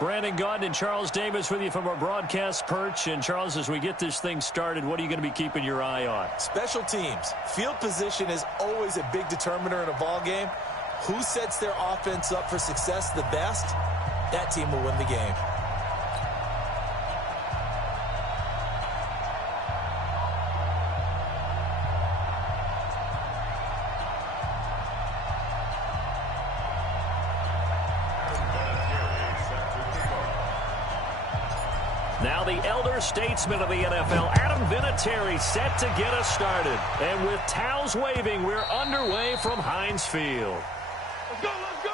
Brandon Gaudin and Charles Davis with you from our broadcast perch. And, Charles, as we get this thing started, what are you going to be keeping your eye on? Special teams. Field position is always a big determiner in a ball game. Who sets their offense up for success the best, that team will win the game. Now the elder statesman of the NFL, Adam Vinatieri, set to get us started. And with towels waving, we're underway from Heinz Field. Let's go, let's go!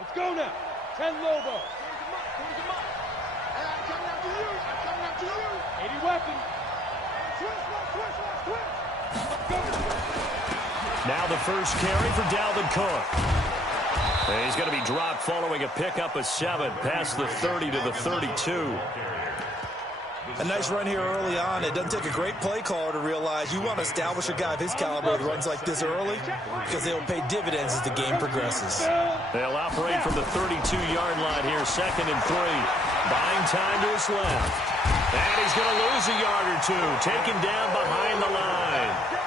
Let's go now. 10 Lobo. I'm coming after you. I'm coming after you. 80 weapon. Switch. Let's go. Now the first carry for Dalvin Cook. And he's going to be dropped following a pickup of 7 past the 30 to the 32. A nice run here early on. It doesn't take a great play caller to realize you want to establish a guy of his caliber that runs like this early because they'll pay dividends as the game progresses. They'll operate from the 32-yard line here, 2nd and 3. Buying time to his left. And he's going to lose a yard or two, taken down behind the line.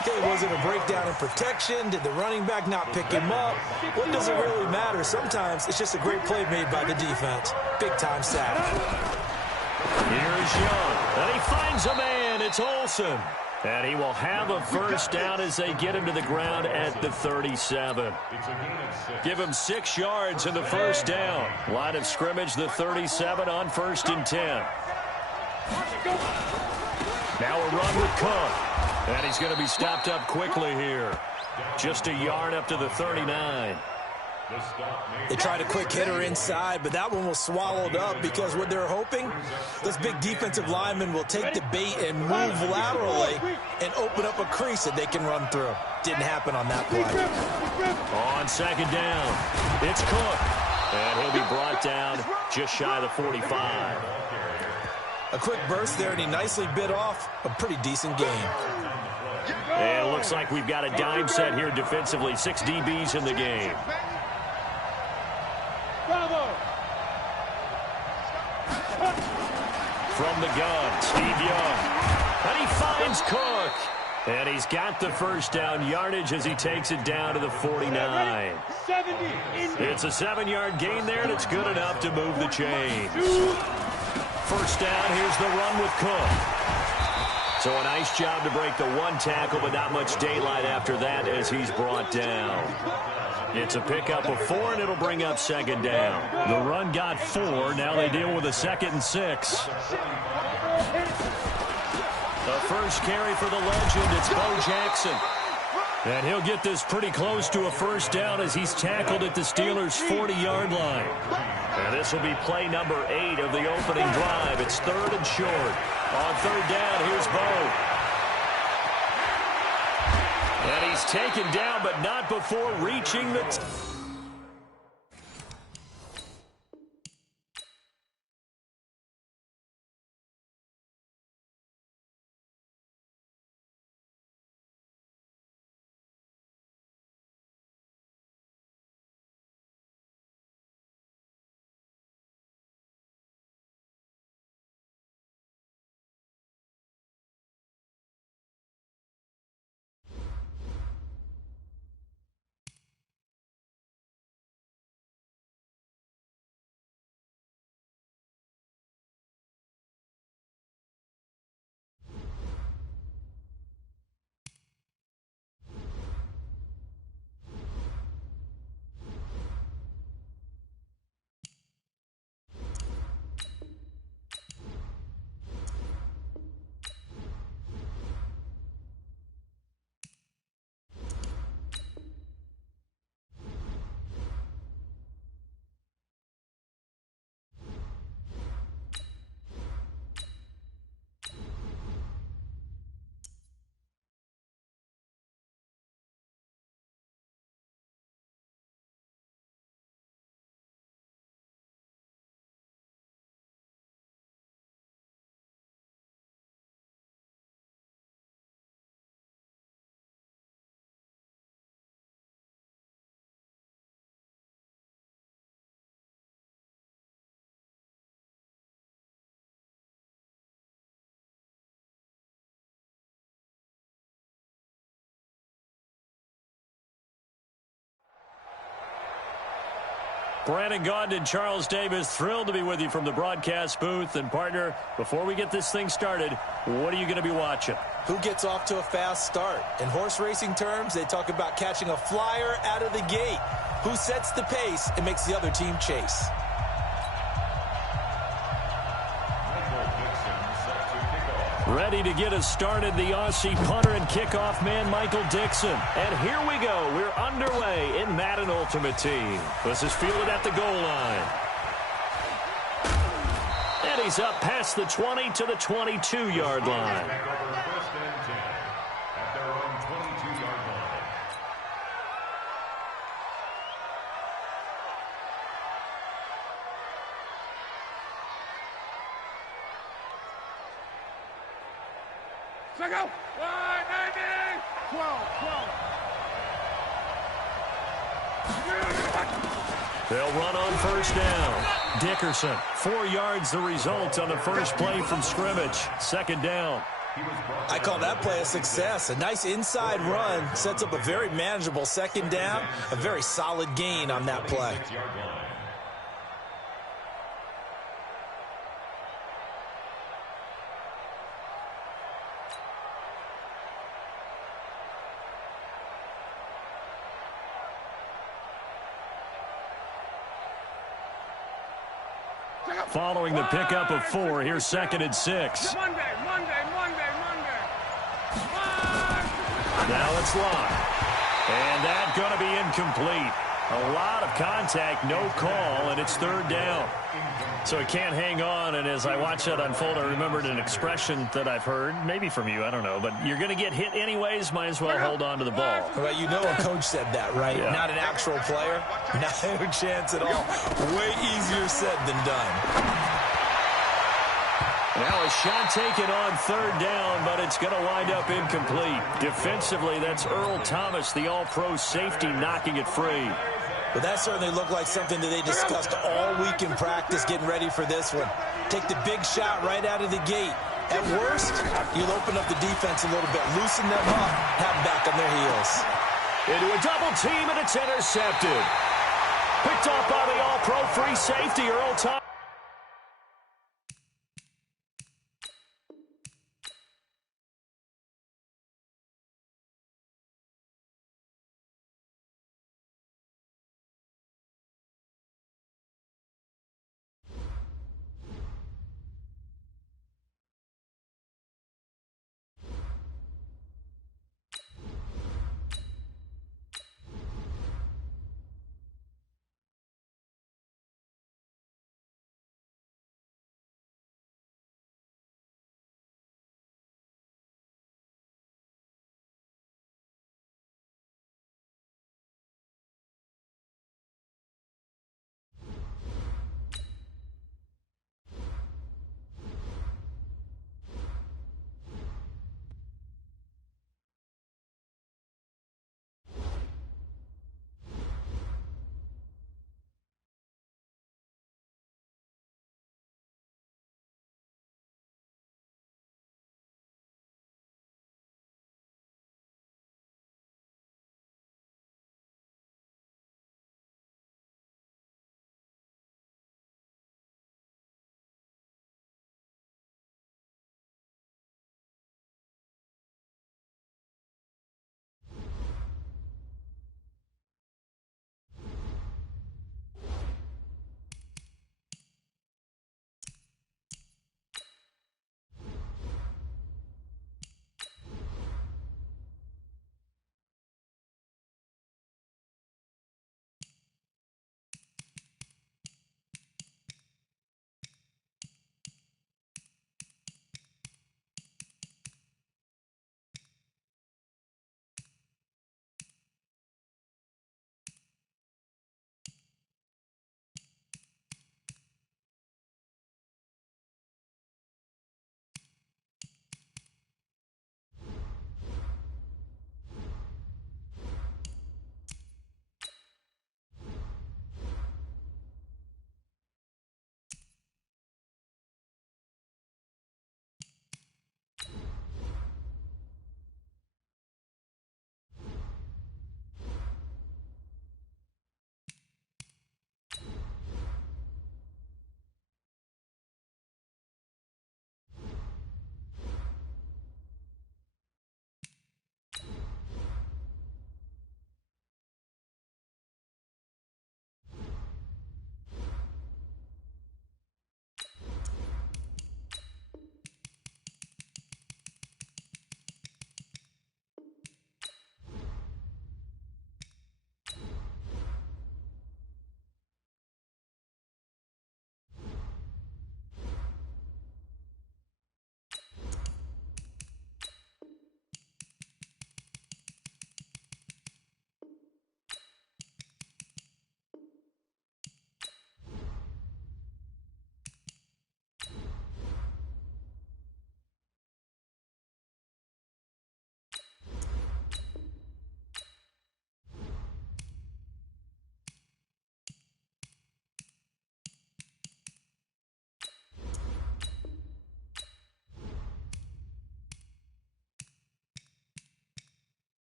Okay, was it a breakdown in protection? Did the running back not pick him up? What does it really matter? Sometimes it's just a great play made by the defense. Big-time sack. Here's Young, and he finds a man. It's Olsen. And he will have a first down as they get him to the ground at the 37. Give him 6 yards in the first down. Line of scrimmage, the 37 on 1st and 10. Now a run with Cook. And he's going to be stopped up quickly here. Just a yard up to the 39. They tried a quick hitter inside, but that one was swallowed up because what they're hoping, this big defensive lineman will take the bait and move laterally and open up a crease that they can run through. Didn't happen on that play. On 2nd down, it's Cook. And he'll be brought down just shy of the 45. A quick burst there, and he nicely bit off a pretty decent game. And it looks like we've got a dime set here defensively. 6 DBs in the game. From the gun, Steve Young. And he finds Cook. And he's got the first down yardage as he takes it down to the 49. It's a 7-yard gain there, and it's good enough to move the chains. First down, here's the run with Cook. So a nice job to break the 1 tackle, but not much daylight after that as he's brought down. It's a pickup of 4, and it'll bring up 2nd down. The run got 4. Now they deal with a 2nd and 6. The first carry for the legend, it's Bo Jackson. And he'll get this pretty close to a first down as he's tackled at the Steelers' 40-yard line. And this will be play number 8 of the opening drive. It's 3rd and short. On 3rd down, here's Bo. And he's taken down, but not before reaching the... Brandon Gaudin and Charles Davis, thrilled to be with you from the broadcast booth. And, partner, before we get this thing started, what are you going to be watching? Who gets off to a fast start? In horse racing terms, they talk about catching a flyer out of the gate. Who sets the pace and makes the other team chase? Ready to get us started, the Aussie punter and kickoff man, Michael Dixon. And here we go. We're underway in Madden Ultimate Team. This is fielded at the goal line. And he's up past the 20 to the 22-yard line. Check out. 12. They'll run on first down. Dickerson, 4 yards the result on the first play from scrimmage. Second down. I call that play a success. A nice inside run sets up a very manageable second down. A very solid gain on that play. Following the pickup of 4, here's 2nd and 6. Monday. Now it's locked. And that's going to be incomplete. A lot of contact, no call, and it's 3rd down. So he can't hang on, and as I watch that unfold, I remembered an expression that I've heard, maybe from you, I don't know, but you're going to get hit anyways, might as well hold on to the ball. Well, you know a coach said that, right? Yeah. Not an actual player. No chance at all. Way easier said than done. Now a shot taken on 3rd down, but it's going to wind up incomplete. Defensively, that's Earl Thomas, the all-pro safety, knocking it free. But that certainly looked like something that they discussed all week in practice getting ready for this one. Take the big shot right out of the gate. At worst, you'll open up the defense a little bit, loosen them up, have them back on their heels. Into a double team, and it's intercepted. Picked off by the all-pro free safety, Earl Thomas.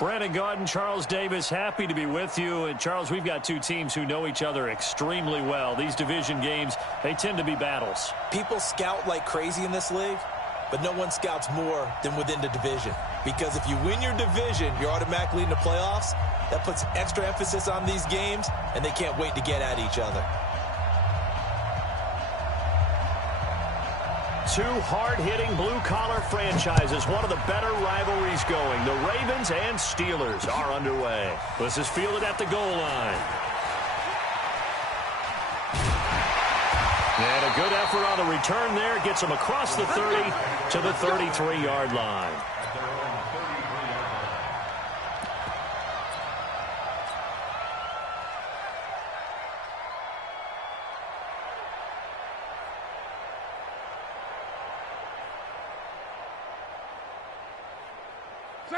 Brandon Gaudin, Charles Davis, happy to be with you. And, Charles, we've got two teams who know each other extremely well. These division games, they tend to be battles. People scout like crazy in this league, but no one scouts more than within the division. Because if you win your division, you're automatically in the playoffs. That puts extra emphasis on these games, and they can't wait to get at each other. Two hard-hitting blue-collar franchises, one of the better rivalries going. The Ravens and Steelers are underway. This is fielded at the goal line. And a good effort on the return there. Gets him across the 30 to the 33-yard line.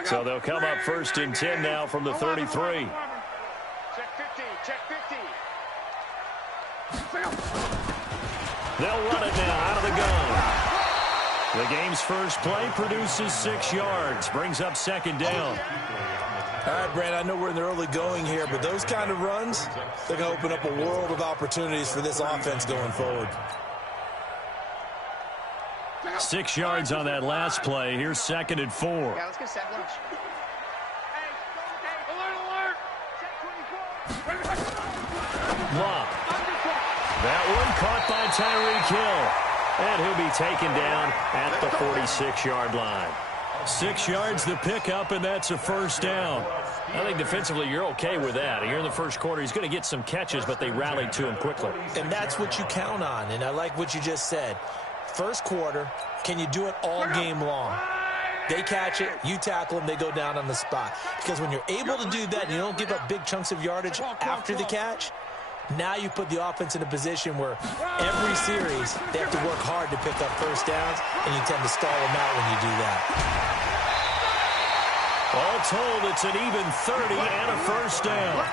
So they'll come up first and 10 now from the 33. Check 50, check 50. They'll run it now out of the gun. The game's first play produces 6 yards. Brings up second down. All right, Brad, I know we're in the early going here, but those kind of runs, they're going to open up a world of opportunities for this offense going forward. 6 yards on that last play. Here's second and 4. Yeah, let's get set lunch. Alert, alert. Love. That one caught by Tyreek Hill. And he'll be taken down at the 46-yard line. 6 yards the pickup, and that's a first down. I think defensively you're okay with that. Here in the first quarter, he's going to get some catches, but they rallied to him quickly. And that's what you count on, and I like what you just said. First quarter, can you do it all game long? They catch it, you tackle them, they go down on the spot. Because when you're able to do that and you don't give up big chunks of yardage after the catch, now you put the offense in a position where every series they have to work hard to pick up first downs, and you tend to stall them out when you do that. All told, it's an even 30 and a first down.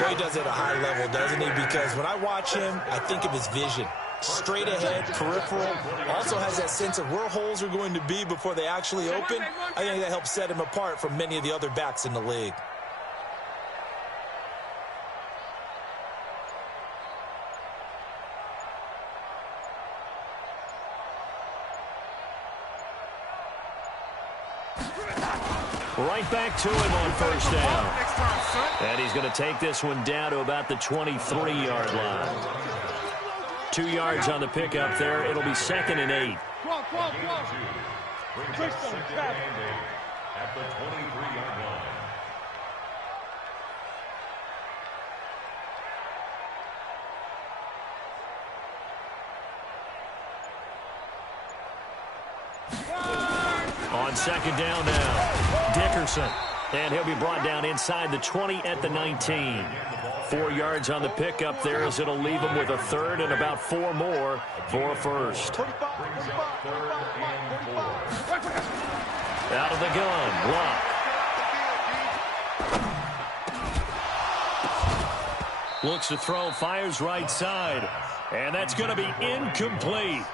Boy, he does it at a high level, doesn't he? Because when I watch him, I think of his vision. Straight ahead, peripheral, also has that sense of where holes are going to be before they actually open. I think that helps set him apart from many of the other backs in the league. Right back to him on first down. And he's going to take this one down to about the 23-yard line. 2 yards on the pickup there. It'll be second and 8. At the 23-yard line. On second down now, Dickerson. And he'll be brought down inside the 20 at the 19. 4 yards on the pickup there as it'll leave him with a third and about 4 more for a first. Out of the gun, Luck. Looks to throw, fires right side. And that's going to be incomplete.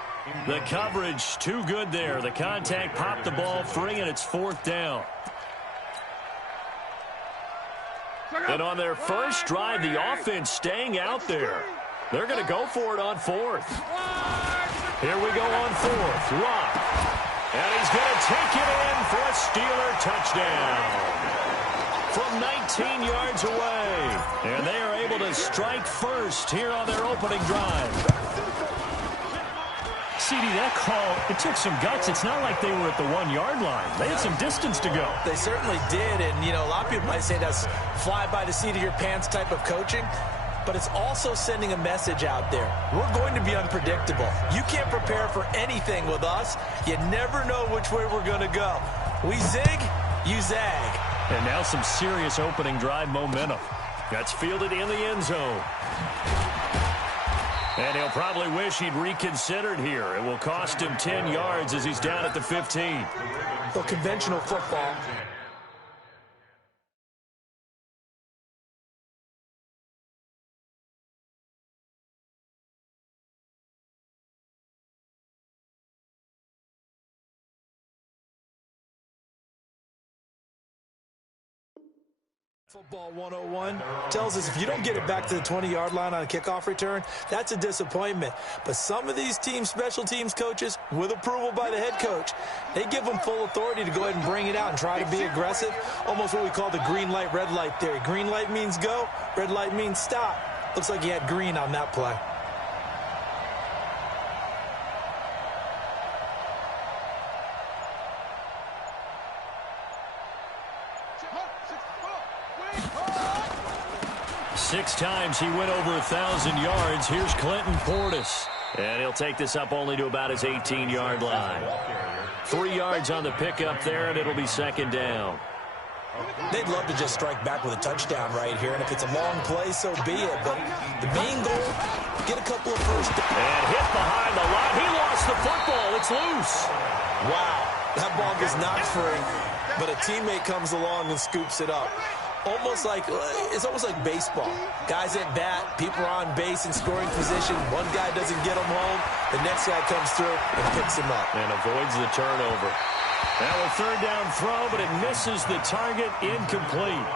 The coverage too good there. The contact popped the ball free, and it's fourth down. And on their first drive, the offense staying out there. They're going to go for it on fourth. Here we go on fourth. Luck. And he's going to take it in for a Steeler touchdown. From 19 yards away. And they are able to strike first here on their opening drive. CD, that call, it took some guts. It's not like they were at the 1-yard line. They had some distance to go. They certainly did, and, you know, a lot of people might say that's fly by the seat of your pants type of coaching, but it's also sending a message out there. We're going to be unpredictable. You can't prepare for anything with us. You never know which way we're going to go. We zig, you zag. And now some serious opening drive momentum. That's fielded in the end zone. And he'll probably wish he'd reconsidered here. It will cost him 10 yards as he's down at the 15. Well, conventional football Football 101 tells us if you don't get it back to the 20-yard line on a kickoff return, that's a disappointment. But some of these special teams coaches, with approval by the head coach, they give them full authority to go ahead and bring it out and try to be aggressive, almost what we call the green light, red light theory. Green light means go, red light means stop. Looks like he had green on that play. Six times he went over 1,000 yards. Here's Clinton Portis. And he'll take this up only to about his 18-yard line. 3 yards on the pickup there, and it'll be second down. They'd love to just strike back with a touchdown right here, and if it's a long play, so be it. But the main goal, get a couple of first downs. And hit behind the line. He lost the football. It's loose. Wow, that ball was knocked free, but a teammate comes along and scoops it up. It's almost like baseball. Guys at bat, people are on base in scoring position. One guy doesn't get him home. The next guy comes through and picks him up. And avoids the turnover. Now a third down throw, but it misses the target, incomplete.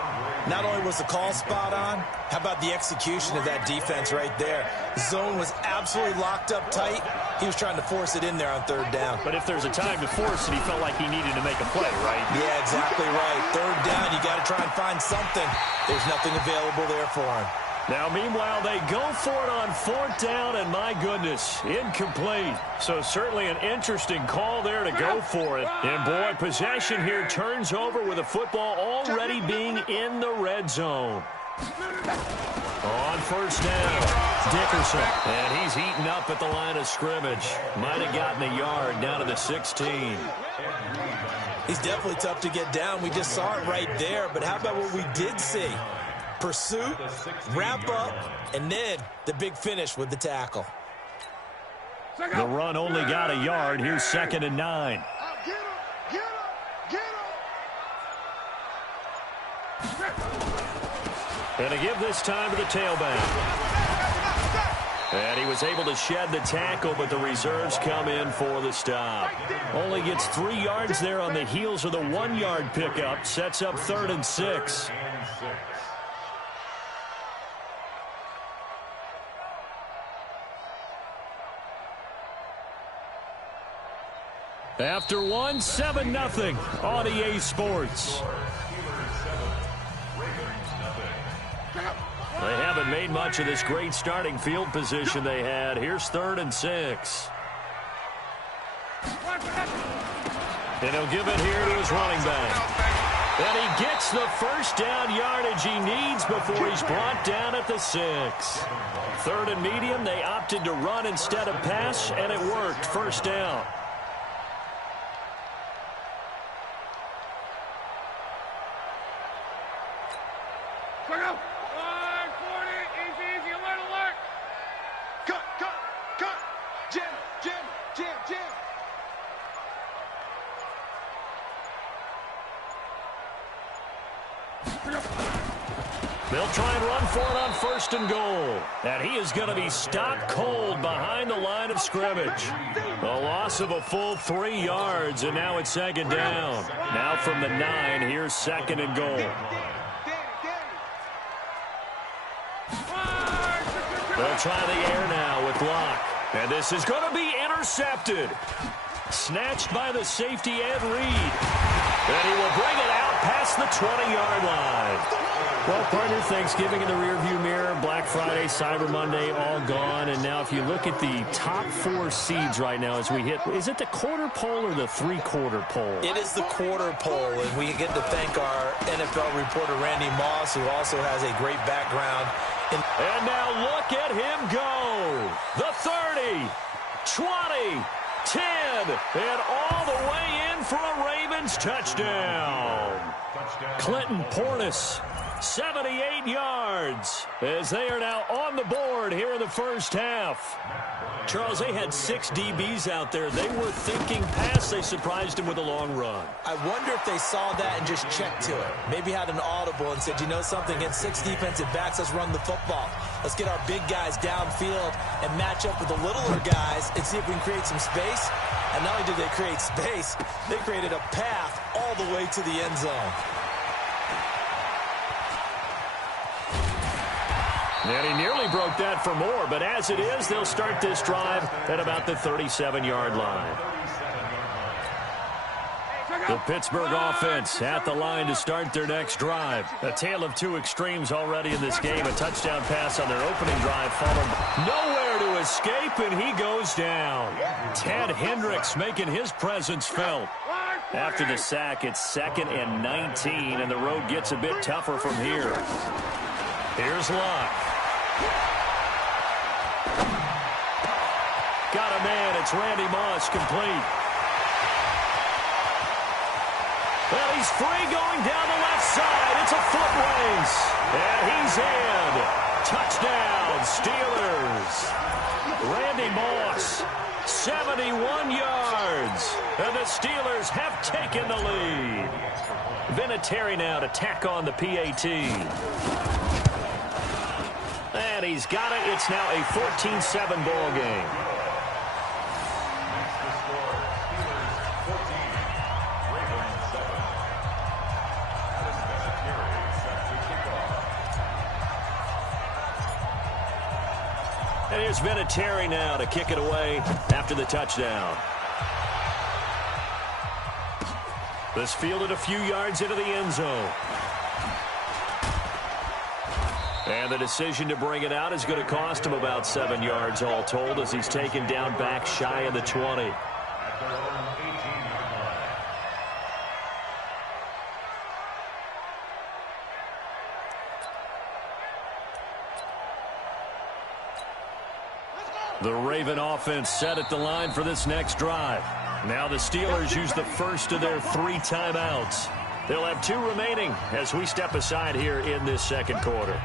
Not only was the call spot on, how about the execution of that defense right there? The zone was absolutely locked up tight. He was trying to force it in there on third down. But if there's a time to force it, he felt like he needed to make a play, right? Yeah, exactly right. Third down, you got to try and find something. There's nothing available there for him. Now, meanwhile, they go for it on fourth down, and my goodness, incomplete. So certainly an interesting call there to go for it. And, boy, possession here turns over with the football already being in the red zone. On first down, Dickerson. And he's eaten up at the line of scrimmage. Might have gotten a yard down to the 16. He's definitely tough to get down. We just saw it right there. But how about what we did see? Pursuit, wrap up, and then the big finish with the tackle. The run only got a yard. Here's 2nd and 9. And to give this time to the tailback. And he was able to shed the tackle, but the reserves come in for the stop. Only gets 3 yards there on the heels of the 1-yard pickup. Sets up 3rd and 6. After 1, 7-0 on EA Sports. They haven't made much of this great starting field position they had. Here's 3rd and 6. And he'll give it here to his running back. And he gets the first down yardage he needs before he's brought down at the 6. 3rd and medium, they opted to run instead of pass, and it worked. First down. They'll try and run for it on 1st and goal. And he is going to be stopped cold behind the line of scrimmage. A loss of a full 3 yards, and now it's 2nd down. Now from the 9, here's 2nd and goal. They'll try the air now with Locke. And this is going to be intercepted. Snatched by the safety, Ed Reed. And he will bring it out past the 20-yard line. Well, partner, Thanksgiving in the rearview mirror, Black Friday, Cyber Monday, all gone. And now if you look at the top 4 seeds right now as we hit, is it the quarter pole or the three-quarter pole? It is the quarter pole, and we get to thank our NFL reporter, Randy Moss, who also has a great background. And now look at him go. The 30, 20, 10, and all the way in for a Ravens touchdown. Clinton Portis, 78 yards, as they are now on the board here in the first half. Charles, they had 6 DBs out there. They were thinking pass. They surprised him with a long run. I wonder if they saw that and just checked to it. Maybe had an audible and said, you know something, against 6 defensive backs, let's run the football. Let's get our big guys downfield and match up with the littler guys and see if we can create some space. And not only did they create space, they created a path all the way to the end zone. And he nearly broke that for more, but as it is, they'll start this drive at about the 37-yard line. The Pittsburgh offense at the line to start their next drive. A tale of two extremes already in this game. A touchdown pass on their opening drive followed. Nowhere to escape, and he goes down. Ted Hendricks making his presence felt. After the sack, it's 2nd and 19, and the road gets a bit tougher from here. Here's Luck. Got a man. It's Randy Moss, complete. Well, he's free going down the left side. It's a foot race. And he's in. Touchdown, Steelers. Randy Moss, 71 yards. And the Steelers have taken the lead. Vinatieri now to tack on the PAT. And he's got it. It's now a 14-7 ball game. And here's Vinatieri now to kick it away after the touchdown. This fielded a few yards into the end zone. And the decision to bring it out is going to cost him about 7 yards all told as he's taken down back shy of the 20. The Raven offense set at the line for this next drive. Now the Steelers use the first of their 3 timeouts. They'll have 2 remaining as we step aside here in this second quarter.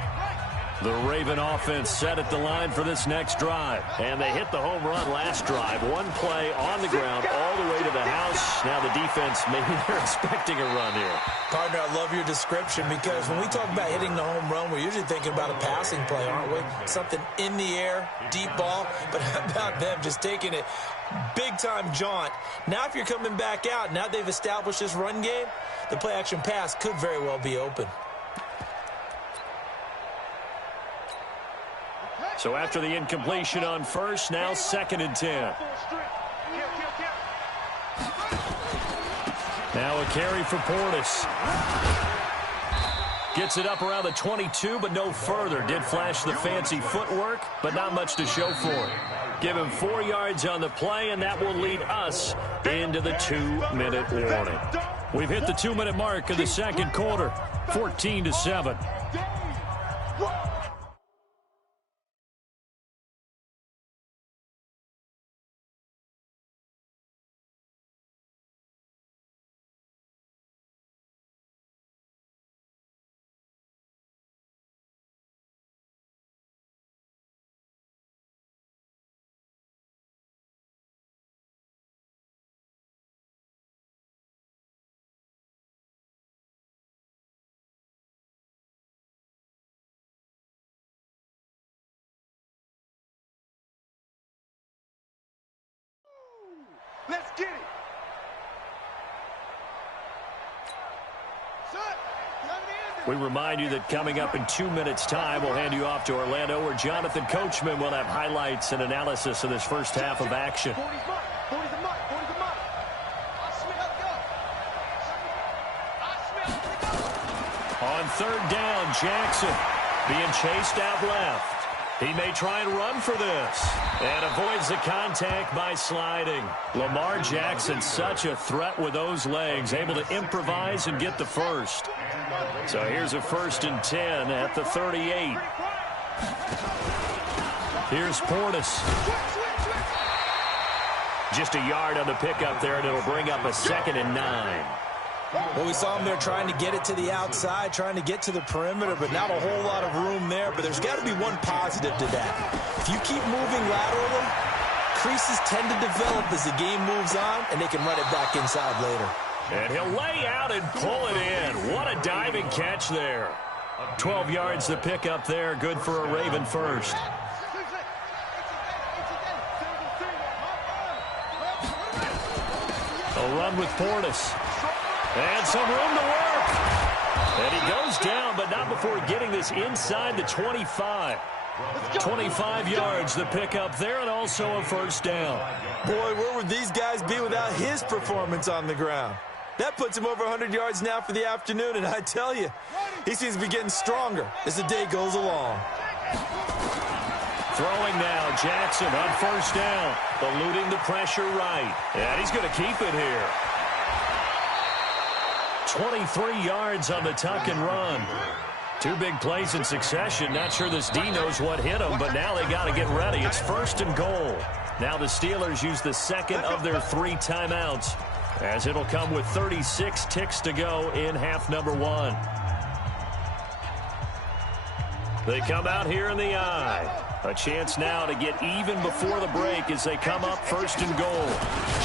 The Raven offense set at the line for this next drive. And they hit the home run last drive. 1 play on the ground all the way to the house. Now the defense, maybe they're expecting a run here. Partner, I love your description because when we talk about hitting the home run, we're usually thinking about a passing play, aren't we? Something in the air, deep ball. But how about them just taking it big-time jaunt? Now if you're coming back out, now they've established this run game, the play-action pass could very well be open. So after the incompletion on first, now 2nd and 10. Now a carry for Portis. Gets it up around the 22, but no further. Did flash the fancy footwork, but not much to show for it. Give him 4 yards on the play, and that will lead us into the 2-minute warning. We've hit the 2-minute mark of the second quarter, 14-7. Let's get it. We remind you that coming up in 2 minutes' time, we'll hand you off to Orlando, where Jonathan Coachman will have highlights and analysis of this first half of action. On 3rd down, Jackson being chased out left. He may try and run for this. And avoids the contact by sliding. Lamar Jackson, such a threat with those legs. Able to improvise and get the first. So here's a 1st and 10 at the 38. Here's Portis. Just a yard on the pickup there, and it'll bring up a 2nd and 9. Well, we saw him there trying to get it to the outside, trying to get to the perimeter, but not a whole lot of room there. But there's got to be one positive to that. If you keep moving laterally, creases tend to develop as the game moves on, and they can run it back inside later. And he'll lay out and pull it in. What a diving catch there. 12 yards to pick up there. Good for a Raven first. A run with Portis. And some room to work. And he goes down, but not before getting this inside the 25. 25 yards the pickup there, and also a first down. Boy, where would these guys be without his performance on the ground? That puts him over 100 yards now for the afternoon, and I tell you, he seems to be getting stronger as the day goes along. Throwing now, Jackson on first down, eluding the pressure right. And he's going to keep it here. 23 yards on the tuck and run. Two big plays in succession. Not sure this D knows what hit them, but now they got to get ready. It's first and goal. Now the Steelers use the second of their 3 timeouts, as it'll come with 36 ticks to go in half number 1. They come out here in the I. A chance now to get even before the break as they come up first and goal.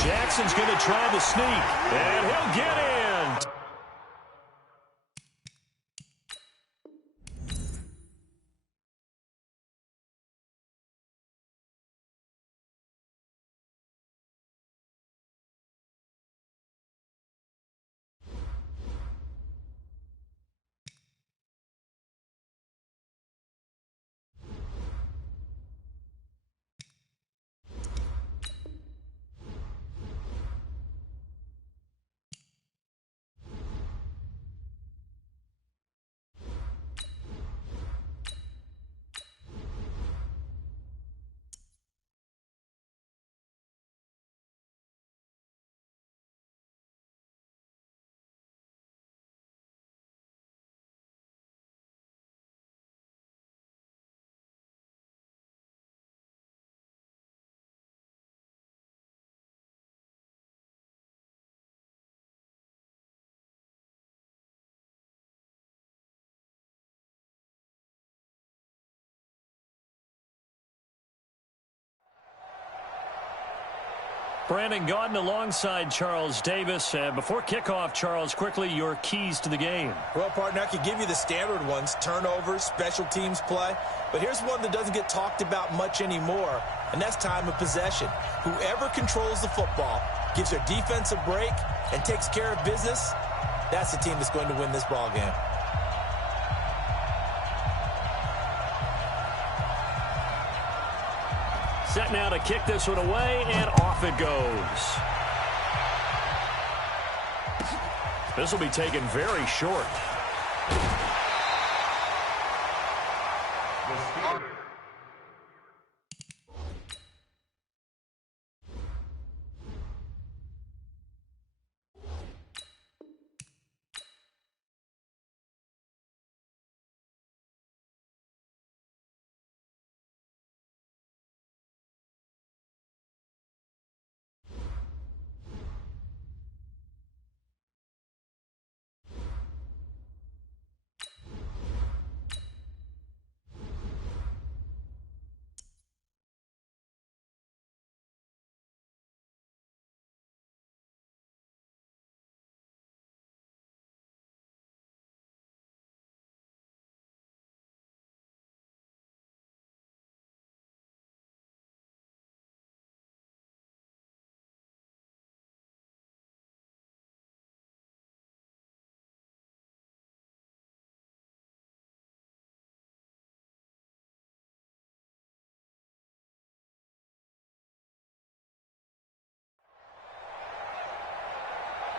Jackson's going to try the sneak, and he'll get in. Brandon Gaudin alongside Charles Davis. Before kickoff, Charles, quickly your keys to the game. Well, partner, I could give you the standard ones, turnovers, special teams play. But here's one that doesn't get talked about much anymore, and that's time of possession. Whoever controls the football, gives their defense a break, and takes care of business, that's the team that's going to win this ball game. Set now to kick this one away, and off it goes. This will be taken very short.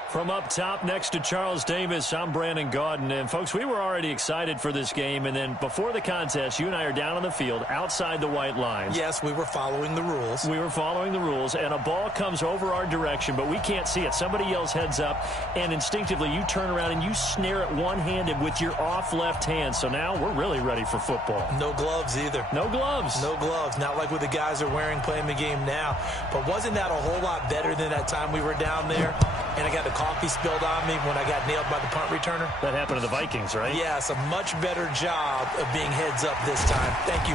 From up top next to Charles Davis, I'm Brandon Gaudin. And, folks, we were already excited for this game. And then before the contest, you and I are down on the field outside the white lines. Yes, we were following the rules. We were following the rules, and a ball comes over our direction, but we can't see it. Somebody yells heads up, and instinctively you turn around and you snare it one-handed with your off left hand. So now we're really ready for football. No gloves either. No gloves. No gloves. Not like what the guys are wearing playing the game now. But wasn't that a whole lot better than that time we were down there? And I got the coffee spilled on me when I got nailed by the punt returner. That happened to the Vikings, right? Yes, a much better job of being heads up this time. Thank you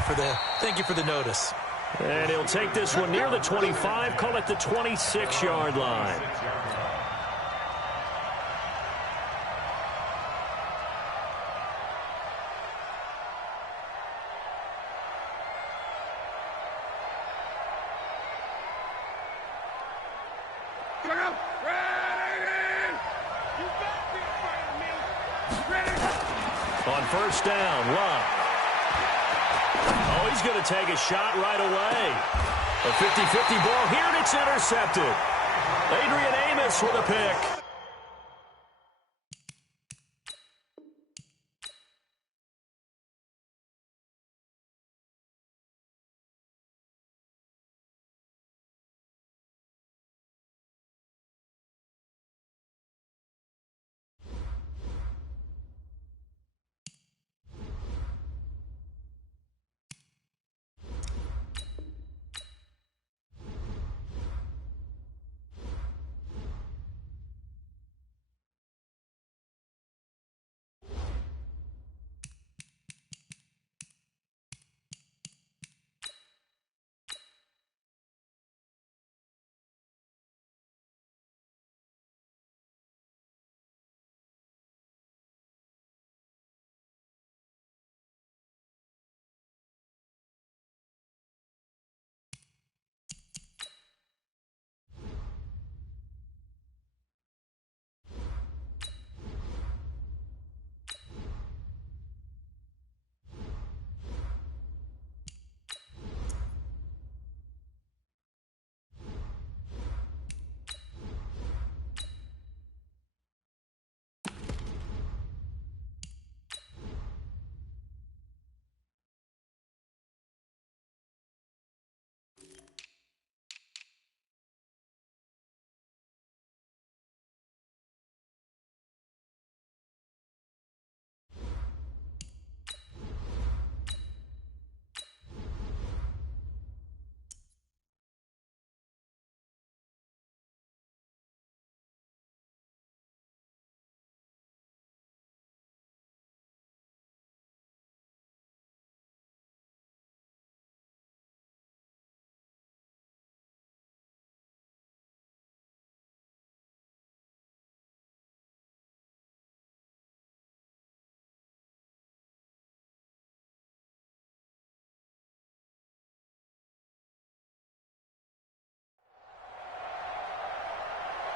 for the notice. And he'll take this one near the 25, call it the 26-yard line. On first down, Love. Oh, he's going to take a shot right away. A 50-50 ball here, and it's intercepted. Adrian Amos with a pick.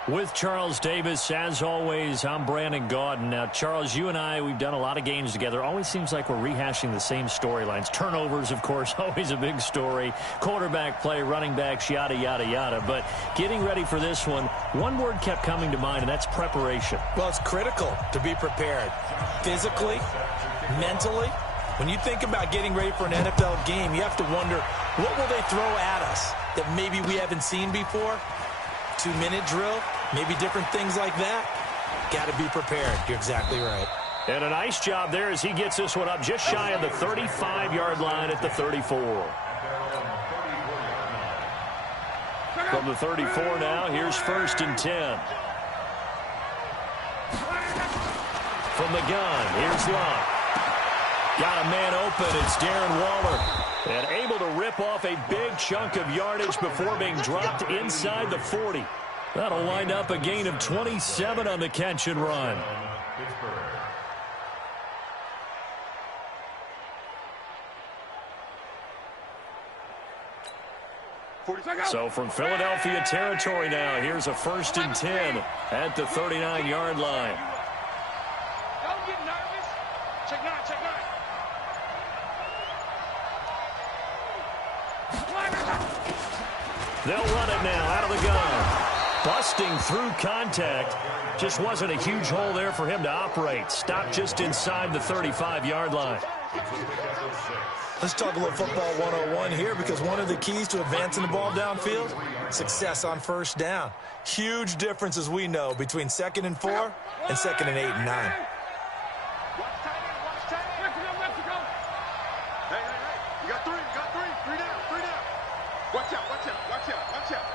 With Charles Davis, as always, I'm Brandon Gaudin. Now, Charles, you and I, we've done a lot of games together. Always seems like we're rehashing the same storylines. Turnovers, of course, always a big story. Quarterback play, running backs, yada, yada, yada. But getting ready for this one word kept coming to mind, and that's preparation. Well, it's critical to be prepared. Physically, mentally. When you think about getting ready for an NFL game, you have to wonder, what will they throw at us that maybe we haven't seen before? 2-minute drill, maybe different things like that. Got to be prepared. You're exactly right. And a nice job there as he gets this one up just shy of the 35-yard line at the 34. From the 34 now, here's 1st and 10. From the gun, here's Love. Got a man open. It's Darren Waller. And able to rip off a big chunk of yardage before being dropped inside the 40. That'll wind up a gain of 27 on the catch and run. So from Philadelphia territory now, here's a 1st and 10 at the 39-yard line. Don't get nervous. Check 9, check 9. They'll run it now out of the gun. Busting through contact. Just wasn't a huge hole there for him to operate. Stopped just inside the 35-yard line. Let's talk a little football 101 here, because one of the keys to advancing the ball downfield, success on first down. Huge difference, as we know, between 2nd and 4 and 2nd and 8 and 9. You got 3, you got 3 down, 3 down. Watch out, watch out, watch out, watch out.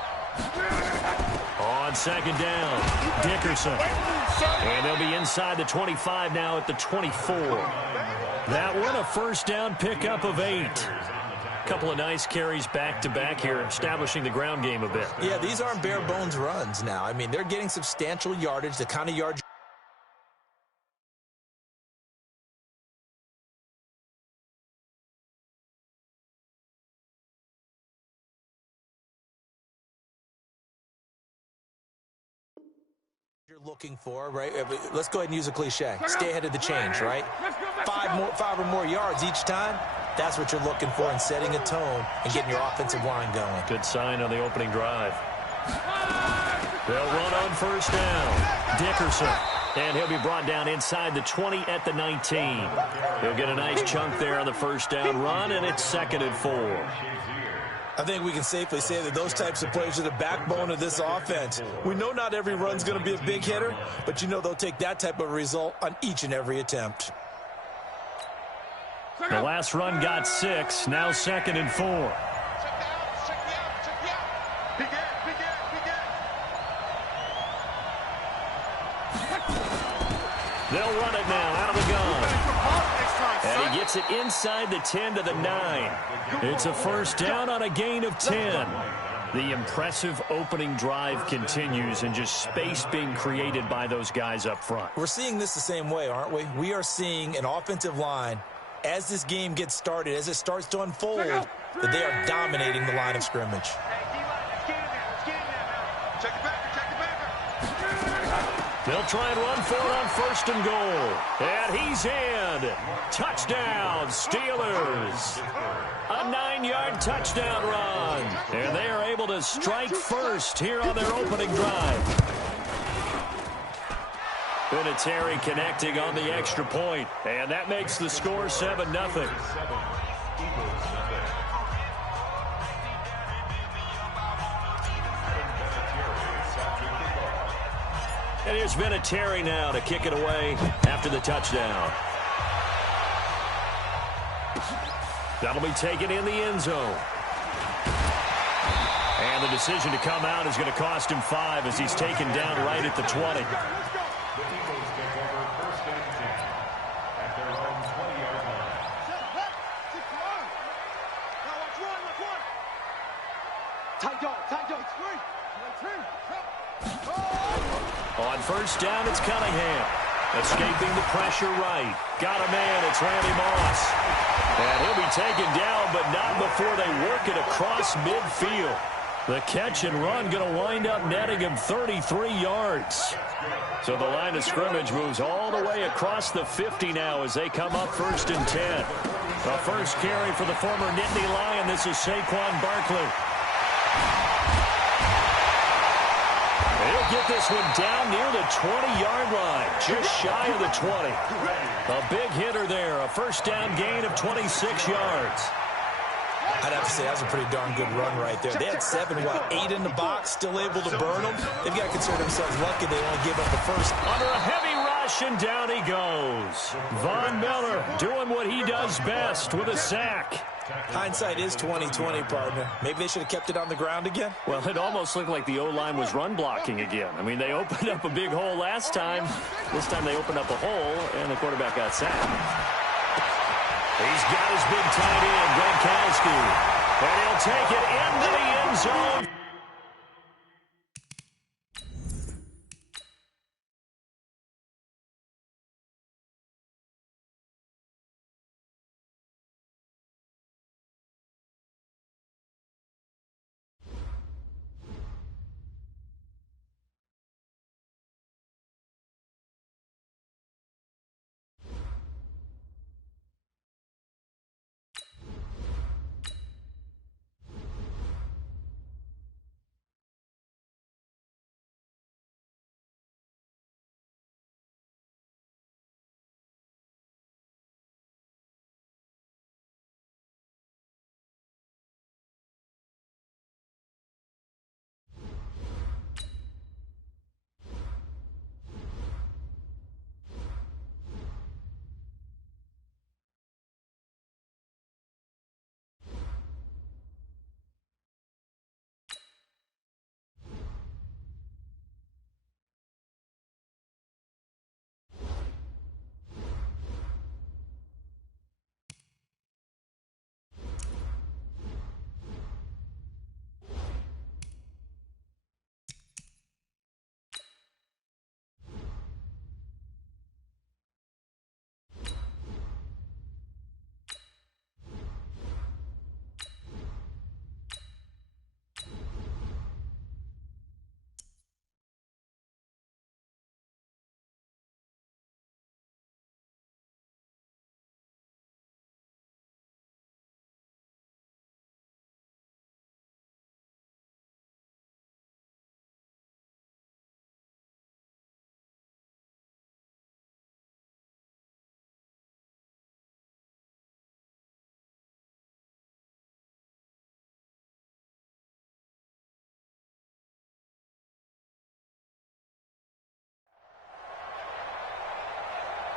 On 2nd down, Dickerson. And they'll be inside the 25 now at the 24. That one a 1st down pickup of 8. Couple of nice carries back-to-back here, establishing the ground game a bit. Yeah, these aren't bare-bones runs now. I mean, they're getting substantial yardage, the kind of yards. You're looking for, right? Let's go ahead and use a cliche. Stay ahead of the change, right? Five or more yards each time. That's what you're looking for in setting a tone and getting your offensive line going. Good sign on the opening drive. They'll run on first down. Dickerson. And he'll be brought down inside the 20 at the 19. He'll get a nice chunk there on the first down run, and it's 2nd and 4. I think we can safely say that those types of plays are the backbone of this offense. We know not every run's going to be a big hitter, but you know they'll take that type of result on each and every attempt. The last run got 6, now 2nd and 4. They'll run it now out of the gun. And he gets it inside the 10 to the 9. It's a first down on a gain of 10. The impressive opening drive continues and just space being created by those guys up front. We're seeing this the same way, aren't we? We are seeing an offensive line, as this game gets started, as it starts to unfold, that they are dominating the line of scrimmage. They'll try and run for it on 1st and goal. And he's in. Touchdown, Steelers. A 9-yard touchdown run. And they are able to strike first here on their opening drive. Vinatieri connecting on the extra point. And that makes the score 7-0. And here's Vinatieri now to kick it away after the touchdown. That'll be taken in the end zone. And the decision to come out is going to cost him 5 as he's taken down right at the 20. On first down, it's Cunningham. Escaping the pressure right. Got a man, it's Randy Moss. And he'll be taken down, but not before they work it across midfield. The catch and run going to wind up netting him 33 yards. So the line of scrimmage moves all the way across the 50 now as they come up 1st and 10. The first carry for the former Nittany Lion. This is Saquon Barkley. He'll get this one down near the 20-yard line, just shy of the 20. A big hitter there, a first down gain of 26 yards. I'd have to say that's a pretty darn good run right there. They had 8 in the box, still able to burn them. They've got to consider themselves lucky they only gave up the first. Under a heavy rush, and down he goes. Von Miller doing what he does best with a sack. Hindsight is 20/20, partner. Maybe they should have kept it on the ground again. Well, it almost looked like the O-line was run blocking again. I mean, they opened up a big hole last time. This time they opened up a hole, and the quarterback got sacked. He's got his big tight end, Gronkowski. And he'll take it into the end zone.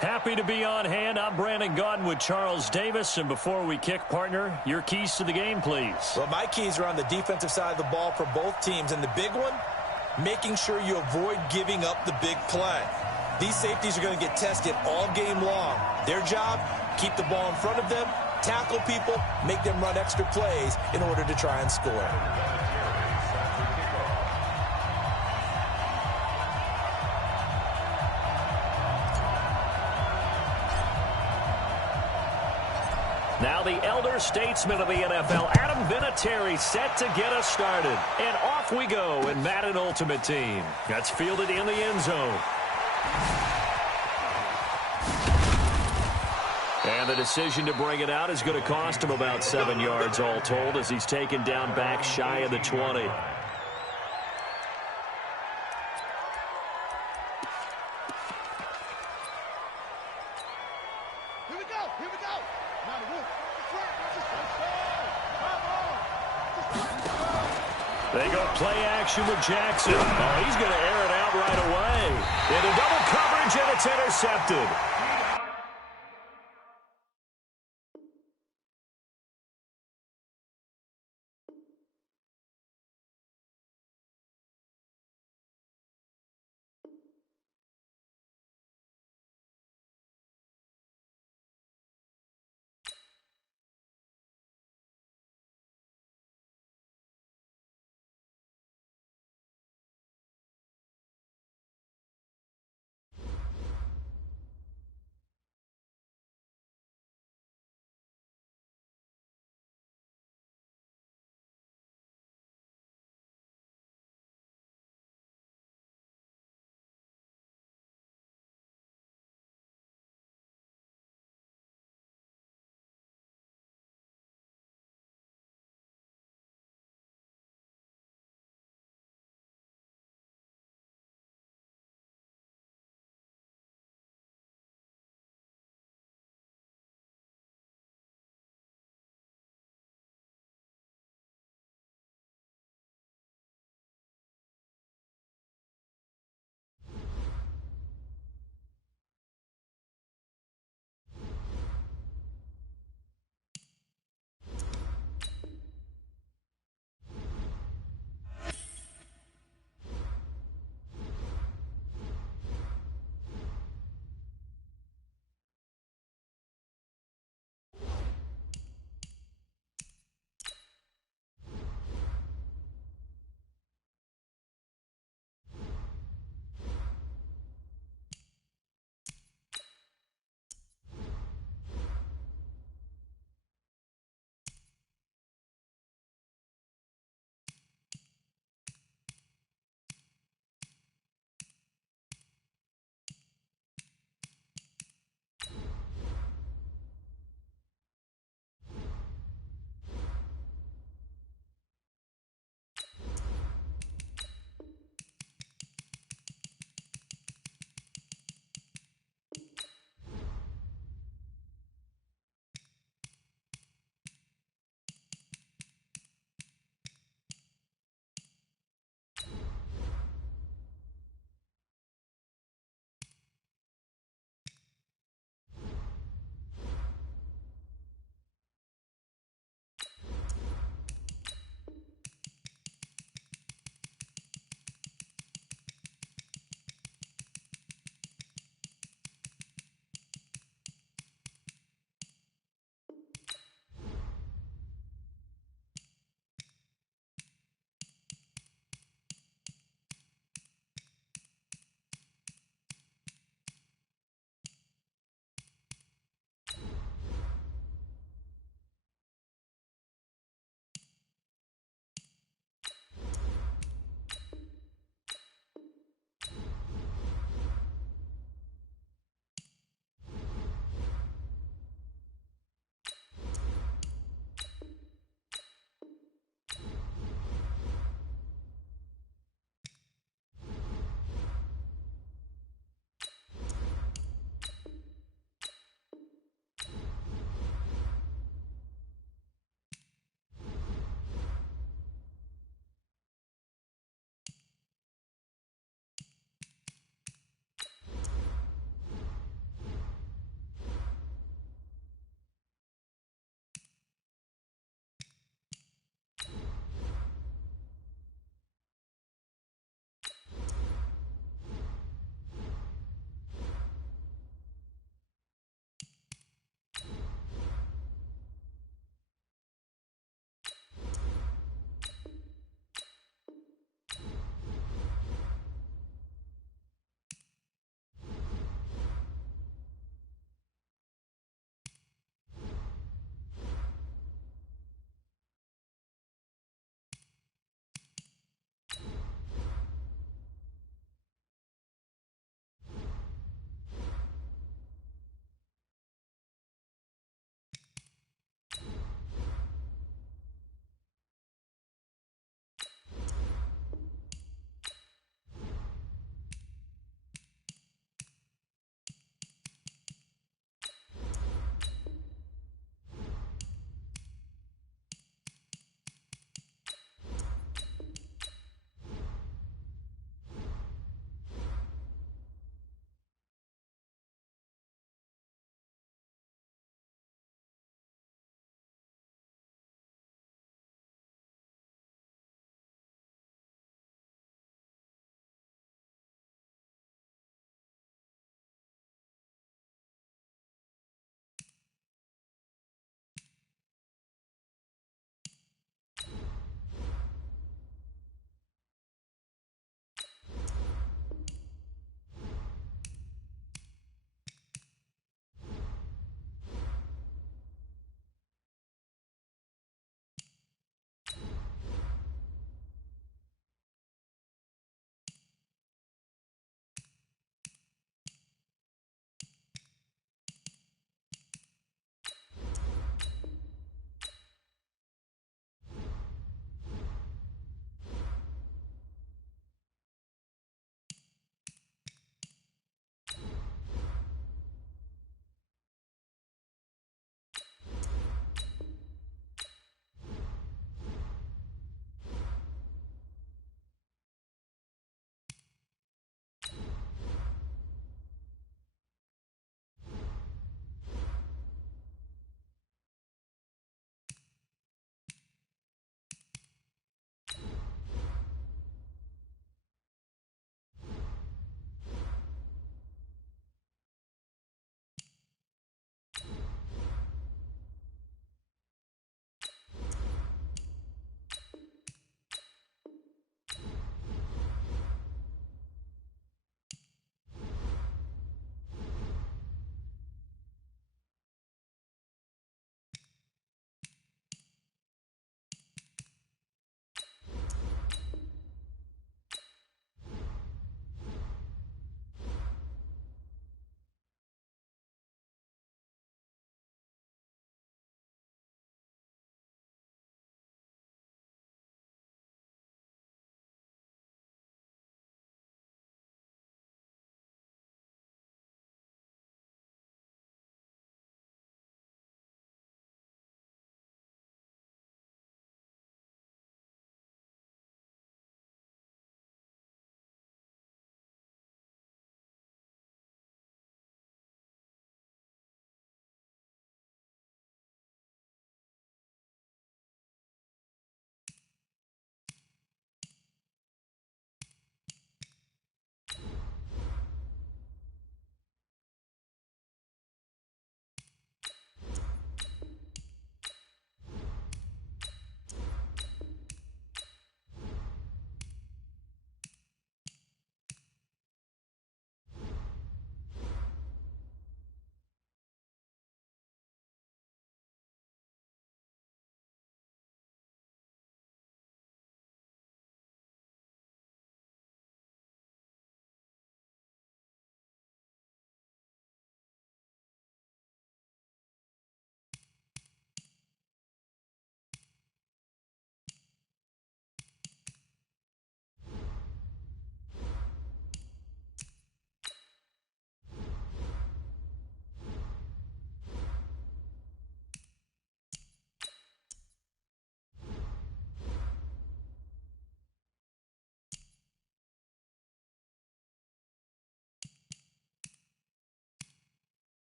Happy to be on hand. I'm Brandon Gaudin with Charles Davis. And before we kick, partner, your keys to the game, please. Well, my keys are on the defensive side of the ball for both teams. And the big one, making sure you avoid giving up the big play. These safeties are going to get tested all game long. Their job, keep the ball in front of them, tackle people, make them run extra plays in order to try and score. Now the elder statesman of the NFL, Adam Vinatieri, set to get us started. And off we go in Madden Ultimate Team. That's fielded in the end zone. And the decision to bring it out is going to cost him about 7 yards all told as he's taken down back shy of the 20. They go play action with Jackson. Oh, he's going to air it out right away. Into double coverage, and it's intercepted.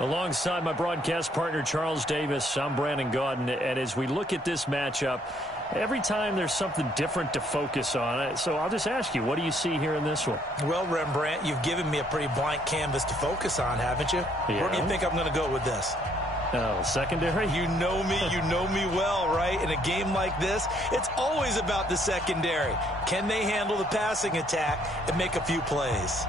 Alongside my broadcast partner, Charles Davis, I'm Brandon Gaudin. And as we look at this matchup, every time there's something different to focus on. So I'll just ask you, what do you see here in this one? Well, Rembrandt, you've given me a pretty blank canvas to focus on, haven't you? Yeah. Where do you think I'm going to go with this? Oh, secondary? You know me well, right? In a game like this, it's always about the secondary. Can they handle the passing attack and make a few plays?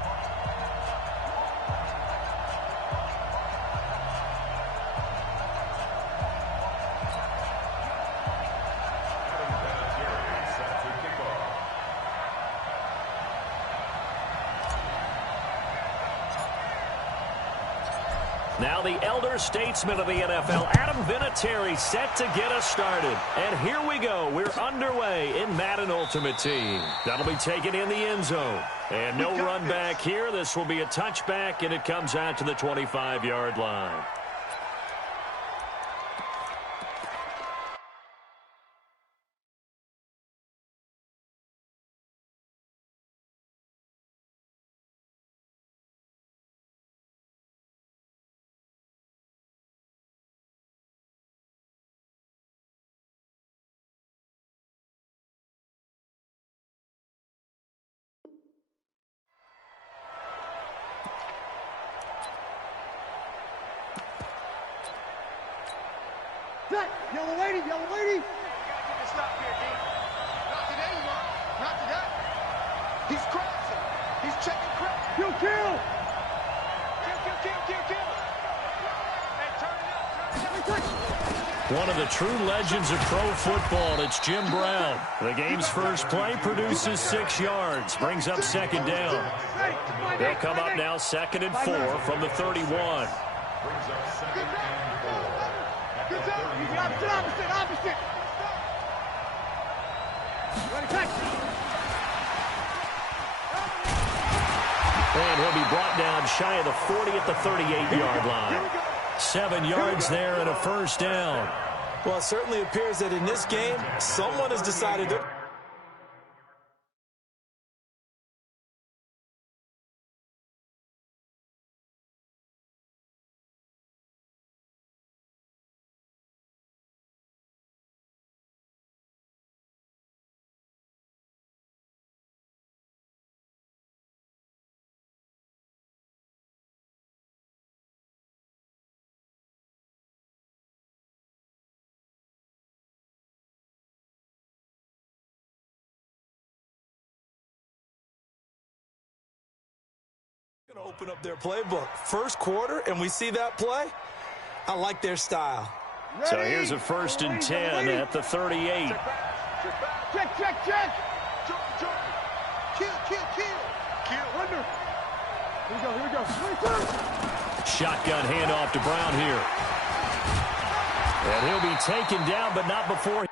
Now the elder statesman of the NFL, Adam Vinatieri, set to get us started. And here we go. We're underway in Madden Ultimate Team. That'll be taken in the end zone. And no run back here. This will be a touchback, and it comes out to the 25-yard line. Yellow lady, yellow lady. You gotta get this stop here, D. Not today, Mark. Not today. He's crossing. He's checking crap. Kill, kill. Kill. Hey, turn it up. One of the true legends of pro football, it's Jim Brown. The game's first play produces 6 yards, brings up second down. They'll come up now 2nd and 4 from the 31. Brings up 2nd and 4. Good job. Opposite. Ready, catch. And he'll be brought down shy of the 40 at the 38-yard line. 7 yards there and a first down. Well, it certainly appears that in this game, someone has decided that going to open up their playbook. First quarter, and we see that play. I like their style. So here's a 1st and 10 at the 38. Check. Jordan. Kill. Under. Here we go. Shotgun handoff to Brown here. And he'll be taken down, but not before.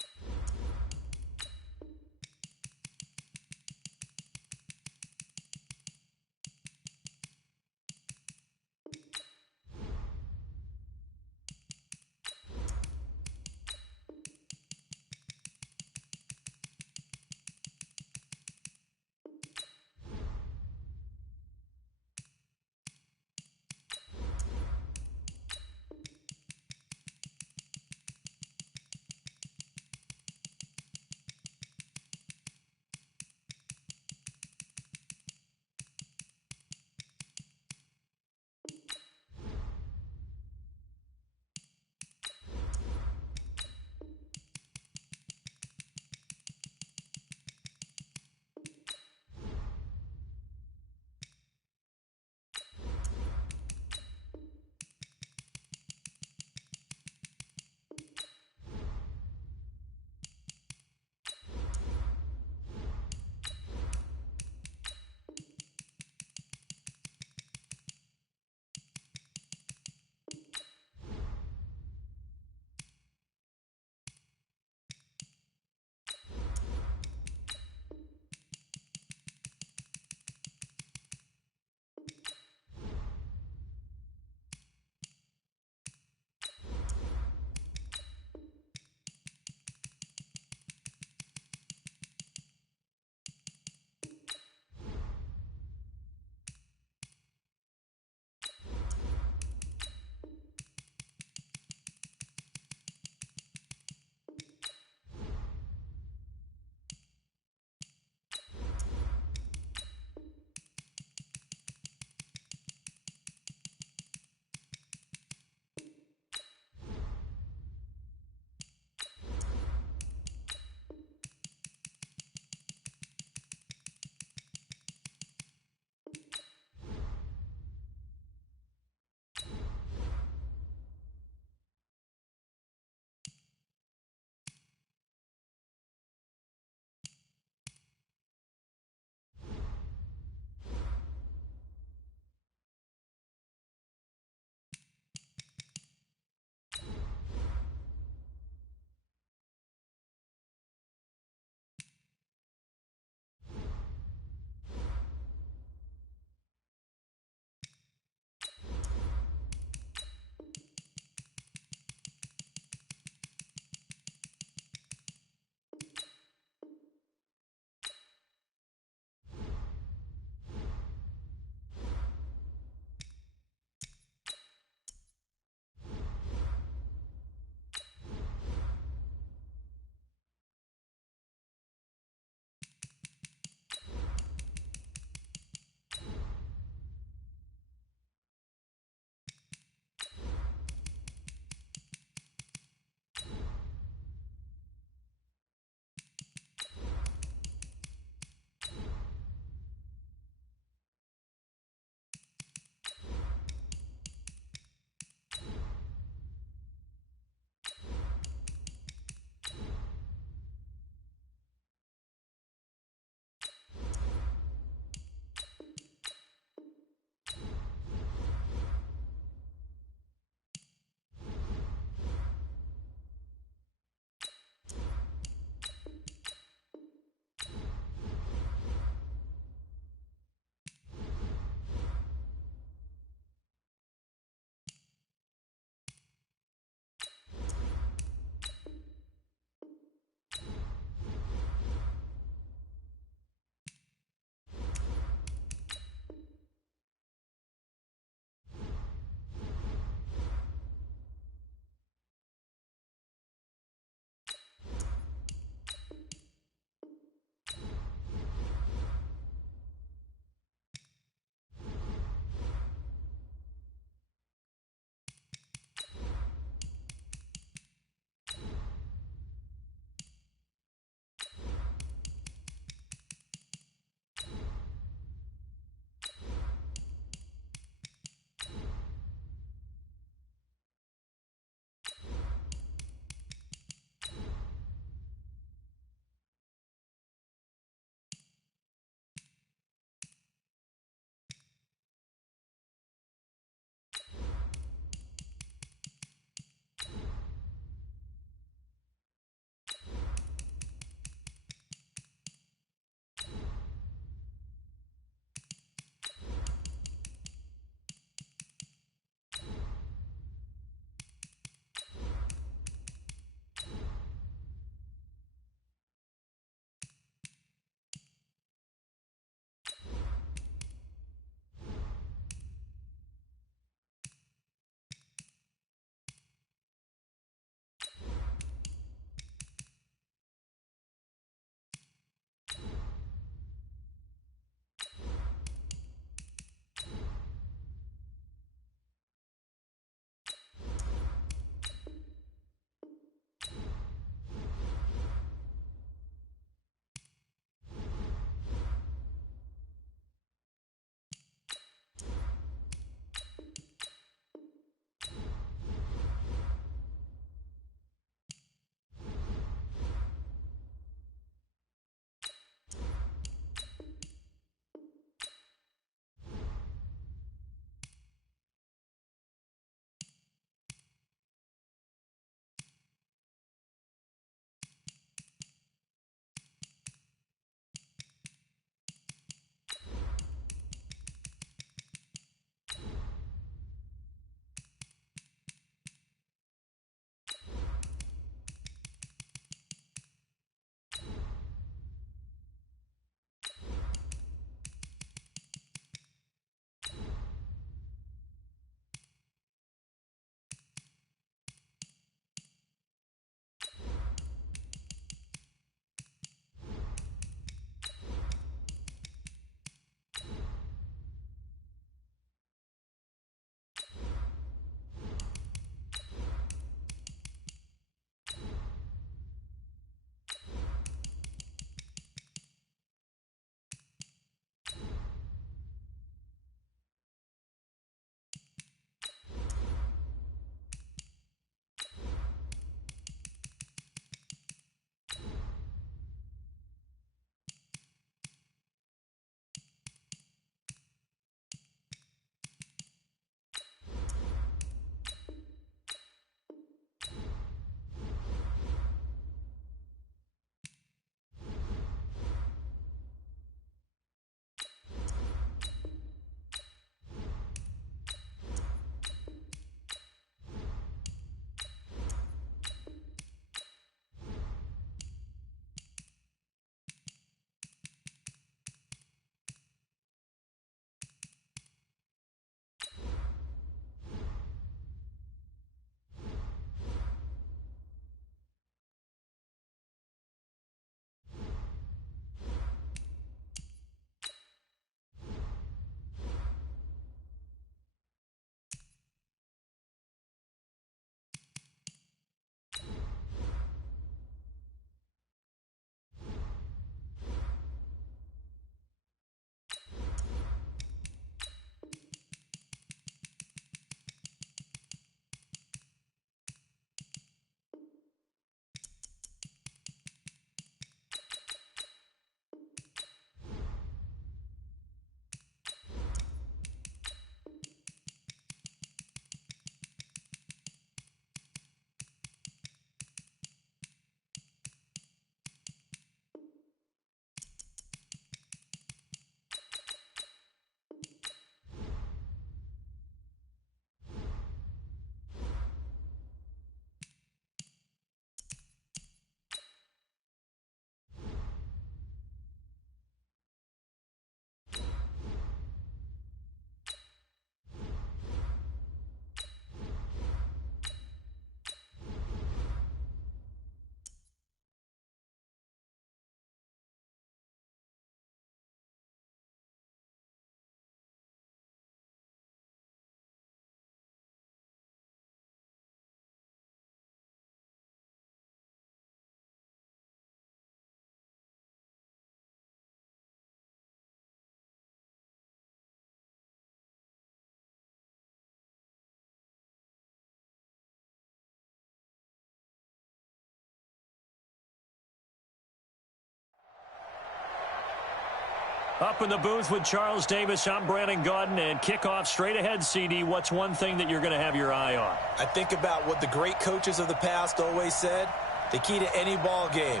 Up in the booth with Charles Davis, I'm Brandon Gaudin, and kickoff straight ahead, CD. What's one thing that you're going to have your eye on? I think about what the great coaches of the past always said. The key to any ball game.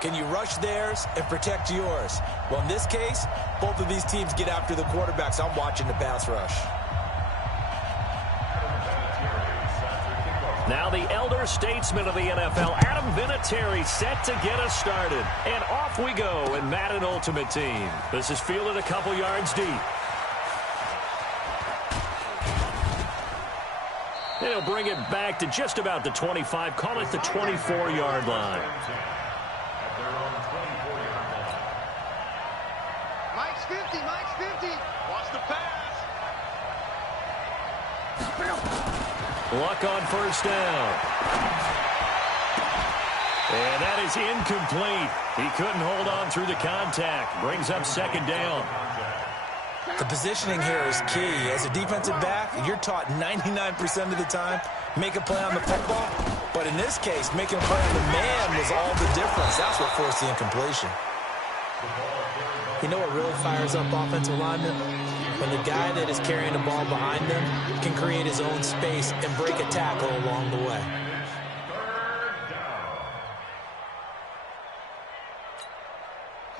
Can you rush theirs and protect yours? Well, in this case, both of these teams get after the quarterbacks. I'm watching the pass rush. Now the elder statesman of the NFL, Adam Vinatieri, set to get us started. And off we go in Madden Ultimate Team. This is fielded a couple yards deep. And he'll bring it back to just about the 25. Call it the 24-yard line. Mike's 50, Mike's 50. Watch the pass. Luck on first down. And that is incomplete. He couldn't hold on through the contact. Brings up second down. The positioning here is key. As a defensive back, you're taught 99% of the time, make a play on the football. But in this case, making a play on the man was all the difference. That's what forced the incompletion. You know what really fires up offensive linemen? When the guy that is carrying the ball behind them can create his own space and break a tackle along the way.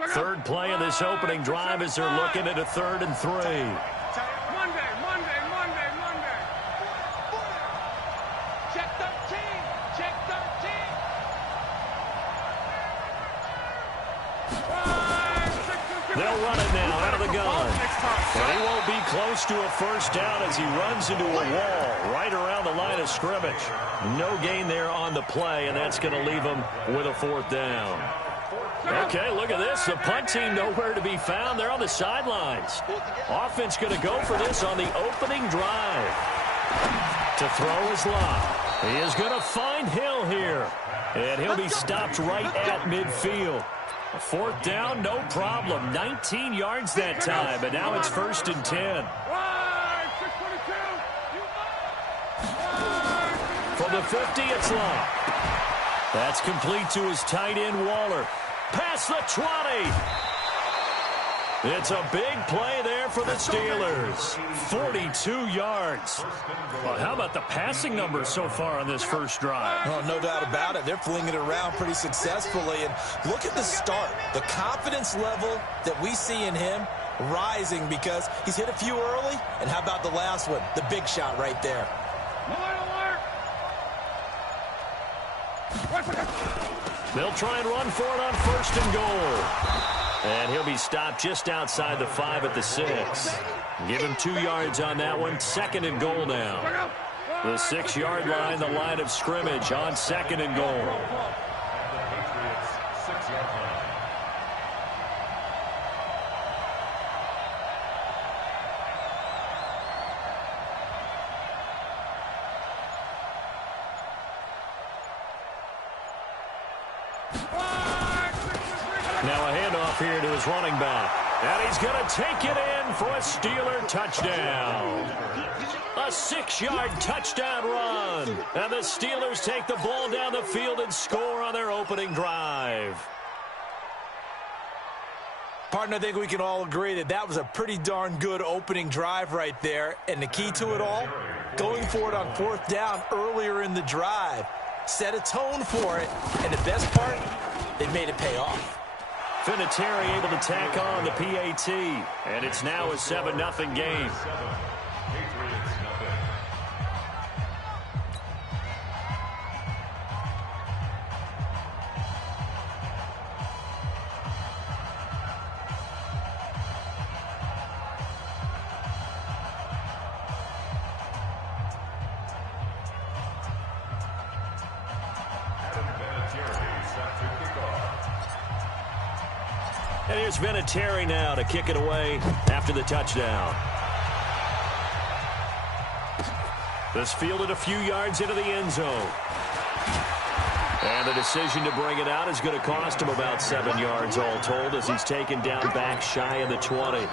Third play of this opening drive as they're looking at a 3rd and 3. Monday. Check 13. Check 13. They'll run it now out of the gun. And he won't be close to a first down as he runs into a wall right around the line of scrimmage. No gain there on the play, and that's going to leave him with a 4th down. Okay, look at this. The punt team nowhere to be found. They're on the sidelines. Offense going to go for this on the opening drive. To throw his lob. He is going to find Hill here. And he'll be stopped right at midfield. A 4th down, no problem. 19 yards that time, but now it's 1st and 10. From the 50, it's Long. That's complete to his tight end, Waller. Past the 20. It's a big play there for the Steelers. 42 yards. Well, how about the passing numbers so far on this first drive? Oh, no doubt about it. They're flinging it around pretty successfully. And look at the start. The confidence level that we see in him rising because he's hit a few early. And how about the last one? The big shot right there. They'll try and run for it on 1st and goal. And he'll be stopped just outside the 5 at the 6. Give him 2 yards on that one. 2nd and goal now. The 6-yard line, the line of scrimmage on 2nd and goal. Now a handoff here to his running back. And he's going to take it in for a Steeler touchdown. A 6-yard touchdown run. And the Steelers take the ball down the field and score on their opening drive. Partner, I think we can all agree that that was a pretty darn good opening drive right there. And the key to it all, going for it on 4th down earlier in the drive. Set a tone for it. And the best part, they made it pay off. Vinatieri able to tack on the PAT. And it's now a 7-0 game. And here's Vinatieri now to kick it away after the touchdown. This fielded a few yards into the end zone. And the decision to bring it out is going to cost him about 7 yards all told as he's taken down back shy of the 20.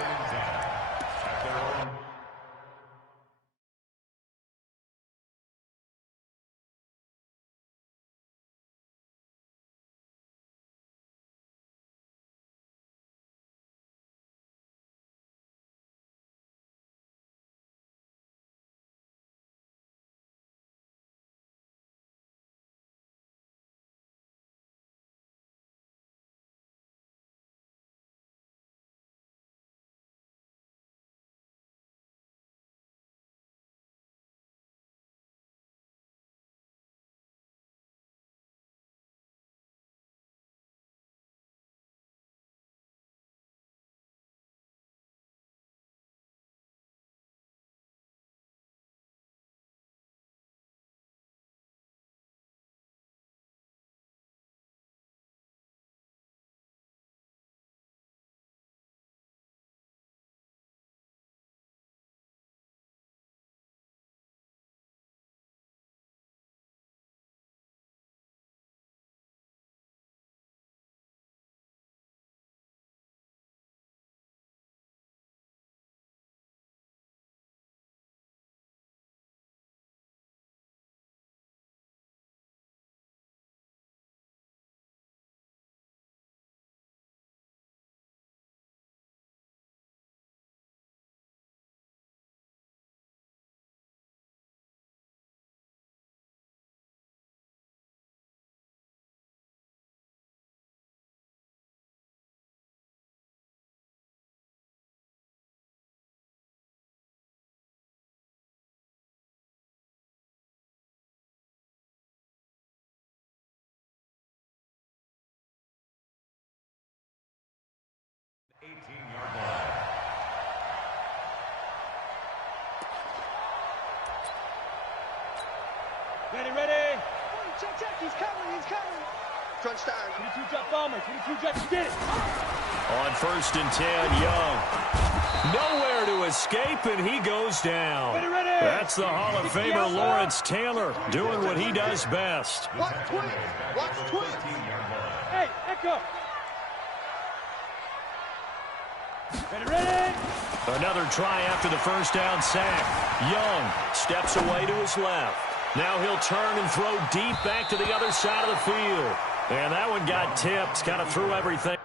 Ready, ready. Check, check. He's coming. He's coming. Crunch time. 22 jet bomber. 22 jet. Get it. On 1st and 10, Young. Nowhere to escape, and he goes down. Ready, ready. That's the Hall of Famer Lawrence Taylor doing what he does best. Watch twins. Watch twins. Hey, Echo. Ready, ready. Another try after the first down sack. Young steps away to his left. Now he'll turn and throw deep back to the other side of the field. And that one got tipped, kind of threw everything.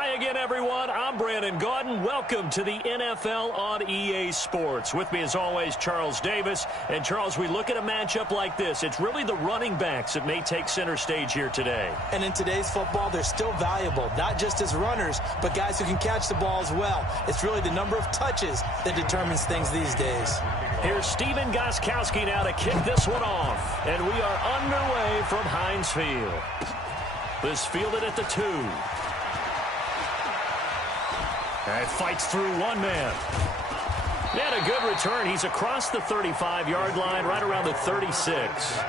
Hi again, everyone. I'm Brandon Gaudin. Welcome to the NFL on EA Sports. With me, as always, Charles Davis. And, Charles, we look at a matchup like this. It's really the running backs that may take center stage here today. And in today's football, they're still valuable, not just as runners, but guys who can catch the ball as well. It's really the number of touches that determines things these days. Here's Steven Gostkowski now to kick this one off. And we are underway from Heinz Field. This fielded at the 2. And fights through one man. And a good return. He's across the 35-yard line, right around the 36.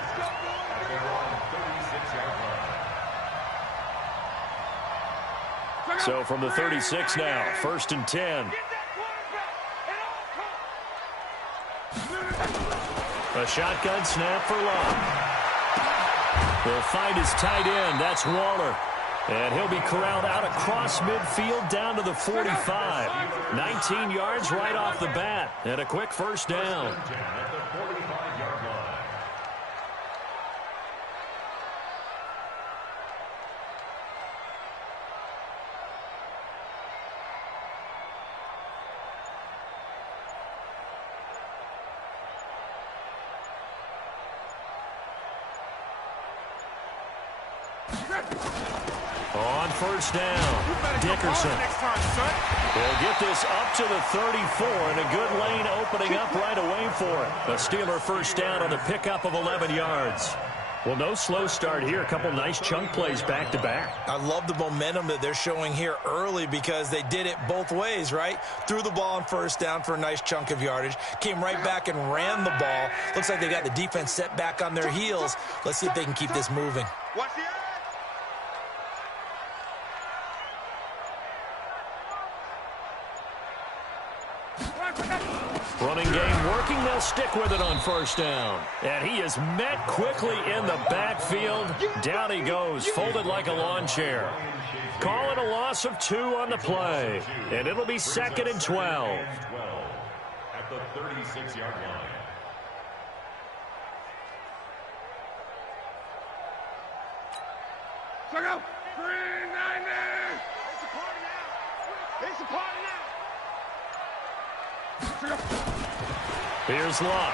So from the 36 now, 1st and 10. A shotgun snap for Love. He'll find his tight end. That's Waller. And he'll be corralled out across midfield down to the 45. 19 yards right off the bat. And a quick first down. On first down, Dickerson will get this up to the 34, and a good lane opening up right away for it. A Steeler first down on the pickup of 11 yards. Well, no slow start here. A couple nice chunk plays back-to-back. I love the momentum that they're showing here early because they did it both ways, right? Threw the ball on first down for a nice chunk of yardage. Came right back and ran the ball. Looks like they got the defense set back on their heels. Let's see if they can keep this moving. Watch the eyes. Running game working. They'll stick with it on first down. And he is met quickly in the backfield. Down he goes, folded like a lawn chair. Call it a loss of 2 on the play. And it'll be 2nd and 12. At the 36-yard line. Check out. 390. It's a party now. It's a party now. Here's Luck.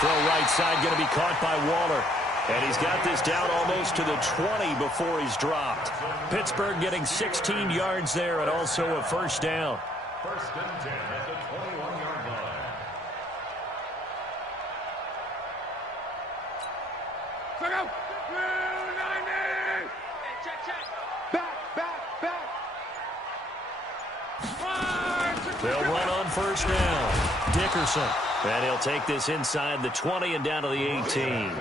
Throw right side going to be caught by Waller. And he's got this down almost to the 20 before he's dropped. Pittsburgh getting 16 yards there and also a first down. 1st and 10 at the 21-yard line. Check out. 290. Check. Back. They'll run on first down. Dickerson. And he'll take this inside the 20 and down to the 18.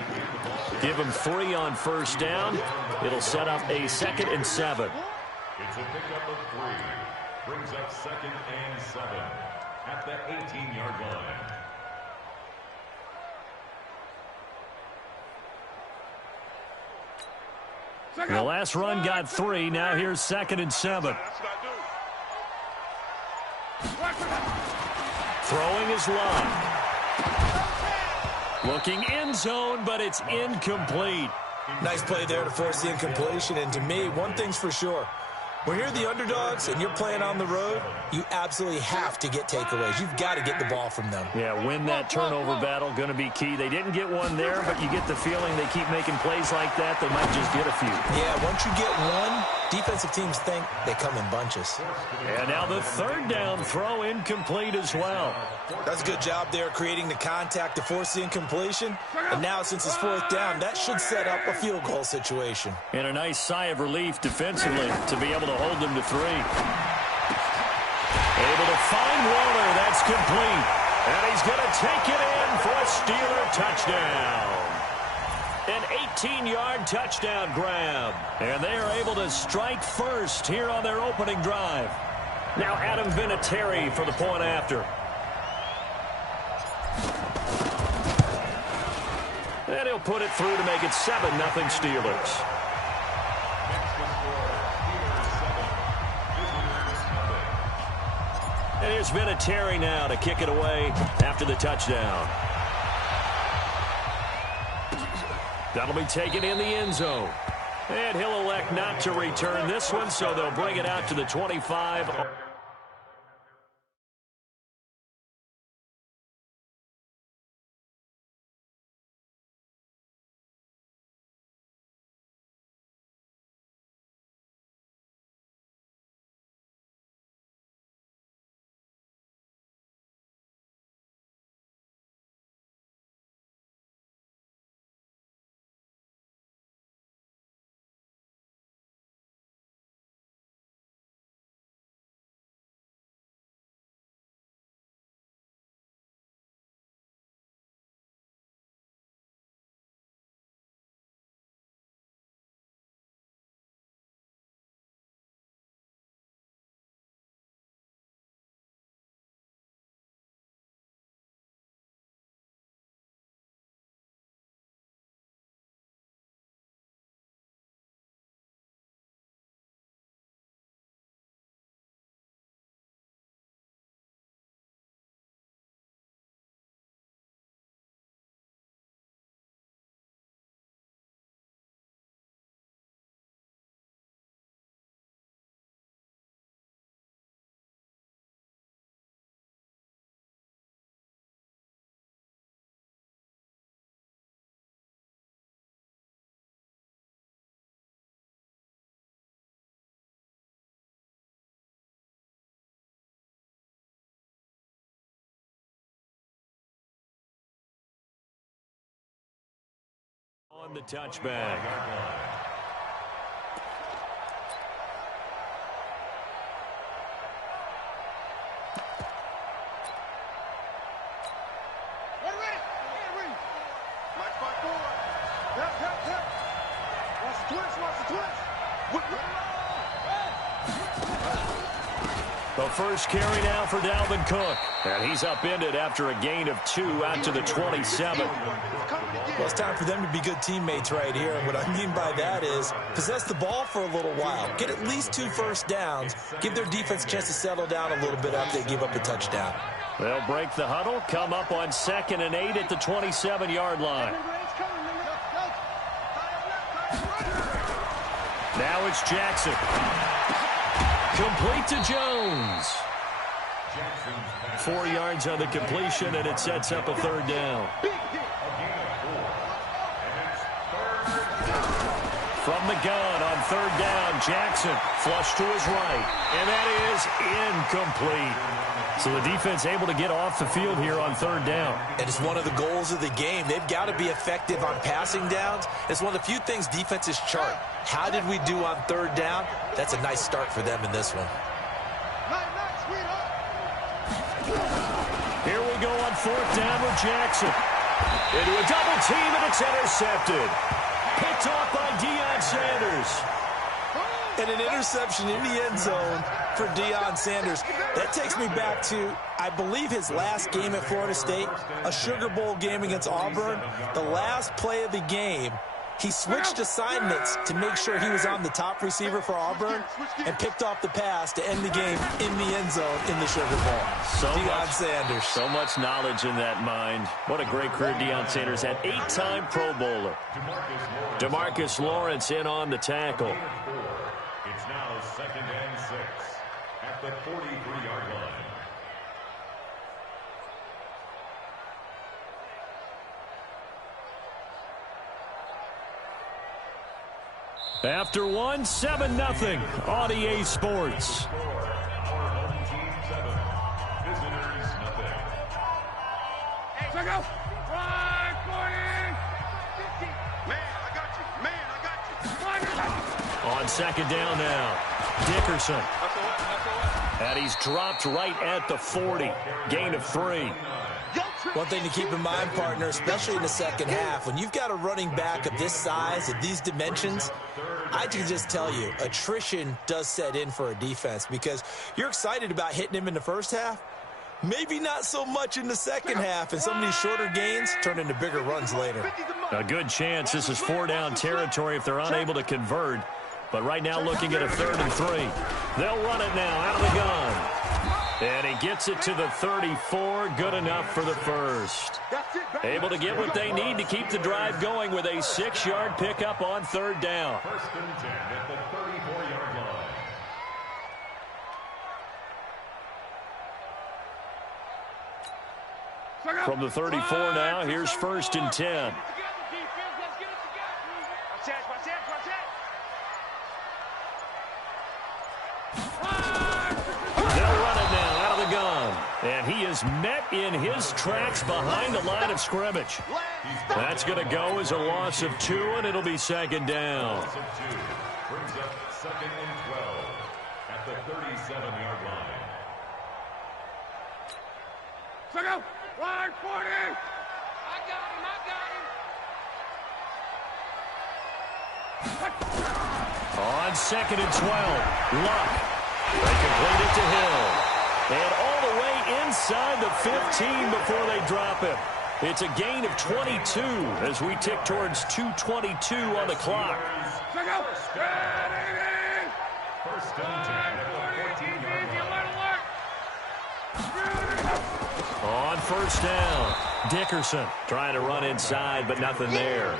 Give him 3 on first down. It'll set up a 2nd and 7. It's a pickup of 3. Brings up 2nd and 7 at the 18-yard line. The last run got 3. Now here's 2nd and 7. Throwing his Luck. Looking end zone, but it's incomplete. Nice play there to force the incompletion. And to me, one thing's for sure. When you're the underdogs and you're playing on the road, you absolutely have to get takeaways. You've got to get the ball from them. Yeah, win that turnover battle, going to be key. They didn't get one there, but you get the feeling they keep making plays like that, they might just get a few. Yeah, once you get one, defensive teams think they come in bunches. And now the 3rd down throw incomplete as well. That's a good job there creating the contact to force the incompletion. And now since it's 4th down, that should set up a field goal situation. And a nice sigh of relief defensively to be able to hold them to 3. Able to find Waller. That's complete. And he's going to take it in for a Steeler touchdown. An 18-yard touchdown grab. And they are able to strike first here on their opening drive. Now Adam Vinatieri for the point after. And he'll put it through to make it 7-0 Steelers. And here's Vinatieri now to kick it away after the touchdown. That'll be taken in the end zone. And he'll elect not to return this one, so they'll bring it out to the 25. On the touchback. The first carry now for Dalvin Cook. And he's upended after a gain of 2 out to the 27. Well, it's time for them to be good teammates right here. And what I mean by that is possess the ball for a little while. Get at least 2 first downs. Give their defense a chance to settle down a little bit after they give up a touchdown. They'll break the huddle, come up on 2nd and 8 at the 27-yard line. Now it's Jackson. Complete to Jones. 4 yards on the completion, and it sets up a 3rd down. From the gun on 3rd down, Jackson flush to his right, and that is incomplete. So the defense able to get off the field here on 3rd down. And it's one of the goals of the game. They've got to be effective on passing downs. It's one of the few things defenses chart. How did we do on 3rd down? That's a nice start for them in this one. Here we go on 4th down with Jackson. Into a double team, and it's intercepted. Picked off by Deion Sanders. And an interception in the end zone for Deion Sanders. That takes me back to, I believe, his last game at Florida State, a Sugar Bowl game against Auburn. The last play of the game, he switched assignments to make sure he was on the top receiver for Auburn and picked off the pass to end the game in the end zone in the Sugar Bowl. Deion Sanders. So much knowledge in that mind. What a great career Deion Sanders had. 8-time Pro Bowler. DeMarcus Lawrence in on the tackle. It's now 2nd and 6 at the 43-yard line. After 1, 7-0 on EA Sports. Our home team 7, visitors nothing. Check out. Right, Gordon. Man, I got you. Man, I got you. On 2nd down now, Dickerson. And he's dropped right at the 40. Gain of 3. One thing to keep in mind, partner, especially in the second half, when you've got a running back of this size, of these dimensions, I can just tell you, attrition does set in for a defense because you're excited about hitting him in the first half, maybe not so much in the second half, and some of these shorter gains turn into bigger runs later. A good chance this is 4-down territory if they're unable to convert. But right now looking at a 3rd and 3. They'll run it now out of the gun. And he gets it to the 34. Good enough for the first. Able to get what they need to keep the drive going with a 6-yard pickup on third down. First and 10 at the 34-yard line. From the 34 now, here's first and 10. And he is met in his tracks behind the line of scrimmage. That's going to go as a loss of 2, and it'll be second down. Loss of 2 brings up second and 12 at the 37-yard line. Second, line 40. I got him. On second and 12, Luck. They complete it to Hill. And all the way inside the 15 before they drop him. It's a gain of 22 as we tick towards 2:22 on the clock. First and 10 at the 14-yard line. On first down, Dickerson trying to run inside, but nothing there.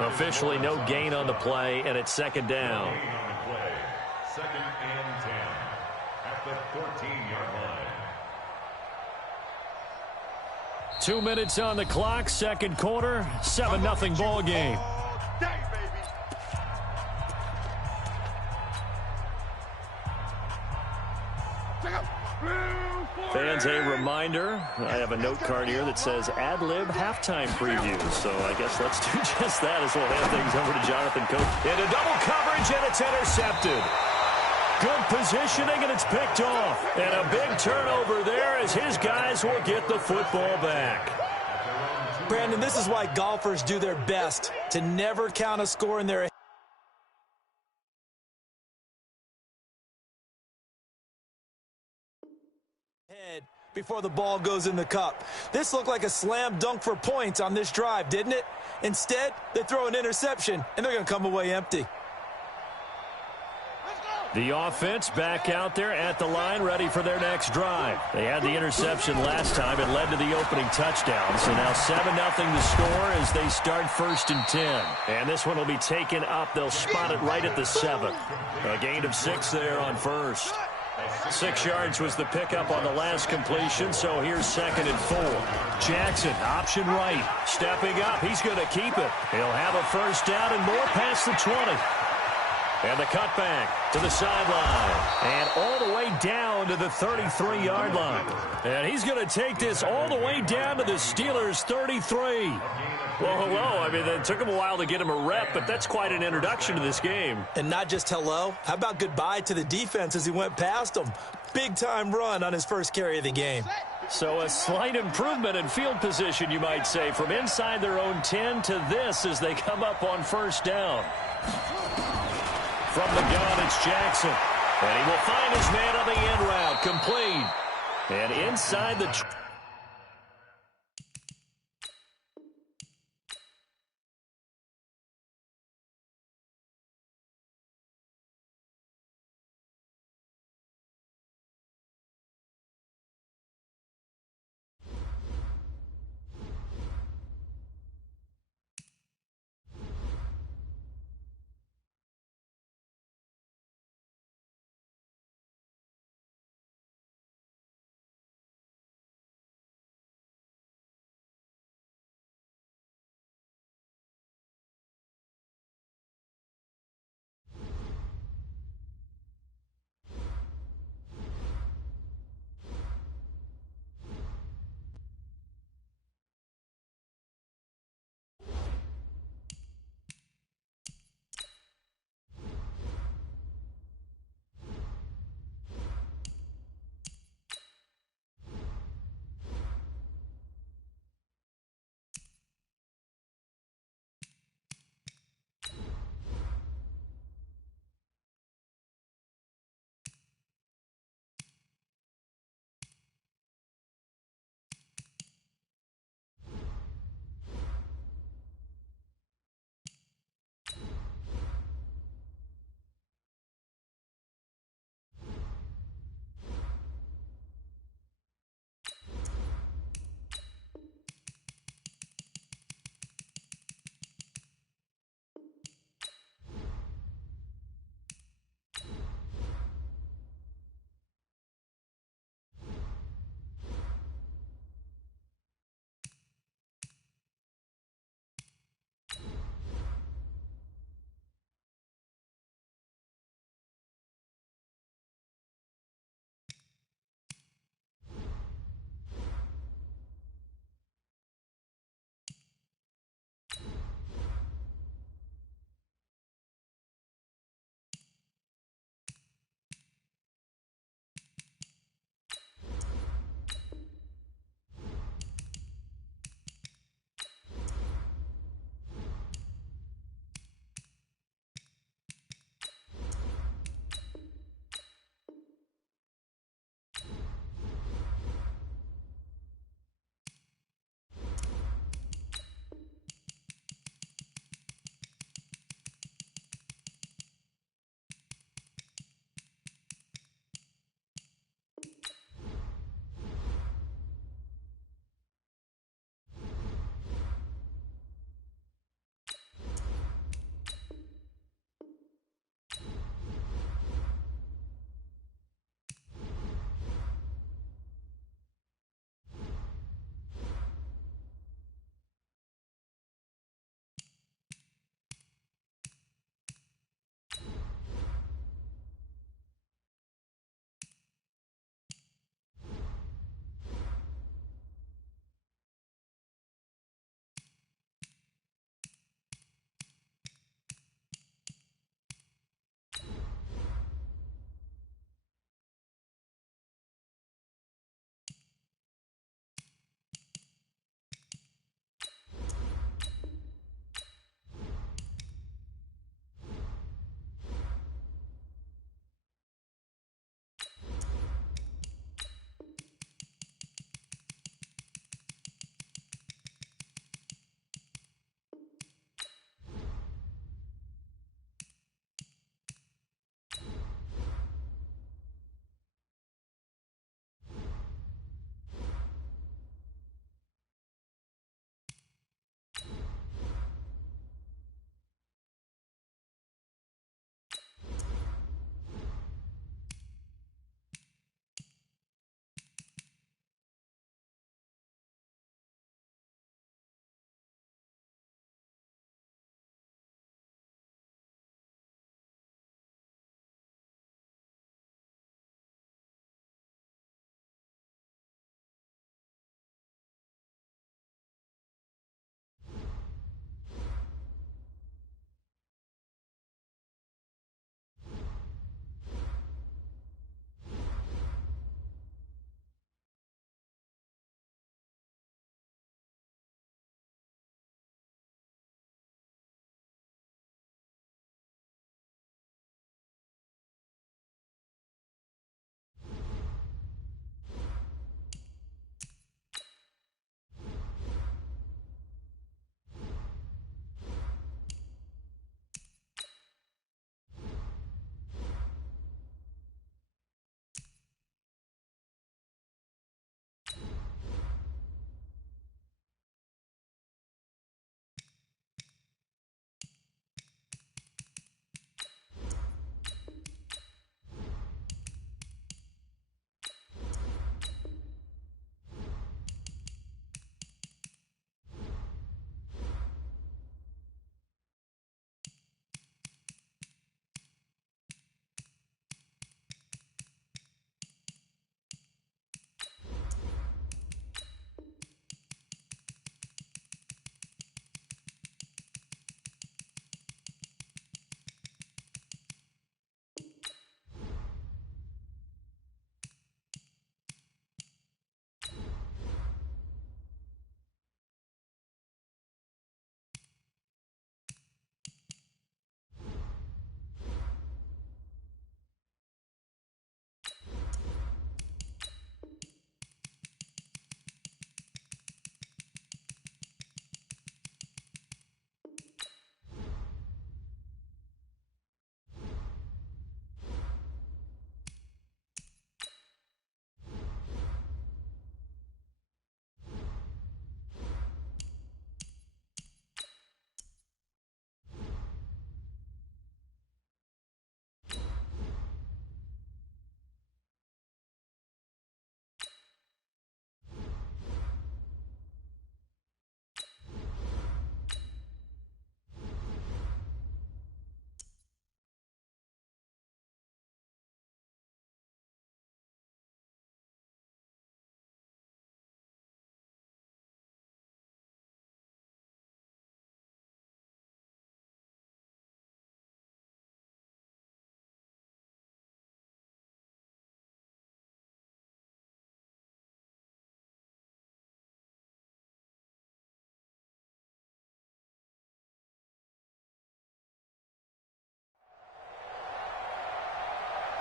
Officially no gain on the play, and it's second down. Second and 10 at the 14-yard line. 2 minutes on the clock, second quarter, 7-0 ball game. Fans, a reminder, I have a note card here that says ad-lib halftime preview. So I guess let's do just that as we'll hand things over to Jonathan Cope. Into double coverage, and it's intercepted. Good positioning, and it's picked off. And a big turnover there as his guys will get the football back. Brandon, this is why golfers do their best to never count a score in their head before the ball goes in the cup. This looked like a slam dunk for points on this drive, didn't it? Instead, they throw an interception, and they're going to come away empty. The offense back out there at the line, ready for their next drive. They had the interception last time. It led to the opening touchdown. So now 7-0 the score as they start first and 10. And this one will be taken up. They'll spot it right at the 7. A gain of 6 there on first. 6 yards was the pickup on the last completion, so here's second and 4. Jackson, option right, stepping up. He's going to keep it. He'll have a first down and more past the 20. And the cutback to the sideline. And all the way down to the 33-yard line. And he's going to take this all the way down to the Steelers' 33. Well, hello. I mean, it took him a while to get him a rep, but that's quite an introduction to this game. And not just hello. How about goodbye to the defense as he went past them? Big-time run on his first carry of the game. So a slight improvement in field position, you might say, from inside their own 10 to this as they come up on first down. From the gun, it's Jackson. And he will find his man on the end route, complete. And inside the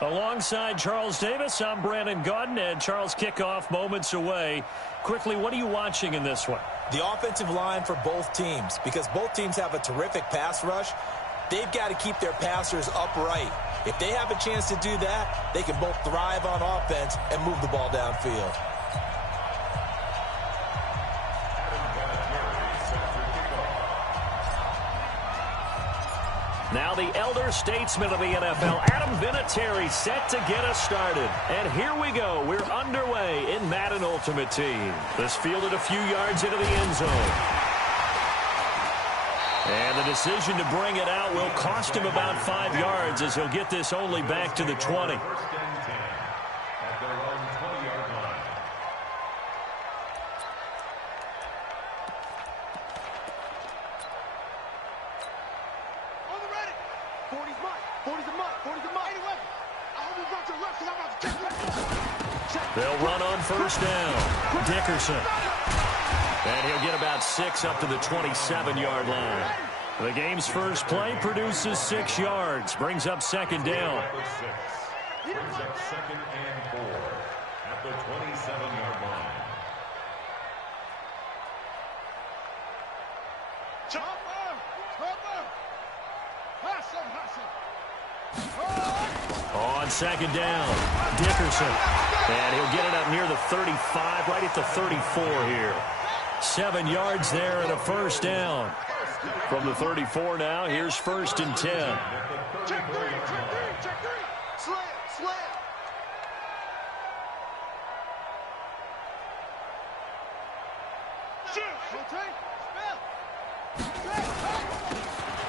Alongside Charles Davis, I'm Brandon Gaudin, and Charles, kickoff moments away. Quickly, what are you watching in this one? The offensive line for both teams, because both teams have a terrific pass rush. They've got to keep their passers upright. If they have a chance to do that, they can both thrive on offense and move the ball downfield. Now the elder statesman of the NFL, Adam Vinatieri, set to get us started. And here we go. We're underway in Madden Ultimate Team. This fielded a few yards into the end zone. And the decision to bring it out will cost him about 5 yards as he'll get this only back to the 20. They'll run on first down. Dickerson. And he'll get about 6 up to the 27-yard line. The game's first play produces 6 yards. Brings up second down. Brings up second and 4 at the 27-yard line. On second down, Dickerson. And he'll get it up near the 35, right at the 34 here. 7 yards there and a first down. From the 34 now, here's first and 10. Check three. Slam.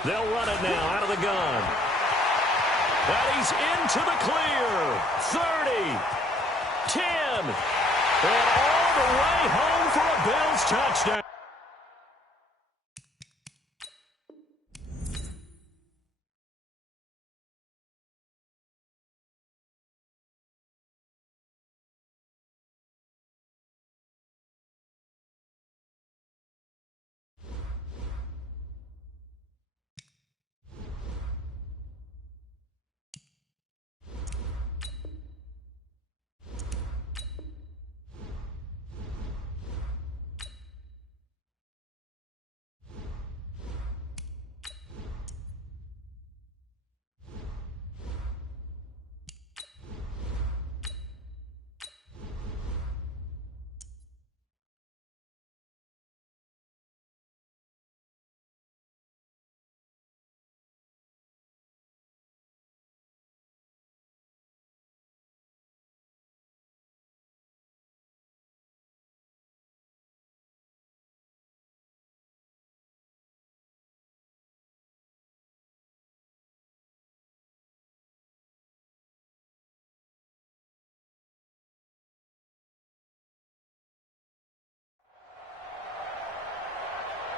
They'll run it now out of the gun. And he's into the clear. 30, 10, and all the way home for a Bills touchdown.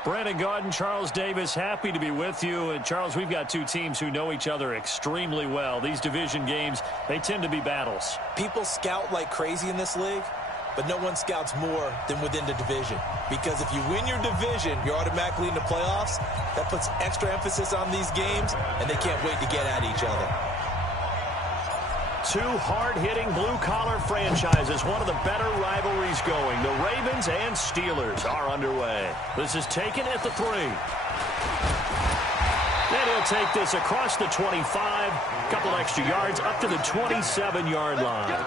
Brandon Gaudin, Charles Davis, happy to be with you. And, Charles, we've got two teams who know each other extremely well. These division games, they tend to be battles. People scout like crazy in this league, but no one scouts more than within the division. Because if you win your division, you're automatically in the playoffs. That puts extra emphasis on these games, and they can't wait to get at each other. Two hard-hitting blue-collar franchises, one of the better rivalries going. The Ravens and Steelers are underway. This is taken at the 3. And he'll take this across the 25, couple extra yards up to the 27-yard line.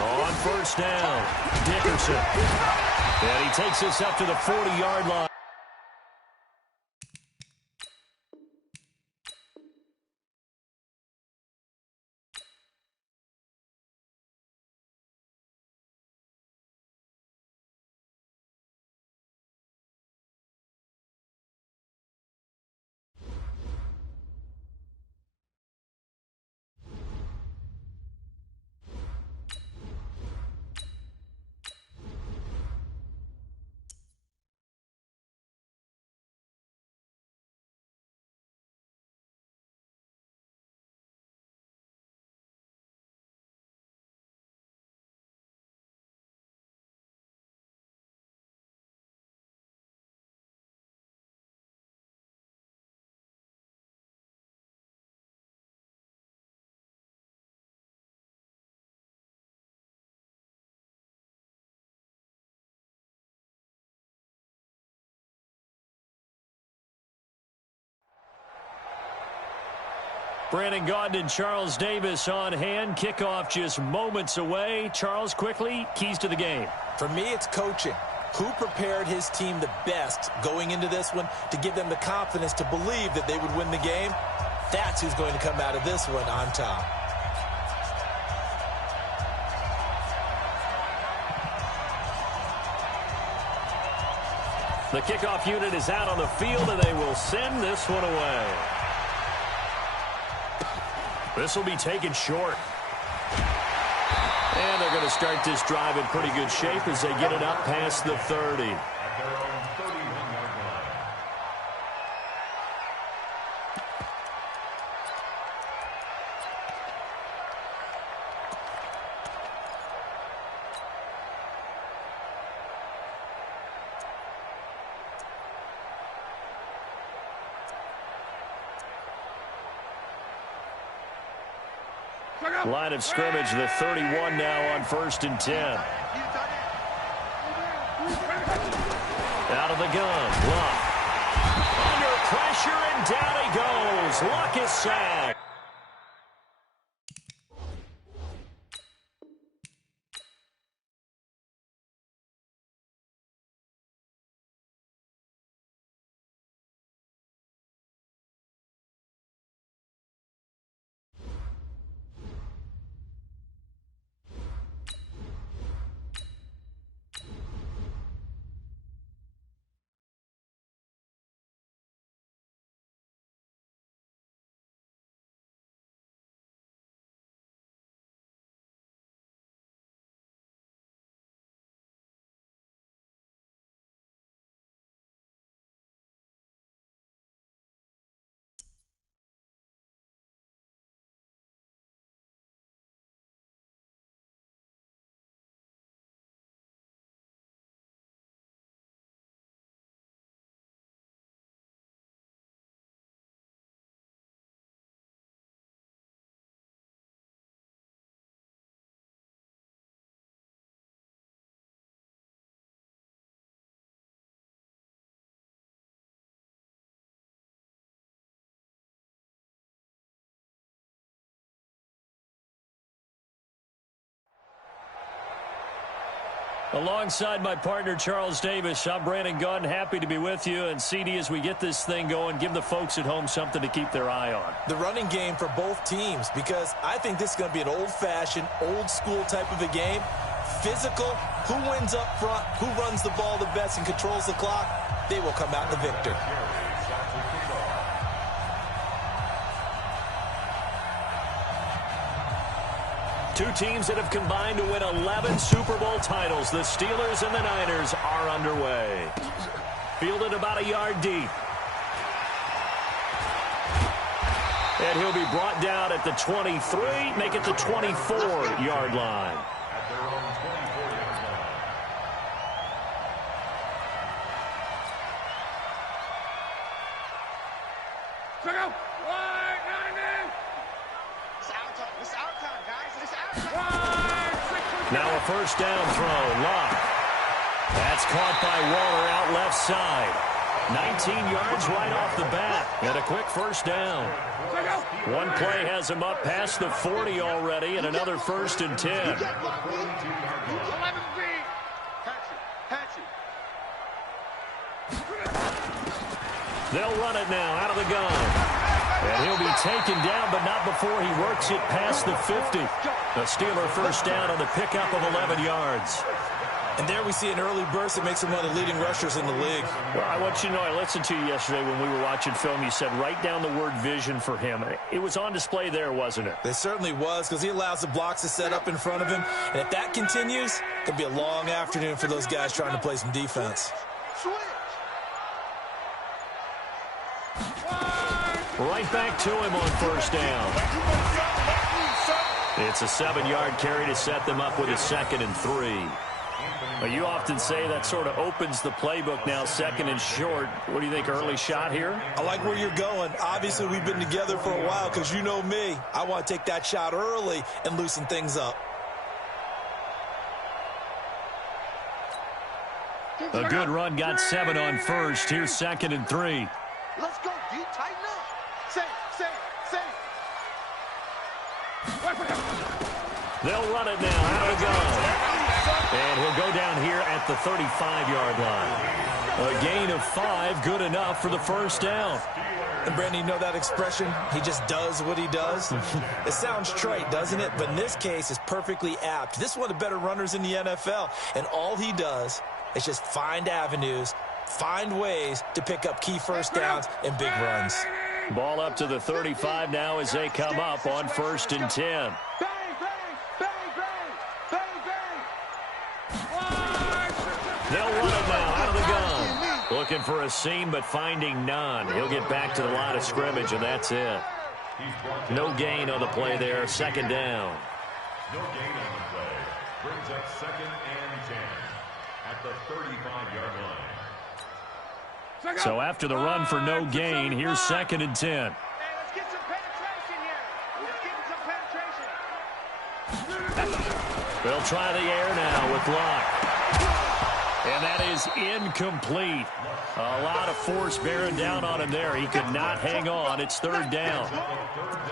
On first down, Dickerson. And he takes this up to the 40-yard line. Brandon Gaudin and Charles Davis on hand. Kickoff just moments away. Charles, quickly, keys to the game. For me, it's coaching. Who prepared his team the best going into this one to give them the confidence to believe that they would win the game? That's who's going to come out of this one on top. The kickoff unit is out on the field, and they will send this one away. This will be taken short. And they're going to start this drive in pretty good shape as they get it up past the 30. At their own 31-yard line. Line of scrimmage, the 31 now on 1st and 10. Out of the gun, Luck. Under pressure, and down he goes. Luck is sacked. Alongside my partner, Charles Davis, I'm Brandon Gaudin. Happy to be with you. And, CD, as we get this thing going, give the folks at home something to keep their eye on. The running game for both teams, because I think this is going to be an old-fashioned, old-school type of a game. Physical, who wins up front, who runs the ball the best and controls the clock, they will come out the victor. Two teams that have combined to win 11 Super Bowl titles. The Steelers and the Niners are underway. Fielded about a yard deep. And he'll be brought down at the 23, make it the 24-yard line. At their own 24-yard line. Check out. Wide 90. It's our time, guys. It's our time. Wide 60. Now a first down throw. Lock. That's caught by Waller out left side. 19 yards right off the bat. And a quick first down. Check out. One play has him up past the 40 already, and another 1st and 10. 11 feet. Hatchet. They'll run it now out of the gun. And he'll be taken down, but not before he works it past the 50. The Steeler first down on the pickup of 11 yards. And there we see an early burst that makes him one of the leading rushers in the league. Well, I want you to know, I listened to you yesterday when we were watching film. You said write down the word vision for him. It was on display there, wasn't it? It certainly was, because he allows the blocks to set up in front of him. And if that continues, it could be a long afternoon for those guys trying to play some defense. Switch. Right back to him on first down. It's a 7-yard carry to set them up with a 2nd and 3. Well, you often say that sort of opens the playbook now, 2nd and short. What do you think, early shot here? I like where you're going. Obviously, we've been together for a while because you know me. I want to take that shot early and loosen things up. A good run, got 7 on first. Here's 2nd and 3. Let's go, D. Tighten up. Say. They'll run it now out of the gun. And he'll go down here at the 35-yard line. A gain of 5, good enough for the first down. And Brandon, you know that expression? He just does what he does. It sounds trite, doesn't it? But in this case, it's perfectly apt. This is one of the better runners in the NFL. And all he does is just find avenues, find ways to pick up key first downs and big runs. Ball up to the 35 now as they come up on 1st and 10. They'll run it now out of the gun. Looking for a seam, but finding none. He'll get back to the line of scrimmage, and that's it. No gain on the play there. 2nd down. No gain on the play. Brings up 2nd and 10 at the 35-yard line. So after the run for no gain, here's 2nd and 10. Let's get some penetration here. Let's get some penetration. They'll try the air now with Luck. And that is incomplete. A lot of force bearing down on him there. He could not hang on. It's 3rd down.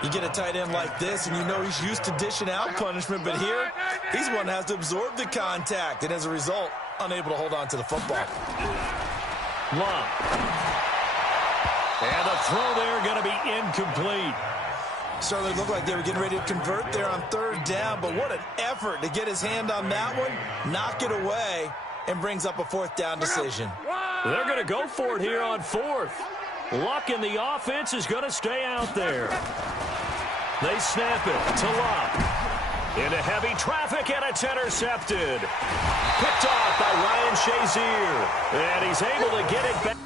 You get a tight end like this, and you know he's used to dishing out punishment, but here, he's one that has to absorb the contact, and as a result, unable to hold on to the football. Luck. And the throw there going to be incomplete. Certainly looked like they were getting ready to convert there on 3rd down, but what an effort to get his hand on that one, knock it away, and brings up a 4th down decision. They're going to go for it here on 4th. Luck in the offense is going to stay out there. They snap it to Luck. Into heavy traffic, and it's intercepted. Picked off by Ryan Shazier. And he's able to get it back.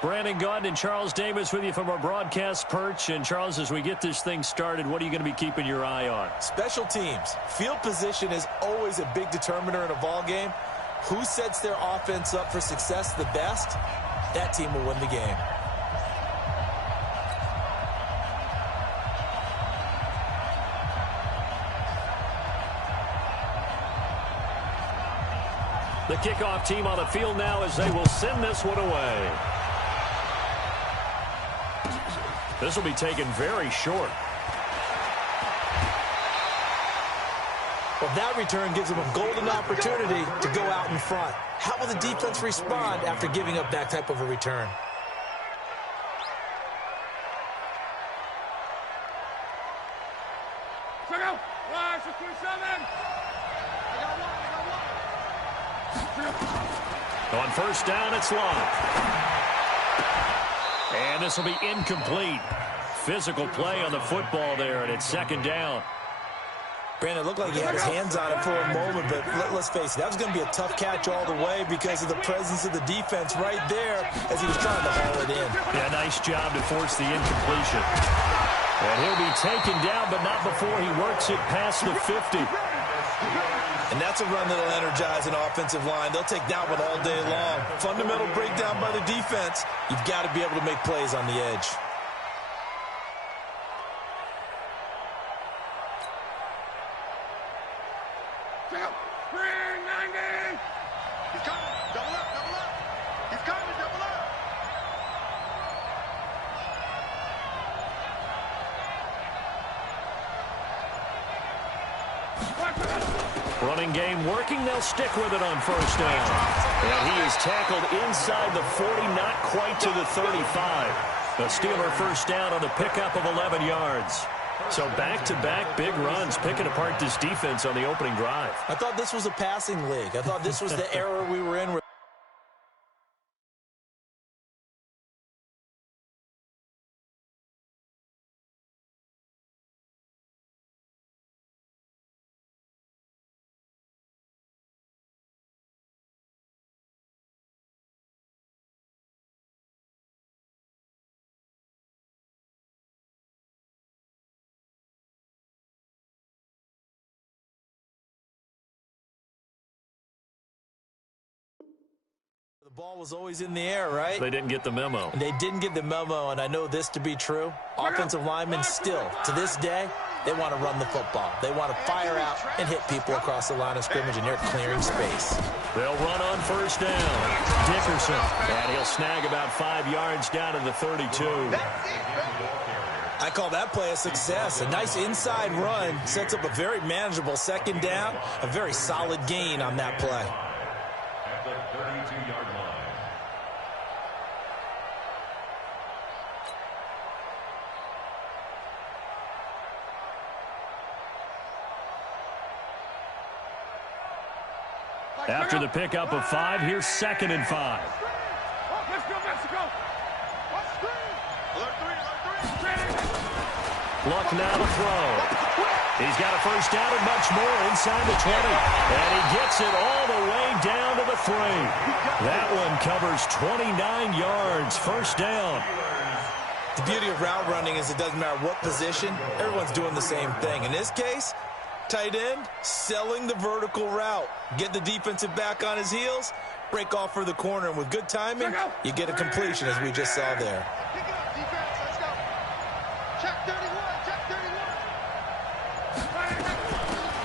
Brandon Gaudin and Charles Davis with you from our broadcast perch. And, Charles, as we get this thing started, what are you going to be keeping your eye on? Special teams. Field position is always a big determiner in a ball game. Who sets their offense up for success the best, that team will win the game. The kickoff team on the field now as they will send this one away. This will be taken very short. Well, that return gives them a golden opportunity to go out in front. How will the defense respond after giving up that type of a return? Check out. 27. On first down, it's long. And this will be incomplete. Physical play on the football there, and it's second down. Brandon, it looked like he had his hands on it for a moment, but let's face it, that was going to be a tough catch all the way because of the presence of the defense right there as he was trying to haul it in. Yeah, nice job to force the incompletion. And he'll be taken down, but not before he works it past the 50. And that's a run that'll energize an offensive line. They'll take that one all day long. Fundamental breakdown by the defense. You've got to be able to make plays on the edge. Check out. 390. He's coming. Double up, double up. He's coming, double up. Running game working. They'll stick with it on first down. And he is tackled inside the 40, not quite to the 35. The Steeler first down on the pickup of 11 yards. So back-to-back big runs, picking apart this defense on the opening drive. I thought this was a passing league. I thought this was the era we were in. The ball was always in the air, right? They didn't get the memo. They didn't get the memo, and I know this to be true. Offensive linemen still, to this day, they want to run the football. They want to fire out and hit people across the line of scrimmage, and they're clearing space. They'll run on first down. Dickerson. And he'll snag about 5 yards down to the 32. I call that play a success. A nice inside run sets up a very manageable second down, a very solid gain on that play. At the 32-yard line. After the pickup of 5, here's 2nd and 5. Let's go, Mexico. Alert three. Luck now to throw. He's got a first down and much more inside the 20. And he gets it all the way down to the 3. That one covers 29 yards. First down. The beauty of route running is it doesn't matter what position, everyone's doing the same thing. In this case, tight end, selling the vertical route. Get the defensive back on his heels, break off for the corner, and with good timing, you get a completion as we just saw there. Pick it up, defense. Let's go. Check 31. Check 31.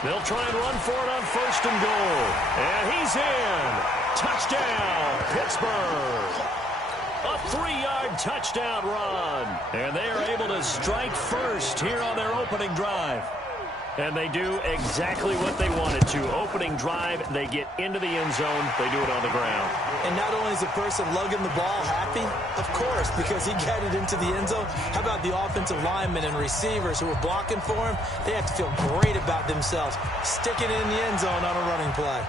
They'll try and run for it on 1st and goal. And he's in. Touchdown, Pittsburgh. A 3-yard touchdown run. And they are able to strike first here on their opening drive. And they do exactly what they wanted to. Opening drive, they get into the end zone. They do it on the ground. And not only is the person lugging the ball happy, of course, because he got it into the end zone. How about the offensive linemen and receivers who are blocking for him? They have to feel great about themselves, sticking it in the end zone on a running play.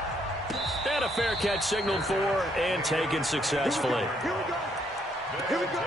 And a fair catch signaled for and taken successfully. Here we go. Here we go.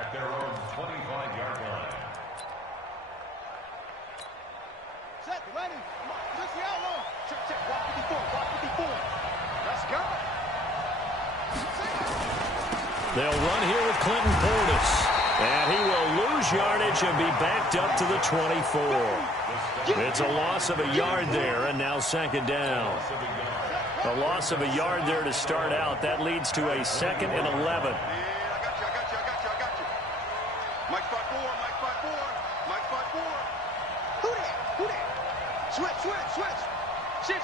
at their own 25-yard line. Set, ready. Come on, let's see how long. Check. Block 54. Let's go. They'll run here with Clinton Portis. And he will lose yardage and be backed up to the 24. It's a loss of a yard there, and now second down. A loss of a yard there to start out. That leads to a 2nd and 11. I got you. Mike 5-4. Mike 5-4. Who that? Switch. Shit.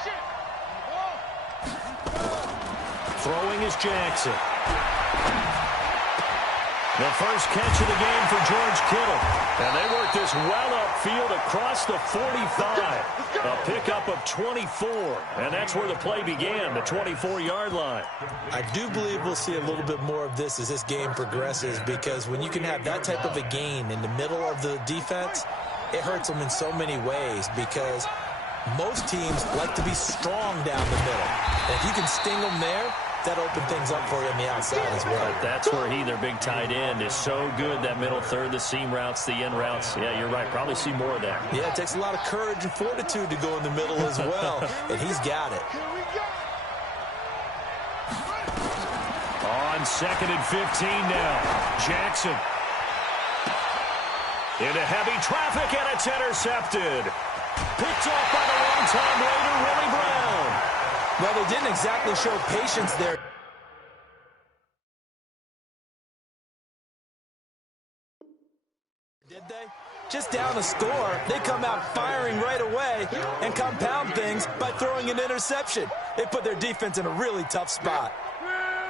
Throwing is Jackson. The first catch of the game for George Kittle. And they work this well upfield across the 45. A pickup of 24. And that's where the play began, the 24-yard line. I do believe we'll see a little bit more of this as this game progresses, because when you can have that type of a gain in the middle of the defense, it hurts them in so many ways, because most teams like to be strong down the middle. And if you can sting them there, that opened things up for you on the outside as well. But that's where their big tight end, is so good, that middle third, the seam routes, the in routes. Yeah, you're right. Probably see more of that. Yeah, it takes a lot of courage and fortitude to go in the middle as well, and he's got it. On 2nd and 15 now. Jackson. Into heavy traffic, and it's intercepted. Picked off by the long-time Raider, Willie Brown. Well, they didn't exactly show patience there. Did they? Just down a score, they come out firing right away and compound things by throwing an interception. They put their defense in a really tough spot.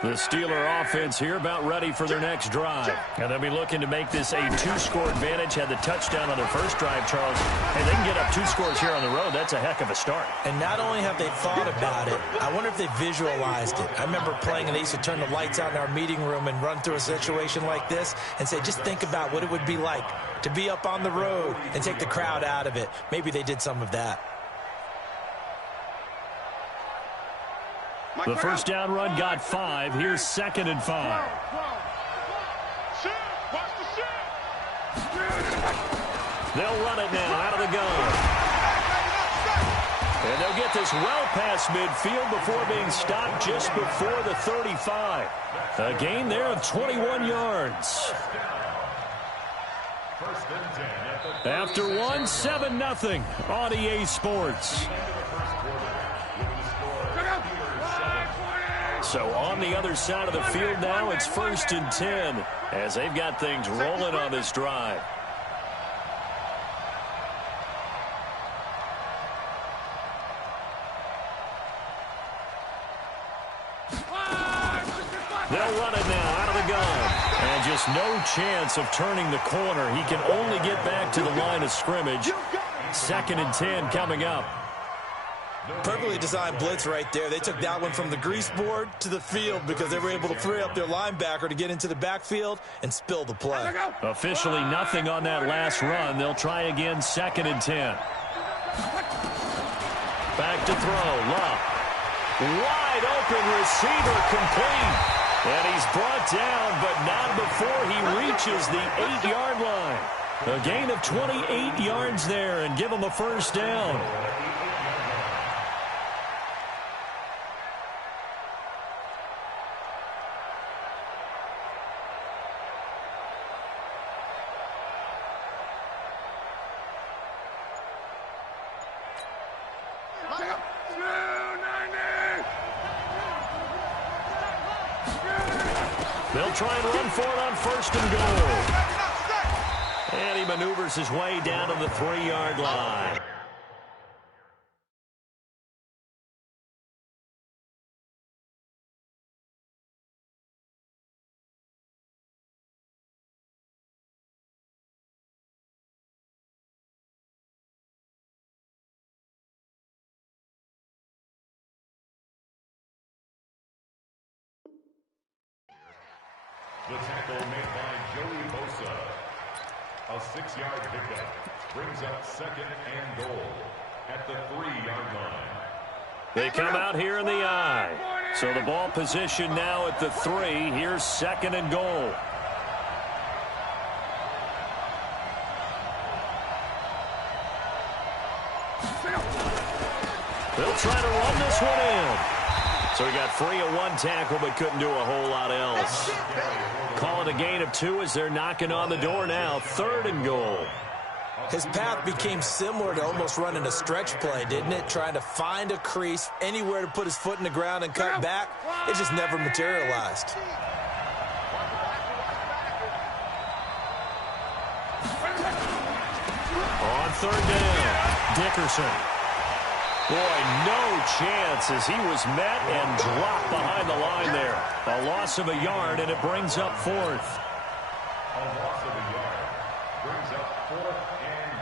The Steeler offense here about ready for their next drive. And they'll be looking to make this a 2-score advantage. Had the touchdown on their first drive, Charles. Hey, they can get up 2 scores here on the road. That's a heck of a start. And not only have they thought about it, I wonder if they visualized it. I remember playing, and they used to turn the lights out in our meeting room and run through a situation like this and say, just think about what it would be like to be up on the road and take the crowd out of it. Maybe they did some of that. The first down run got 5. Here's 2nd and 5. They'll run it now out of the gun. And they'll get this well past midfield before being stopped just before the 35. A gain there of 21 yards. After 7-0 on EA Sports. So on the other side of the field now, it's 1st and 10 as they've got things rolling on this drive. They'll run it now out of the gun. And just no chance of turning the corner. He can only get back to the line of scrimmage. 2nd and 10 coming up. Perfectly designed blitz right there. They took that one from the grease board to the field because they were able to free up their linebacker to get into the backfield and spill the play. Officially nothing on that last run. They'll try again, 2nd and 10. Back to throw. Love. Wide open receiver, complete. And he's brought down, but not before he reaches the 8-yard line. A gain of 28 yards there and give him a first down. They'll try and run for it on 1st and goal. And he maneuvers his way down to the 3-yard line. The tackle made by Joey Bosa. A 6-yard pickup brings up 2nd and goal at the 3-yard line. They come out here in the I. So the ball position now at the 3. Here's 2nd and goal. They'll try to run this one in. So he got free of one tackle but couldn't do a whole lot else. Call it a gain of 2 as they're knocking on the door now. 3rd and goal. His path became similar to almost running a stretch play, didn't it? Trying to find a crease, anywhere to put his foot in the ground and cut back. It just never materialized. On 3rd down, Dickerson. Boy, no chance as he was met and dropped behind the line there. A loss of a yard, and it brings up 4th. A loss of a yard brings up 4th and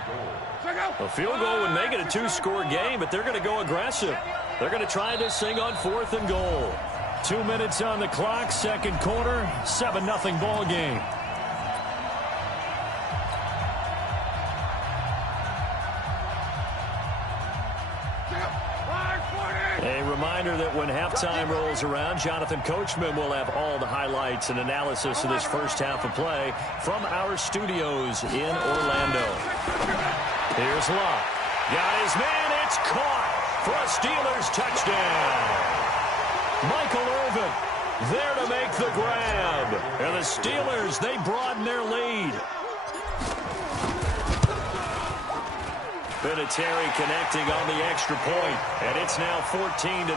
goal. A field goal would make it a 2-score game, but they're going to go aggressive. They're going to try this thing on 4th and goal. 2 minutes on the clock, 2nd quarter, 7-0 ball game. A reminder that when halftime rolls around, Jonathan Coachman will have all the highlights and analysis of this first half of play from our studios in Orlando. Here's Locke. Got his man. It's caught for a Steelers touchdown. Michael Irvin there to make the grab. And the Steelers, they broaden their lead. Vinatieri connecting on the extra point, and it's now 14-0.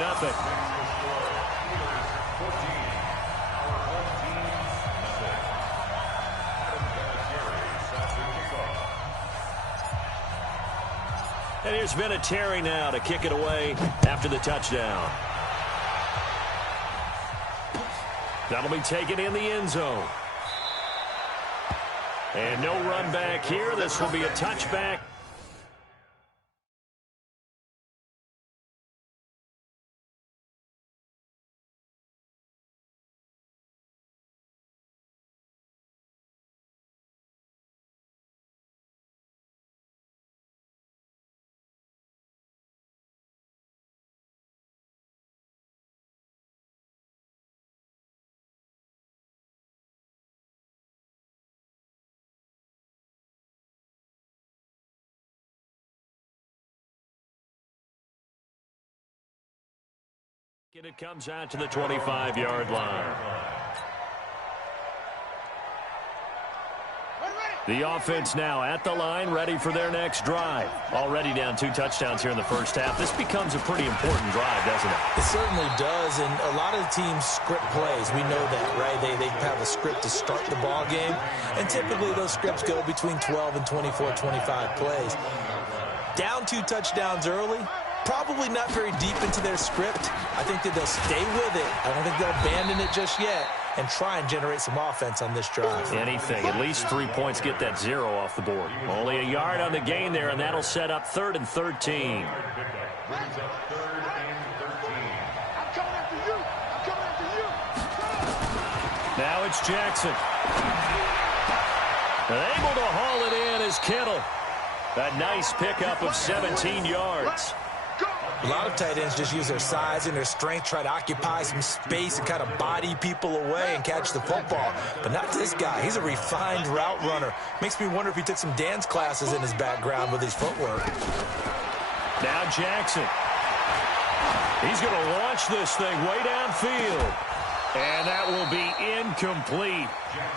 And here's Vinatieri now to kick it away after the touchdown. That'll be taken in the end zone. And no run back here. This will be a touchback. And it comes out to the 25-yard line. The offense now at the line, ready for their next drive. Already down 2 touchdowns here in the first half. This becomes a pretty important drive, doesn't it? It certainly does, and a lot of the teams script plays. We know that, right? They have a script to start the ball game, and typically those scripts go between 12 and 24, 25 plays. Down 2 touchdowns early. Probably not very deep into their script. I think that they'll stay with it. I don't think they'll abandon it just yet and try and generate some offense on this drive. Anything. At least 3 points, get that 0 off the board. Only a yard on the gain there, and that'll set up 3rd and 13. Now it's Jackson. Able to haul it in is Kittle. A nice pickup of 17 yards. A lot of tight ends just use their size and their strength, try to occupy some space and kind of body people away and catch the football. But not this guy. He's a refined route runner. Makes me wonder if he took some dance classes in his background with his footwork. Now Jackson. He's going to launch this thing way downfield. And that will be incomplete.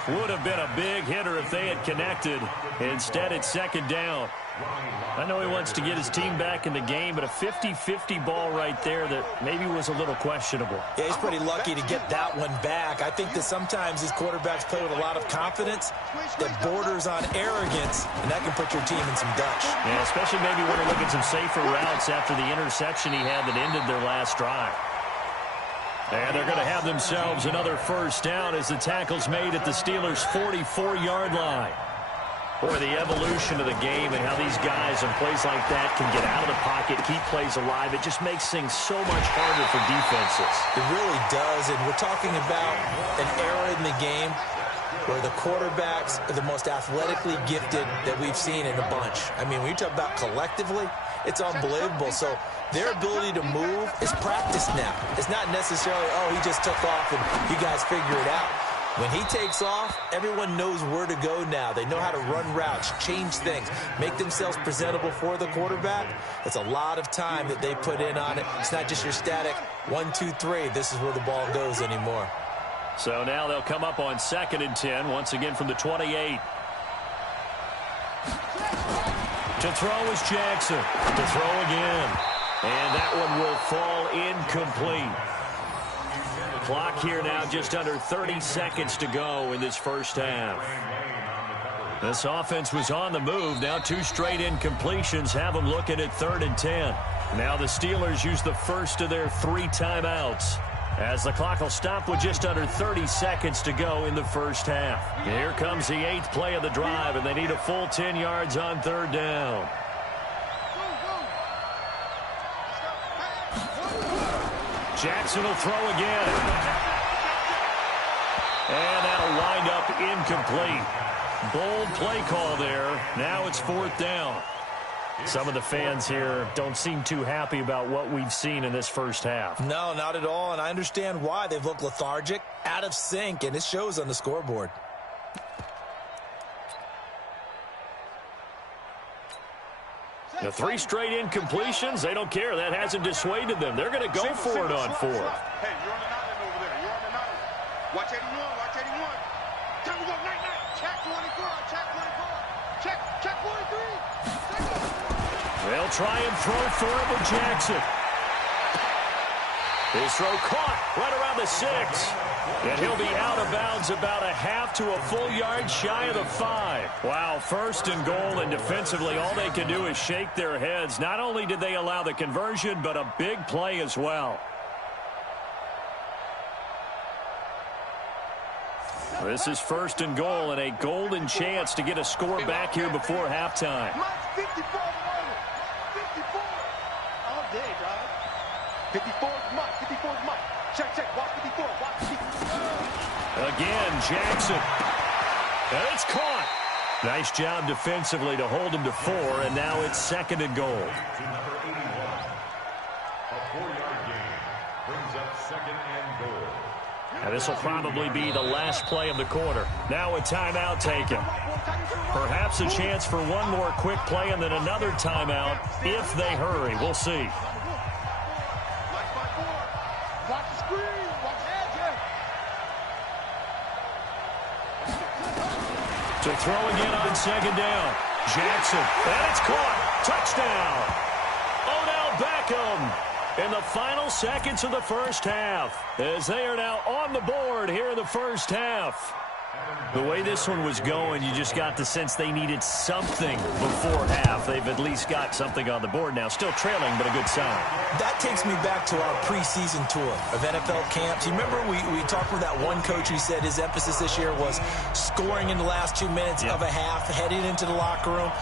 Would have been a big hitter if they had connected. Instead, it's 2nd down. I know he wants to get his team back in the game, but a 50-50 ball right there that maybe was a little questionable. Yeah, he's pretty lucky to get that one back. I think that sometimes these quarterbacks play with a lot of confidence that borders on arrogance, and that can put your team in some dutch. Yeah, especially maybe when they're looking some safer routes after the interception he had that ended their last drive. And they're going to have themselves another first down as the tackle's made at the Steelers' 44-yard line. Boy, the evolution of the game and how these guys on plays like that can get out of the pocket, keep plays alive, it just makes things so much harder for defenses. It really does, and we're talking about an era in the game where the quarterbacks are the most athletically gifted that we've seen in a bunch. I mean, when you talk about collectively, it's unbelievable. So their ability to move is practiced now. It's not necessarily, oh, he just took off and you guys figure it out. When he takes off, everyone knows where to go now. They know how to run routes, change things, make themselves presentable for the quarterback. It's a lot of time that they put in on it. It's not just your static 1, 2, 3. This is where the ball goes anymore. So now they'll come up on 2nd and 10, once again from the 28. To throw is Jackson. To throw again. And that one will fall incomplete. Clock here now just under 30 seconds to go in this first half. This offense was on the move. Now 2 straight incompletions have them looking at 3rd and 10. Now the Steelers use the first of their 3 timeouts, as the clock will stop with just under 30 seconds to go in the first half. Here comes the 8th play of the drive, and they need a full 10 yards on 3rd down. Jackson will throw again. And that'll wind up incomplete. Bold play call there. Now it's 4th down. Some of the fans here don't seem too happy about what we've seen in this first half. No, not at all, and I understand why. They've looked lethargic, out of sync, and it shows on the scoreboard. The 3 straight incompletions, they don't care. That hasn't dissuaded them. They're going to go for it on 4th. Hey, you're on an island over there. You're on an island. Watch 81, watch 81. Time to go, night, night. Check 24, check 24. Check 43. They'll try and throw for it with Jackson. His throw caught right around the 6. And he'll be out of bounds about a half to a full yard shy of the 5. Wow, 1st and goal, and defensively all they can do is shake their heads. Not only did they allow the conversion, but a big play as well. This is 1st and goal, and a golden chance to get a score back here before halftime. 54 all day, dog. 54 is Mike. 54 is Mike. Check. Watch 54. Watch 54. Again, Jackson. And it's caught. Nice job defensively to hold him to 4, and now it's 2nd and goal. To number 81. A 4-yard gain brings up 2nd and goal. And this will probably be the last play of the quarter. Now a timeout taken. Perhaps a chance for one more quick play and then another timeout if they hurry. We'll see. Watch the screen. Watch edge. To throw again on 2nd down. Jackson. And it's caught. Touchdown. Odell Beckham in the final seconds of the first half, as they are now on the board here in the first half. The way this one was going, you just got the sense they needed something before half. They've at least got something on the board now. Still trailing, but a good sign. That takes me back to our preseason tour of NFL camps. You remember we talked with that one coach who said his emphasis this year was scoring in the last 2 minutes of a half, heading into the locker room.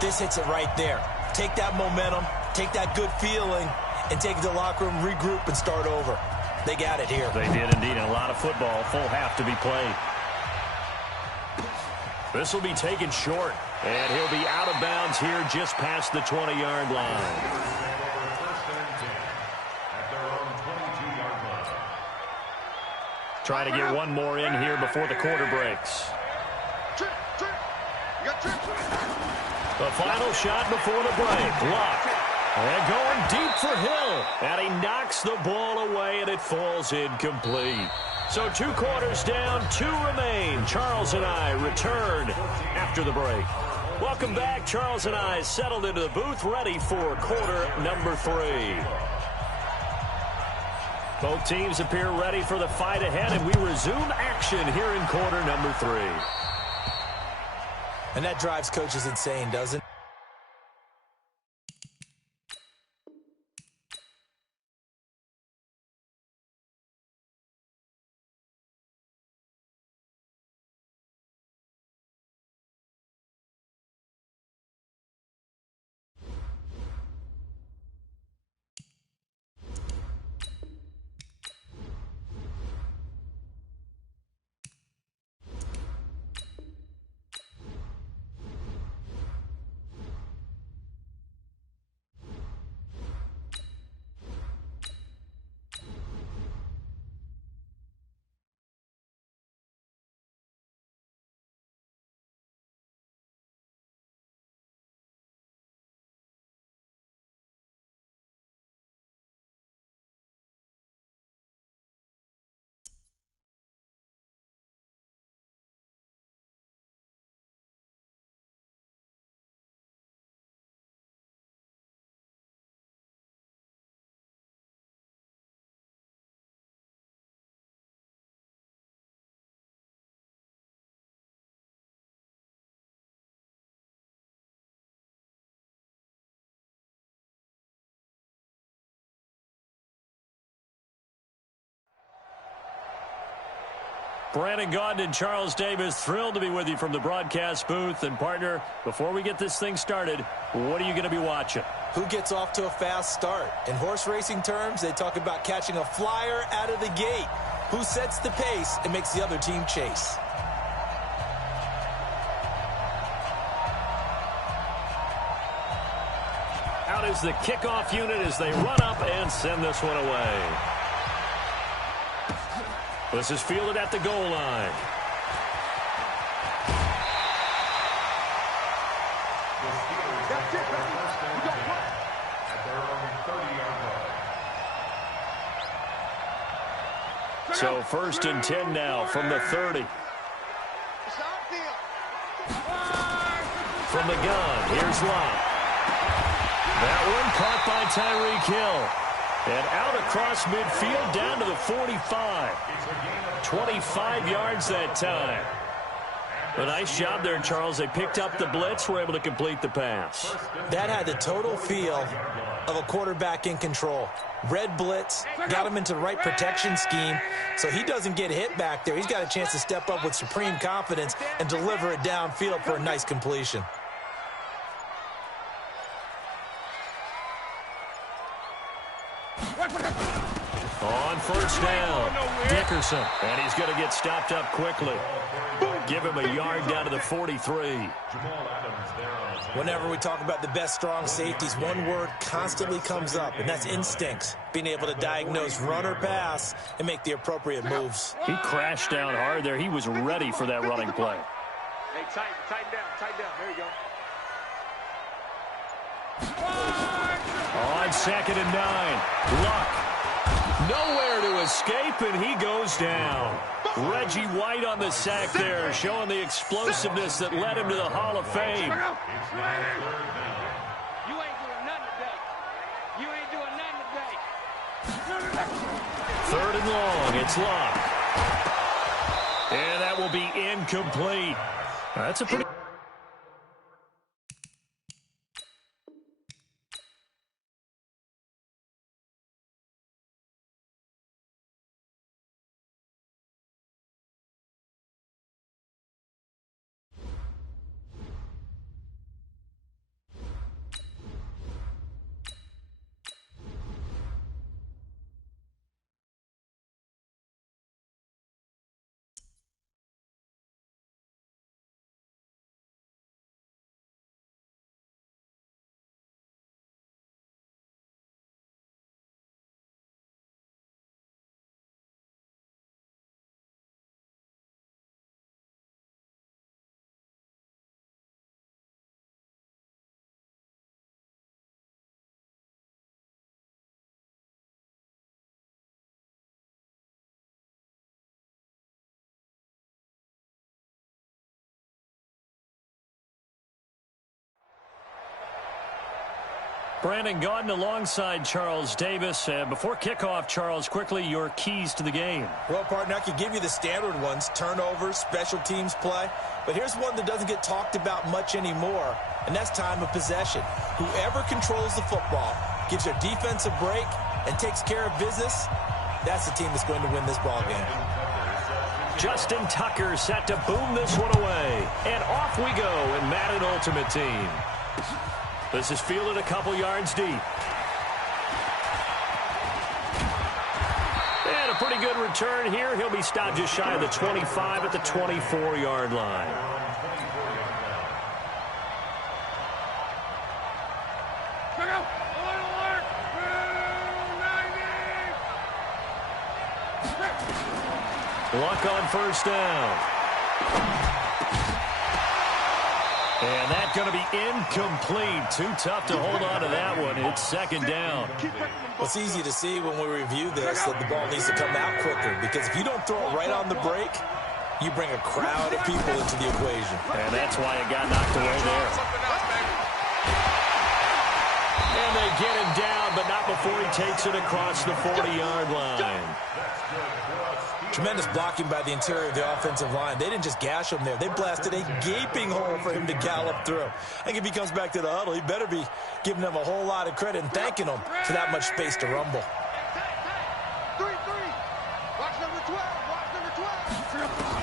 This hits it right there. Take that momentum, take that good feeling, and take it to the locker room, regroup, and start over. They got it here. They did indeed. And a lot of football, full half to be played. This will be taken short, and he'll be out of bounds here just past the 20-yard line. Trying to get one more in here before the quarter breaks. The final shot before the break. Luck. And going deep for Hill. And he knocks the ball away, and it falls incomplete. So 2 quarters down, 2 remain. Charles and I return after the break. Welcome back. Charles and I settled into the booth, ready for quarter number 3. Both teams appear ready for the fight ahead, and we resume action here in quarter number 3. And that drives coaches insane, doesn't it? Brandon Gaudin and Charles Davis, thrilled to be with you from the broadcast booth. And, partner, before we get this thing started, what are you going to be watching? Who gets off to a fast start? In horse racing terms, they talk about catching a flyer out of the gate. Who sets the pace and makes the other team chase? Out is the kickoff unit as they run up and send this one away. This is fielded at the goal line. So 1st and 10 now from the 30. From the gun, here's Locke. That one caught by Tyreek Hill. And out across midfield down to the 45. 25 yards that time. A nice job there, Charles. They picked up the blitz, were able to complete the pass. That had the total feel of a quarterback in control. Red blitz, got him into the right protection scheme, so he doesn't get hit back there. He's got a chance to step up with supreme confidence and deliver it downfield for a nice completion. On 1st down, Dickerson. And he's going to get stopped up quickly. Give him a yard down to the 43. Whenever we talk about the best strong safeties, one word constantly comes up, and that's instincts. Being able to diagnose run or pass and make the appropriate moves. He crashed down hard there. He was ready for that running play. Hey, tighten down. There you go. On 2nd and 9, Luck. Nowhere to escape, and he goes down. Reggie White on the sack there, showing the explosiveness that led him to the Hall of Fame. You ain't doing nothing today. 3rd and long, it's Luck. And that will be incomplete. That's a pretty... Brandon Gaudin alongside Charles Davis. Before kickoff, Charles, quickly, your keys to the game. Well, partner, I could give you the standard ones, turnovers, special teams play. But here's one that doesn't get talked about much anymore, and that's time of possession. Whoever controls the football, gives their defense a break, and takes care of business, that's the team that's going to win this ball game. Justin Tucker set to boom this one away. And off we go in Madden Ultimate Team. This is fielded a couple yards deep. And a pretty good return here. He'll be stopped just shy of the 25 at the 24-yard line. Luck on 1st down. And that's going to be incomplete. Too tough to hold on to that one. It's 2nd down. Well, it's easy to see when we review this that the ball needs to come out quicker, because if you don't throw it right on the break, you bring a crowd of people into the equation. And that's why it got knocked away there. And they get him down, but not before he takes it across the 40-yard line. Tremendous blocking by the interior of the offensive line. They didn't just gash him there. They blasted a gaping hole for him to gallop through. I think if he comes back to the huddle, he better be giving them a whole lot of credit and thanking them for that much space to rumble. 3-3. Watch number 12. Watch number 12.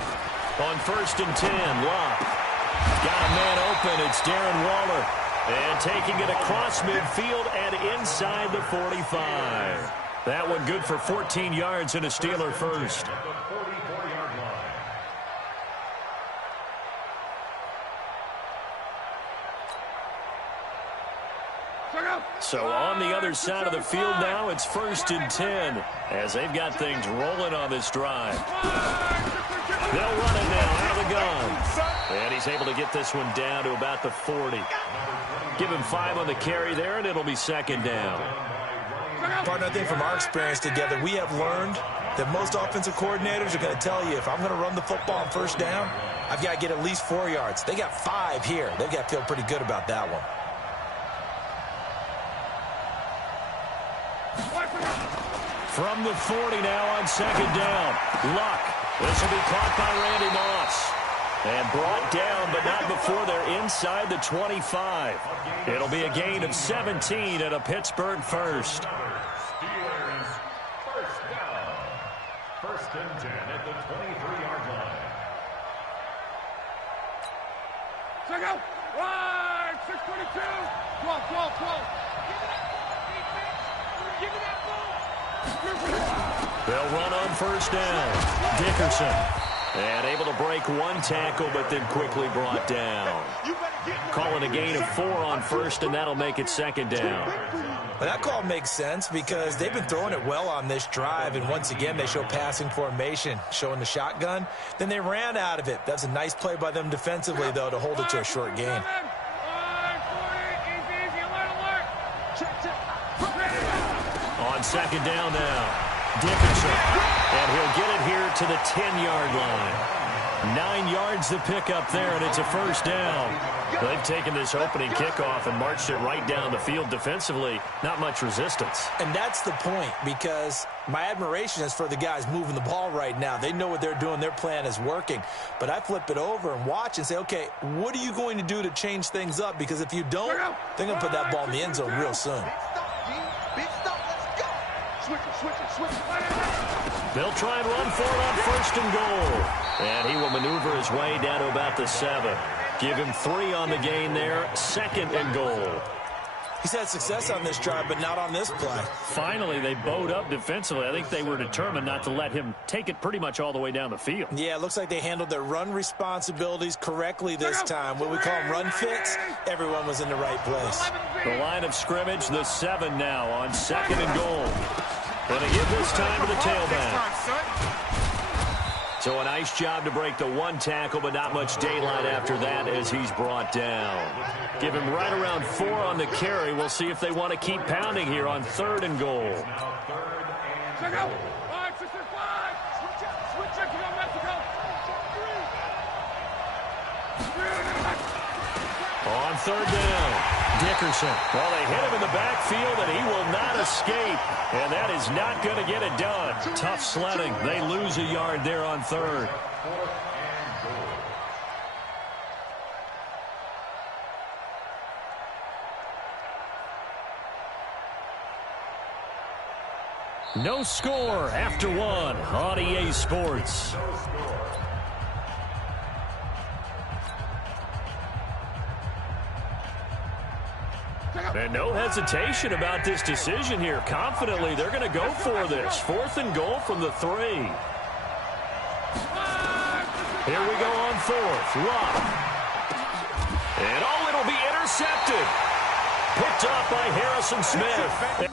on 1st and 10. Luck. Got a man open. It's Darren Waller. And taking it across midfield and inside the 45. That one good for 14 yards and a Steeler first. So on the other side of the field now, it's 1st and 10 as they've got things rolling on this drive. They'll run it now out of the gun. And he's able to get this one down to about the 40. Give him 5 on the carry there, and it'll be 2nd down. Partner, I think from our experience together, we have learned that most offensive coordinators are going to tell you, if I'm going to run the football on 1st down, I've got to get at least 4 yards. They got 5 here. They've got to feel pretty good about that one. From the 40 now on 2nd down. Luck. This will be caught by Randy Moss. And brought down, but not before they're inside the 25. It'll be a gain of 17 and a Pittsburgh first. Steelers first down. 1st and 10 at the 23-yard line. Check out. Right, 622. 12, 12, 12. Give me that ball. They'll run on 1st down. Dickerson. And able to break 1 tackle, but then quickly brought down. Calling a gain of 4 on 1st, and that'll make it 2nd down. But that call makes sense because they've been throwing it well on this drive, and once again, they show passing formation, showing the shotgun. Then they ran out of it. That's a nice play by them defensively, though, to hold it to a short gain. On 2nd down now. Dickerson. And he'll get it here to the 10-yard line. 9 yards to pick up there, and it's a 1st down. They've taken this opening kickoff and marched it right down the field defensively. Not much resistance. And that's the point, because my admiration is for the guys moving the ball right now. They know what they're doing. Their plan is working. But I flip it over and watch and say, okay, what are you going to do to change things up? Because if you don't, they're going to put that ball in the end zone real soon. They'll try and run for it on 1st and goal. And he will maneuver his way down to about the 7. Give him 3 on the gain there. 2nd and goal. He's had success on this drive, but not on this play. Finally, they bowed up defensively. I think they were determined not to let him take it pretty much all the way down the field. Yeah, it looks like they handled their run responsibilities correctly this time. What we call them run fits, everyone was in the right place. The line of scrimmage, the 7 now on 2nd and goal. Going to give this time to the tailback. So a nice job to break the 1 tackle, but not much daylight after that as he's brought down. Give him right around 4 on the carry. We'll see if they want to keep pounding here on 3rd and goal. Check out. 5, 6, 5. Switch it to Mexico. On 3rd down. Dickerson. Well, they hit him in the backfield, and he will not escape. And that is not going to get it done. Tough sledding. They lose a yard there on 3rd. No score after 1 on EA Sports. And no hesitation about this decision here. Confidently, they're going to go for this. 4th and goal from the 3. Here we go on 4th. Luck. And it'll be intercepted. Picked up by Harrison Smith.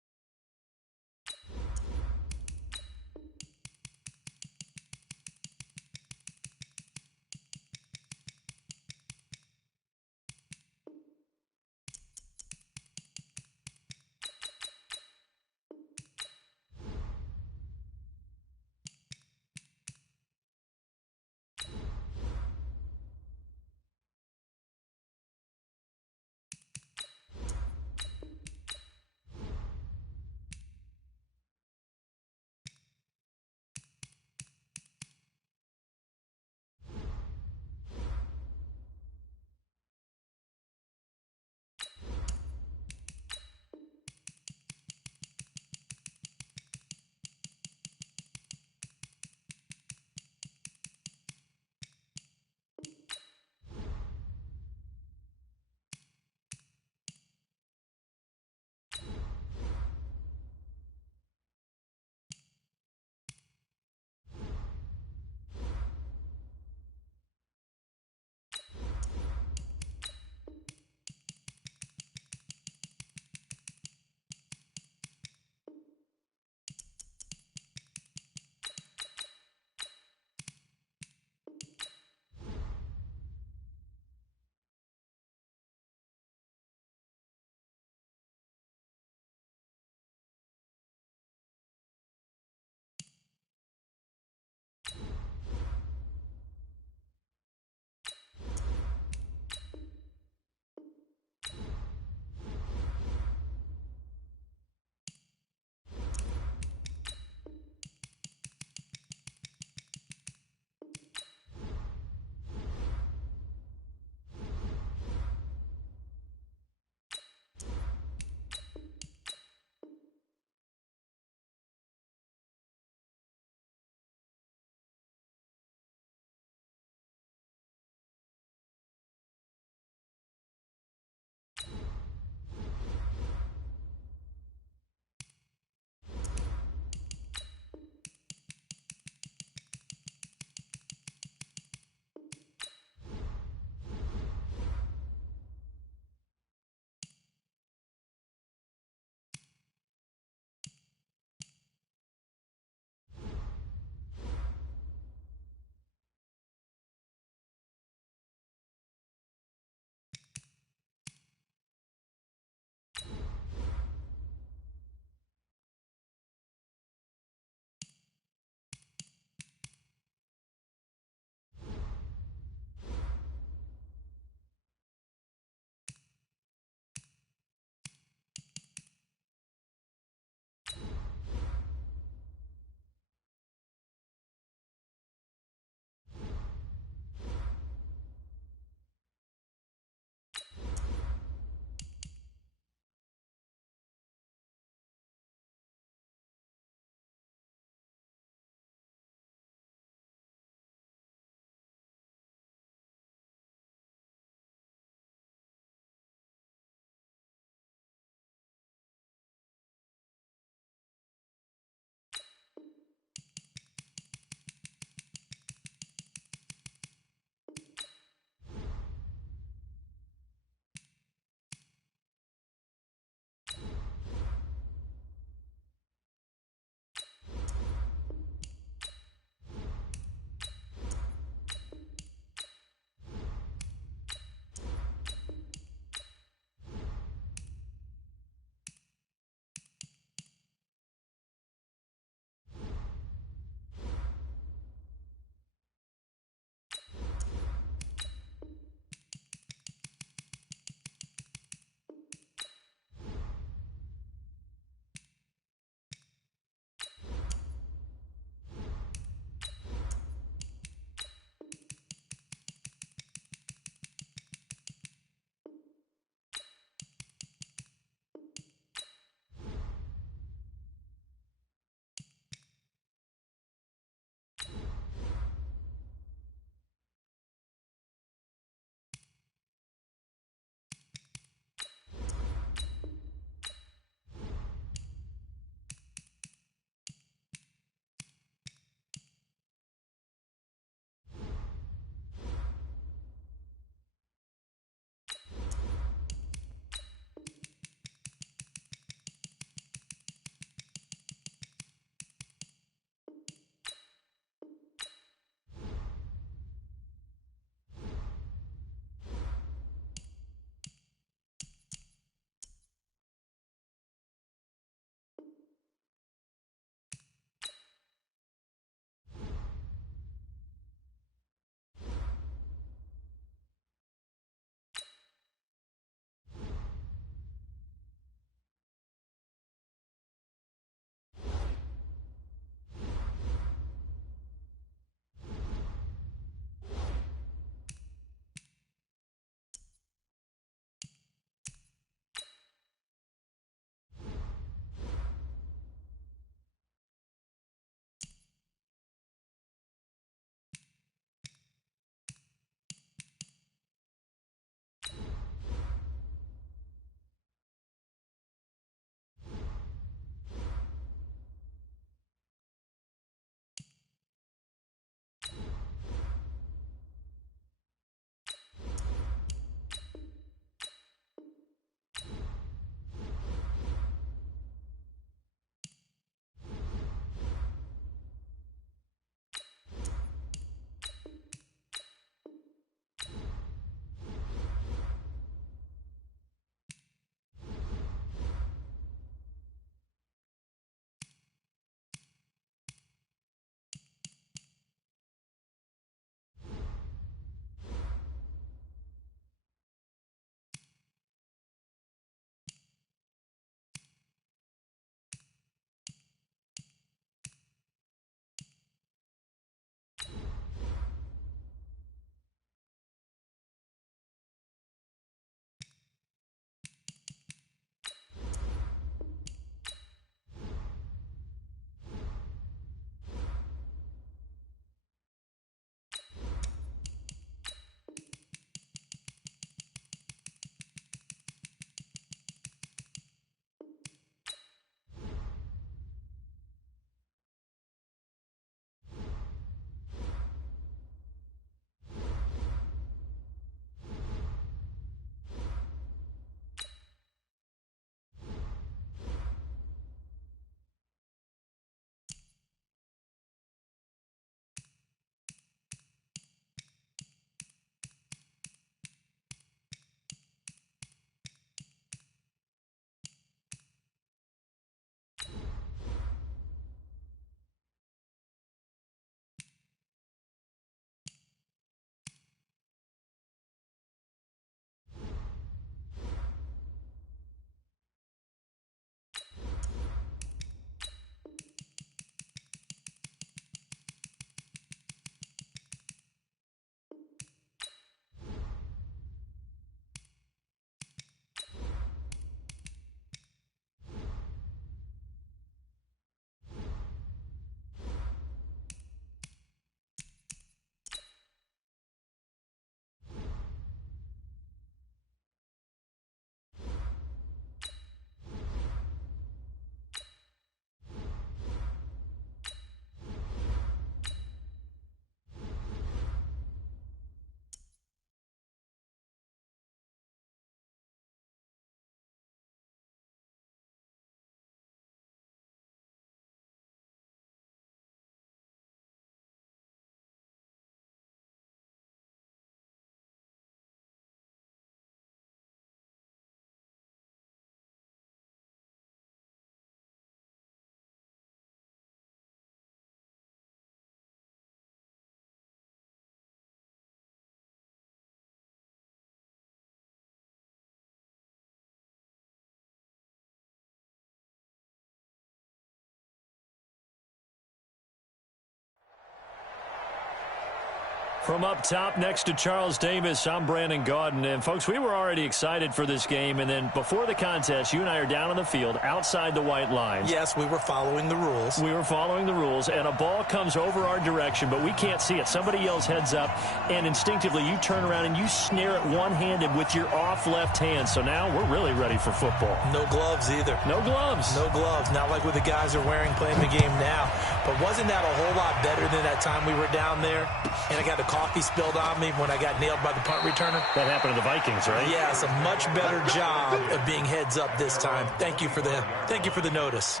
From up top next to Charles Davis, I'm Brandon Gaudin. And, folks, we were already excited for this game. And then before the contest, you and I are down on the field outside the white lines. Yes, we were following the rules. We were following the rules, and a ball comes over our direction, but we can't see it. Somebody yells heads up, and instinctively you turn around and you snare it one-handed with your off left hand. So now we're really ready for football. No gloves either. No gloves. No gloves. Not like what the guys are wearing playing the game now. But wasn't that a whole lot better than that time we were down there? And I got the coffee spilled on me when I got nailed by the punt returner. That happened to the Vikings, right? Yes, a much better job of being heads up this time. Thank you for the notice.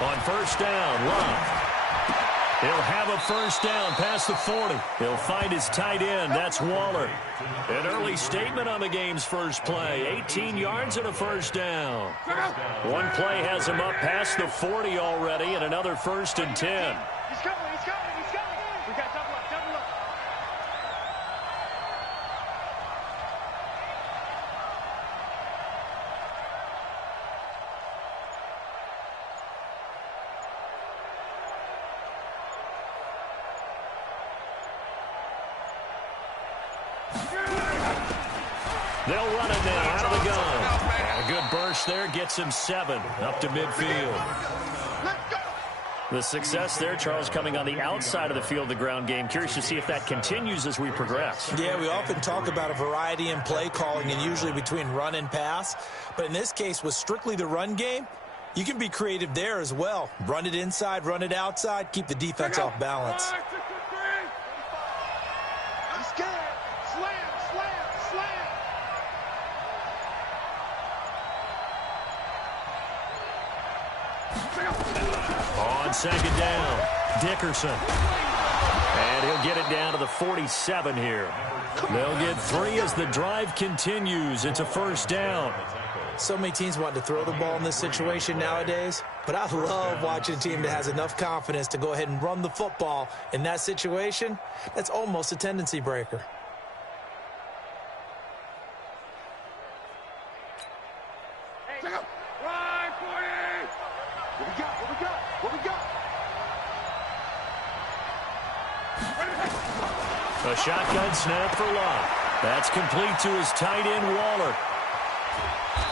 On first down, Love. He'll have a first down past the 40. He'll find his tight end. That's Waller. An early statement on the game's first play. 18 yards and a first down. One play has him up past the 40 already, and another 1st and 10. He's coming. We got double up. They'll run it now out of the gun. And a good burst there gets him 7 up to midfield. Let's go. The success there, Charles, coming on the outside of the field, the ground game. Curious to see if that continues as we progress. Yeah, we often talk about a variety in play calling and usually between run and pass. But in this case, with strictly the run game, you can be creative there as well. Run it inside, run it outside, keep the defense off balance. I'm scared. Slam. On second down, Dickerson. And he'll get it down to the 47 here. They'll get 3 as the drive continues. It's a first down. So many teams want to throw the ball in this situation nowadays, but I love watching a team that has enough confidence to go ahead and run the football. In that situation, that's almost a tendency breaker. A shotgun snap for Love. That's complete to his tight end, Waller.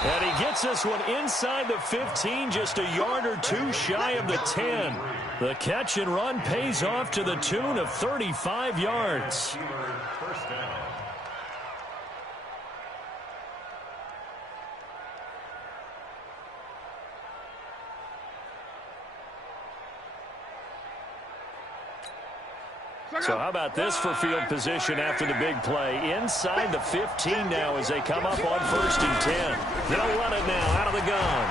And he gets this one inside the 15, just a yard or 2 shy of the 10. The catch and run pays off to the tune of 35 yards. First down. So how about this for field position after the big play? Inside the 15 now as they come up on 1st and 10. They'll run it now out of the gun.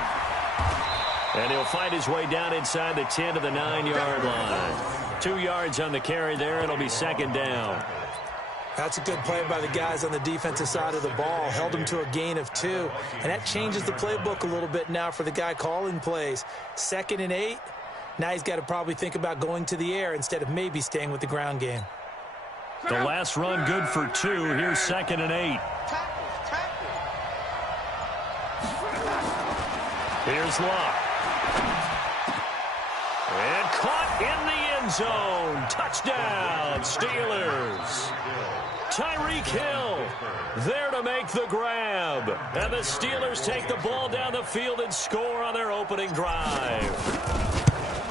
And he'll find his way down inside the 10 to the 9-yard line. 2 yards on the carry there. It'll be 2nd down. That's a good play by the guys on the defensive side of the ball. Held him to a gain of 2. And that changes the playbook a little bit now for the guy calling plays. 2nd and 8. Now he's got to probably think about going to the air instead of maybe staying with the ground game. The last run good for 2. Here's 2nd and 8. Here's Locke. And caught in the end zone. Touchdown, Steelers. Tyreek Hill there to make the grab. And the Steelers take the ball down the field and score on their opening drive.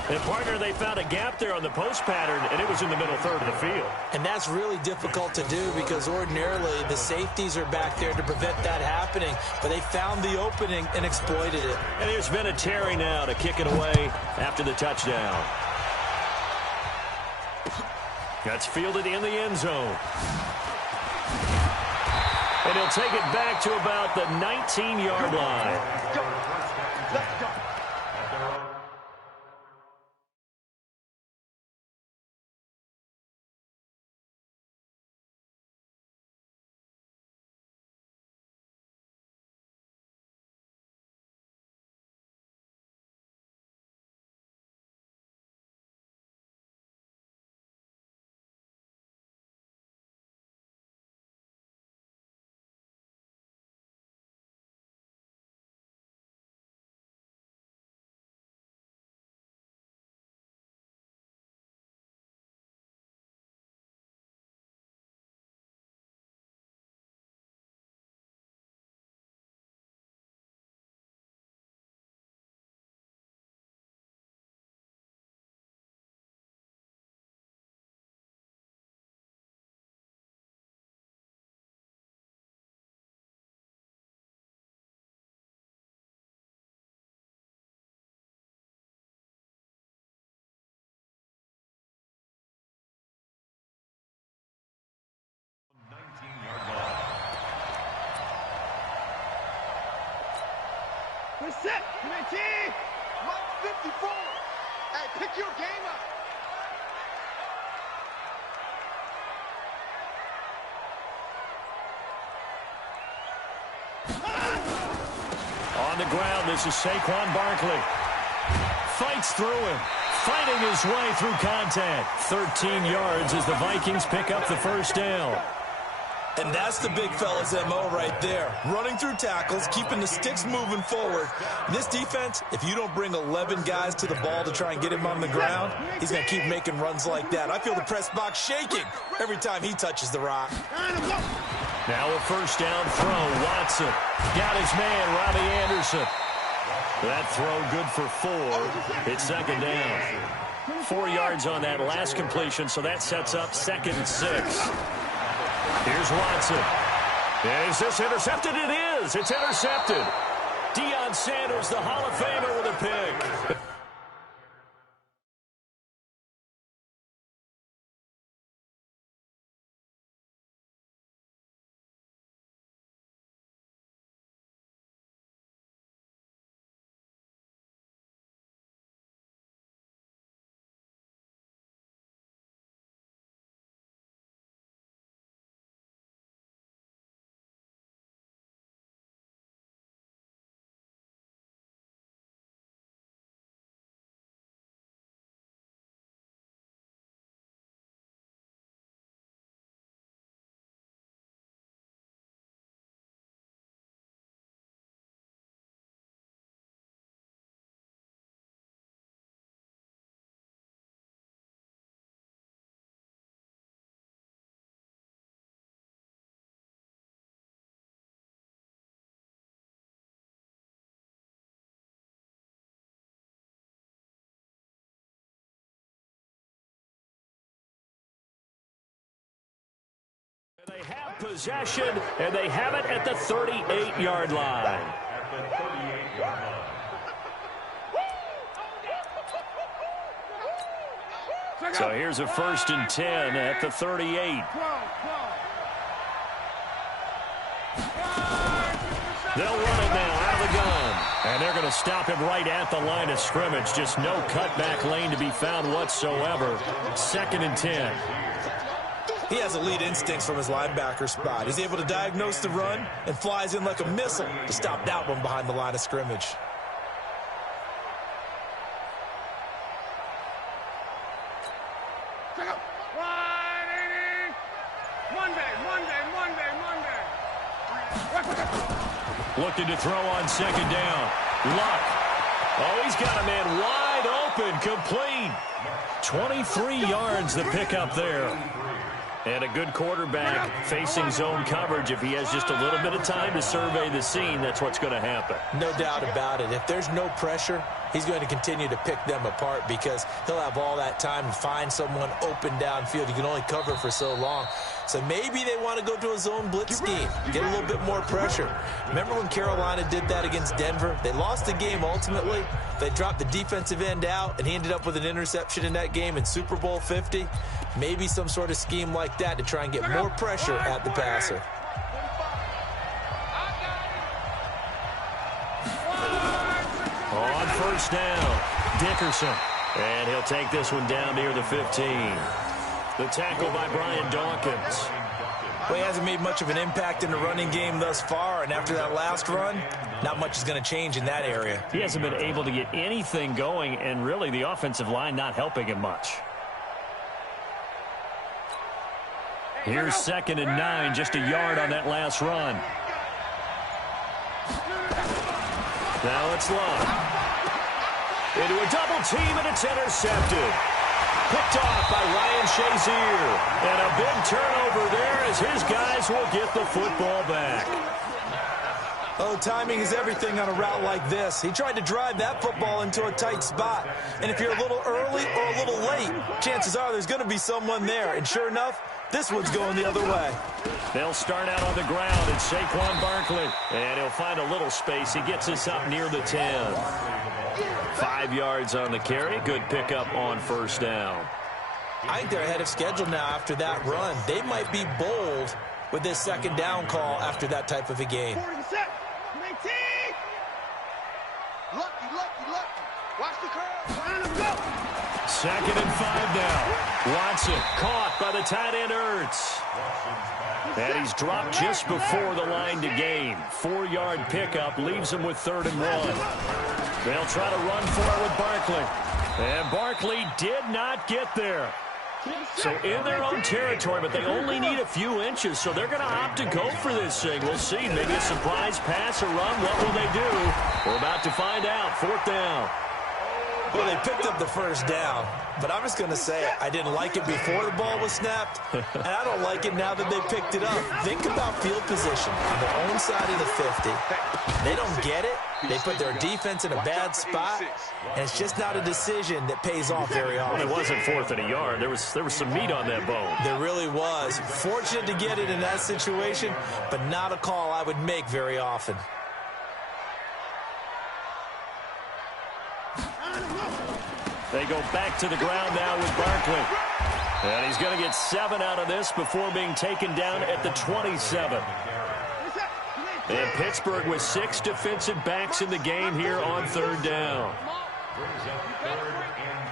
And, partner, they found a gap there on the post pattern, and it was in the middle third of the field. And that's really difficult to do because ordinarily the safeties are back there to prevent that happening. But they found the opening and exploited it. And there's been a Terry now to kick it away after the touchdown. That's fielded in the end zone. And he'll take it back to about the 19-yard line. Let's go. set. 19. Mark 54. Hey, pick your game up. On the ground, this is Saquon Barkley. Fights through him. Fighting his way through contact. 13 yards as the Vikings pick up the first down. And that's the big fella's MO right there. Running through tackles, keeping the sticks moving forward. In this defense, if you don't bring 11 guys to the ball to try and get him on the ground, he's going to keep making runs like that. I feel the press box shaking every time he touches the rock. Now a first down throw. Watson got his man, Robbie Anderson. That throw good for 4. It's second down. 4 yards on that last completion, so that sets up 2nd and 6. Here's Watson. Is this intercepted? It is. It's intercepted. Deion Sanders, the Hall of Famer, with a pick. They have possession, and they have it at the 38-yard line. At the 38-yard line. So here's a 1st and 10 at the 38. They'll run it now out of the gun. And they're going to stop him right at the line of scrimmage. Just no cutback lane to be found whatsoever. 2nd and 10. He has elite instincts from his linebacker spot. He's able to diagnose the run and flies in like a missile to stop that one behind the line of scrimmage. Looking to throw on 2nd down. Luck. Oh, he's got a man wide open, complete. 23 yards the pickup there. And a good quarterback facing zone coverage. If he has just a little bit of time to survey the scene, that's what's going to happen. No doubt about it. If there's no pressure, he's going to continue to pick them apart because he'll have all that time to find someone open downfield. He can only cover for so long. So maybe they want to go to a zone blitz scheme, get a little bit more pressure. Remember when Carolina did that against Denver? They lost the game ultimately. They dropped the defensive end out, and he ended up with an interception in that game in Super Bowl 50. Maybe some sort of scheme like that to try and get more pressure at the passer. On 1st down, Dickerson. And he'll take this one down near the 15. The tackle by Brian Dawkins. Well, he hasn't made much of an impact in the running game thus far, and after that last run, not much is going to change in that area. He hasn't been able to get anything going, and really the offensive line not helping him much. Here's 2nd and 9, just a yard on that last run. Now it's Luck. Into a double team, and it's intercepted. Picked off by Ryan Shazier. And a big turnover there as his guys will get the football back. Oh, timing is everything on a route like this. He tried to drive that football into a tight spot. And if you're a little early or a little late, chances are there's going to be someone there. And sure enough, this one's going the other way. They'll start out on the ground. It's Saquon Barkley. And he'll find a little space. He gets us up near the 10. 5 yards on the carry. Good pickup on 1st down. I think they're ahead of schedule now after that run. They might be bold with this 2nd down call after that type of a game. Watch the curve. Second and 5 now. Watson caught by the tight end Ertz. And he's dropped just before the line to gain. 4-yard pickup leaves him with 3rd and 1. They'll try to run for it with Barkley. And Barkley did not get there. So in their own territory, but they only need a few inches, so they're going to opt to go for this thing. We'll see. Maybe a surprise pass or run. What will they do? We're about to find out. 4th down. Well, they picked up the first down, but I'm just going to say I didn't like it before the ball was snapped, and I don't like it now that they picked it up. Think about field position on their own side of the 50. They don't get it. They put their defense in a bad spot, and it's just not a decision that pays off very often. Well, it wasn't 4th and a yard. There was some meat on that bone. There really was. Fortunate to get it in that situation, but not a call I would make very often. They go back to the ground now with Barkley. And he's going to get 7 out of this before being taken down at the 27. And Pittsburgh with 6 defensive backs in the game here on 3rd down. Brings up 3rd and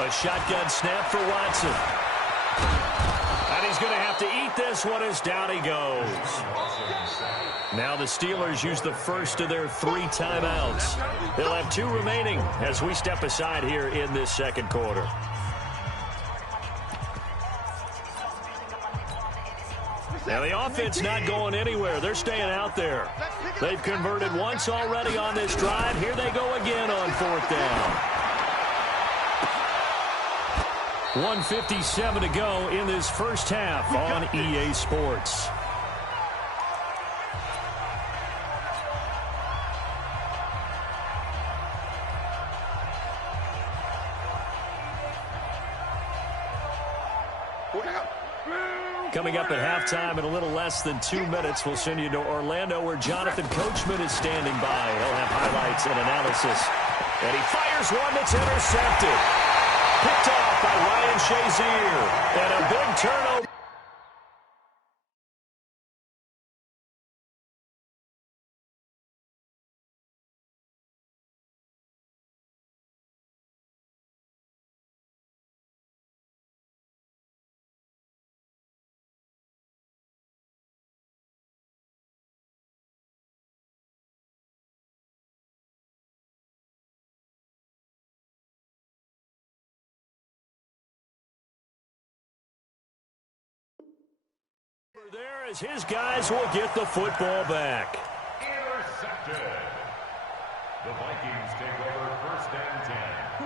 3. A shotgun snap for Watson. And he's going to have to eat this one as down he goes. Now the Steelers use the first of their 3 timeouts. They'll have 2 remaining as we step aside here in this second quarter. Now the offense not going anywhere. They're staying out there. They've converted once already on this drive. Here they go again on 4th down. 1:57 to go in this first half on EA Sports. Coming up at halftime in a little less than 2 minutes, we'll send you to Orlando where Jonathan Coachman is standing by. He'll have highlights and analysis. And he fires one that's intercepted. Picked off by Ryan Shazier. And a big turnover. There as his guys will get the football back. Intercepted. The Vikings take over 1st and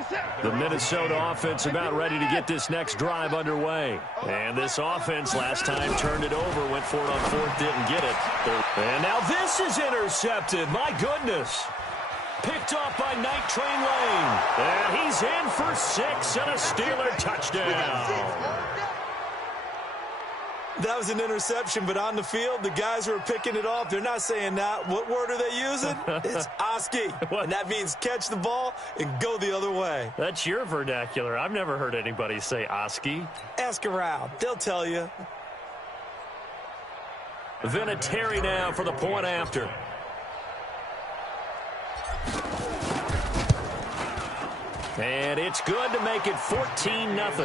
10. The Minnesota offense about ready to get this next drive underway. And this offense last time turned it over, went for it on 4th, didn't get it. And now this is intercepted. My goodness. Picked off by Night Train Lane. And he's in for 6 and a Steeler touchdown. That was an interception, but on the field, the guys who are picking it off, they're not saying that. What word are they using? It's Oski. And that means catch the ball and go the other way. That's your vernacular. I've never heard anybody say Oski. Ask around. They'll tell you. Vinatieri now for the point after. And it's good to make it 14-0. Makes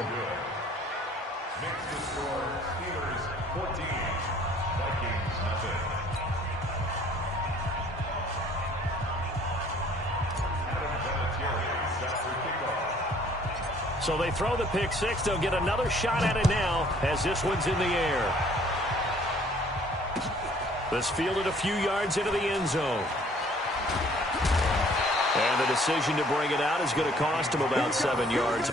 the score Steelers 14, Vikings nothing. Adam Vinatieri set for kickoff. So they throw the pick six. They'll get another shot at it now as this one's in the air. This fielded a few yards into the end zone. And the decision to bring it out is going to cost him about 7 yards.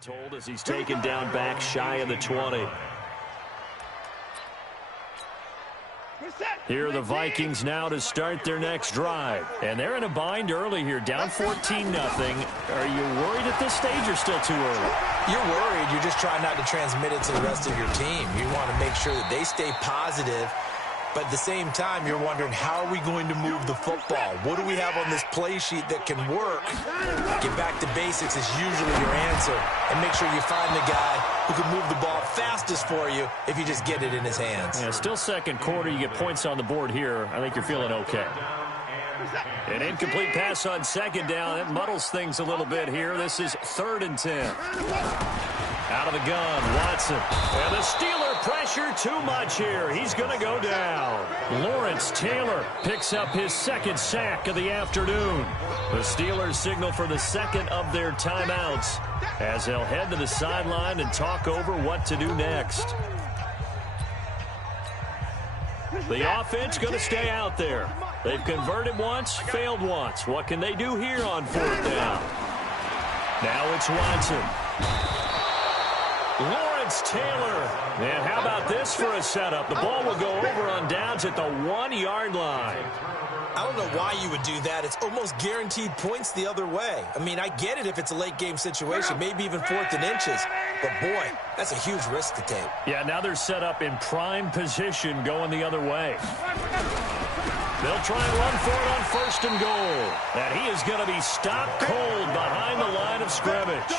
told as he's taken down back shy of the 20. Here are the Vikings now to start their next drive. And they're in a bind early here, down 14-0. Are you worried at this stage or still too early? You're worried. You're just trying not to transmit it to the rest of your team. You want to make sure that they stay positive. But at the same time, you're wondering, how are we going to move the football? What do we have on this play sheet that can work? Get back to basics is usually your answer. And make sure you find the guy who can move the ball fastest for you if you just get it in his hands. Yeah, still second quarter. You get points on the board here. I think you're feeling okay. An incomplete pass on second down. It muddles things a little bit here. This is 3rd and 10. Out of the gun, Watson. And the Steeler pressure too much here. He's going to go down. Lawrence Taylor picks up his 2nd sack of the afternoon. The Steelers signal for the 2nd of their timeouts as they'll head to the sideline and talk over what to do next. The offense going to stay out there. They've converted once, failed once. What can they do here on 4th down? Now it's Watson. Lawrence Taylor. And how about this for a setup? The ball will go over on downs at the 1-yard line. I don't know why you would do that. It's almost guaranteed points the other way. I mean, I get it if it's a late game situation, maybe even 4th and inches. But, boy, that's a huge risk to take. Yeah, now they're set up in prime position going the other way. They'll try and run for it on 1st and goal. And he is going to be stopped cold behind the line of scrimmage.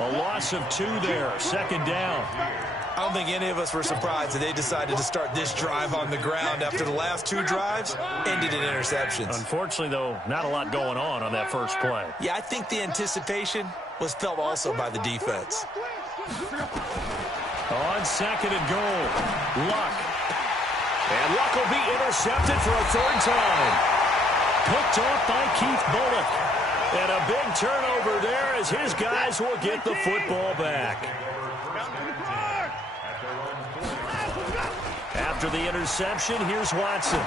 A loss of 2 there, 2nd down. I don't think any of us were surprised that they decided to start this drive on the ground after the last 2 drives ended in interceptions. Unfortunately, though, not a lot going on that first play. Yeah, I think the anticipation was felt also by the defense. On 2nd and goal, Luck. And Luck will be intercepted for a 3rd time. Picked off by Keith Bullock. And a big turnover there as his guys will get the football back. After the interception, here's Watson.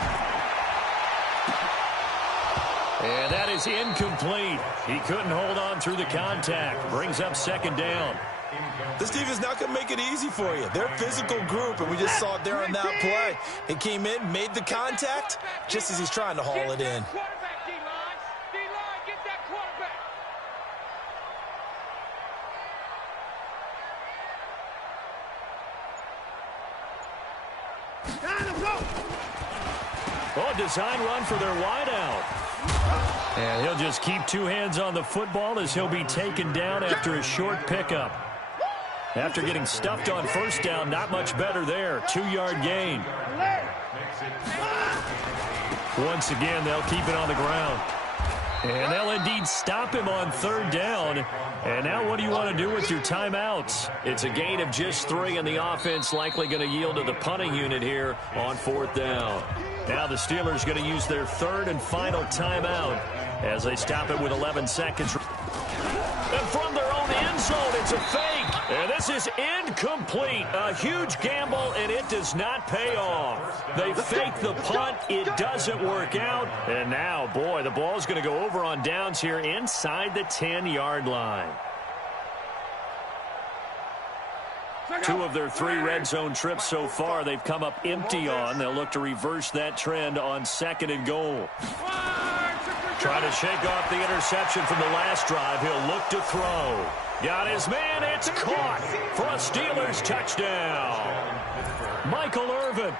And that is incomplete. He couldn't hold on through the contact. Brings up 2nd down. This team is not going to make it easy for you. They're a physical group, and we just saw it there on that play. He came in, made the contact, just as he's trying to haul it in. Oh, design run for their wideout. And he'll just keep 2 hands on the football as he'll be taken down after a short pickup. After getting stuffed on 1st down, not much better there. 2-yard gain. Once again, they'll keep it on the ground. And they'll indeed stop him on 3rd down. And now what do you want to do with your timeouts? It's a gain of just 3, and the offense likely going to yield to the punting unit here on 4th down. Now the Steelers going to use their 3rd and final timeout as they stop it with 11 seconds. And from their own end zone, it's a fake. And this is incomplete. A huge gamble, and it does not pay off. They fake the punt. It doesn't work out. And now, boy, the ball's going to go over on downs here inside the 10-yard line. 2 of their 3 red zone trips so far, they've come up empty on. They'll look to reverse that trend on 2nd and goal. Trying to shake off the interception from the last drive. He'll look to throw. Got his man. It's caught for a Steelers touchdown. Michael Irvin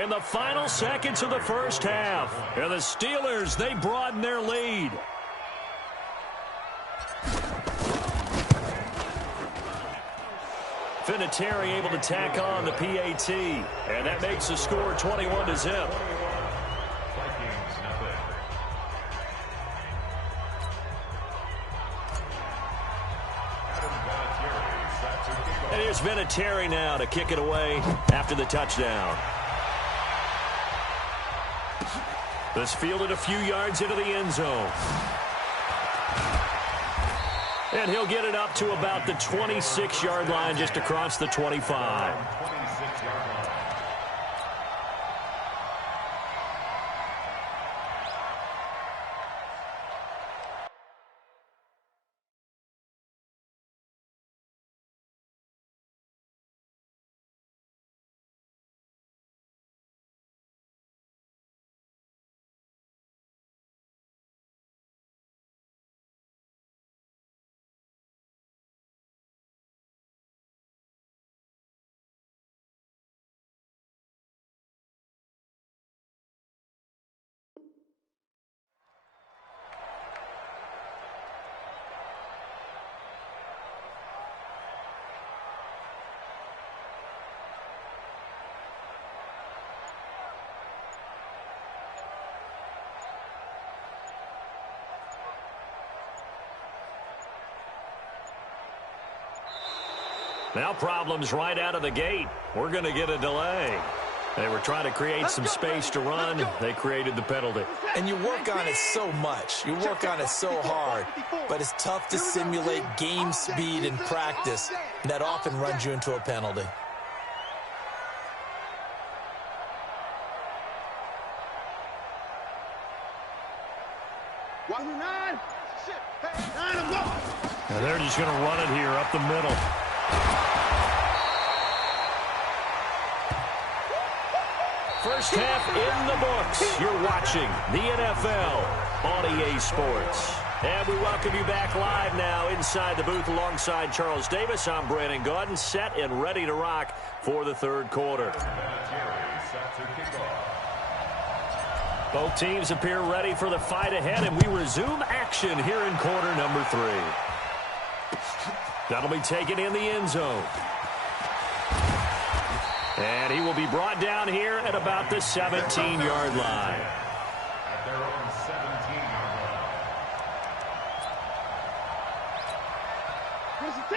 in the final seconds of the first half. And the Steelers, they broaden their lead. Vinatieri able to tack on the PAT. And that makes the score 21-0. And here's Vinatieri now to kick it away after the touchdown. This fielded a few yards into the end zone. And he'll get it up to about the 26-yard line, just across the 25. Now problems right out of the gate. We're going to get a delay. They were trying to create some space to run. They created the penalty. And you work on it so much. You work on it so hard. But it's tough to simulate game speed in practice. That often runs you into a penalty. And they're just going to run it here up the middle. First half in the books. You're watching the NFL on EA Sports. And we welcome you back live now inside the booth alongside Charles Davis. I'm Brandon Gaudin, set and ready to rock for the third quarter. Both teams appear ready for the fight ahead, and we resume action here in quarter number 3. That'll be taken in the end zone. And he will be brought down here at about the 17-yard line. At their own 17-yard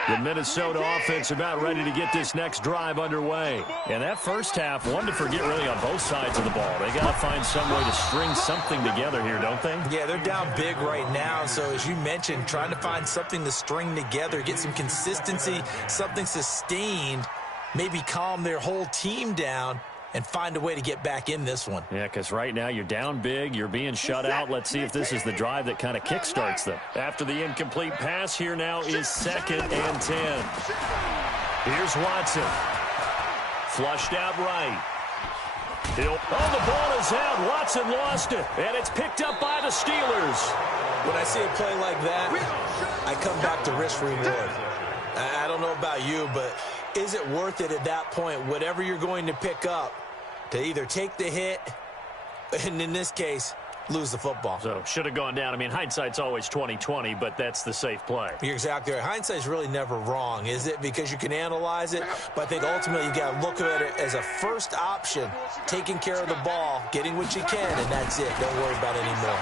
line. The Minnesota offense about ready to get this next drive underway. And that first half, one to forget really on both sides of the ball. They got to find some way to string something together here, don't they? Yeah, they're down big right now. So as you mentioned, trying to find something to string together, get some consistency, something sustained, maybe calm their whole team down and find a way to get back in this one. Yeah, because right now you're down big, you're being shut out. Let's see if this is the drive that kind of kickstarts them. After the incomplete pass, here now is 2nd and 10. Here's Watson. Flushed out right. The ball is out. Watson lost it, and it's picked up by the Steelers. When I see a play like that, I come back to risk reward. I don't know about you, but is it worth it at that point, whatever you're going to pick up, to either take the hit and, in this case, lose the football? So, should have gone down. I mean, hindsight's always 20/20, but that's the safe play. You're exactly right. Hindsight's really never wrong, is it? Because you can analyze it, but I think ultimately you got to look at it as a first option, taking care of the ball, getting what you can, and that's it. Don't worry about it anymore.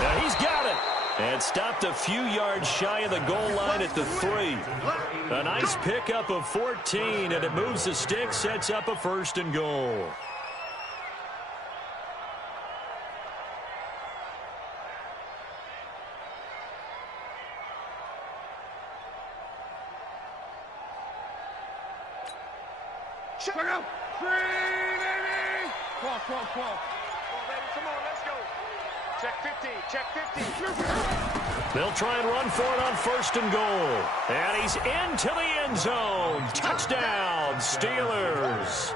Yeah, he's got it. And stopped a few yards shy of the goal line at the 3. A nice pickup of 14, and it moves the stick, sets up a 1st and goal. Check out. 3, baby. Cross. Come on, baby. Come on, let's go. Check 15. Check 15. They'll try and run for it on 1st and goal. And he's into the end zone. Touchdown, Steelers.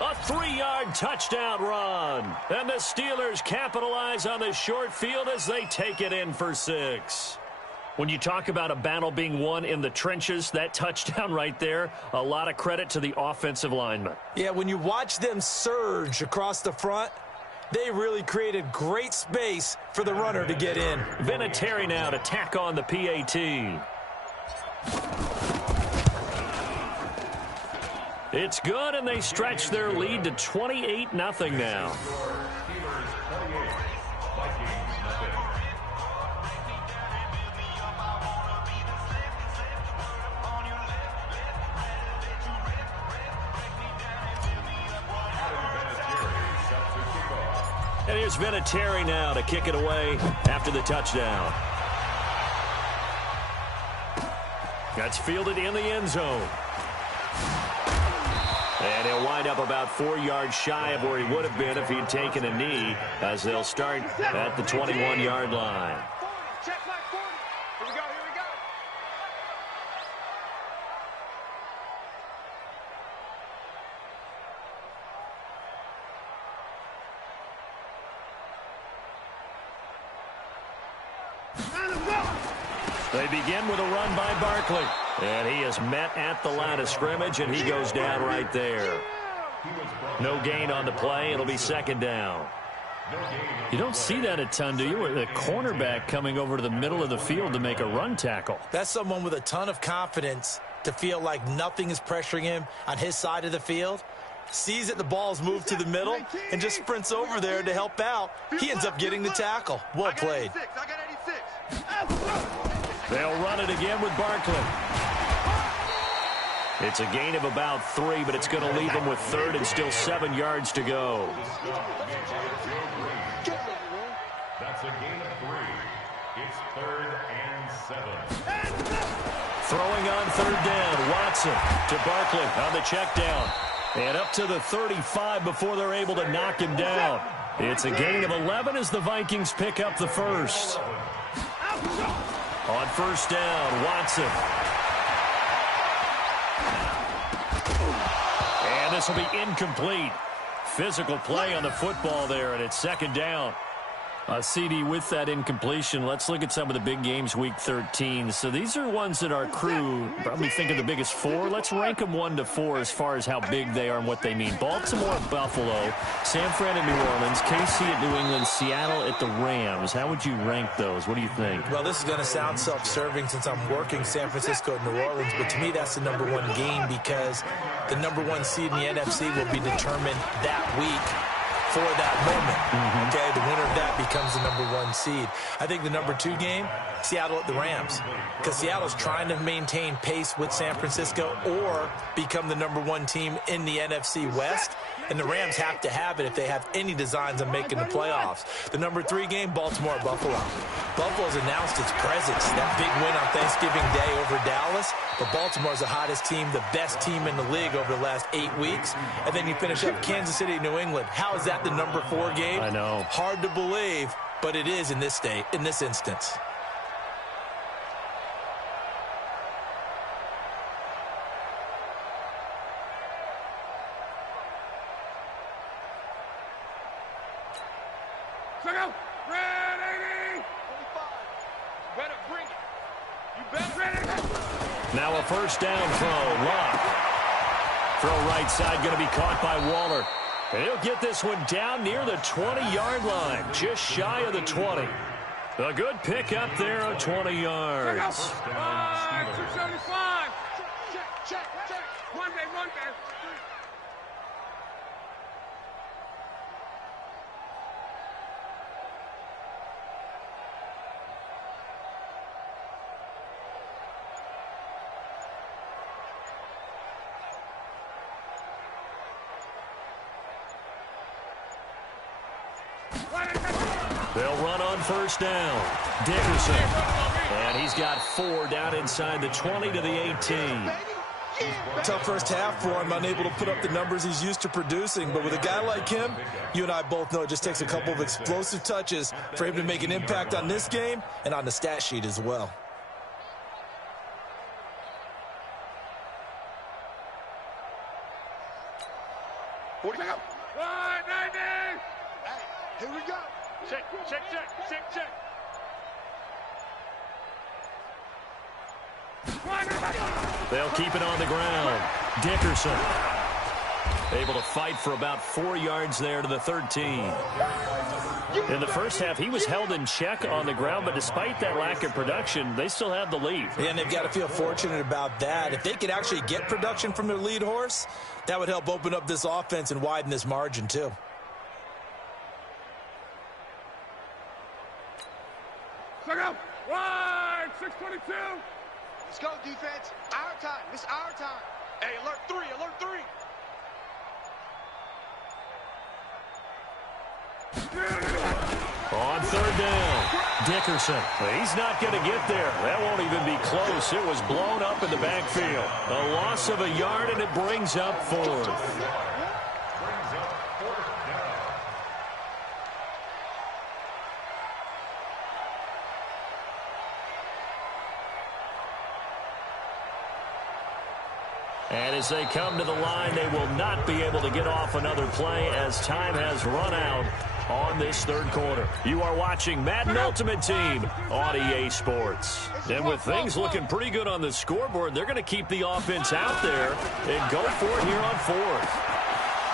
A 3-yard touchdown run. And the Steelers capitalize on the short field as they take it in for 6. When you talk about a battle being won in the trenches, that touchdown right there, a lot of credit to the offensive linemen. Yeah, when you watch them surge across the front, they really created great space for the runner to get in. Vinatieri now to tack on the PAT. It's good, and they stretch their lead to 28-0 now. And here's Vinatieri now to kick it away after the touchdown. That's fielded in the end zone. And he'll wind up about 4 yards shy of where he would have been if he'd taken a knee, as they'll start at the 21-yard line. Check like 40. Here we go. They begin with a run by Barkley. And he is met at the line of scrimmage, and he goes down right there. No gain on the play. It'll be 2nd down. You don't see that a ton, do you? With a cornerback coming over to the middle of the field to make a run tackle. That's someone with a ton of confidence to feel like nothing is pressuring him on his side of the field. Sees that the ball's moved to the middle and just sprints over there to help out. He ends up getting the tackle. Well played. I got 86. They'll run it again with Barkley. It's a gain of about 3, but it's going to leave them with third and still 7 yards to go. That's a gain of 3. It's 3rd and 7. Throwing on 3rd down, Watson to Barkley on the check down. And up to the 35 before they're able to knock him down. It's a gain of 11 as the Vikings pick up the first. On 1st down, Watson. And this will be incomplete. Physical play on the football there, and it's 2nd down. CD, with that incompletion, let's look at some of the big games week 13. So these are ones that our crew probably think are the biggest 4. Let's rank them 1 to 4 as far as how big they are and what they mean. Baltimore at Buffalo, San Fran at New Orleans, KC at New England, Seattle at the Rams. How would you rank those? What do you think? Well, this is going to sound self-serving since I'm working San Francisco and New Orleans, but to me that's the #1 game because the #1 seed in the NFC will be determined that week for that moment. Okay, the winner of that becomes the #1 seed. I think the #2 game, Seattle at the Rams, because Seattle's trying to maintain pace with San Francisco or become the #1 team in the NFC West, and the Rams have to have it if they have any designs on making the playoffs. The #3 game, Baltimore at Buffalo. Buffalo's announced its presence, that big win on Thanksgiving Day over Dallas, but Baltimore's the hottest team, the best team in the league over the last 8 weeks, and then you finish up Kansas City, New England. How is that the #4 game? I know. Hard to believe, but it is in this state, in this instance. Check out. Red 80. 45. Better bring it. You better ready. Now a 1st down throw. Lock. Throw right side going to be caught by Waller. And he'll get this one down near the 20-yard line, just shy of the 20. A good pick up there of 20 yards. Check out. 275. Check. Monday. They'll run on 1st down. Dickerson. And he's got 4 down inside the 20 to the 18. Tough first half for him, unable to put up the numbers he's used to producing. But with a guy like him, you and I both know it just takes a couple of explosive touches for him to make an impact on this game and on the stat sheet as well. Check out. 190. Hey, here we go. Check. They'll keep it on the ground. Dickerson able to fight for about 4 yards there to the 13. In the first half, he was held in check on the ground, but despite that lack of production, they still have the lead. Yeah, and they've got to feel fortunate about that. If they could actually get production from their lead horse, that would help open up this offense and widen this margin too. Check out. Wide. 622. Let's go, defense. Our time. It's our time. Hey, alert 3. On 3rd down, Dickerson. He's not going to get there. That won't even be close. It was blown up in the backfield. A loss of a yard, and it brings up 4th. And as they come to the line, they will not be able to get off another play as time has run out on this 3rd quarter. You are watching Madden Ultimate Team on EA Sports. And with things looking pretty good on the scoreboard, they're going to keep the offense out there and go for it here on 4th.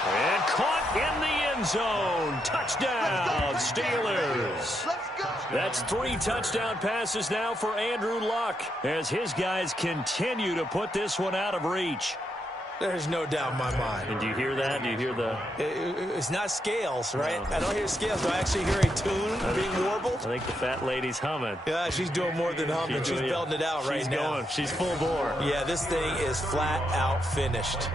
And caught in the end zone. Touchdown, Steelers. That's 3 touchdown passes now for Andrew Luck as his guys continue to put this one out of reach. There's no doubt in my mind. And do you hear that? Do you hear the... It's not scales, right? No. I don't hear scales. Do I actually hear a tune being warbled? I think the fat lady's humming. Yeah, she's doing more than humming. She's belting it out right now. She's full bore. Yeah, this thing is flat out finished.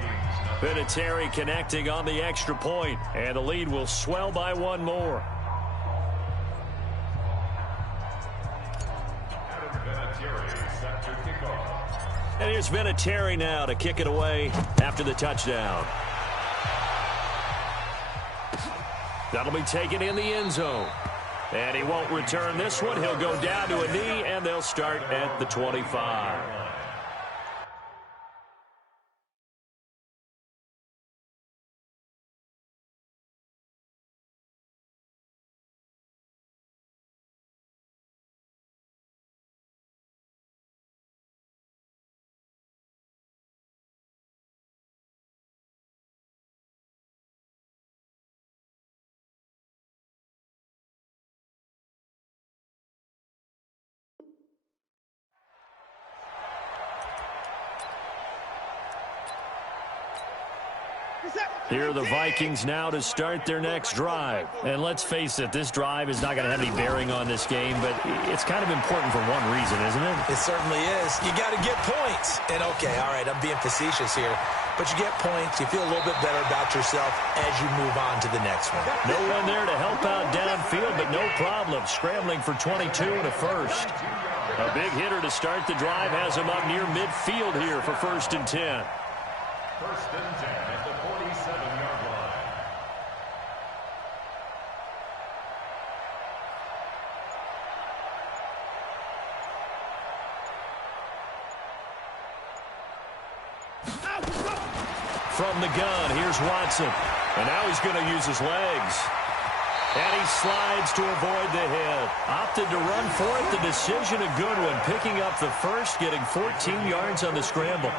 Vinatieri connecting on the extra point, and the lead will swell by one more. And here's Vinatieri now to kick it away after the touchdown. That'll be taken in the end zone. And he won't return this one. He'll go down to a knee, and they'll start at the 25. Here are the Vikings now to start their next drive. And let's face it, this drive is not going to have any bearing on this game, but it's kind of important for one reason, isn't it? It certainly is. You got to get points. And, okay, all right, I'm being facetious here. But you get points, you feel a little bit better about yourself as you move on to the next one. No one there to help out downfield, but no problem. Scrambling for 22 and a first. A big hitter to start the drive has him up near midfield here for 1st and 10. 1st and 10 at the 47-yard line. From the gun, here's Watson. And now he's going to use his legs. And he slides to avoid the hit. Opted to run for it. The decision a good one. Picking up the first, getting 14 yards on the scramble.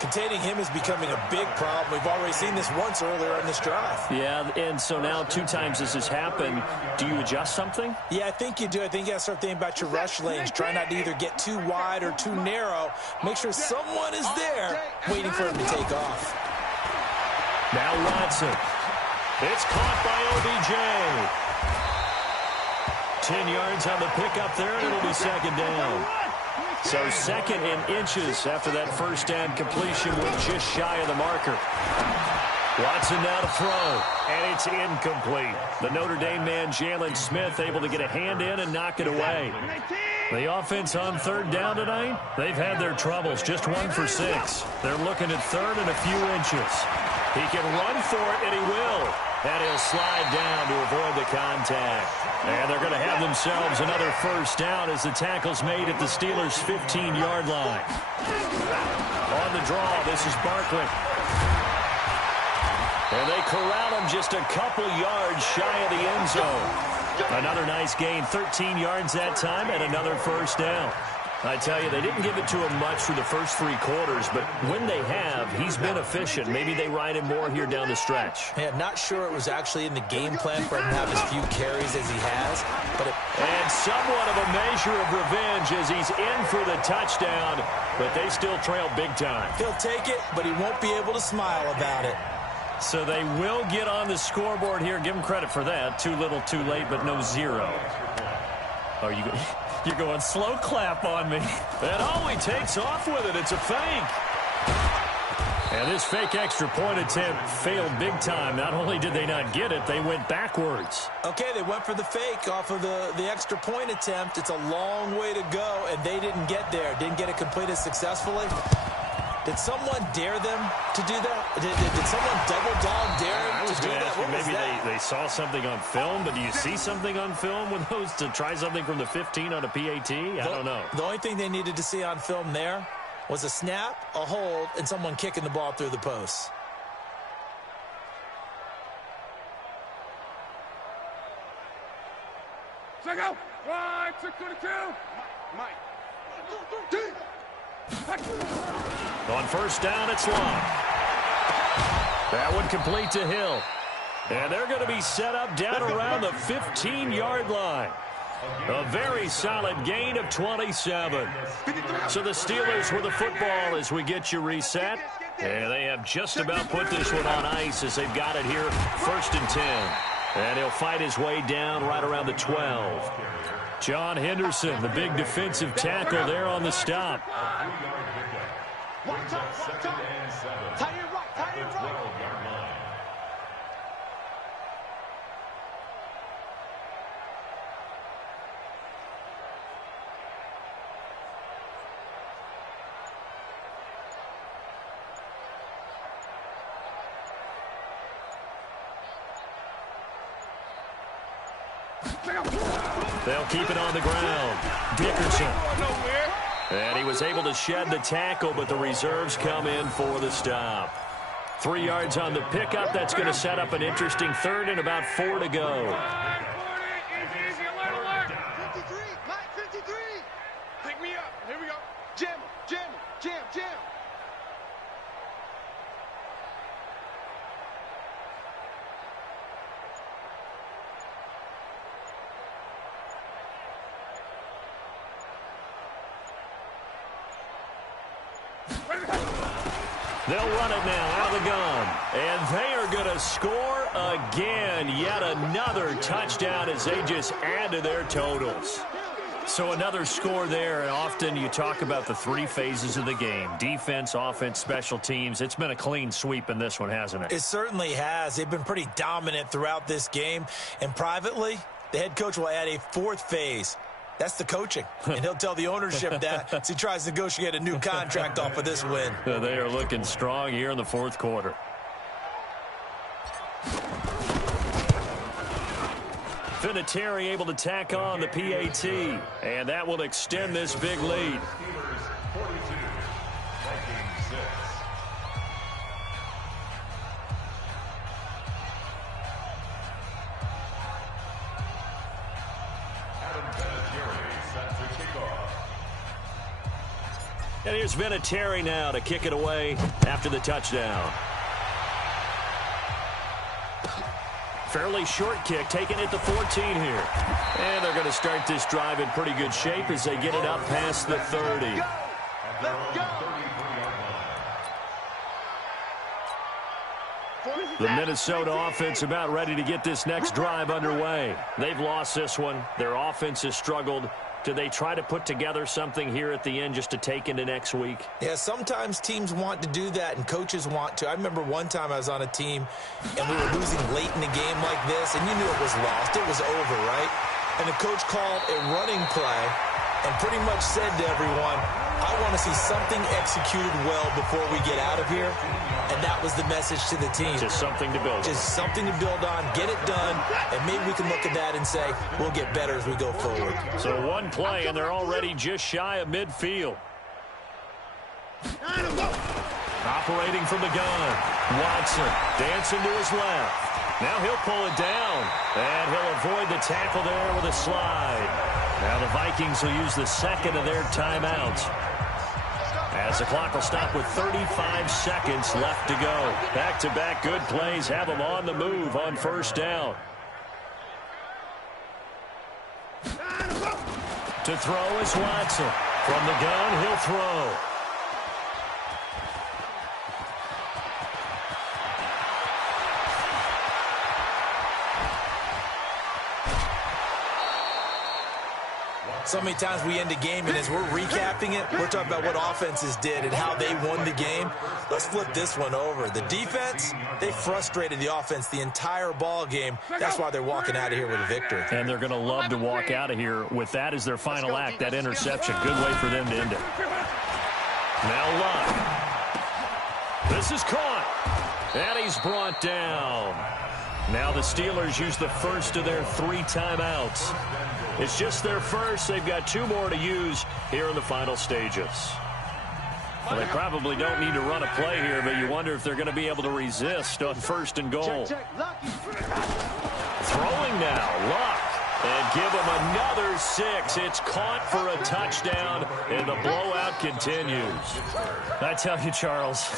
Containing him is becoming a big problem. We've already seen this once earlier in this drive. Yeah, and so now 2 times this has happened. Do you adjust something? Yeah, I think you do. I think you got to start thinking about your rush lanes. Try not to either get too wide or too narrow. Make sure someone is there waiting for him to take off. Now Watson. It's caught by OBJ. 10 yards on the pickup there, and it'll be 2nd down. So 2nd and inches after that first down completion with just shy of the marker. Watson now to throw, and it's incomplete. The Notre Dame man, Jalen Smith, able to get a hand in and knock it away. The offense on 3rd down tonight, they've had their troubles, just 1 for 6. They're looking at 3rd and a few inches. He can run for it, and he will. And he'll slide down to avoid the contact. And they're going to have themselves another first down as the tackle's made at the Steelers' 15-yard line. On the draw, this is Barkley. And they corral him just a couple yards shy of the end zone. Another nice gain, 13 yards that time, and another first down. I tell you, they didn't give it to him much through the first 3 quarters, but when they have, he's been efficient. Maybe they ride him more here down the stretch. Yeah, not sure it was actually in the game plan for him to have as few carries as he has. And somewhat of a measure of revenge as he's in for the touchdown, but they still trail big time. He'll take it, but he won't be able to smile about it. So they will get on the scoreboard here. Give him credit for that. Too little, too late, but no 0. Oh, you're going slow clap on me. And he takes off with it. It's a fake. And this fake extra point attempt failed big time. Not only did they not get it, they went backwards. Okay, they went for the fake off of the extra point attempt. It's a long way to go, and they didn't get there. Didn't get it completed successfully. Did someone dare them to do that? Did someone double dog dare them to do that? What was maybe that? they saw something on film, but do you see something on film with those to try something from the 15 on a PAT? I don't know. The only thing they needed to see on film there was a snap, a hold, and someone kicking the ball through the posts. Check out. Right, 622. Mike. On first down, it's long. That one complete to Hill. And they're going to be set up down around the 15-yard line. A very solid gain of 27. So the Steelers with the football as we get you reset. And they have just about put this one on ice as they've got it here, 1st and 10. And he'll fight his way down right around the 12. John Henderson, the big defensive tackle there on the stop. They'll keep it on the ground. Dickerson. And he was able to shed the tackle, but the reserves come in for the stop. 3 yards on the pickup. That's going to set up an interesting 3rd and about 4 to go. 53, Mike, 53. Pick me up. Here we go. Jam, jam, jam, jam. They'll run it now out of the gun. And they are going to score again. Yet another touchdown as they just add to their totals. So another score there. And often you talk about the 3 phases of the game. Defense, offense, special teams. It's been a clean sweep in this one, hasn't it? It certainly has. They've been pretty dominant throughout this game. And privately, the head coach will add a 4th phase. That's the coaching. And he'll tell the ownership that as he tries to negotiate a new contract off of this win. They are looking strong here in the 4th quarter. Vinatieri able to tack on the PAT. And that will extend this big lead. And here's Vinatieri now to kick it away after the touchdown. Fairly short kick, taking it to 14 here. And they're going to start this drive in pretty good shape as they get it up past the 30. Let's go. The Minnesota offense about ready to get this next drive underway. They've lost this one. Their offense has struggled. Do they try to put together something here at the end just to take into next week? Yeah, sometimes teams want to do that and coaches want to. I remember one time I was on a team and we were losing late in a game like this, and you knew it was lost. It was over, right? And the coach called a running play and pretty much said to everyone, I want to see something executed well before we get out of here. And that was the message to the team. Just something to build on. Just something to build on, get it done, and maybe we can look at that and say, we'll get better as we go forward. So one play, and they're already just shy of midfield. Operating from the gun. Watson dancing to his left. Now he'll pull it down, and he'll avoid the tackle there with a slide. Now the Vikings will use the 2nd of their timeouts, as the clock will stop with 35 seconds left to go. Back-to-back good plays have them on the move on 1st down. To throw is Watson. From the gun, he'll throw. So many times we end a game, and as we're recapping it, we're talking about what offenses did and how they won the game. Let's flip this one over. The defense, they frustrated the offense the entire ball game. That's why they're walking out of here with a victory. And they're going to love to walk out of here with that as their final act, that interception. Good way for them to end it. Now Luck. This is caught. And he's brought down. Now the Steelers use the 1st of their 3 timeouts. It's just their first. They've got 2 more to use here in the final stages. Well, they probably don't need to run a play here, but you wonder if they're going to be able to resist on 1st and goal. Throwing now, Luck. And give him another 6. It's caught for a touchdown, and the blowout continues. I tell you, Charles,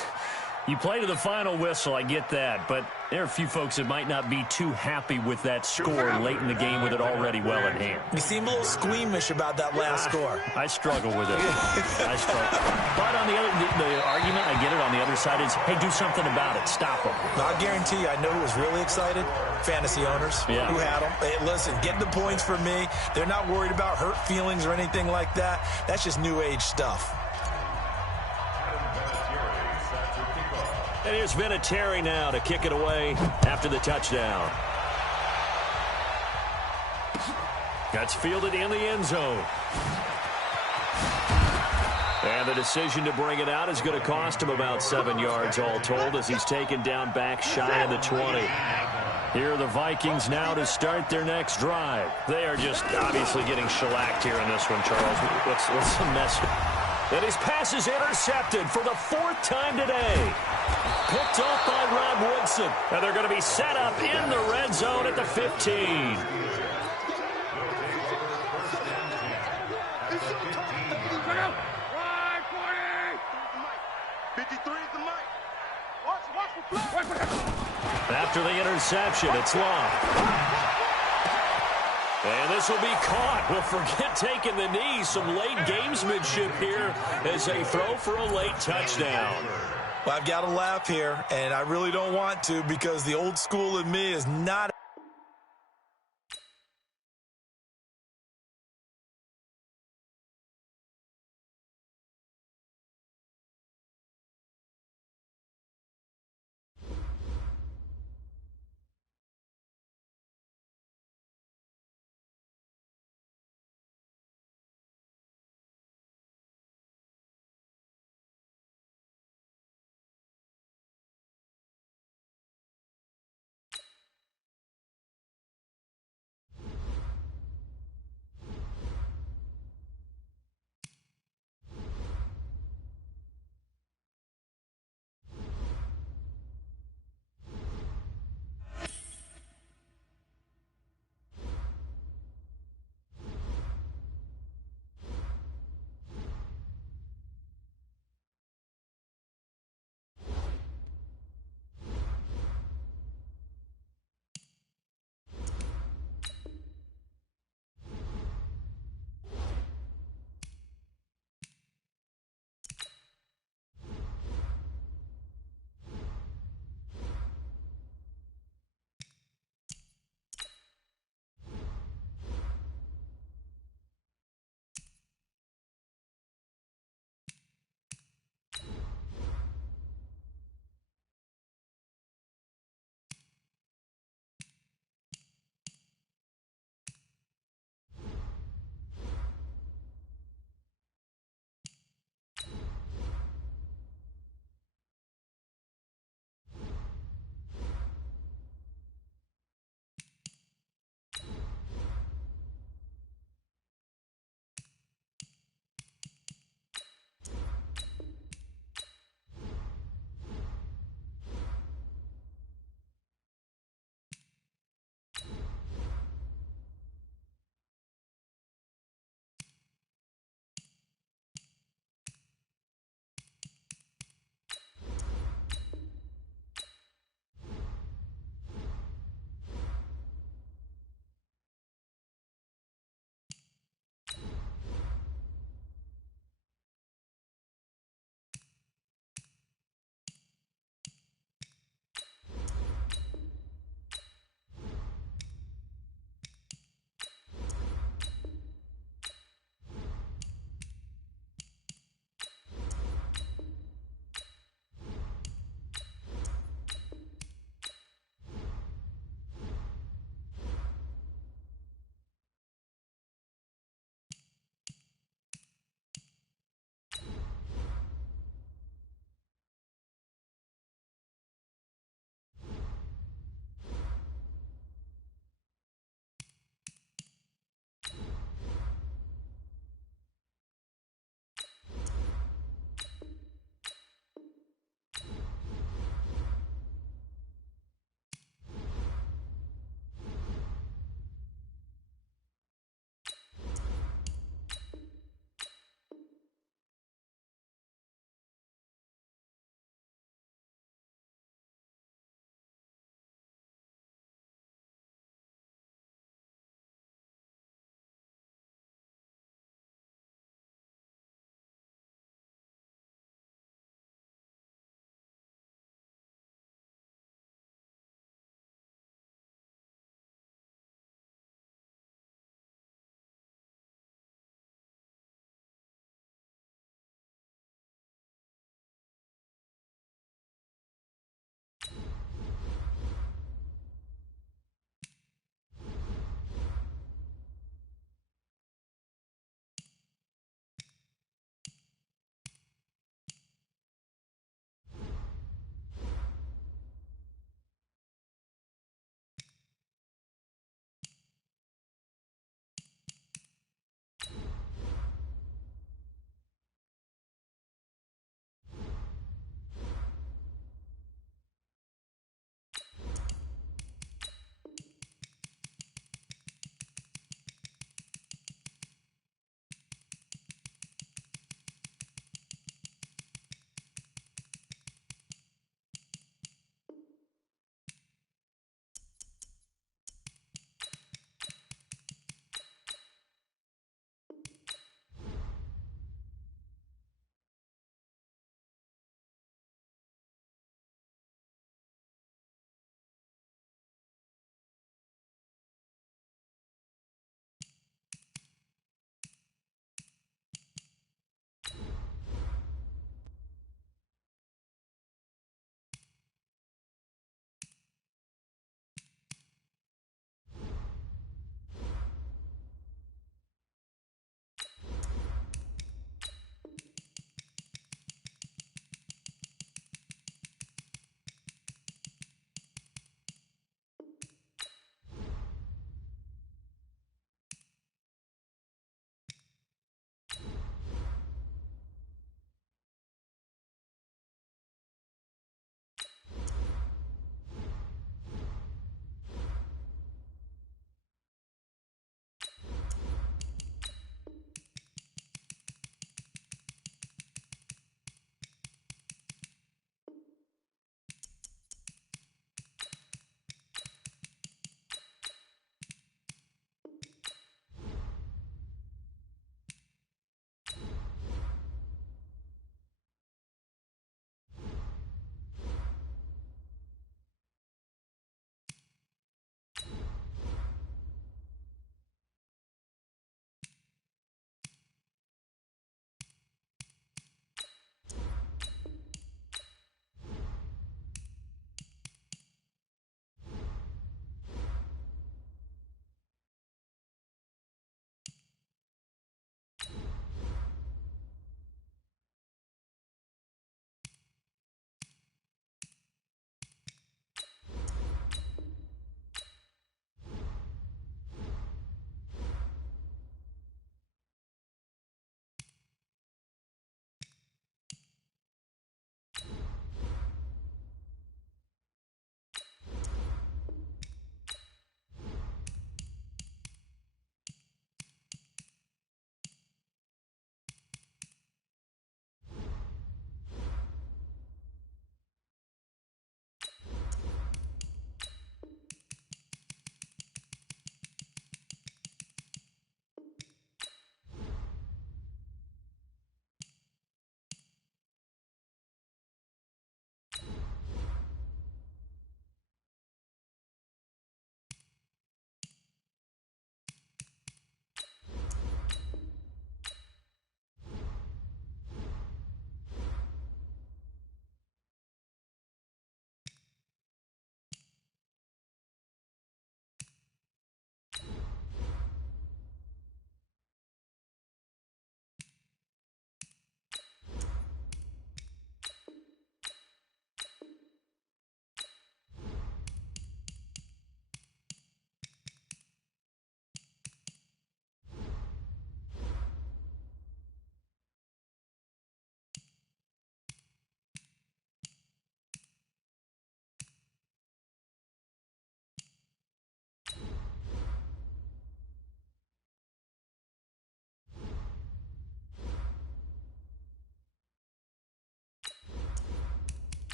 You play to the final whistle, I get that, but there are a few folks that might not be too happy with that score late in the game with it already well in hand. You seem a little squeamish about that last score. I struggle with it. I struggle. But on the argument, I get it, on the other side is, hey, do something about it. Stop them. I guarantee you, I know who was really excited. Fantasy owners who had them. Hey, listen, get the points for me. They're not worried about hurt feelings or anything like that. That's just new age stuff. And here's Vinatieri now to kick it away after the touchdown. That's fielded in the end zone. And the decision to bring it out is going to cost him about 7 yards all told as he's taken down back shy of the 20. Here are the Vikings now to start their next drive. They are just obviously getting shellacked here in this one, Charles. What's the message? And his pass is intercepted for the 4th time today. Picked off by Rob Woodson. And they're going to be set up in the red zone at the 15. 53 is the mic. Watch the play. After the interception, it's long. And this will be caught. We'll forget taking the knee. Some late gamesmanship here as they throw for a late touchdown. Well, I've got to laugh here, and I really don't want to because the old school in me is not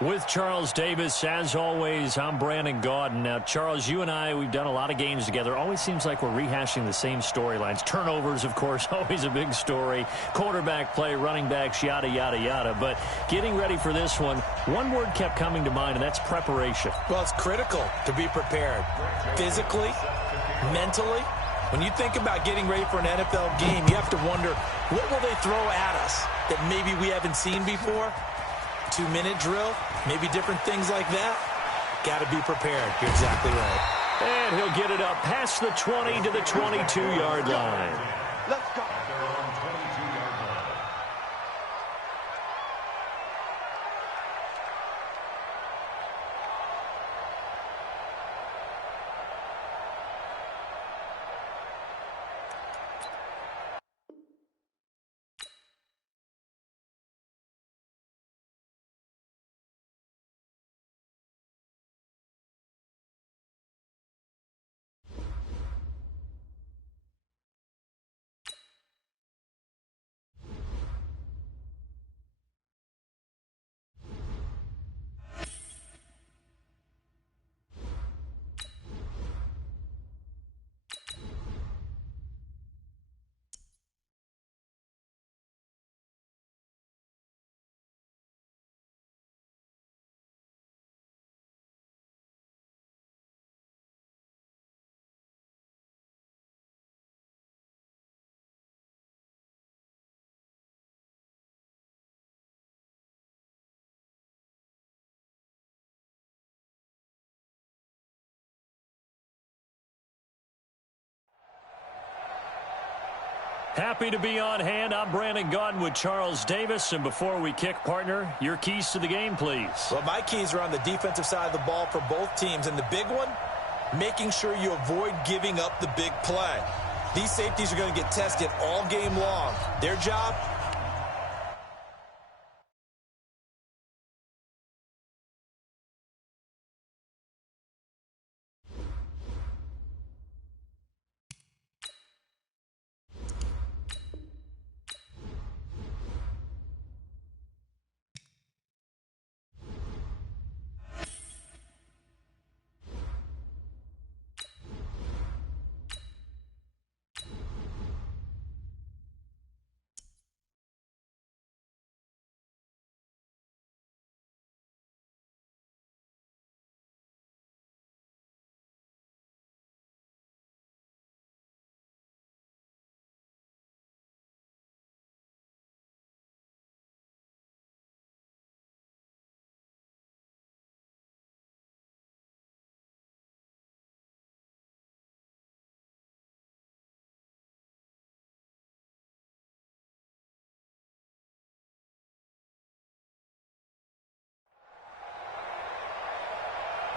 With Charles Davis, as always, I'm Brandon Gaudin. Now, Charles, you and I, we've done a lot of games together. Always seems like we're rehashing the same storylines. Turnovers, of course, always a big story. Quarterback play, running backs, yada, yada, yada. But getting ready for this one word kept coming to mind, and that's preparation. Well, it's critical to be prepared physically, mentally. When you think about getting ready for an NFL game, you have to wonder, what will they throw at us that maybe we haven't seen before? 2-minute drill, maybe different things like that. Got to be prepared. You're exactly right. And he'll get it up past the 20 to the 22-yard line. Let's go. Happy to be on hand. I'm Brandon Gaudin with Charles Davis. And before we kick, partner, your keys to the game, please. Well, my keys are on the defensive side of the ball for both teams. And the big one, making sure you avoid giving up the big play. These safeties are going to get tested all game long. Their job,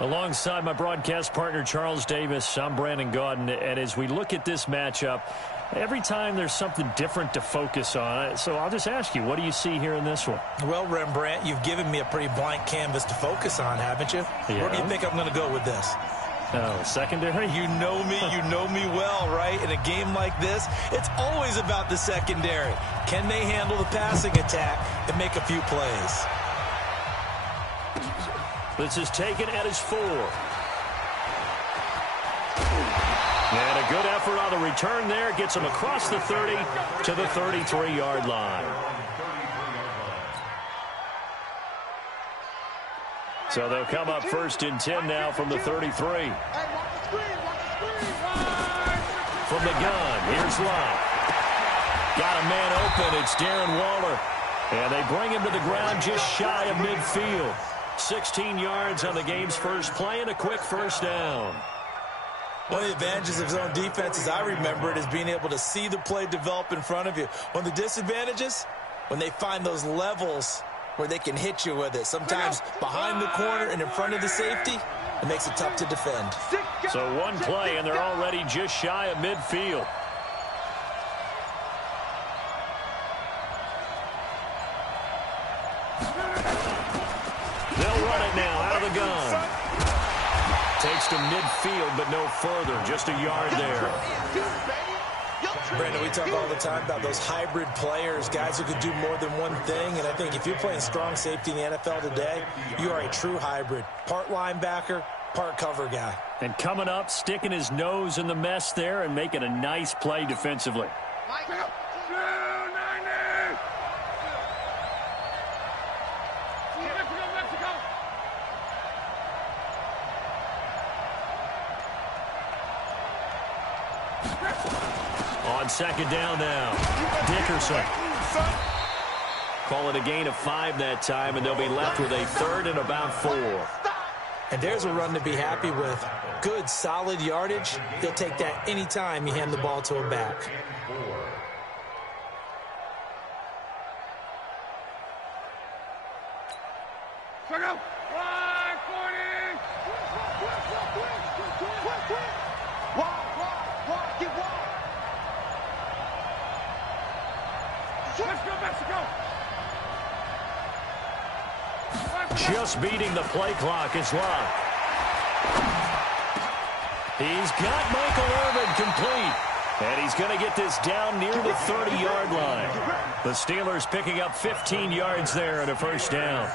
alongside my broadcast partner, Charles Davis, I'm Brandon Gaudin. And as we look at this matchup, every time there's something different to focus on. So I'll just ask you, what do you see here in this one? well, Rembrandt, you've given me a pretty blank canvas to focus on, haven't you? Yeah. Where do you think I'm going to go with this? Oh, secondary? You know me well, right? In a game like this, it's always about the secondary. Can they handle the passing attack and make a few plays? This is taken at his 4. And a good effort on the return there. Gets him across the 30 to the 33-yard line. So they'll come up 1st and 10 now from the 33. From the gun, here's Love. Got a man open. It's Darren Waller. And they bring him to the ground just shy of midfield. 16 yards on the game's first play and a quick first down. One of the advantages of zone defense, as I remember it, is being able to see the play develop in front of you. One of the disadvantages, when they find those levels where they can hit you with it. Sometimes behind the corner and in front of the safety, it makes it tough to defend. So one play, and they're already just shy of midfield. They'll run it now out of the gun. Takes to midfield, but no further. Just a yard there. Brandon, we talk all the time about those hybrid players, guys who could do more than one thing. And I think if you're playing strong safety in the NFL today, you are a true hybrid. Part linebacker, part cover guy. And coming up, sticking his nose in the mess there and making a nice play defensively. On second down now, Dickerson. Call it a gain of 5 that time, and they'll be left with a 3rd and about 4. And there's a run to be happy with. Good, solid yardage. He'll take that anytime you hand the ball to a back. Just beating the play clock is Love. He's got Michael Irvin complete. And he's going to get this down near the 30-yard line. The Steelers picking up 15 yards there and a first down.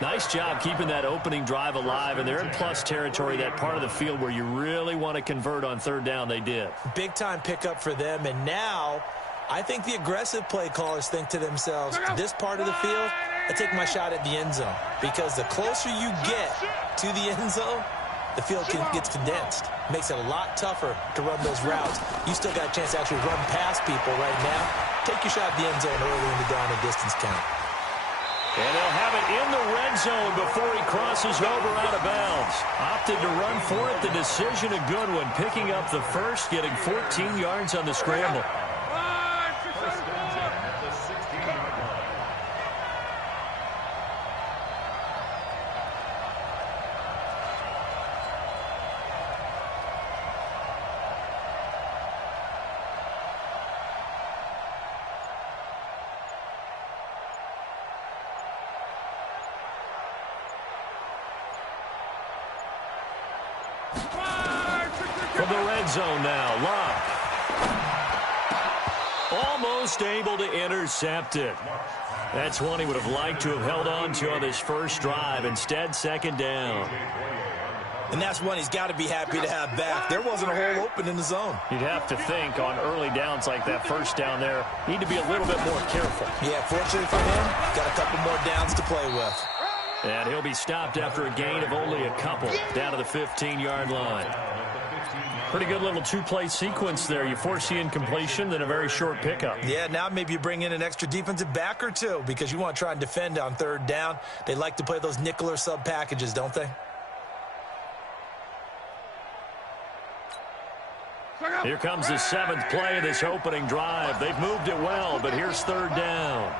Nice job keeping that opening drive alive, and they're in plus territory, that part of the field where you really want to convert on 3rd down. They did. Big-time pickup for them, and now I think the aggressive play callers think to themselves, this part of the field, I take my shot at the end zone, because the closer you get to the end zone, the field gets condensed. Makes it a lot tougher to run those routes. You still got a chance to actually run past people right now. Take your shot at the end zone early in the down and distance count. And they'll have it in the red zone before he crosses over out of bounds. Opted to run for it. The decision a good one. Picking up the first, getting 14 yards on the scramble. From the red zone now, Locke. Almost able to intercept it. That's one he would have liked to have held on to on his first drive. Instead, second down. And that's one he's got to be happy to have back. There wasn't a hole open in the zone. You'd have to think on early downs like that first down there, need to be a little bit more careful. Yeah, fortunately for him, got a couple more downs to play with. And he'll be stopped after a gain of only a couple down to the 15-yard line. Pretty good little two-play sequence there. You force the incompletion, then a very short pickup. Yeah, now maybe you bring in an extra defensive back or two because you want to try and defend on 3rd down. They like to play those nickel or sub packages, don't they? Here comes the 7th play of this opening drive. They've moved it well, but here's 3rd down.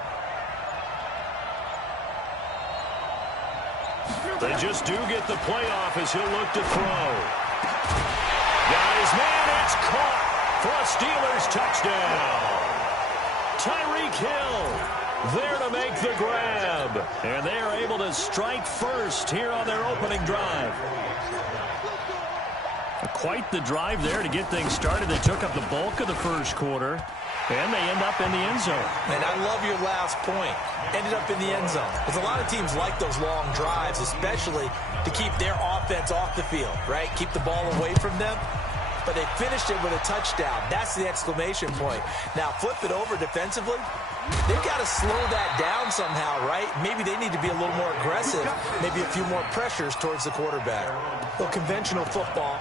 They just do get the playoff as he'll look to throw. Got his man, it's caught for a Steelers touchdown. Tyreek Hill there to make the grab. And they are able to strike first here on their opening drive. Quite the drive there to get things started. They took up the bulk of the first quarter, and they end up in the end zone. And I love your last point. Ended up in the end zone. Because a lot of teams like those long drives, especially to keep their offense off the field, right? Keep the ball away from them. But they finished it with a touchdown. That's the exclamation point. Now, flip it over defensively. They've got to slow that down somehow, right? Maybe they need to be a little more aggressive. Maybe a few more pressures towards the quarterback. Well, conventional football.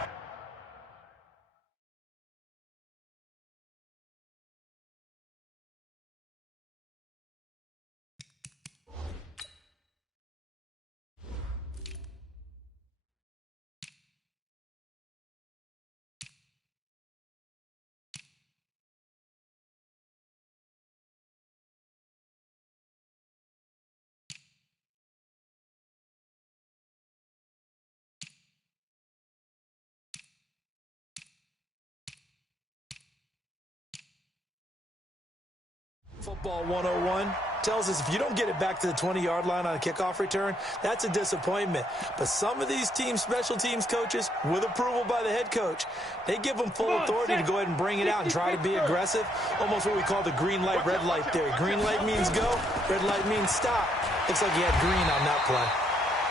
Football 101, tells us if you don't get it back to the 20-yard line on a kickoff return, that's a disappointment. But some of these special teams coaches, with approval by the head coach, they give them full authority to go ahead and bring it out and try to be aggressive. Almost what we call the green light, red light theory. Green light means go, red light means stop. Looks like he had green on that play.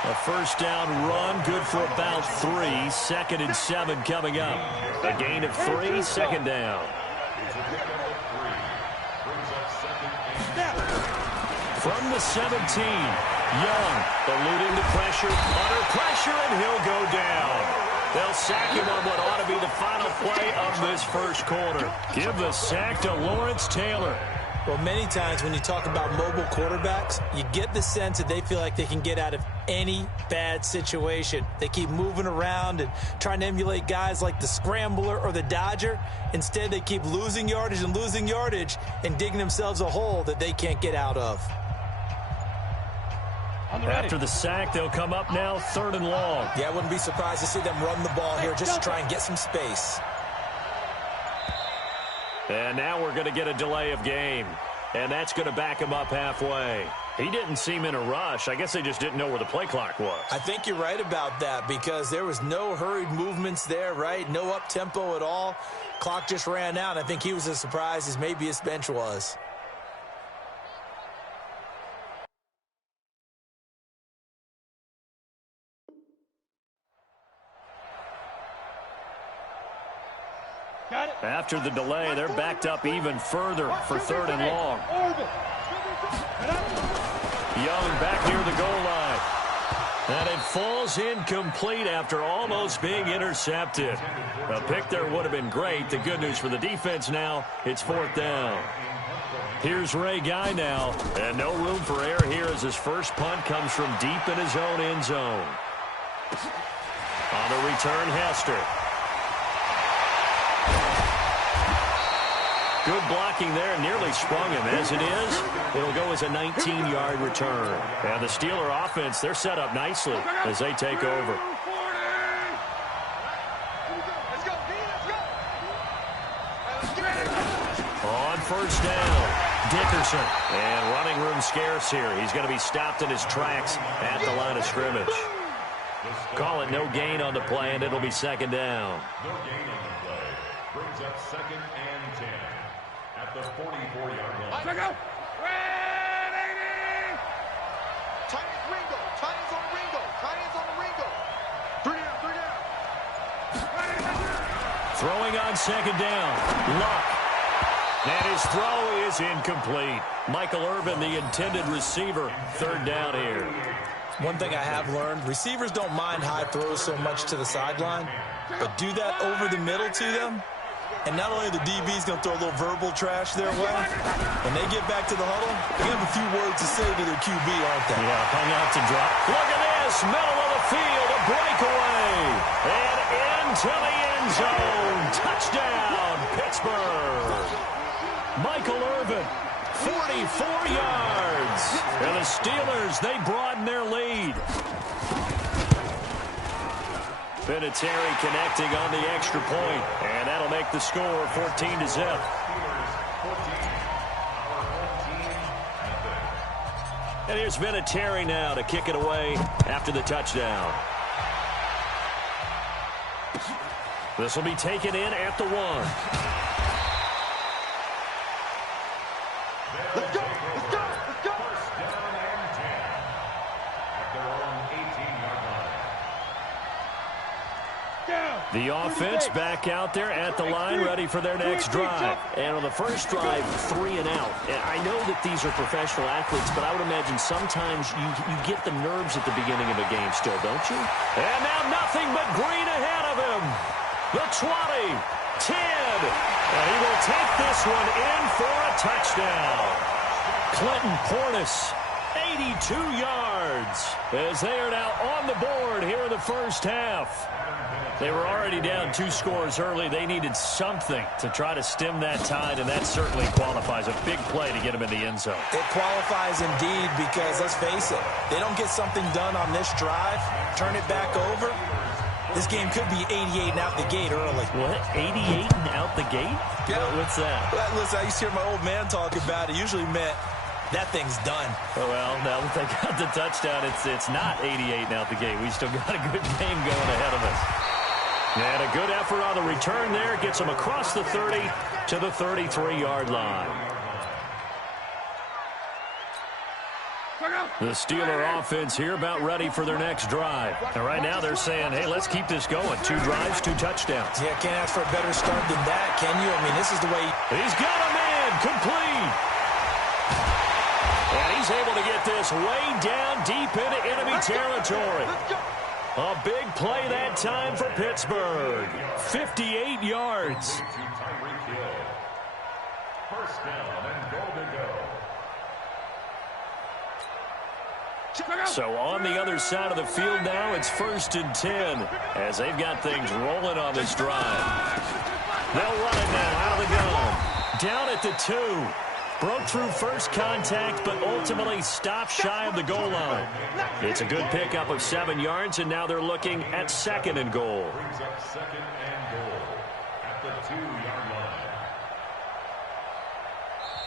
A first down run, good for about 3. 2nd and 7 coming up. A gain of 3, 2nd down. From the 17, Young alluding to pressure, under pressure, and he'll go down. They'll sack him on what ought to be the final play of this first quarter. Give the sack to Lawrence Taylor. Well, many times when you talk about mobile quarterbacks, you get the sense that they feel like they can get out of any bad situation. They keep moving around and trying to emulate guys like the Scrambler or the Dodger. Instead, they keep losing yardage and digging themselves a hole that they can't get out of. After the sack, they'll come up now 3rd and long. Yeah, I wouldn't be surprised to see them run the ball here just to try and get some space. And now we're going to get a delay of game. And that's going to back him up halfway. He didn't seem in a rush. I guess they just didn't know where the play clock was. I think you're right about that because there was no hurried movements there, right? No up-tempo at all. Clock just ran out. I think he was as surprised as maybe his bench was. After the delay, they're backed up even further for 3rd and long. Young back near the goal line. And it falls incomplete after almost being intercepted. A pick there would have been great. The good news for the defense now, it's 4th down. Here's Ray Guy now. And no room for error here as his first punt comes from deep in his own end zone. On the return, Hester. Good blocking there, nearly sprung him. As it is, it'll go as a 19-yard return. And the Steeler offense, they're set up nicely as they take over. On 1st down, Dickerson. And running room scarce here. He's going to be stopped in his tracks at the line of scrimmage. Call it no gain on the play, and it'll be 2nd down. No gain on the play. Brings up 2nd and 10. At the 44-yard line. Check out. Tight ends Ringo. Tight ends on Ringo. Tight ends on the Ringo. 3 down. Throwing on 2nd down. Luck. And his throw is incomplete. Michael Irvin, the intended receiver. 3rd down here. One thing I have learned, receivers don't mind high throws so much to the sideline, but do that over the middle to them. And not only are the DBs going to throw a little verbal trash their way, when they get back to the huddle, they have a few words to say to their QB, aren't they? Yeah, hung out to drop. Look at this, middle of the field, a breakaway. And into the end zone. Touchdown, Pittsburgh. Michael Irvin, 44 yards. And the Steelers, they broaden their lead. Vinatieri connecting on the extra point, and that'll make the score 14-0. And here's Vinatieri now to kick it away after the touchdown. This will be taken in at the 1. Let's go. Let's go. Let's go. First down and 10. At their own 18-yard line. The offense back out there at the line, ready for their next drive. And on the first drive, 3 and out. And I know that these are professional athletes, but I would imagine sometimes you get the nerves at the beginning of a game still, don't you? And now nothing but green ahead of him. The 20, 10, and he will take this one in for a touchdown. Clinton Portis, 82 yards, as they are now on the board here in the first half. They were already down 2 scores early. They needed something to try to stem that tide, and that certainly qualifies. A big play to get them in the end zone. It qualifies indeed because, let's face it, they don't get something done on this drive, turn it back over, this game could be 88 and out the gate early. What? 88 and out the gate? Yeah. What's that? Listen, I used to hear my old man talk about it. Usually meant that thing's done. Well, now that they got the touchdown, it's not 88 now at the game. We still got a good game going ahead of us. And a good effort on the return there. Gets them across the 30 to the 33-yard line. The Steeler offense here about ready for their next drive. And right now they're saying, hey, let's keep this going. 2 drives, 2 touchdowns. Yeah, can't ask for a better start than that, can you? I mean, this is the way. He's got a man complete. And he's able to get this way down deep into enemy territory. A big play that time for Pittsburgh. 58 yards. First down and goal to go. So on the other side of the field now, it's 1st and 10 as they've got things rolling on this drive. They'll run it now out of the gun. Down at the 2. Broke through first contact, but ultimately stopped shy of the goal line. It's a good pickup of 7 yards, and now they're looking at 2nd and goal. Brings up 2nd and goal at the 2-yard line.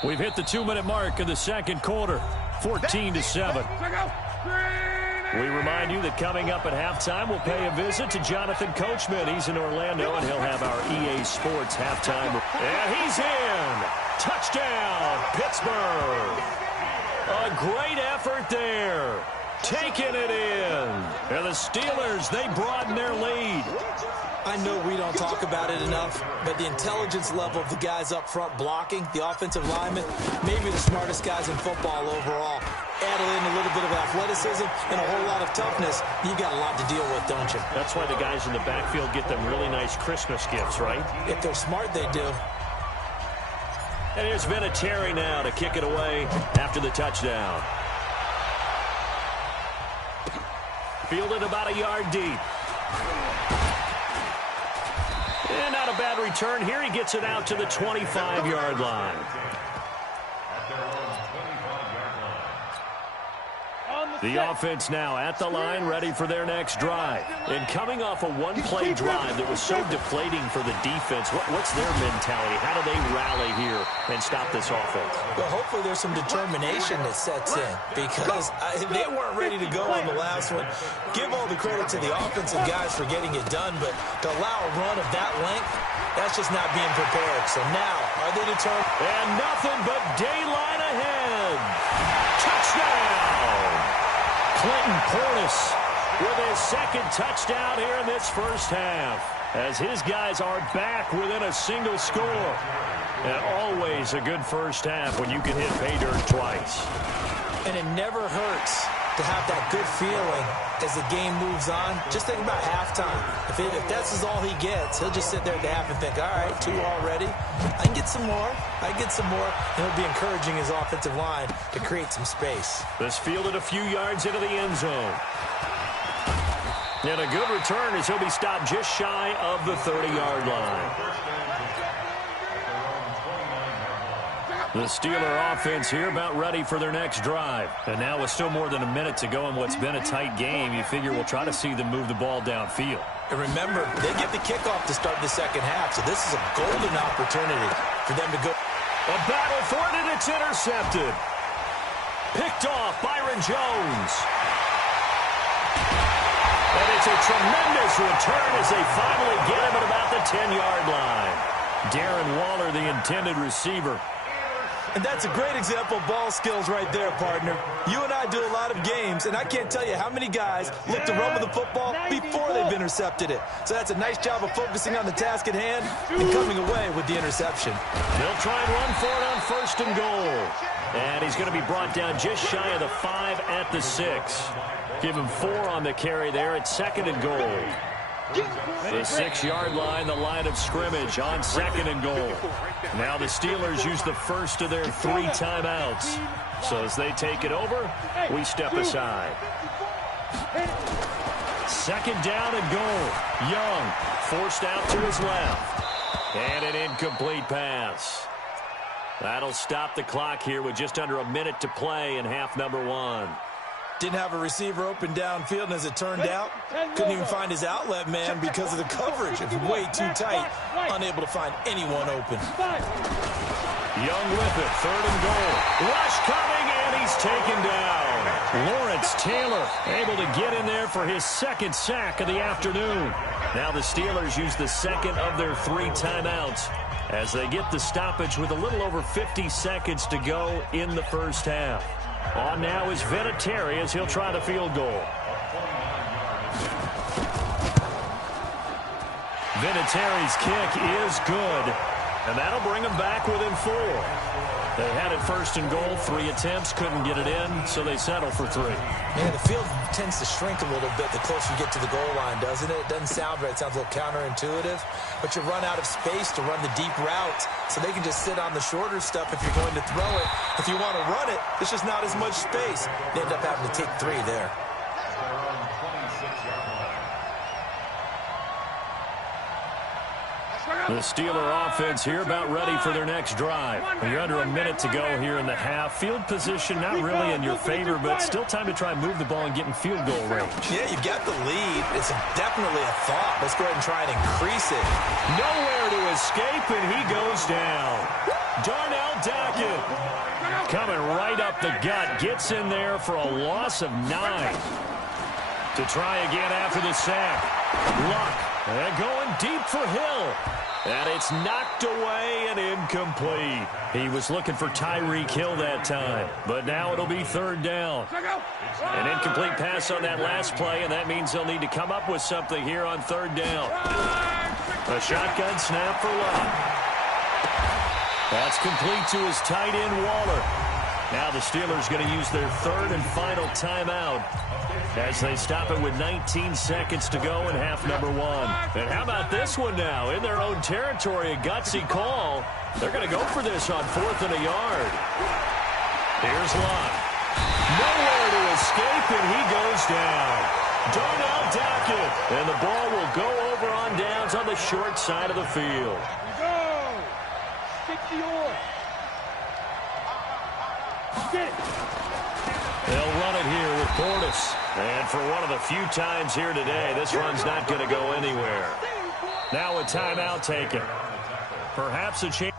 We've hit the 2-minute mark of the second quarter. 14-7. We remind you that coming up at halftime, we'll pay a visit to Jonathan Coachman. He's in Orlando, and he'll have our EA Sports halftime. And he's in. Touchdown, Pittsburgh. A great effort there. Taking it in. And the Steelers, they broaden their lead. I know we don't talk about it enough, but the intelligence level of the guys up front blocking, the offensive linemen, maybe the smartest guys in football overall. Add in a little bit of athleticism and a whole lot of toughness, you got a lot to deal with, don't you? That's why the guys in the backfield get them really nice Christmas gifts, right? If they're smart, they do. And here's Vinatieri now to kick it away after the touchdown. Fielded about a yard deep. And not a bad return here. He gets it out to the 25-yard line. The offense now at the line, ready for their next drive. And coming off a one-play drive that was so deflating for the defense, what's their mentality? How do they rally here and stop this offense? Well, hopefully there's some determination that sets in because they weren't ready to go on the last one. Give all the credit to the offensive guys for getting it done, but to allow a run of that length, that's just not being prepared. So now, are they determined? And nothing but daylight ahead. Touchdown! Clinton Portis with his 2nd touchdown here in this first half as his guys are back within a single score. And always a good first half when you can hit pay dirt twice. And it never hurts to have that good feeling as the game moves on. Just think about halftime. If that's all he gets, he'll just sit there at the half and think, all right, 2 already. I can get some more. I can get some more. And he'll be encouraging his offensive line to create some space. This fielded a few yards into the end zone. And a good return as he'll be stopped just shy of the 30-yard line. The Steeler offense here about ready for their next drive. And now with still more than a minute to go in what's been a tight game, you figure we'll try to see them move the ball downfield. And remember, they get the kickoff to start the second half, so this is a golden opportunity for them to go. A battle for it, and it's intercepted. Picked off Byron Jones. And it's a tremendous return as they finally get him at about the 10-yard line. Darren Waller, the intended receiver. And that's a great example of ball skills right there, partner. You and I do a lot of games, and I can't tell you how many guys look to run with the football before they've intercepted it. So that's a nice job of focusing on the task at hand and coming away with the interception. They'll try and run for it on 1st and goal. And he's going to be brought down just shy of the 5 at the 6. Give him 4 on the carry there at 2nd and goal. The 6-yard line, the line of scrimmage on 2nd and goal. Now the Steelers use the first of their 3 timeouts. So as they take it over, we step aside. 2nd down and goal. Young forced out to his left. And an incomplete pass. That'll stop the clock here with just under a minute to play in half number 1. Didn't have a receiver open downfield, and as it turned out, couldn't even find his outlet man because of the coverage. It was way too tight, unable to find anyone open. Young with it, 3rd and goal. Rush coming, And he's taken down. Lawrence Taylor able to get in there for his second sack of the afternoon. Now the Steelers use the second of their 3 timeouts as they get the stoppage with a little over 50 seconds to go in the first half. On now is Vinatieri as he'll try the field goal. Vinatieri's kick is good, and that'll bring them back within 4. They had it first and goal, 3 attempts, couldn't get it in, so they settle for 3. Yeah, the field tends to shrink a little bit the closer you get to the goal line, doesn't it? It doesn't sound right. It sounds a little counterintuitive, but you run out of space to run the deep routes, so they can just sit on the shorter stuff if you're going to throw it. If you want to run it, there's just not as much space. They end up having to take 3 there. The Steeler offense here about ready for their next drive. You're under a minute to go here in the half. Field position not really in your favor, but still time to try and move the ball and get in field goal range. Yeah, you've got the lead. It's definitely a thought. Let's go ahead and try and increase it. Nowhere to escape, and he goes down. Darnell Dockett coming right up the gut. Gets in there for a loss of 9. To try again after the sack. Luck. And going deep for Hill. And it's knocked away and incomplete. He was looking for Tyreek Hill that time. But now it'll be 3rd down. An incomplete pass on that last play, and that means they'll need to come up with something here on 3rd down. A shotgun snap for Luck. That's complete to his tight end, Waller. Now the Steelers going to use their 3rd and final timeout as they stop it with 19 seconds to go in half number 1. And how about this one now? In their own territory, a gutsy call. They're going to go for this on 4th and a yard. Here's Luck. Nowhere to escape, and he goes down. Darnell Dockett. And the ball will go over on downs on the short side of the field. Go! 60 on. Get it. They'll run it here with Portis. And for one of the few times here today, this run's not going to go anywhere. Now a timeout taken. Perhaps a chance.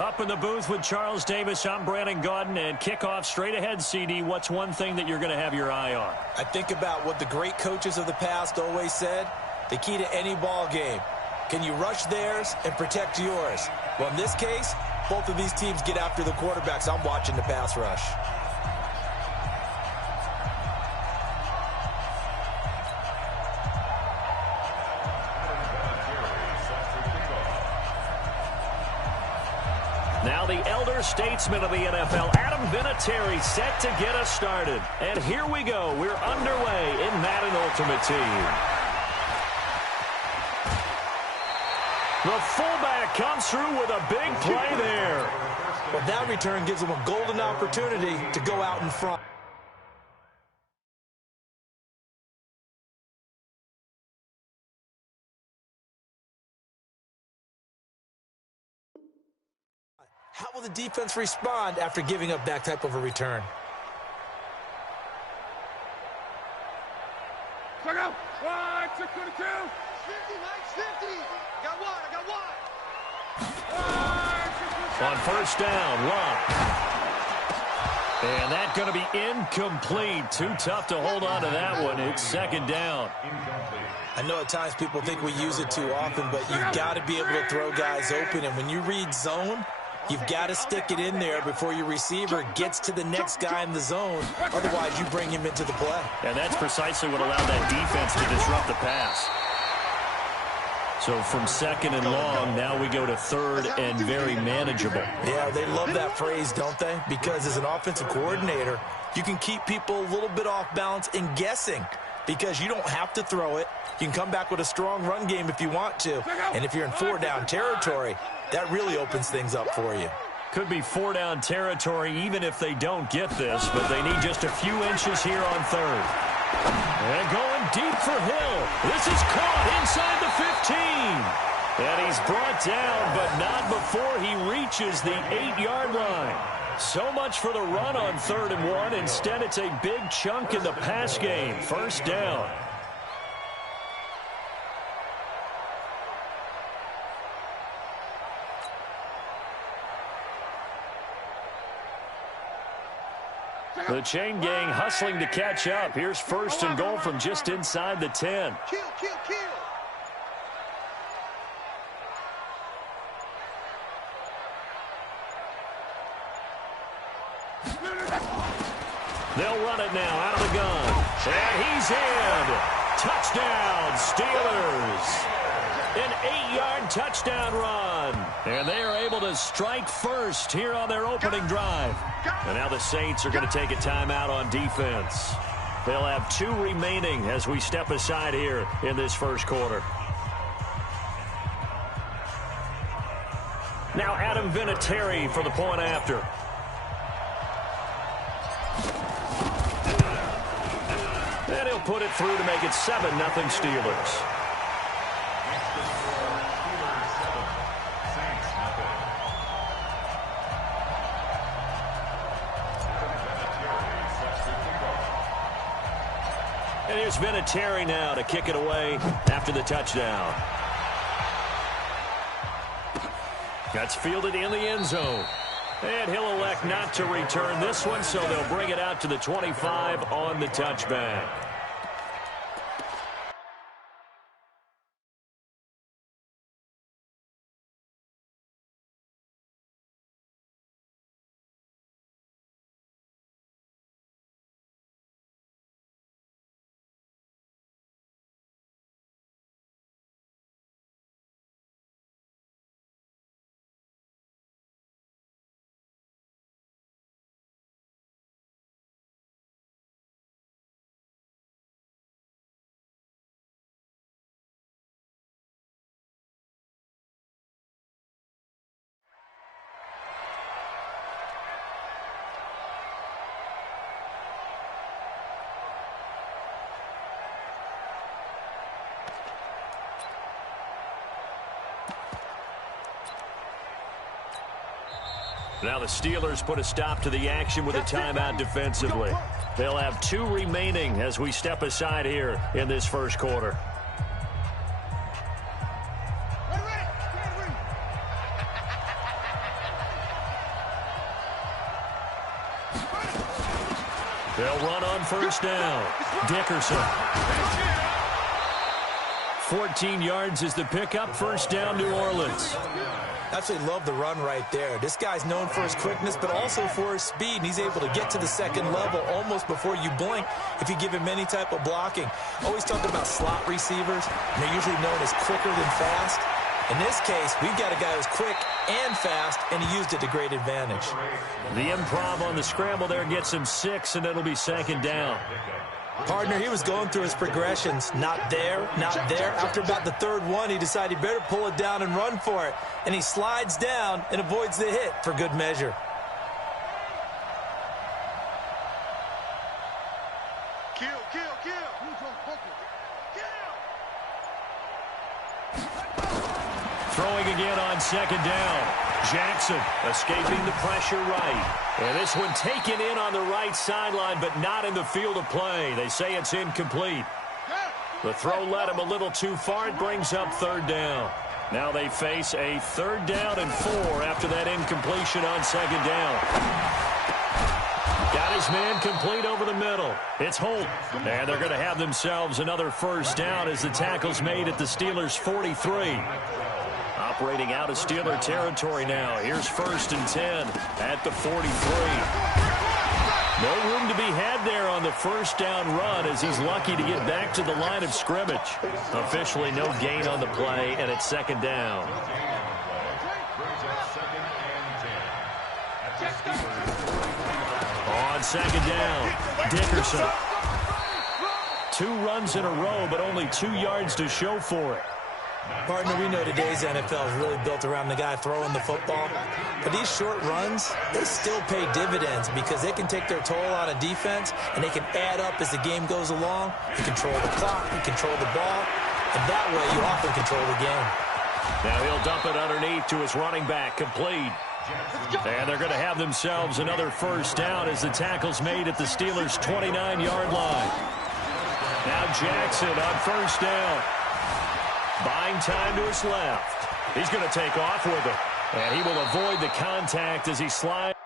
Up in the booth with Charles Davis, I'm Brandon Gaudin, and kickoff straight ahead, CD. What's one thing that you're going to have your eye on? I think about what the great coaches of the past always said. The key to any ball game. Can you rush theirs and protect yours? Well, in this case, both of these teams get after the quarterbacks. I'm watching the pass rush. Now the elder statesman of the NFL, Adam Vinatieri, set to get us started. And here we go. We're underway in Madden Ultimate Team. The fullback comes through with a big play there. Well, that return gives them a golden opportunity to go out in front. How will the defense respond after giving up that type of a return? Check out. 622. 50, Mike, 50. I got one. On first down, Love. And that's going to be incomplete. Too tough to hold on to that one. It's second down. I know at times people think we use it too often, but you've got to be able to throw guys open. And when you read zone, you've got to stick it in there before your receiver gets to the next guy in the zone. Otherwise, you bring him into the play. And that's precisely what allowed that defense to disrupt the pass. So from second and long, now we go to third and very manageable. Yeah, they love that phrase, don't they? Because as an offensive coordinator, you can keep people a little bit off balance and guessing because you don't have to throw it. You can come back with a strong run game if you want to. And if you're in four-down territory, that really opens things up for you. Could be four-down territory even if they don't get this, but they need just a few inches here on third. And going deep for Hill. This is caught inside the 15. And he's brought down, but not before he reaches the 8-yard line. So much for the run on 3rd and 1. Instead, it's a big chunk in the pass game. First down. The chain gang hustling to catch up. Here's 1st and goal from just inside the 10. Kill. They'll run it now out of the gun. And he's in. Touchdown, Steelers. An 8-yard touchdown run. And they are able to strike first here on their opening drive. And now the Saints are going to take a timeout on defense. They'll have 2 remaining as we step aside here in this first quarter. Now Adam Vinatieri for the point after. And he'll put it through to make it 7-0 Steelers. And here's Vinatieri now to kick it away after the touchdown. That's fielded in the end zone. And he'll elect not to return this one, so they'll bring it out to the 25 on the touchback. Now the Steelers put a stop to the action with a timeout defensively. They'll have 2 remaining as we step aside here in this first quarter. They'll run on first down. Dickerson. 14 yards is the pickup. First down, New Orleans. Absolutely love the run right there. This guy's known for his quickness, but also for his speed, and he's able to get to the second level almost before you blink if you give him any type of blocking. Always talking about slot receivers, and they're usually known as quicker than fast. In this case, we've got a guy who's quick and fast, and he used it to great advantage. The improv on the scramble there gets him 6, and it'll be second down. Partner, he was going through his progressions. Not there, not there. After about the third one, he decided he better pull it down and run for it. And he slides down and avoids the hit for good measure. Kill. Throwing again on second down. Jackson escaping the pressure right. And this one taken in on the right sideline, but not in the field of play. They say it's incomplete. The throw led him a little too far. It brings up third down. Now they face a 3rd down and 4 after that incompletion on second down. Got his man complete over the middle. It's Holt. And they're going to have themselves another first down as the tackle's made at the Steelers' 43. Operating out of Steeler territory now. Here's 1st and 10 at the 43. No room to be had there on the first down run as he's lucky to get back to the line of scrimmage. Officially no gain on the play, and it's second down. On second down, Dickerson. 2 runs in a row, but only 2 yards to show for it. Partner, we know today's NFL is really built around the guy throwing the football. But these short runs, they still pay dividends because they can take their toll on a defense, and they can add up as the game goes along. You control the clock, you control the ball, and that way you often control the game. Now he'll dump it underneath to his running back, complete. And they're going to have themselves another first down as the tackle's made at the Steelers' 29-yard line. Now Jackson on first down. Buying time to his left. He's going to take off with it. And he will avoid the contact as he slides.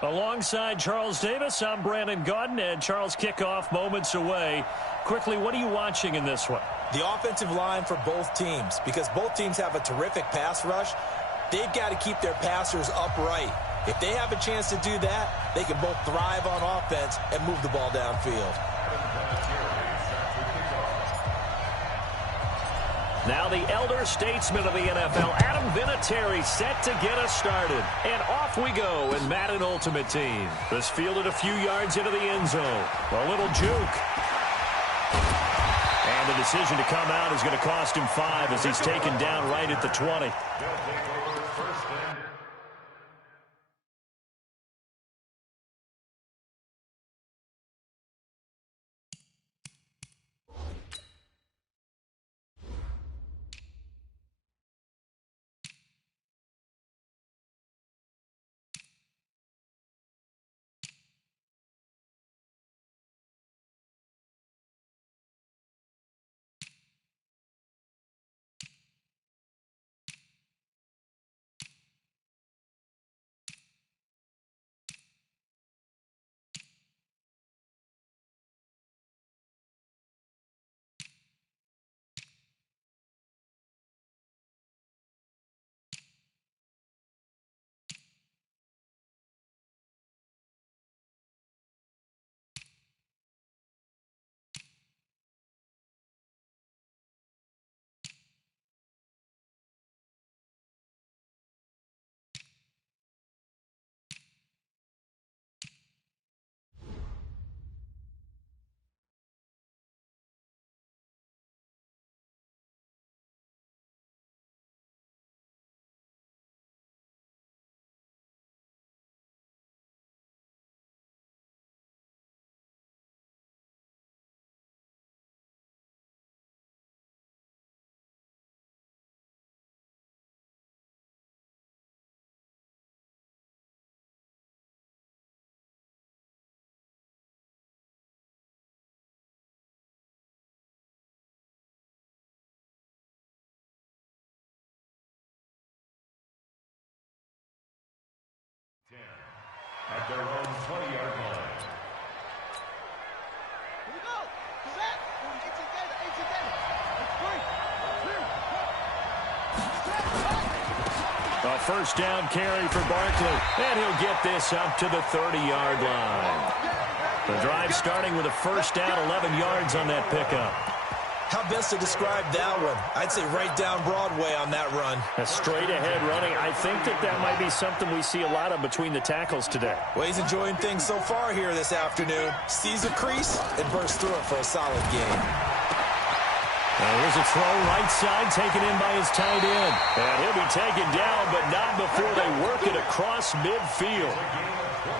Alongside Charles Davis, I'm Brandon Gaudin, and Charles, kickoff moments away. Quickly, what are you watching in this one? The offensive line for both teams, because both teams have a terrific pass rush. They've got to keep their passers upright. If they have a chance to do that, they can both thrive on offense and move the ball downfield. Now the elder statesman of the NFL, Adam Vinatieri, set to get us started. And off we go in Madden Ultimate Team. This fielded a few yards into the end zone. A little juke. And the decision to come out is going to cost him 5 as he's taken down right at the 20. At their own 20-yard line. Here we go. Set. 8 together. 8 together. 3. A first down carry for Barkley. And he'll get this up to the 30-yard line. The drive starting with a first down, 11 yards on that pickup. How best to describe that one? I'd say right down Broadway on that run. A straight-ahead running. I think that might be something we see a lot of between the tackles today. Well, he's enjoying things so far here this afternoon. Sees a crease and bursts through it for a solid gain. Here's a throw right side taken in by his tight end. And he'll be taken down, but not before they work it across midfield.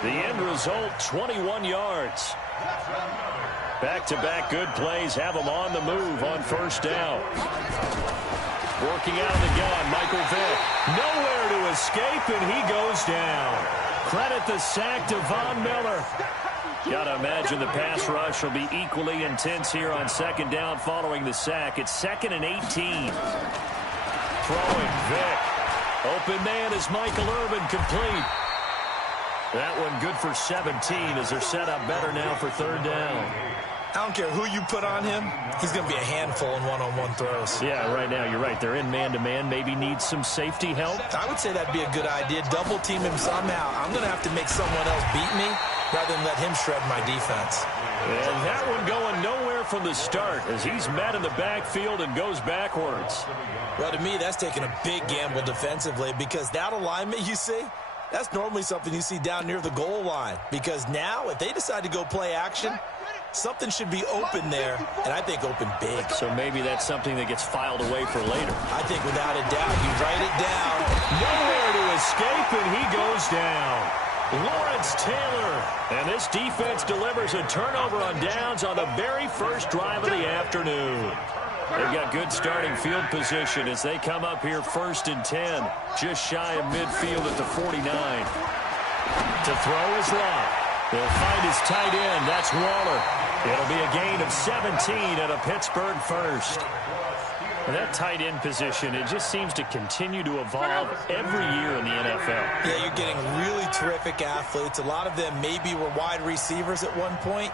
The end result, 21 yards. Back-to-back good plays have them on the move on first down. Working out of the gun, Michael Vick. Nowhere to escape, and he goes down. Credit the sack to Von Miller. Got to imagine the pass rush will be equally intense here on second down following the sack. It's 2nd and 18. Throwing, Vick. Open man is Michael Irvin, complete. That one good for 17 as they're set up better now for third down. I don't care who you put on him, he's going to be a handful in one-on-one throws. Yeah, right now you're right. They're in man-to-man. Maybe needs some safety help. I would say that'd be a good idea. Double team him somehow. I'm going to have to make someone else beat me rather than let him shred my defense. And that one going nowhere from the start as he's met in the backfield and goes backwards. Well, to me, that's taking a big gamble defensively because that alignment you see, that's normally something you see down near the goal line. Because now, if they decide to go play action, something should be open there, and I think open big. So maybe that's something that gets filed away for later. I think without a doubt, you write it down. Nowhere to escape, and he goes down. Lawrence Taylor. And this defense delivers a turnover on downs on the very first drive of the afternoon. They've got good starting field position as they come up here 1st and 10, just shy of midfield at the 49. To throw is Locke. He'll find his tight end. That's Waller. It'll be a gain of 17 and a Pittsburgh first. And that tight end position, it just seems to continue to evolve every year in the NFL. Yeah, you're getting really terrific athletes. A lot of them maybe were wide receivers at one point.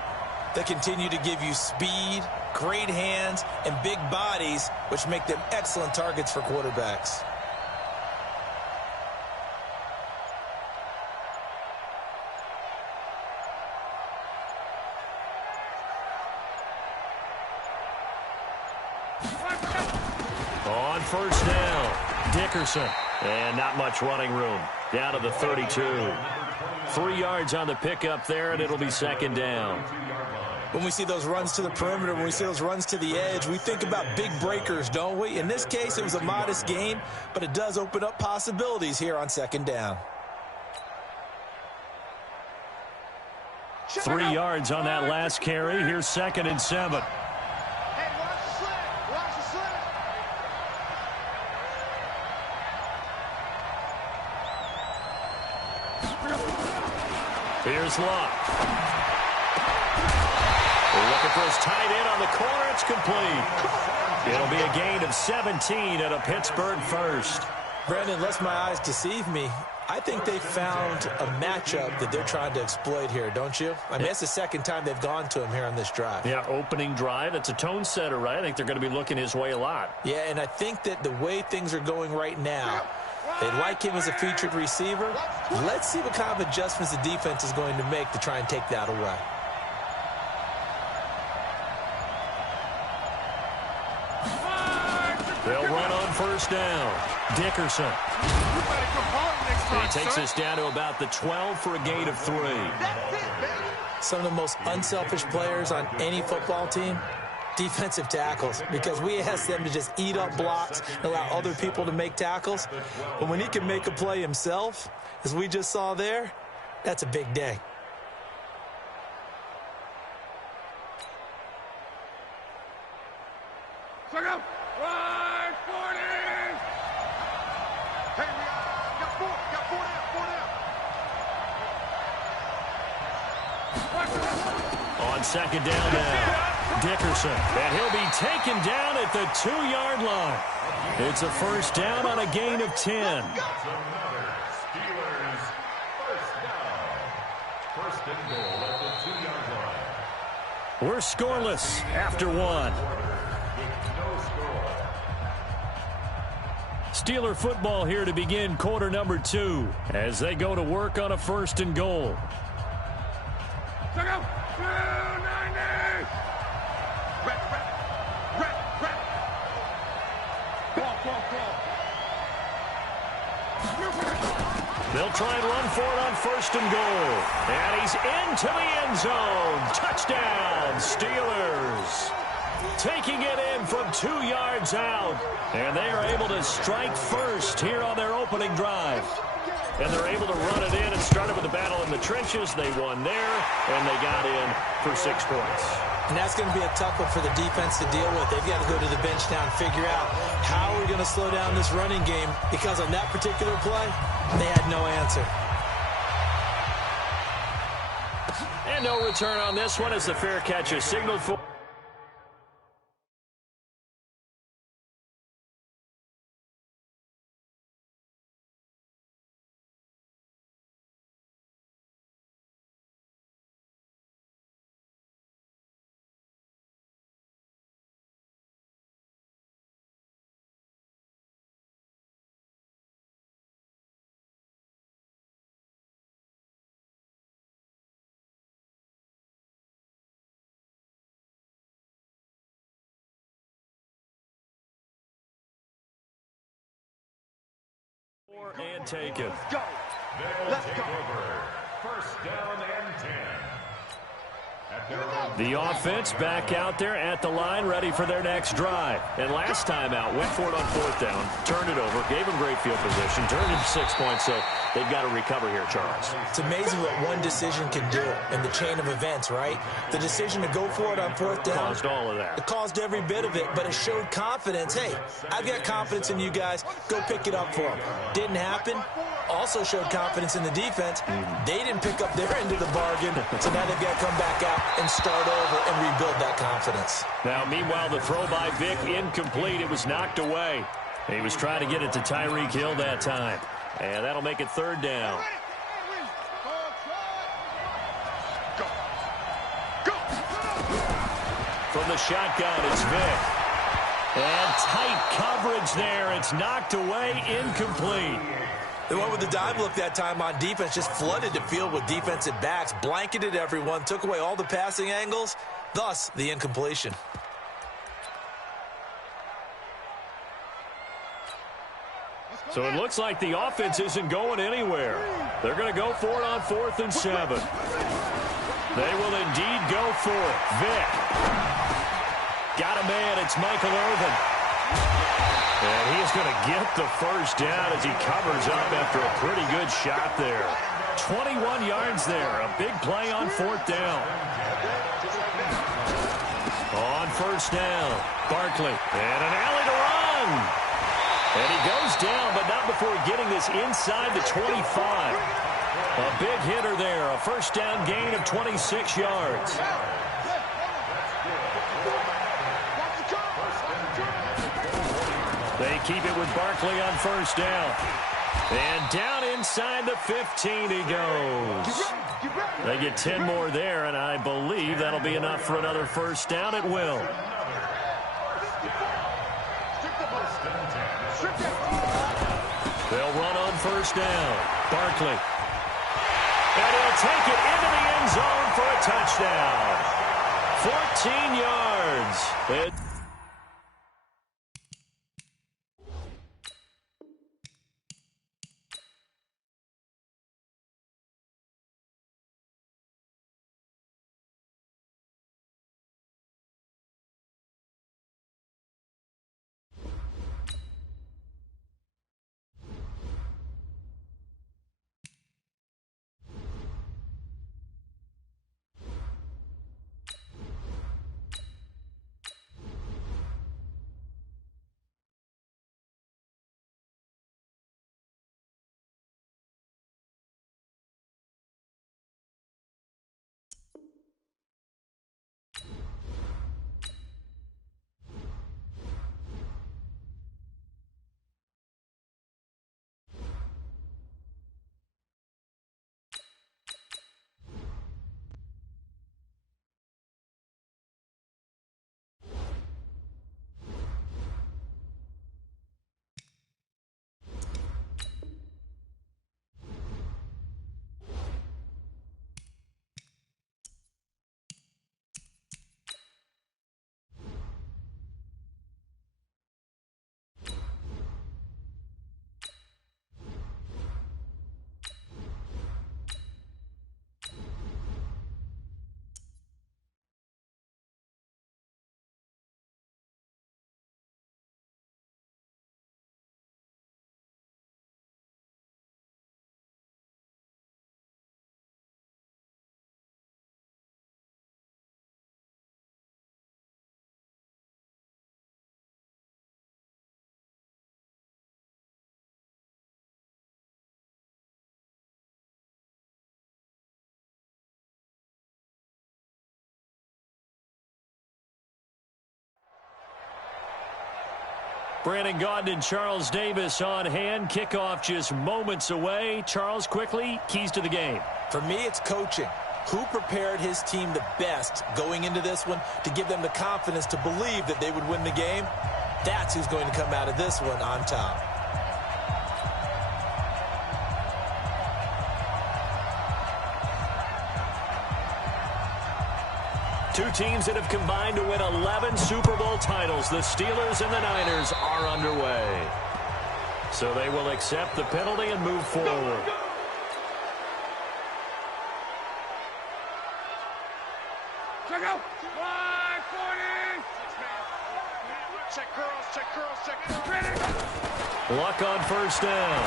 They continue to give you speed, great hands, and big bodies, which make them excellent targets for quarterbacks. On first down, Dickerson. And not much running room. Down to the 32. 3 yards on the pickup there, and it'll be second down. When we see those runs to the perimeter, when we see those runs to the edge, we think about big breakers, don't we? In this case, it was a modest gain, but it does open up possibilities here on second down. 3 yards on that last carry. Here's 2nd and 7. Hey, watch the slant. Watch the slant. Here's Luck. Looking for his tight end on the corner. It's complete. It'll be a gain of 17 and a Pittsburgh first. Brandon, lest my eyes deceive me, I think they found a matchup that they're trying to exploit here, don't you? I mean, it's the second time they've gone to him here on this drive. Yeah, opening drive. It's a tone setter, right? I think they're going to be looking his way a lot. Yeah, and I think that the way things are going right now, they like him as a featured receiver. Let's see what kind of adjustments the defense is going to make to try and take that away. They'll run on first down. Dickerson. He takes us down to about the 12 for a gain of 3. Some of the most unselfish players on any football team, defensive tackles, because we ask them to just eat up blocks and allow other people to make tackles. But when he can make a play himself, as we just saw there, that's a big day. Check out. Right, 40. Hey, we got 4 down. On second down now, Dickerson. And he'll be taken down at the 2-yard line. It's a first down on a gain of 10. Steelers first down. First and goal at the 2-yard line. We're scoreless after 1. With no score. Steeler football here to begin quarter number 2 as they go to work on a first and goal. Check out. 290. They'll try and run for it on first and goal. And he's into the end zone. Touchdown, Steelers. Taking it in from 2 yards out. And they are able to strike first here on their opening drive. And they're able to run it in. It started with a battle in the trenches. They won there, and they got in for 6 points. And that's going to be a tough one for the defense to deal with. They've got to go to the bench now and figure out how we're going to slow down this running game, because on that particular play, they had no answer. And no return on this one as the fair catch is signaled for. And taken. Let's go. Let's go. First down and 10. The offense back out there at the line, ready for their next drive. And last time out, went for it on fourth down, turned it over, gave them great field position, turned it to 6 points, so they've got to recover here, Charles. It's amazing what one decision can do in the chain of events, right? The decision to go for it on fourth down Caused all of that. It caused every bit of it, but it showed confidence. Hey, I've got confidence in you guys. Go pick it up for them. Didn't happen. Also showed confidence in the defense. They didn't pick up their end of the bargain, so now they've got to come back out and start over and rebuild that confidence. Now, meanwhile, the throw by Vic incomplete. It was knocked away. He was trying to get it to Tyreek Hill that time. And that'll make it third down. From the shotgun, it's Vic. And tight coverage there. It's knocked away, incomplete. They went with the dive look that time on defense, just flooded the field with defensive backs, blanketed everyone, took away all the passing angles, thus the incompletion. So it looks like the offense isn't going anywhere. They're going to go for it on 4th and 7. They will indeed go for it. Vick. Got a man. It's Michael Irvin. And he is going to get the first down as he covers up after a pretty good shot there. 21 yards there. A big play on 4th down. On 1st down, Barkley. And an alley to run. And he goes down, but not before getting this inside the 25. A big hitter there. A 1st down gain of 26 yards. They keep it with Barkley on 1st down. And down inside the 15 he goes. They get 10 more there, and I believe that'll be enough for another 1st down. It will. They'll run on 1st down. Barkley. And he'll take it into the end zone for a touchdown. 14 yards. Brandon Gaudin and Charles Davis on hand. Kickoff just moments away. Charles, quickly, keys to the game. For me, it's coaching. Who prepared his team the best going into this one to give them the confidence to believe that they would win the game? That's who's going to come out of this one on top. Two teams that have combined to win 11 Super Bowl titles. The Steelers and the Niners are underway. So they will accept the penalty and move forward. Check out. 540. Check curls, check curls, check curls. Luck on 1st down.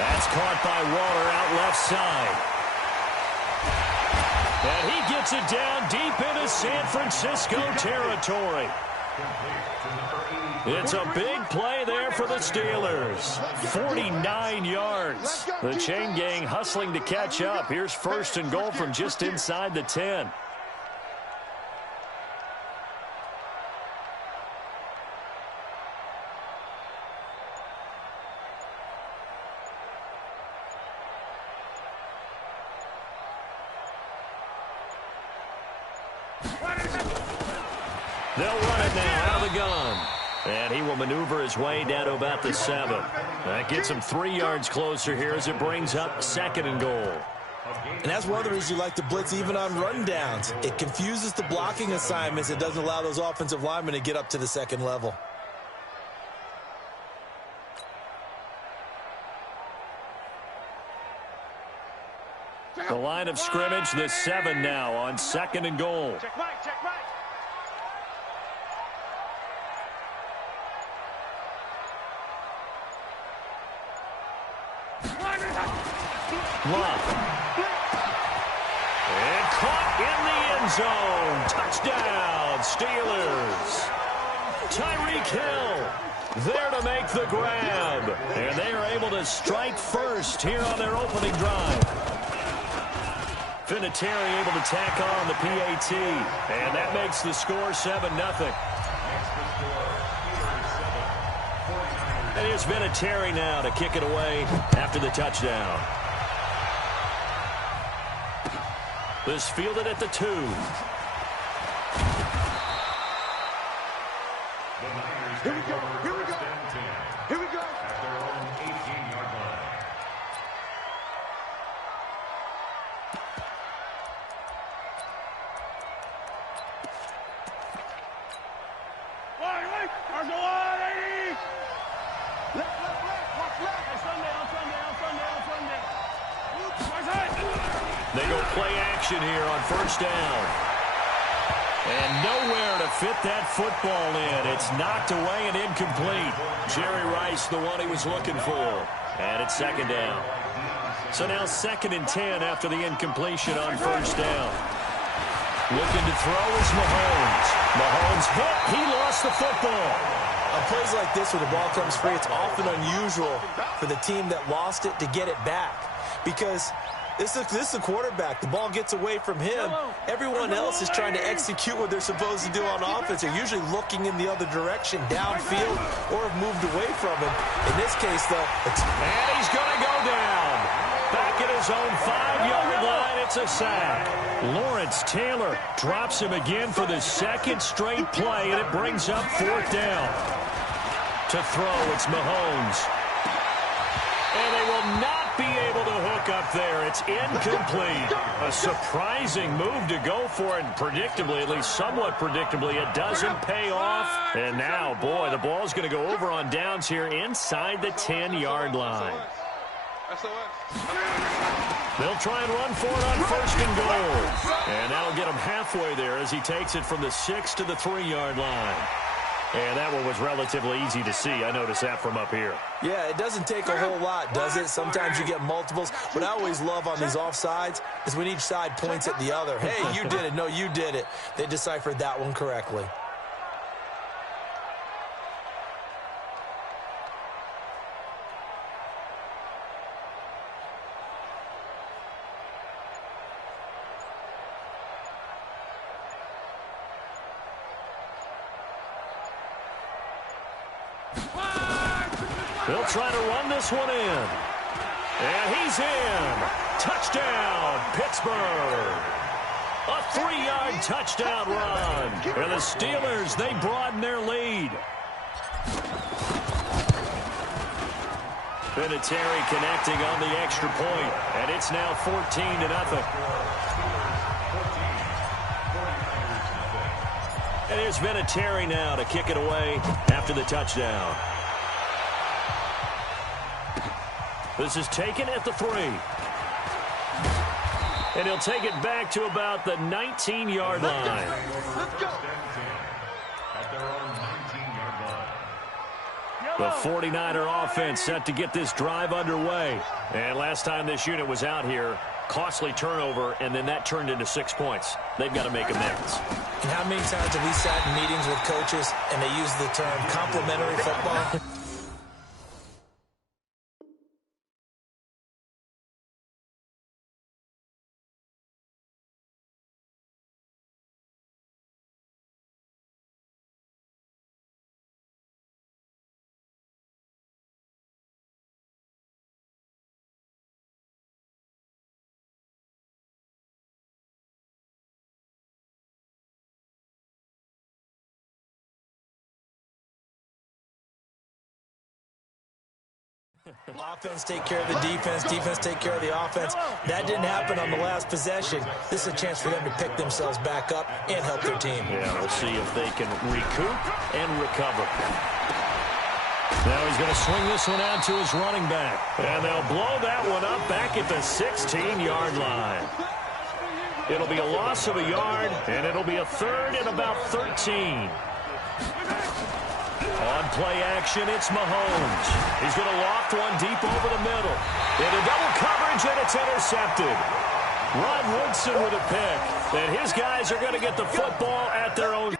That's caught by Waller out left side. And he gets it down deep into San Francisco territory. It's a big play there for the Steelers. 49 yards. The chain gang hustling to catch up. Here's 1st and goal from just inside the 10. They'll run it now out of the gun. And he will maneuver his way down to about the 7. That gets him 3 yards closer here as it brings up 2nd and goal. And that's one of the reasons you like to blitz even on rundowns. It confuses the blocking assignments. It doesn't allow those offensive linemen to get up to the 2nd level. The line of scrimmage, the 7 now on 2nd and goal. Check right, check right. Love. And caught in the end zone. Touchdown, Steelers. Tyreek Hill there to make the grab. And they are able to strike first here on their opening drive. Vinatieri able to tack on the PAT. And that makes the score 7-0. And here's Vinatieri now to kick it away after the touchdown. This fielded at the 2. Here we go, here we go. Here we go. At their own 18-yard line. Wait, there's a line, 80! Left, watch left. Hey, Sunday. They go play action here on 1st down. And nowhere to fit that football in. It's knocked away and incomplete. Jerry Rice, the one he was looking for. And it's 2nd down. So now 2nd and 10 after the incompletion on 1st down. Looking to throw is Mahomes. Mahomes hit. He lost the football. On plays like this where the ball comes free, it's often unusual for the team that lost it to get it back. Because this is the quarterback. The ball gets away from him. Everyone else is trying to execute what they're supposed to do on offense. They're usually looking in the other direction, downfield, or have moved away from him. In this case, though, and he's going to go down. Back at his own 5-yard line, it's a sack. Lawrence Taylor drops him again for the 2nd straight play, and it brings up 4th down. To throw, it's Mahomes. And they will not be able to hook up there. It's incomplete. A surprising move to go for it, and predictably, at least somewhat predictably, it doesn't pay off. And now, boy, the ball's going to go over on downs here inside the 10-yard line. They'll try and run for it on 1st and goal. And that'll get him halfway there as he takes it from the 6 to the 3-yard line. And that one was relatively easy to see. I noticed that from up here. yeah, it doesn't take a whole lot, does it? Sometimes you get multiples. What I always love on these offsides is when each side points at the other. Hey, you did it. No, you did it. They deciphered that one correctly. They'll try to run this one in. And he's in. Touchdown, Pittsburgh. A 3-yard touchdown run. And the Steelers, they broaden their lead. Vinatieri connecting on the extra point. And it's now 14-0. And here's Vinatieri now to kick it away after the touchdown. This is taken at the 3. And he'll take it back to about the 19-yard line. Let's go. At their own 19-yard line. The 49er offense set to get this drive underway. And last time this unit was out here, costly turnover, and then that turned into 6 points. They've got to make amends. And how many times have we sat in meetings with coaches and they use the term complimentary football? Offense take care of the defense. Defense take care of the offense. That didn't happen on the last possession. This is a chance for them to pick themselves back up and help their team. Yeah, we'll see if they can recoup and recover. Now he's going to swing this one out to his running back. And they'll blow that one up back at the 16-yard line. It'll be a loss of a yard, and it'll be a third and about 13. On play action, it's Mahomes. He's going to loft one deep over the middle. Into double coverage, and it's intercepted. Rod Woodson with a pick. And his guys are going to get the football at their own.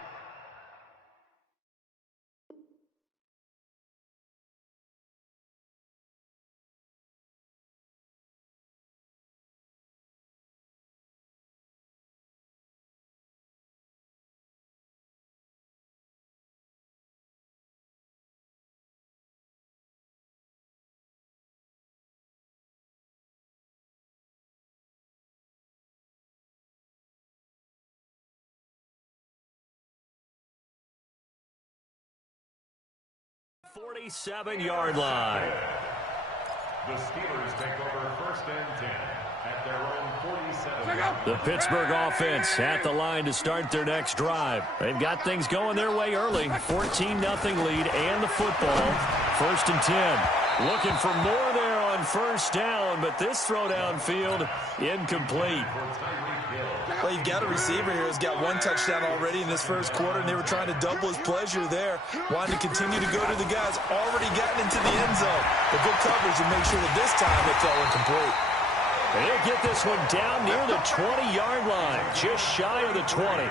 Forty-seven-yard line. The Steelers take over first and 10 at their own 47. The Pittsburgh offense at the line to start their next drive. They've got things going their way early. 14-0 lead and the football. First and 10. Looking for more there on first down, but this throw downfield incomplete. Well, you've got a receiver here who's got one touchdown already in this first quarter, and they were trying to double his pleasure there, wanting to continue to go to the guys already gotten into the end zone. The good coverage to make sure that this time it fell incomplete. They'll get this one down near the 20-yard line, just shy of the 20.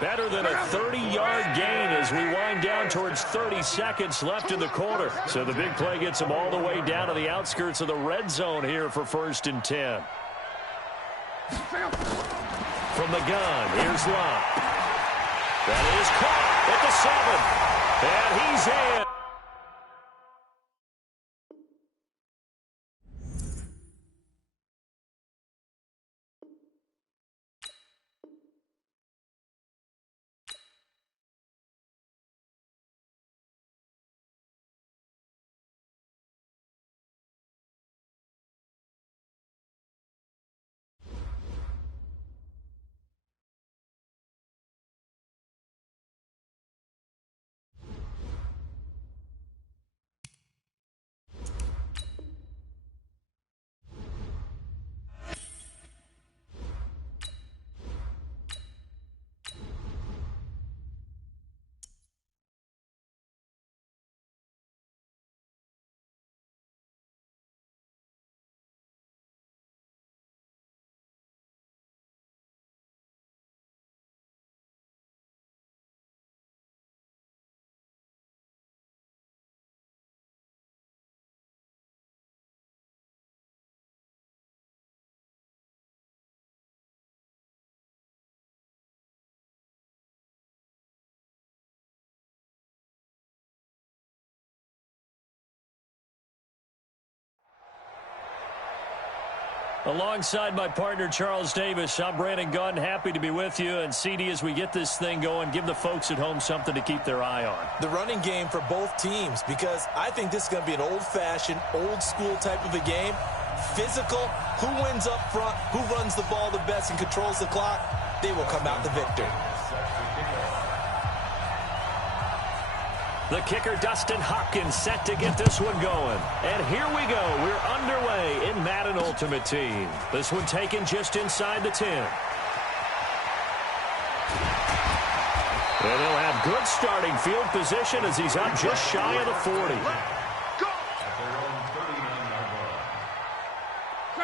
Better than a 30-yard gain as we wind down towards 30 seconds left in the quarter. So the big play gets them all the way down to the outskirts of the red zone here for first and 10. From the gun, here's Locke. That is caught at the 7. And he's in. Alongside my partner, Charles Davis, I'm Brandon Gunn. Happy to be with you. And, CD, as we get this thing going, give the folks at home something to keep their eye on. The running game for both teams, because I think this is going to be an old-fashioned, old-school type of a game. Physical, who wins up front, who runs the ball the best and controls the clock, they will come out the victor. The kicker, Dustin Hopkins, set to get this one going. And here we go. We're underway in Madden Ultimate Team. This one taken just inside the 10. And he'll have good starting field position as he's up just shy of the 40.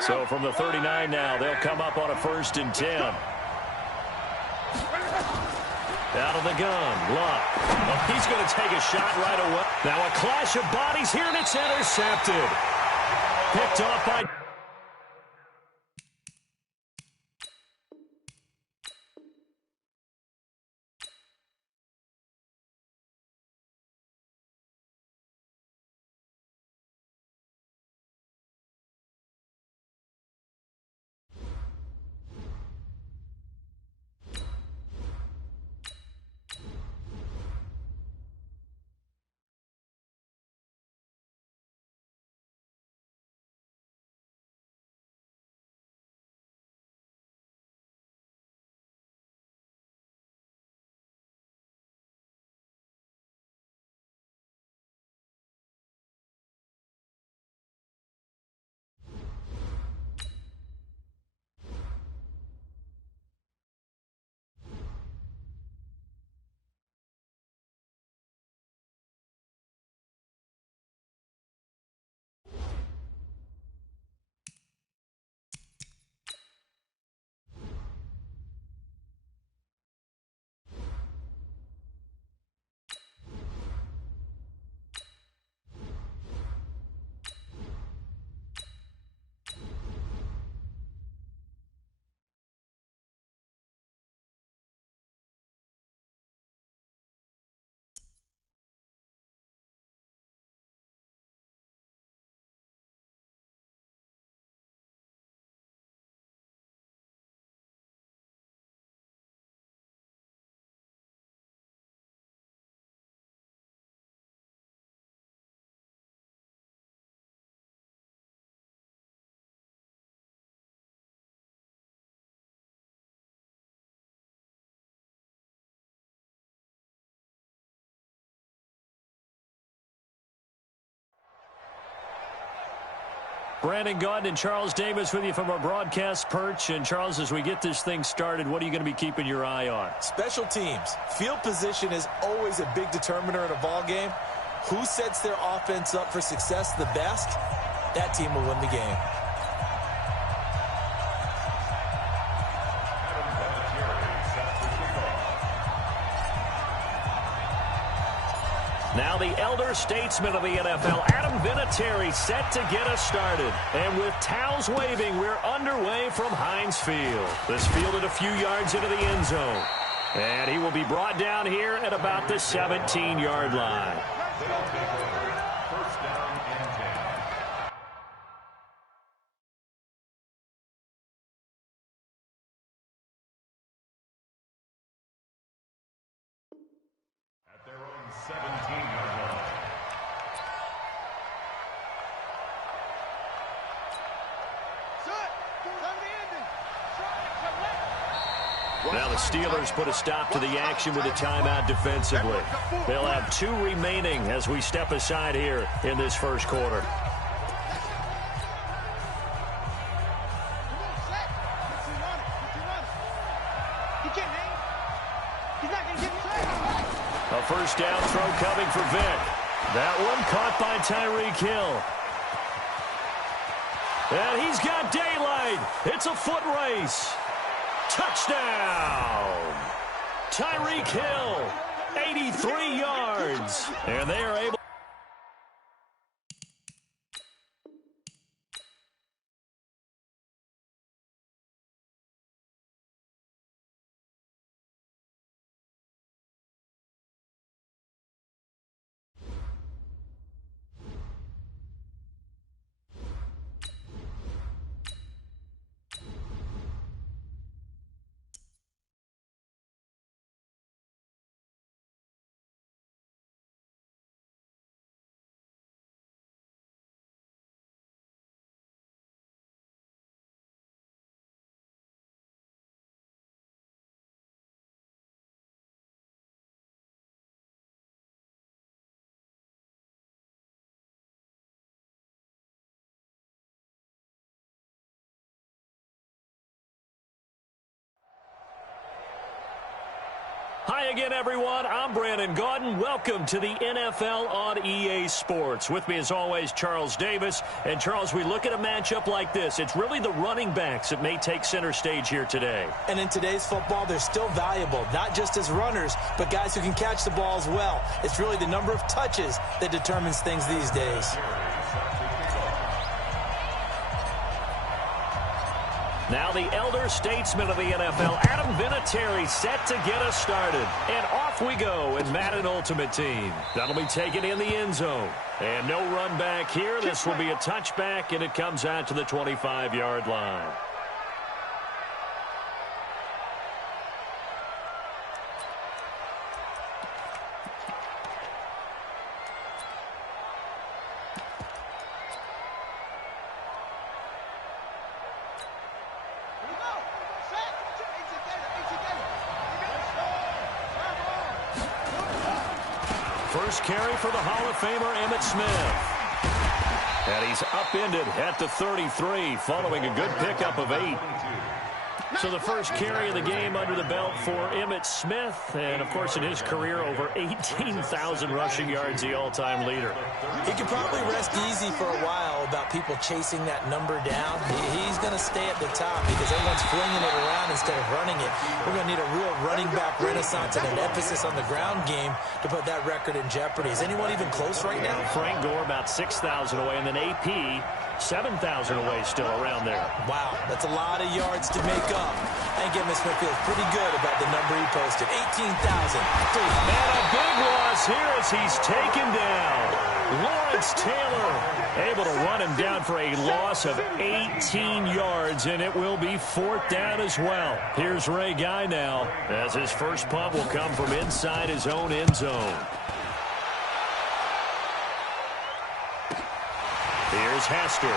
So from the 39 now, they'll come up on a first and 10. Out of the gun, Luck. Oh, he's going to take a shot right away. Now a clash of bodies here, and it's intercepted. Picked off by... Brandon Gaudin and Charles Davis with you from our broadcast perch. And, Charles, as we get this thing started, what are you going to be keeping your eye on? Special teams. Field position is always a big determiner in a ball game. Who sets their offense up for success the best, that team will win the game. Now the elder statesman of the NFL, Adam Vinatieri, set to get us started. And with towels waving, we're underway from Heinz Field. This fielded a few yards into the end zone. And he will be brought down here at about the 17-yard line. First down and 10. At their own 17-yard line. Now the Steelers put a stop to the action with a timeout defensively. They'll have 2 remaining as we step aside here in this first quarter. A first down throw coming for Vic. That one caught by Tyreek Hill. And he's got daylight. It's a foot race. Touchdown! Tyreek Hill, 83 yards. And they are able. Hi again, everyone. I'm Brandon Gaudin. Welcome to the NFL on EA Sports. With me, as always, Charles Davis. And, Charles, we look at a matchup like this. It's really the running backs that may take center stage here today. And in today's football, they're still valuable, not just as runners, but guys who can catch the ball as well. It's really the number of touches that determines things these days. Now the elder statesman of the NFL, Adam Vinatieri, set to get us started. And off we go in Madden Ultimate Team. That'll be taken in the end zone. And no run back here. This will be a touchback, and it comes out to the 25-yard line. First carry for the Hall of Famer, Emmitt Smith. And he's upended at the 33 following a good pickup of 8. So the first carry of the game under the belt for Emmitt Smith. And, of course, in his career, over 18,000 rushing yards, the all-time leader. He can probably rest easy for a while about people chasing that number down. He's going to stay at the top because everyone's flinging it around instead of running it. We're going to need a real running back renaissance and an emphasis on the ground game to put that record in jeopardy. Is anyone even close right now? Frank Gore about 6,000 away, and then AP 7,000 away still around there. Wow, that's a lot of yards to make up. I think Emmitt Smith feels pretty good about the number he posted. 18,000. And a big loss here as he's taken down. Lawrence Taylor able to run him down for a loss of 18 yards, and it will be 4th down as well. Here's Ray Guy now as his first punt will come from inside his own end zone. Here's Hester.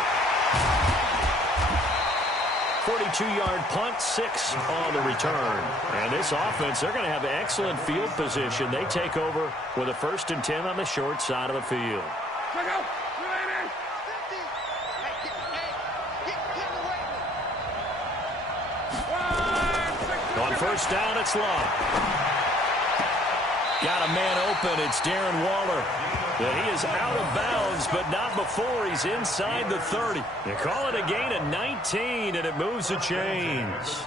42-yard punt, 6 on the return. And this offense, they're going to have excellent field position. They take over with a 1st and 10 on the short side of the field. Check out. On first down, it's Love. Got a man open. It's Darren Waller. And he is out of bounds, but not before he's inside the 30. You call it a gain of 19, and it moves the chains.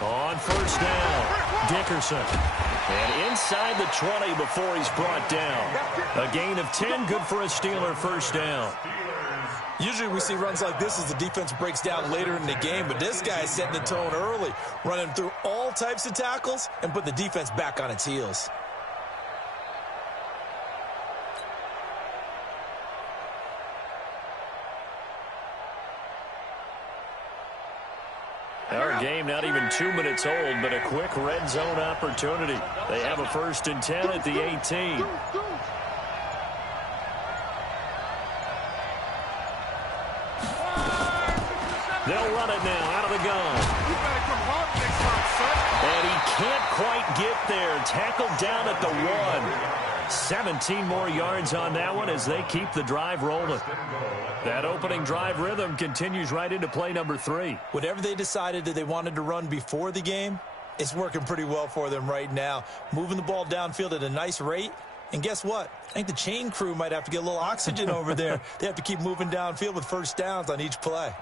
On first down, Dickerson. And inside the 20 before he's brought down. A gain of 10, good for a Steeler first down. Usually we see runs like this as the defense breaks down later in the game, but this guy is setting the tone early, running through all types of tackles and put the defense back on its heels. Our game not even 2 minutes old, but a quick red zone opportunity. They have a 1st and 10 at the 18. They'll run it now out of the gun. And he can't quite get there. Tackled down at the 1. 17 more yards on that one as they keep the drive rolling. That opening drive rhythm continues right into play number 3. Whatever they decided that they wanted to run before the game, it's working pretty well for them right now. Moving the ball downfield at a nice rate. And guess what? I think the chain crew might have to get a little oxygen over there. They have to keep moving downfield with first downs on each play.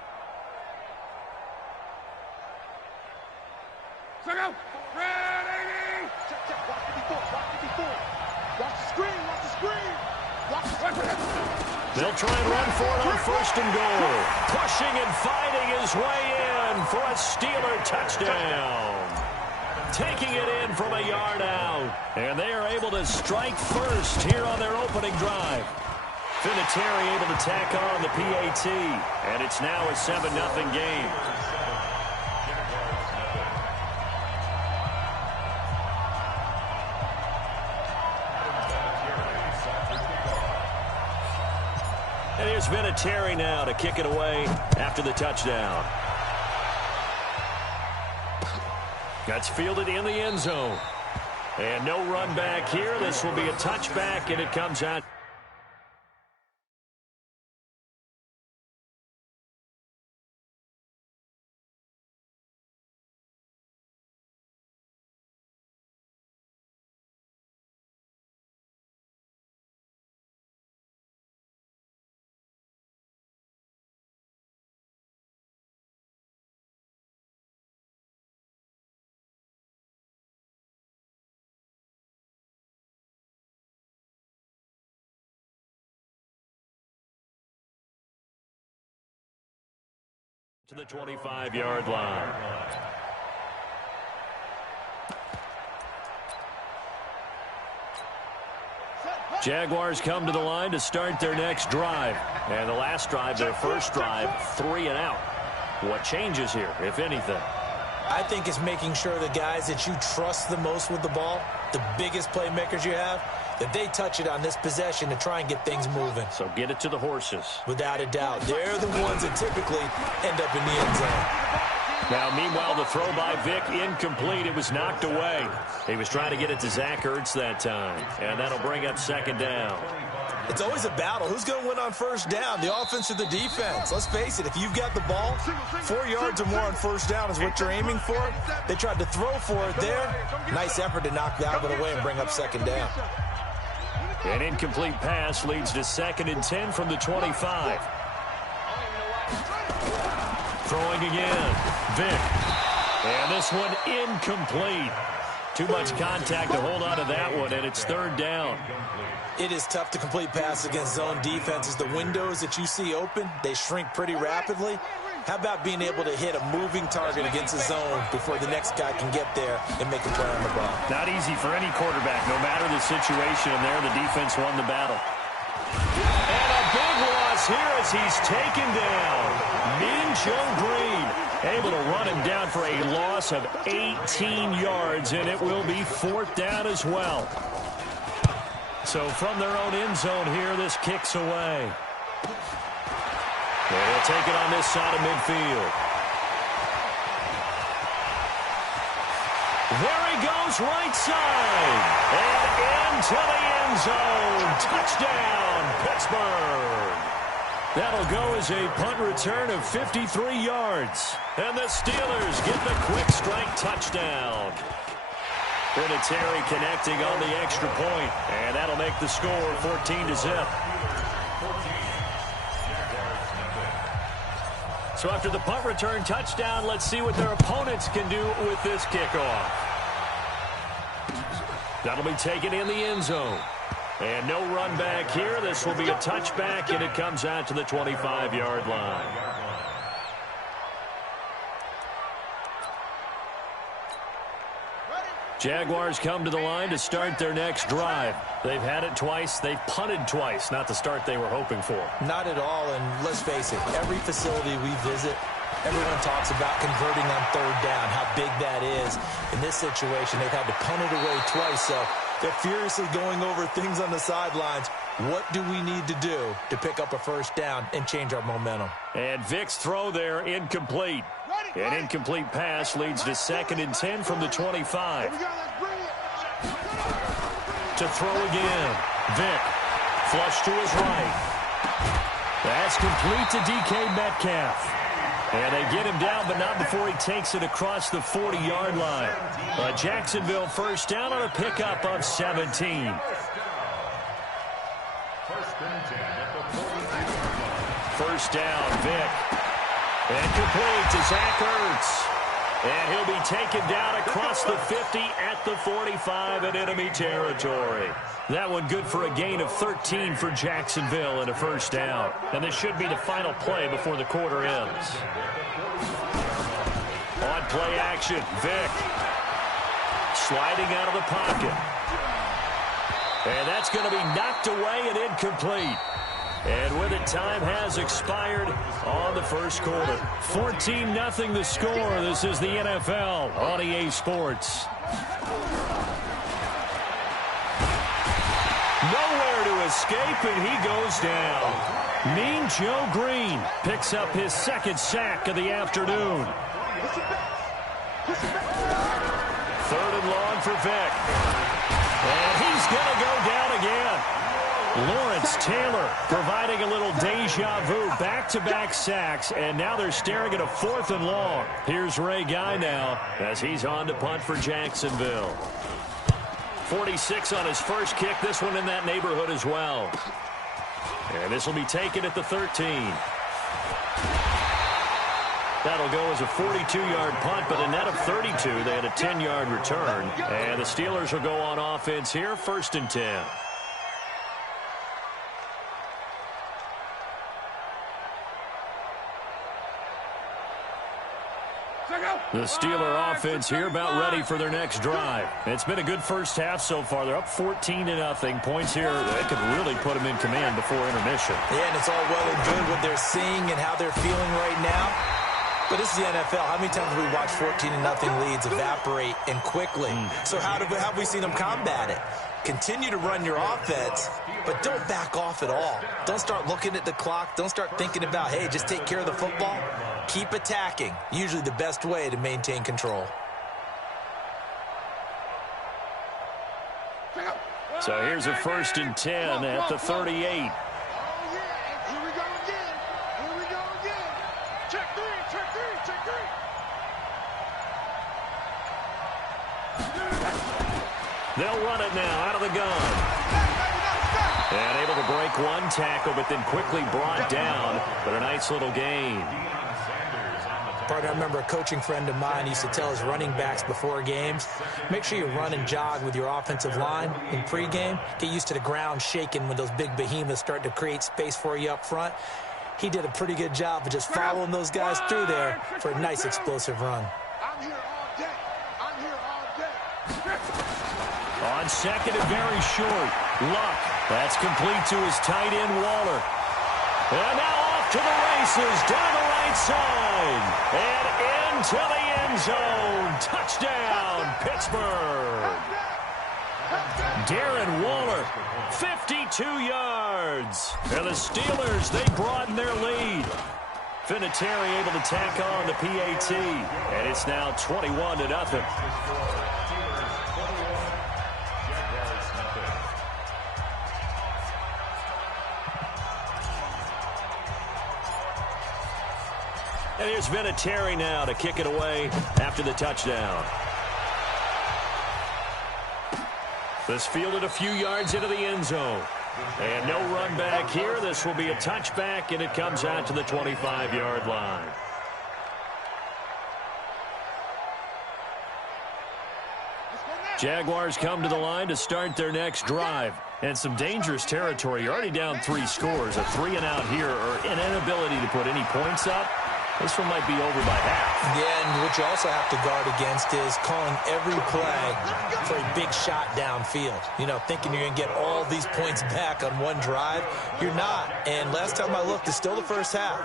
They'll try and run for it on 1st and goal. Pushing and fighting his way in for a Steeler touchdown. Taking it in from a yard out. And they are able to strike first here on their opening drive. Vinatieri able to tack on the PAT. And it's now a 7-0 game. And here's Vinatieri now to kick it away after the touchdown. That's fielded in the end zone. And no run back here. This will be a touchback, and it comes out. To the 25-yard line. Jaguars come to the line to start their next drive. And the last drive, their first drive, 3 and out. What changes here, if anything? I think it's making sure the guys that you trust the most with the ball, the biggest playmakers you have, that they touch it on this possession to try and get things moving. So get it to the horses. Without a doubt. They're the ones that typically end up in the end zone. Now, meanwhile, the throw by Vick incomplete. It was knocked away. He was trying to get it to Zach Ertz that time. And that'll bring up 2nd down. It's always a battle. Who's going to win on first down, the offense or the defense? Let's face it, if you've got the ball, 4 yards or more on first down is what you're aiming for. They tried to throw for it there. Nice effort to knock that one away and bring up 2nd down. An incomplete pass leads to 2nd and 10 from the 25. Throwing again. Vick. And this one incomplete. Too much contact to hold on to that one, and it's 3rd down. It is tough to complete pass against zone defenses. The windows that you see open, they shrink pretty rapidly. How about being able to hit a moving target against a zone before the next guy can get there and make a play on the ball? Not easy for any quarterback, no matter the situation, and there the defense won the battle. And a big one loss here as he's taken down. Mean Joe Green able to run him down for a loss of 18 yards, and it will be 4th down as well. So from their own end zone here, this kicks away. They'll take it on this side of midfield. There he goes, right side. And into the end zone. Touchdown, Pittsburgh. That'll go as a punt return of 53 yards. And the Steelers get the quick strike touchdown. Vinatieri connecting on the extra point. And that'll make the score 14-0. So after the punt return touchdown, let's see what their opponents can do with this kickoff. That'll be taken in the end zone. And no run back here. This will be a touchback, and it comes out to the 25-yard line. Jaguars come to the line to start their next drive. They've had it twice. They've punted twice. Not the start they were hoping for. Not at all, and let's face it, every facility we visit, everyone talks about converting on 3rd down, how big that is. In this situation, they've had to punt it away twice, so they're furiously going over things on the sidelines. What do we need to do to pick up a 1st down and change our momentum? And Vic's throw there, incomplete. An incomplete pass leads to 2nd and 10 from the 25. To throw again. Vic, flush to his right. That's complete to DK Metcalf. And they get him down, but not before he takes it across the 40-yard line. A Jacksonville 1st down on a pickup of 17. 1st and 10 at the 40. 1st down, Vic. And complete to Zach Ertz. And he'll be taken down across the 50 at the 45 in enemy territory. That one good for a gain of 13 for Jacksonville and a 1st down. And this should be the final play before the quarter ends. On play action, Vic. Sliding out of the pocket. And that's going to be knocked away and incomplete. And with it, time has expired on the 1st quarter. 14-0 the score. This is the NFL on EA Sports. Nowhere to escape, and he goes down. Mean Joe Green picks up his 2nd sack of the afternoon. 3rd and long for Vic. And he's going to go down again. Lawrence Taylor providing a little deja vu, back-to-back sacks, and now they're staring at a 4th and long. Here's Ray Guy now as he's on to punt for Jacksonville. 46 on his first kick, this one in that neighborhood as well. And this will be taken at the 13. That'll go as a 42-yard punt, but a net of 32. They had a 10-yard return. And the Steelers will go on offense here, 1st and 10. The Steeler offense here about ready for their next drive. It's been a good 1st half so far. They're up 14-0. Points here that could really put them in command before intermission. Yeah, and it's all well and good what they're seeing and how they're feeling right now. But this is the NFL. How many times have we watched 14-0 leads evaporate and quickly? So how have we seen them combat it? Continue to run your offense, but don't back off at all. Don't start looking at the clock. Don't start thinking about, hey, just take care of the football. Keep attacking. Usually the best way to maintain control. So here's a 1st and 10 at the 38. They'll run it now out of the gun. And able to break one tackle, but then quickly brought down. But a nice little gain. Partner, I remember a coaching friend of mine used to tell his running backs before games, make sure you run and jog with your offensive line in pregame. Get used to the ground shaking when those big behemoths start to create space for you up front. He did a pretty good job of just following those guys through there for a nice explosive run. I'm here all day. I'm here all day. On 2nd and very short. Luck. That's complete to his tight end, Waller. And now off to the races, down the right side, and into the end zone. Touchdown, Pittsburgh. Darren Waller, 52 yards. And the Steelers, they broaden their lead. Vinatieri able to tack on the PAT, and it's now 21-0. And here's Vinatieri now to kick it away after the touchdown. This fielded a few yards into the end zone. And no run back here. This will be a touchback, and it comes out to the 25-yard line. Jaguars come to the line to start their next drive. And some dangerous territory. You're already down 3 scores. A 3-and-out here, or an inability to put any points up. This one might be over by half. Yeah, and what you also have to guard against is calling every play for a big shot downfield. You know, thinking you're going to get all these points back on one drive. You're not. And last time I looked, it's still the first half.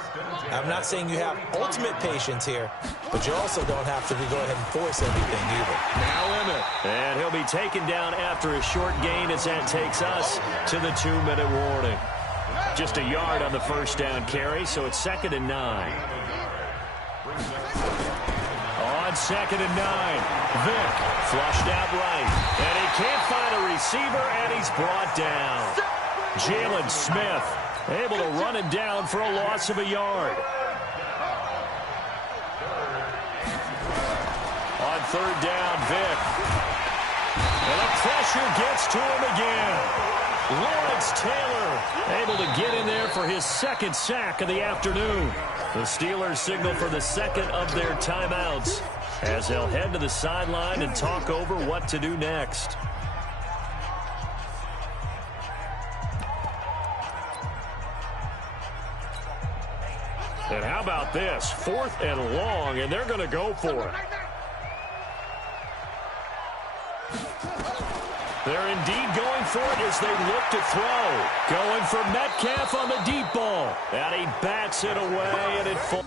I'm not saying you have ultimate patience here, but you also don't have to go ahead and force everything either. Now in it. And he'll be taken down after a short gain as that takes us to the 2-minute warning. Just a yard on the first down carry, so it's 2nd and 9. On 2nd and 9, Vick flushed out right, and he can't find a receiver, and he's brought down. Jalen Smith able to run him down for a loss of a yard. On 3rd down, Vick. And the pressure gets to him again. Lawrence Taylor able to get in there for his 2nd sack of the afternoon. The Steelers signal for the 2nd of their timeouts as they'll head to the sideline and talk over what to do next. And how about this? 4th and long, and they're going to go for it. They're indeed going for it as they look to throw. Going for Metcalf on the deep ball. And he bats it away, and it falls.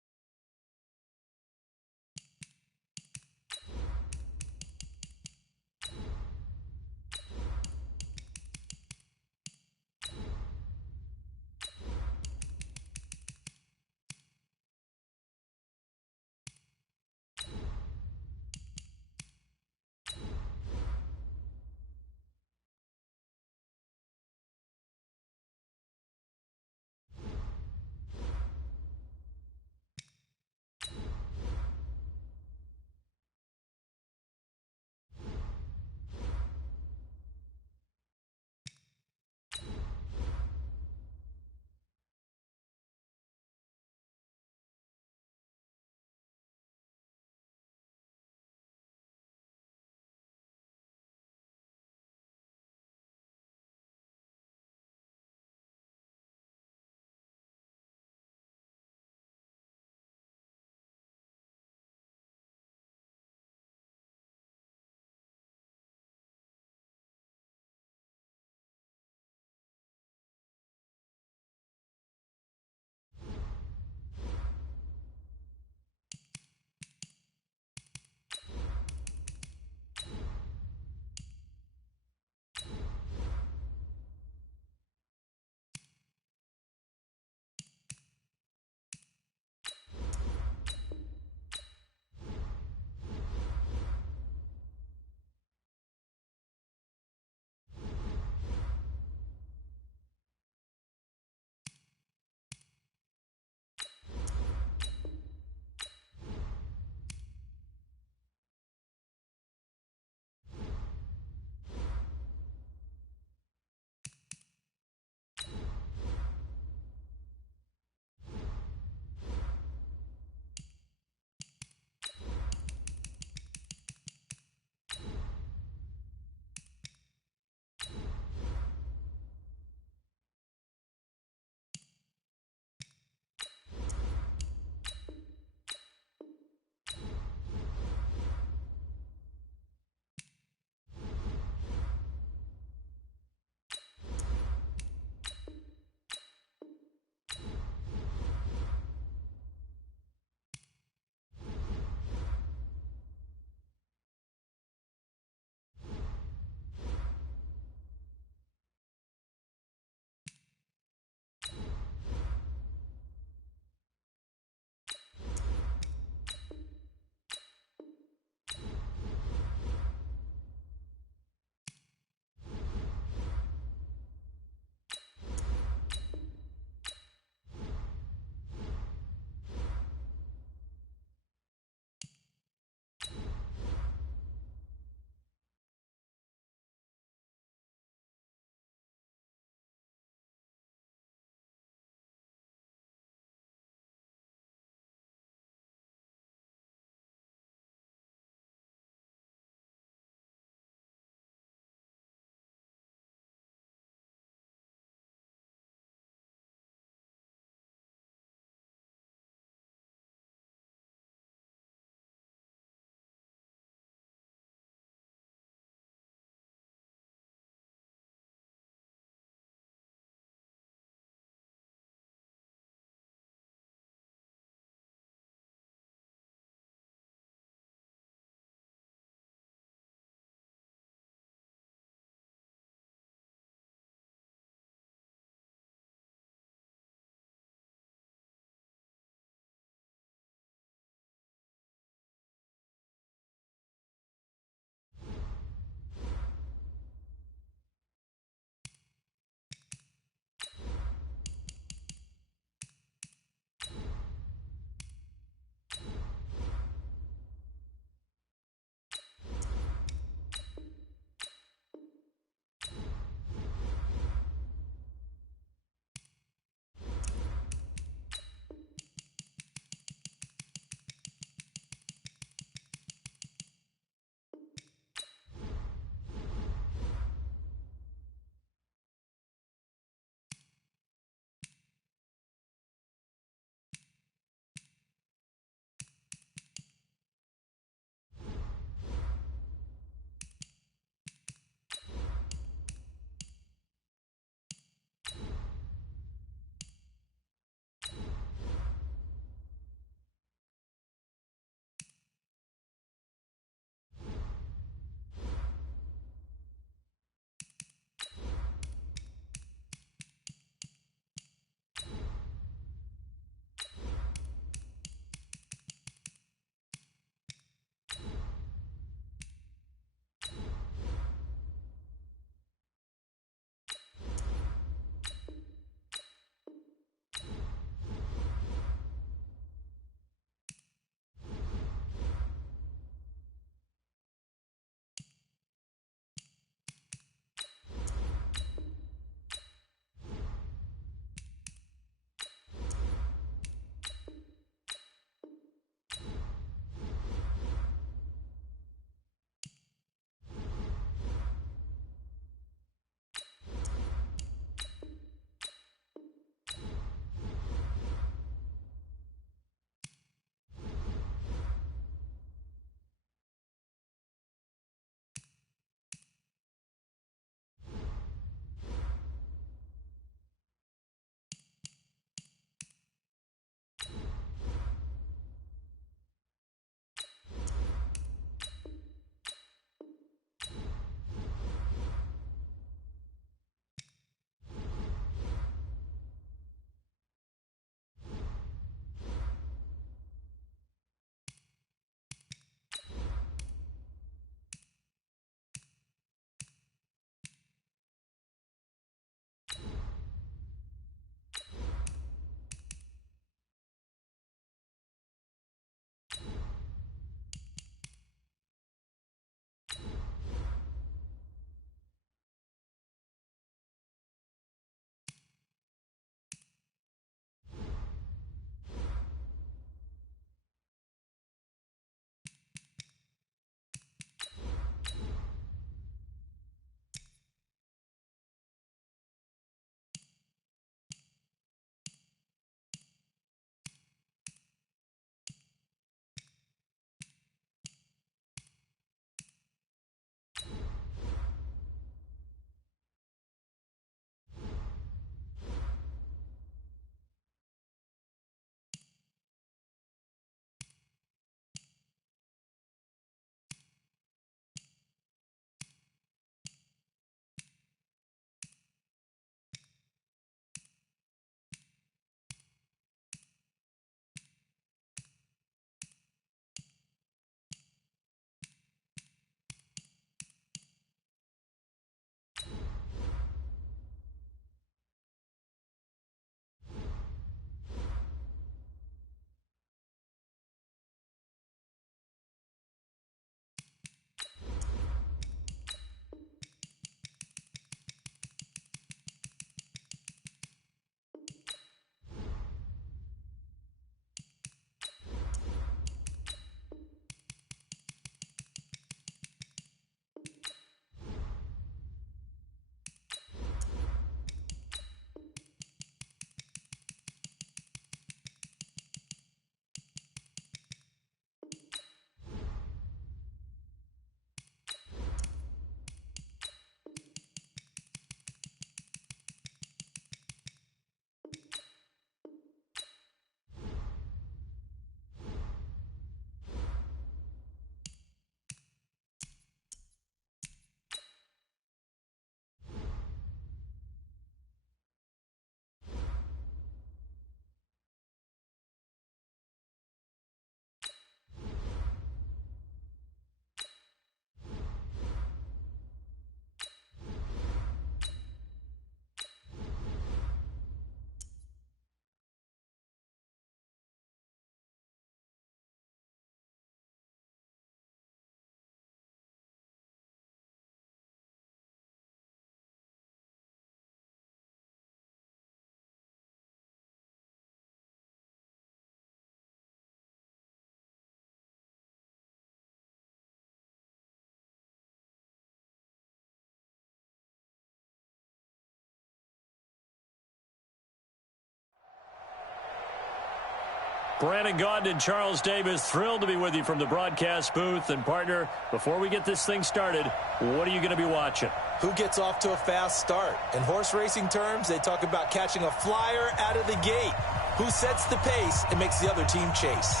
Brandon Gaudin and Charles Davis, thrilled to be with you from the broadcast booth. And, partner, before we get this thing started, what are you going to be watching? Who gets off to a fast start? In horse racing terms, they talk about catching a flyer out of the gate. Who sets the pace and makes the other team chase?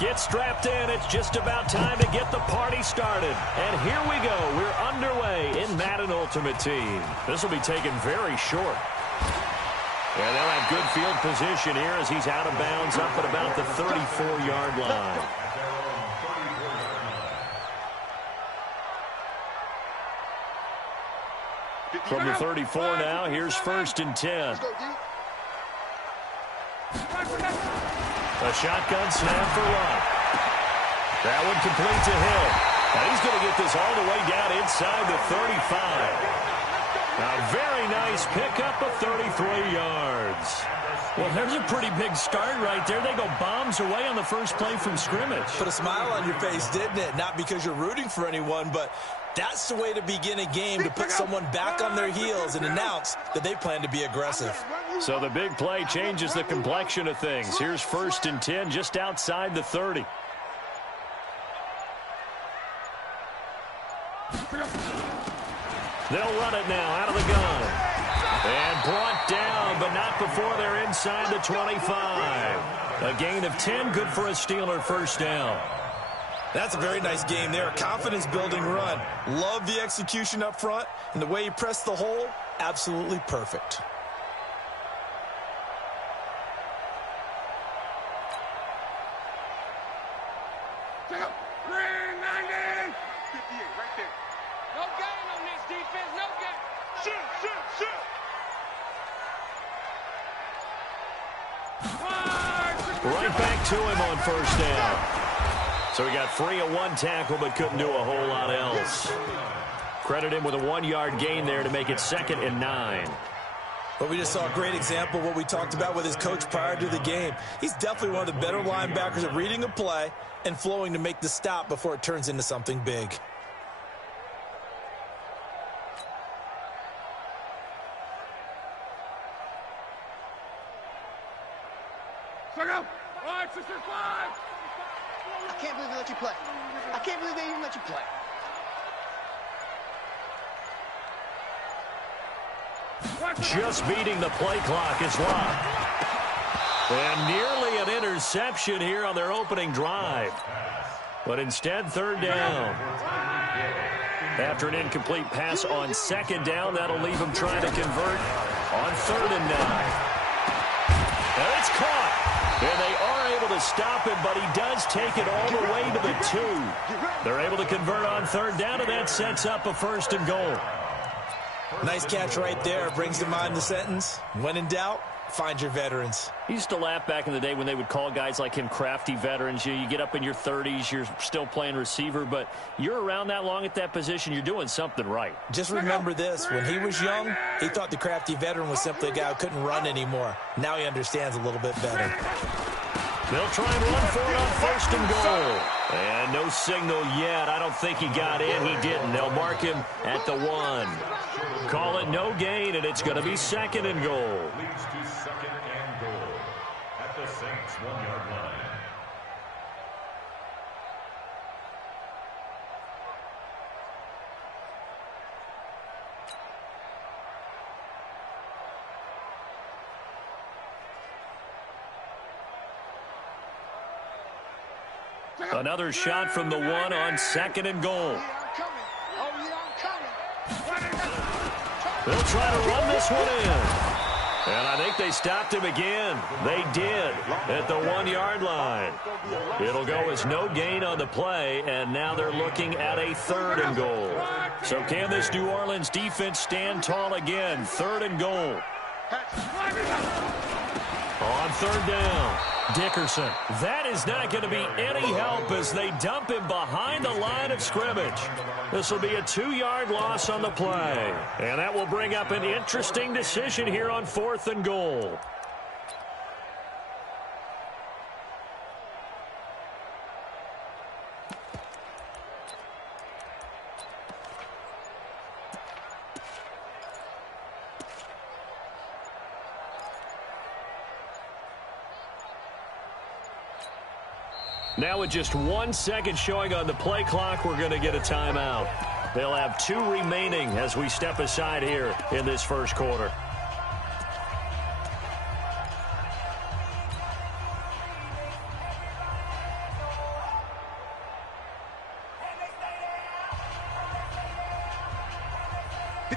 Get strapped in. It's just about time to get the party started. And here we go. We're underway in Madden Ultimate Team. This will be taken very short. And they'll have good field position here as he's out of bounds up at about the 34-yard line. From the 34 now, here's 1st and 10. A shotgun snap for Love. That one complete to Hill. And he's going to get this all the way down inside the 35. A very nice pickup of 33 yards. Well, there's a pretty big start right there. They go bombs away on the first play from scrimmage. Put a smile on your face, didn't it? Not because you're rooting for anyone, but that's the way to begin a game, to put someone back on their heels and announce that they plan to be aggressive. So the big play changes the complexion of things. Here's 1st and 10 just outside the 30. They'll run it now out of the gun. And brought down, but not before they're inside the 25. A gain of 10, good for a Steeler first down. That's a very nice game there. A confidence-building run. Love the execution up front, and the way he pressed the hole, absolutely perfect. Right back to him on first down. So he got free of one tackle but couldn't do a whole lot else. Credit him with a 1-yard gain there to make it 2nd and 9. But we just saw a great example of what we talked about with his coach prior to the game. He's definitely one of the better linebackers at reading a play and flowing to make the stop before it turns into something big. I can't believe they let you play. I can't believe they even let you play. Just beating the play clock is locked. And nearly an interception here on their opening drive. But instead, 3rd down. After an incomplete pass on 2nd down, that'll leave them trying to convert on 3rd and 9. And it's caught. And they are able to stop him, but he does take it all the way to the 2. They're able to convert on 3rd down, and that sets up a 1st and goal. Nice catch right there. Brings to mind the sentence, when in doubt, find your veterans. He used to laugh back in the day when they would call guys like him crafty veterans. You get up in your 30s, you're still playing receiver, but you're around that long at that position, you're doing something right. Just remember this, when he was young, he thought the crafty veteran was simply a guy who couldn't run anymore. Now he understands a little bit better. They'll try and run for it on 1st and goal. And no signal yet. I don't think he got in. He didn't. They'll mark him at the 1. Call it no gain, and it's going to be 2nd and goal. Leads to 2nd and goal at the Saints' 1-yard line. Another shot from the 1 on 2nd and goal. They'll try to run this one in. And I think they stopped him again. They did at the 1-yard line. It'll go as no gain on the play, and now they're looking at a 3rd and goal. So can this New Orleans defense stand tall again? 3rd and goal. On 3rd down, Dickerson. That is not going to be any help as they dump him behind the line of scrimmage. This will be a 2-yard loss on the play. And that will bring up an interesting decision here on 4th and goal. Now with just 1 second showing on the play clock, we're going to get a timeout. They'll have 2 remaining as we step aside here in this first quarter.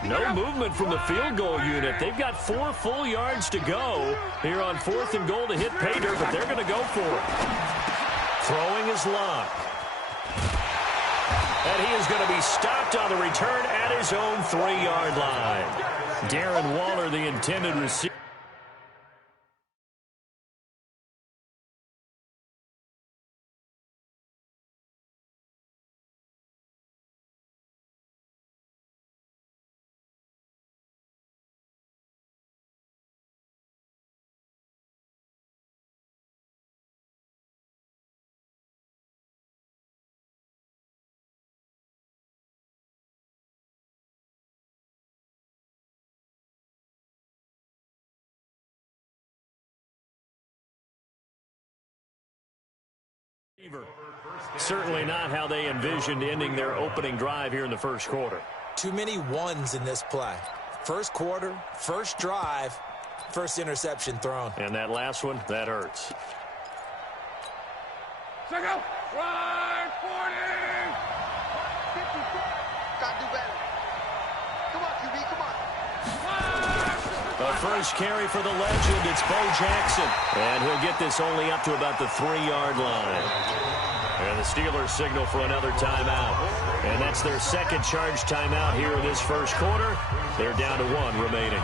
No movement from the field goal unit. They've got 4 full yards to go here on 4th and goal to hit pay dirt, but they're going to go for it. Throwing is Locke. And he is going to be stopped on the return at his own 3-yard line. Darren Waller, the intended receiver. Certainly not how they envisioned ending their opening drive here in the first quarter. Too many ones in this play. First quarter, first drive, first interception thrown. And that last one, that hurts. Check out. Run 40. 54. Gotta do better. Come on, QB, come on. The first carry for the legend, it's Bo Jackson. And he'll get this only up to about the 3-yard line. And the Steelers signal for another timeout. And that's their second charge timeout here in this first quarter. They're down to 1 remaining.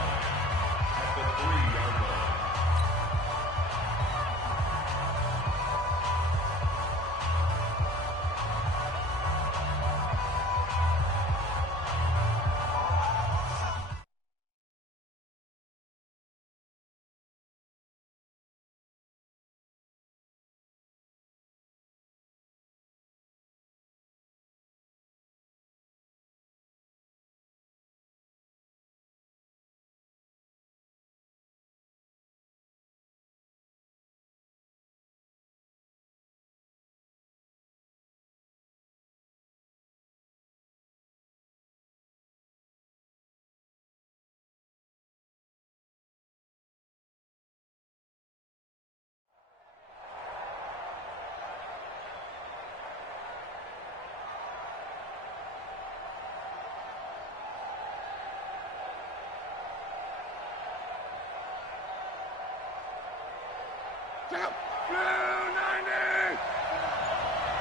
Check out. Blue 90.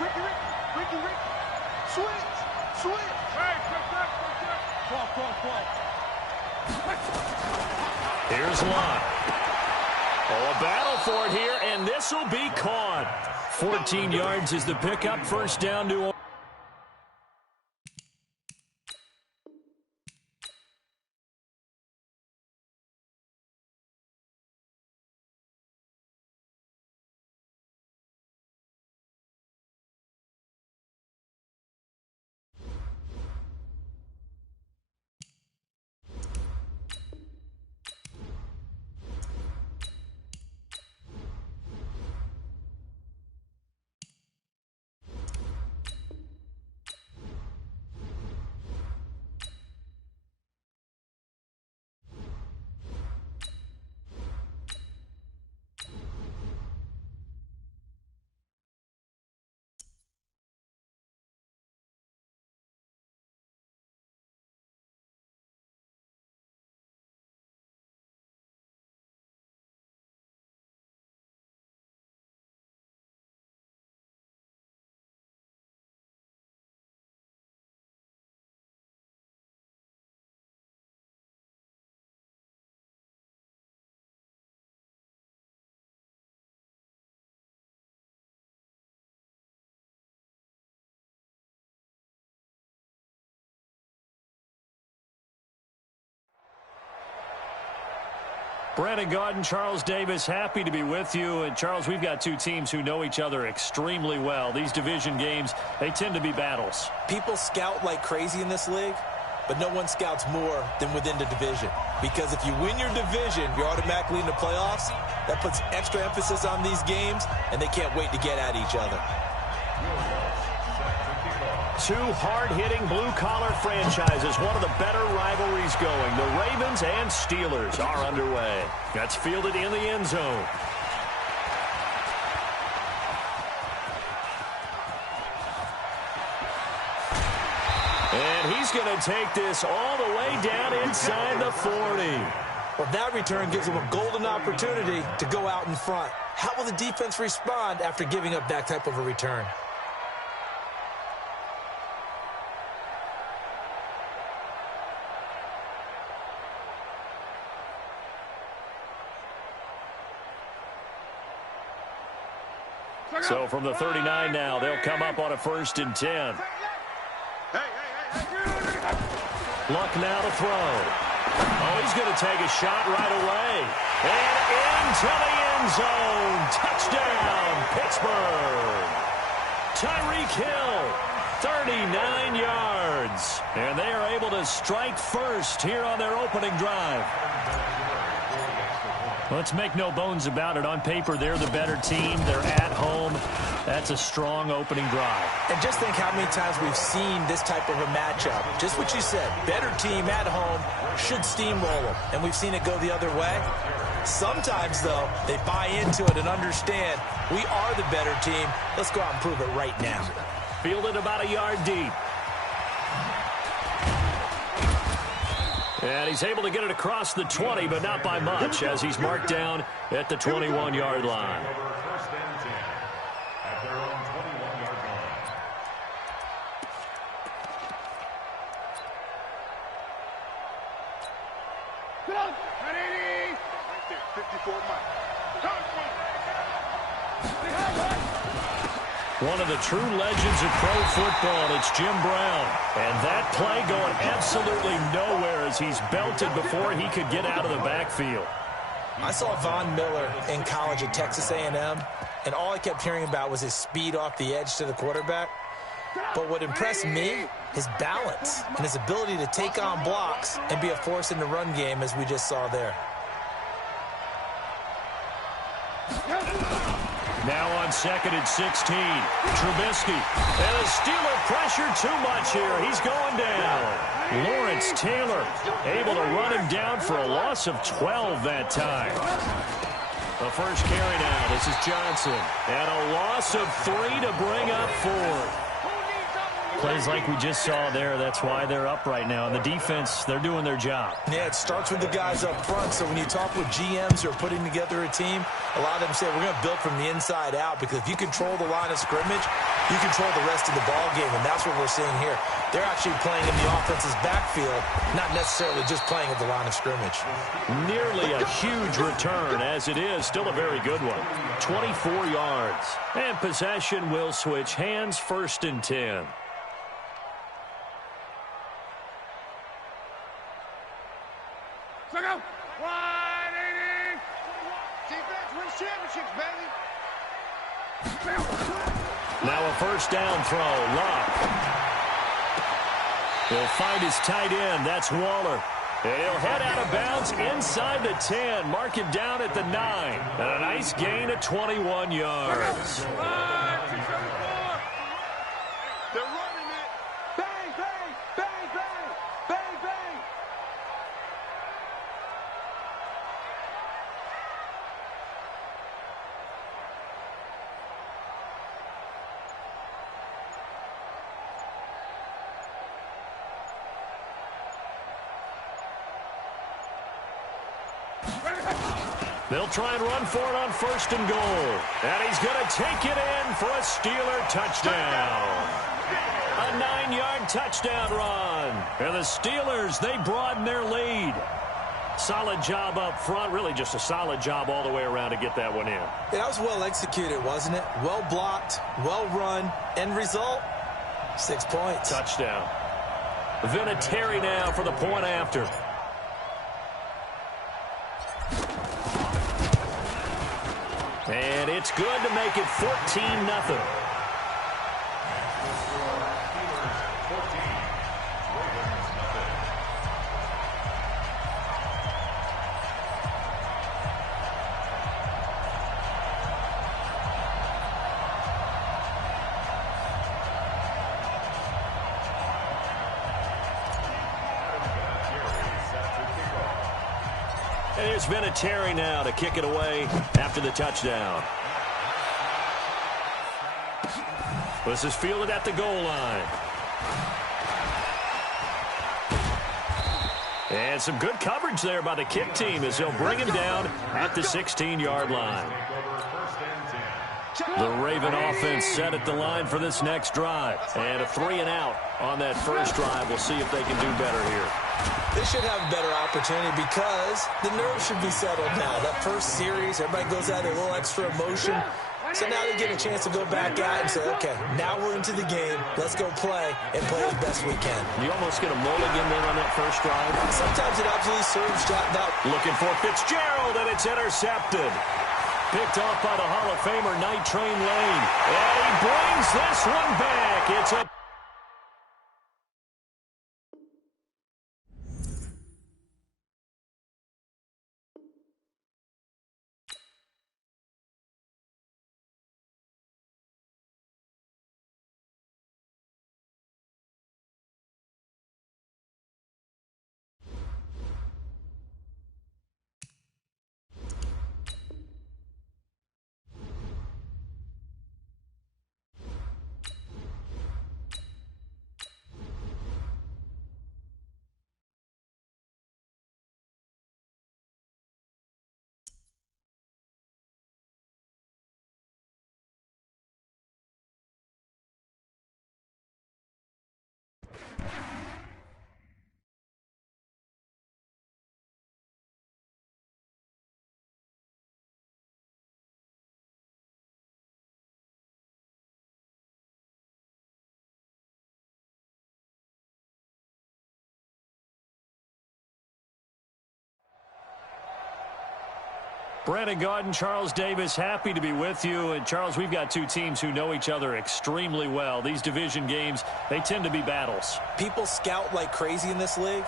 Ricky. Switch. Hey, quick. Ball. Here's Locke. Oh, a battle for it here, and this will be caught. 14 yards is the pickup. First down to... Brandon Gaudin, Charles Davis, happy to be with you. And, Charles, we've got 2 teams who know each other extremely well. These division games, they tend to be battles. People scout like crazy in this league, but no one scouts more than within the division. because if you win your division, you're automatically in the playoffs. That puts extra emphasis on these games, and they can't wait to get at each other. Two hard-hitting blue-collar franchises, one of the better rivalries going. The Ravens and Steelers are underway. That's fielded in the end zone. And he's going to take this all the way down inside the 40. Well, that return gives them a golden opportunity to go out in front. How will the defense respond after giving up that type of a return? So from the 39 now, they'll come up on a 1st and 10. Luck now to throw. Oh, he's going to take a shot right away. And into the end zone. Touchdown, Pittsburgh. Tyreek Hill, 39 yards. And they are able to strike first here on their opening drive. Let's make no bones about it. On paper, they're the better team. They're at home. That's a strong opening drive. And just think how many times we've seen this type of a matchup. Just what you said, better team at home should steamroll them. And we've seen it go the other way. Sometimes, though, they buy into it and understand we are the better team. Let's go out and prove it right now. Fielded about a yard deep. And he's able to get it across the 20, but not by much, as he's marked down at the 21-yard line. One of the true legends of pro football, it's Jim Brown. And that play going absolutely nowhere as he's belted before he could get out of the backfield. I saw Von Miller in college at Texas A&M, and all I kept hearing about was his speed off the edge to the quarterback. But what impressed me, his balance and his ability to take on blocks and be a force in the run game, as we just saw there. Now on 2nd and 16, Trubisky. And the Steeler pressure too much here. He's going down. Lawrence Taylor able to run him down for a loss of 12 that time. The first carry now. This is Johnson. And a loss of 3 to bring up 4. Plays like we just saw there. That's why they're up right now. And the defense, they're doing their job. Yeah, it starts with the guys up front. So when you talk with GMs who are putting together a team, a lot of them say we're going to build from the inside out, because if you control the line of scrimmage, you control the rest of the ball game, and that's what we're seeing here. They're actually playing in the offense's backfield, not necessarily just playing at the line of scrimmage. Nearly a huge return, as it is. Still a very good one. 24 yards. And possession will switch hands. 1st and 10. Now a 1st down throw. Luck. He'll find his tight end. That's Waller. And he'll head out of bounds inside the 10. Mark him down at the 9. And a nice gain of 21 yards. They're running it. Bang, bang, bang, bang, bang, bang. They'll try and run for it on 1st and goal. And he's going to take it in for a Steeler touchdown. A 9-yard touchdown run. And the Steelers, they broaden their lead. Solid job up front. Really just a solid job all the way around to get that one in. That was well executed, wasn't it? Well blocked, well run. End result, 6 points. Touchdown. Vinatieri now for the point after. And it's good to make it 14-0. And there's Vinatieri now to kick it away after the touchdown. This is fielded at the goal line. And some good coverage there by the kick team as they'll bring him down at the 16-yard line. The Raven offense set at the line for this next drive. And a 3-and-out on that first drive. We'll see if they can do better here. They should have a better opportunity because the nerves should be settled now. That first series, everybody goes out with a little extra emotion. So now they get a chance to go back out and say, okay, now we're into the game. Let's go play and play as best we can. You almost get a mulligan there on that first drive. Sometimes it absolutely serves that. Looking for Fitzgerald, and it's intercepted. Picked off by the Hall of Famer Night Train Lane. And he brings this one back. It's a Brandon Gaudin, Charles Davis, happy to be with you. And, Charles, we've got two teams who know each other extremely well. These division games, they tend to be battles. People scout like crazy in this league,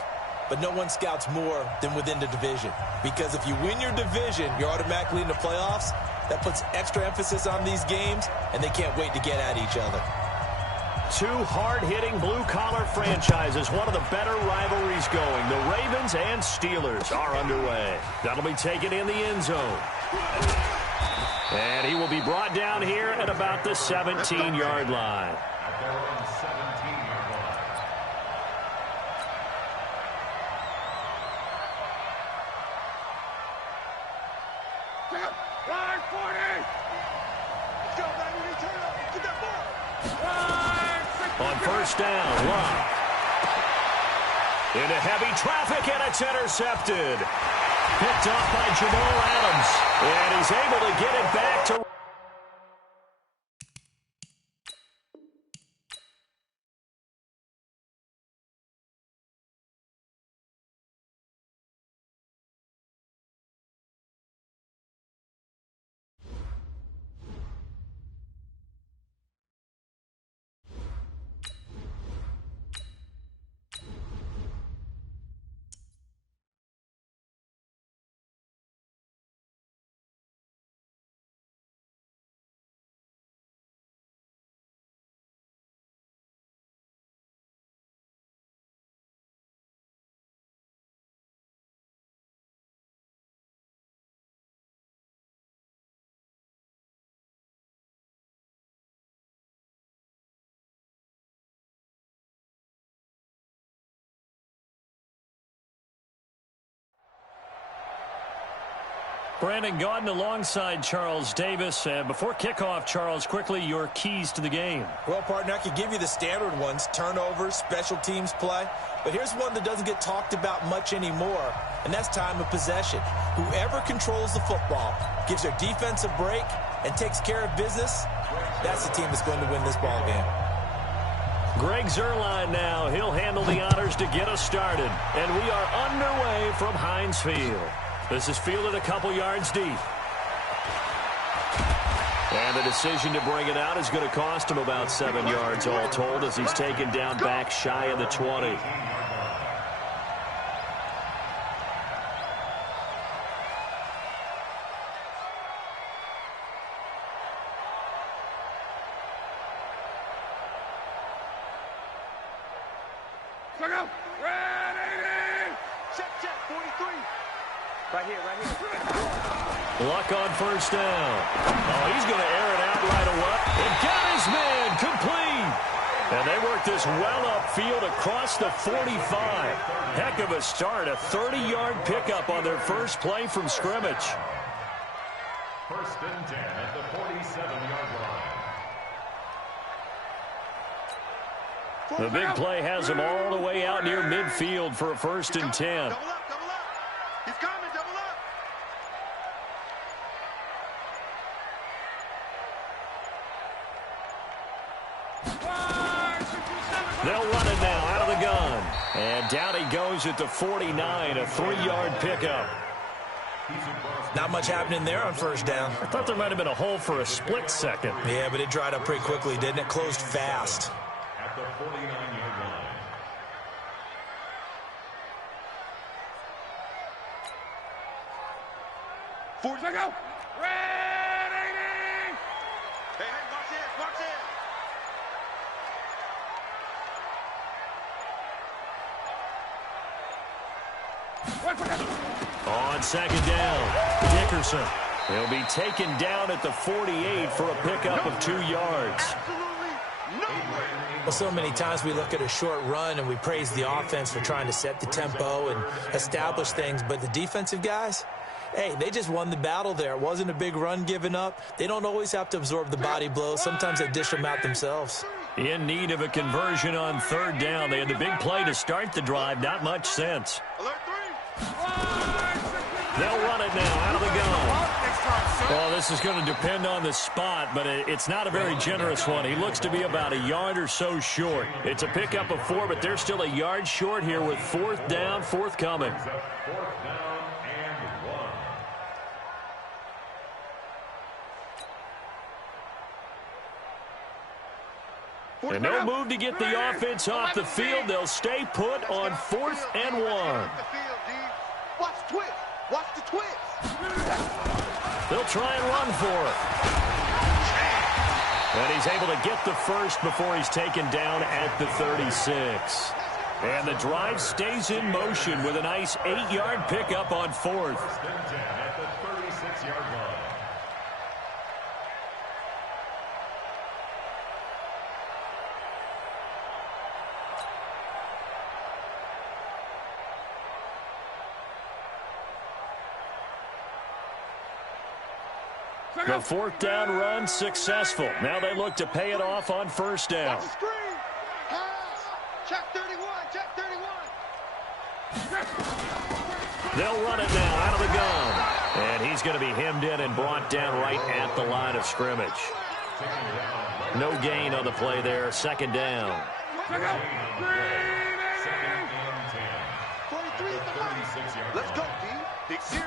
but no one scouts more than within the division. Because if you win your division, you're automatically in the playoffs. That puts extra emphasis on these games, and they can't wait to get at each other. Two hard-hitting blue-collar franchises, one of the better rivalries going. The Ravens and Steelers are underway. That'll be taken in the end zone. And he will be brought down here at about the 17-yard line. Line 40! Let's go, baby. Turn up. Get that ball. On first down, Love. Into heavy traffic, and it's intercepted. Picked off by Jamal Adams. And he's able to get it back to... Brandon Gaudin alongside Charles Davis. And before kickoff, Charles, quickly, your keys to the game. Well, partner, I could give you the standard ones, turnovers, special teams play. But here's one that doesn't get talked about much anymore, and that's time of possession. Whoever controls the football, gives their defense a break, and takes care of business, that's the team that's going to win this ball game. Greg Zuerlein now. He'll handle the honors to get us started. And we are underway from Heinz Field. This is fielded a couple yards deep. And the decision to bring it out is going to cost him about 7 yards all told as he's taken down back shy of the 20. Right here, right here. Luck on first down. Oh, he's going to air it out right away. And got his man complete. And they work this well upfield across the 45. Heck of a start. A 30-yard pickup on their first play from scrimmage. First and 10 at the 47-yard line. The big play has them all the way out near midfield for a first and 10. Double up, double up. He's coming, double up. They'll run it now out of the gun. And down he goes at the 49, a 3-yard pickup. Not much happening there on first down. I thought there might have been a hole for a split second. Yeah, but it dried up pretty quickly, didn't it? Closed fast. At the 49-yard line. Check out. Ready. Hey, watch this, watch this. On second down, Dickerson. He'll be taken down at the 48 for a pickup of 2 yards. Absolutely no way. Well, so many times we look at a short run and we praise the offense for trying to set the tempo and establish things, but the defensive guys, hey, they just won the battle there. It wasn't a big run given up. They don't always have to absorb the body blows. Sometimes they dish them out themselves. In need of a conversion on third down. They had the big play to start the drive. Not much sense. Alert 3. They'll run it now out of the gun. Well, this is going to depend on the spot, but it's not a very generous one. He looks to be about a yard or so short. It's a pickup of 4, but they're still a yard short here with fourth down, forthcoming. Fourth down and 1. And no move to get the offense off the field. They'll stay put on 4th and 1. Watch the twist. Watch the twist. They'll try and run for it. And he's able to get the first before he's taken down at the 36. And the drive stays in motion with a nice 8-yard pickup on 4th. First and 10 at the 36-yard line. The 4th down run successful. Now they look to pay it off on first down. Watch the screen. Pass. Check 31. Check 31. They'll run it now out of the gun. And he's going to be hemmed in and brought down right at the line of scrimmage. No gain on the play there. Second down. Second and 10. 43. Let's go, D. Big series.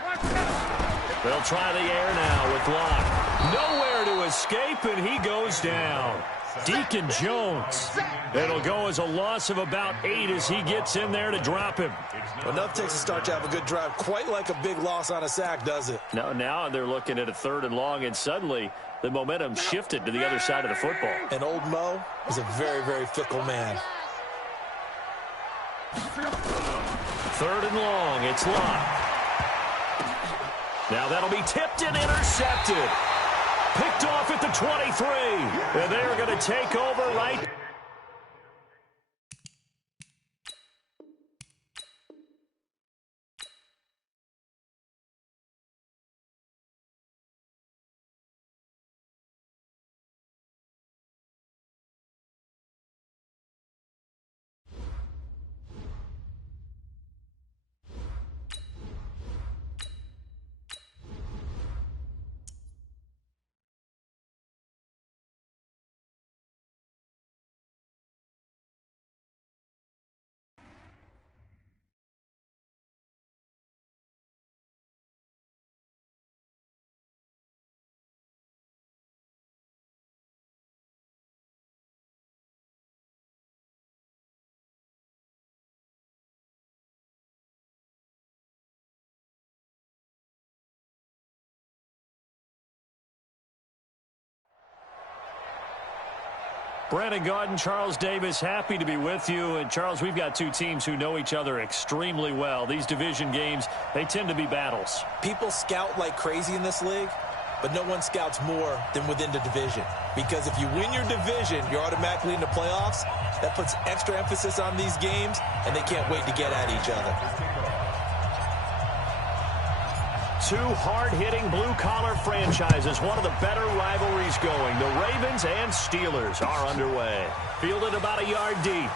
They'll try the air now with Locke. Nowhere to escape, and he goes down. Deacon Jones. It'll go as a loss of about 8 as he gets in there to drop him. Enough takes a start to have a good drive. Quite like a big loss on a sack, does it? Now they're looking at a 3rd and long, and suddenly the momentum shifted to the other side of the football. And old Mo is a very, very fickle man. 3rd and long. It's Locke. Now that'll be tipped and intercepted. Picked off at the 23. And they're going to take over right Brandon Gaudin, Charles Davis, happy to be with you. And, Charles, we've got two teams who know each other extremely well. These division games, they tend to be battles. People scout like crazy in this league, but no one scouts more than within the division. Because if you win your division, you're automatically in the playoffs. That puts extra emphasis on these games, and they can't wait to get at each other. Two hard-hitting blue-collar franchises, one of the better rivalries going. The Ravens and Steelers are underway. Fielded about a yard deep.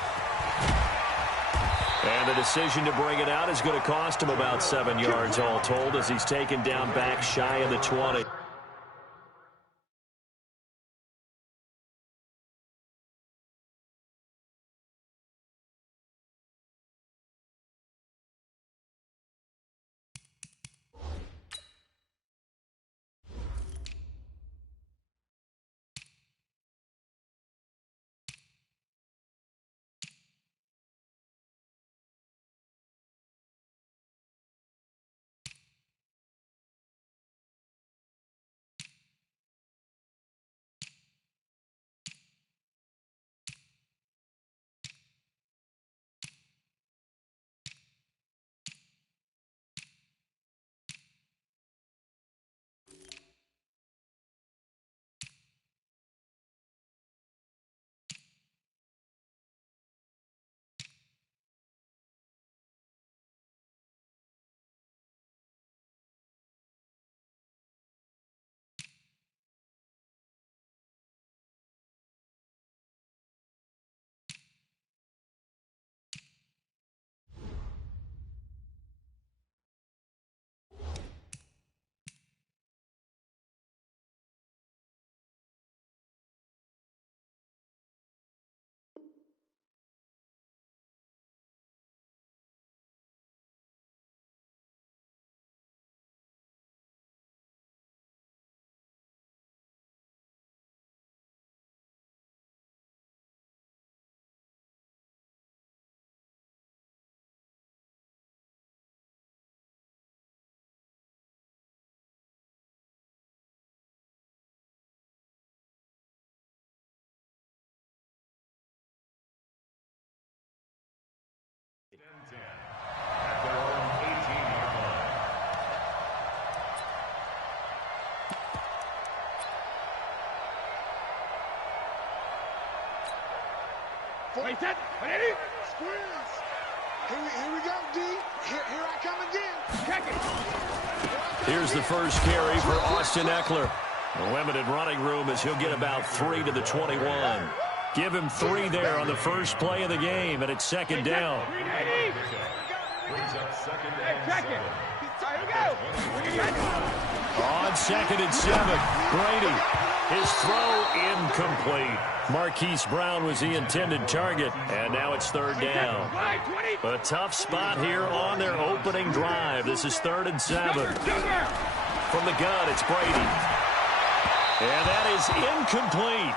And the decision to bring it out is going to cost him about 7 yards all told as he's taken down back shy of the 20. At their own 18-yard line. Wait, set. Ready? Squeeze. Here we go, D. Here I come again. Check it. Here's the first carry for Austin Eckler. A limited running room as he'll get about 3 to the 21. Give him 3 there on the first play of the game, and it's second down. Brings up second and Check it. 7. Here we go. On 2nd and 7, Brady. His throw incomplete. Marquise Brown was the intended target, and now it's 3rd down. A tough spot here on their opening drive. This is 3rd and 7. From the gun, it's Brady. And that is incomplete.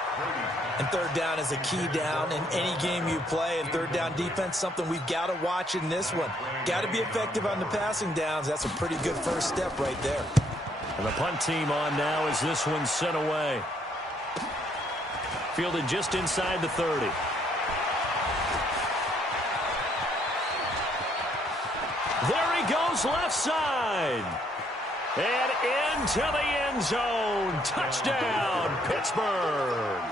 And 3rd down is a key down in any game you play. And 3rd down defense, something we've got to watch in this one. Got to be effective on the passing downs. That's a pretty good first step right there. And the punt team on now as this one's sent away. Fielded just inside the 30. There he goes left side. And into the end zone. Touchdown, Pittsburgh.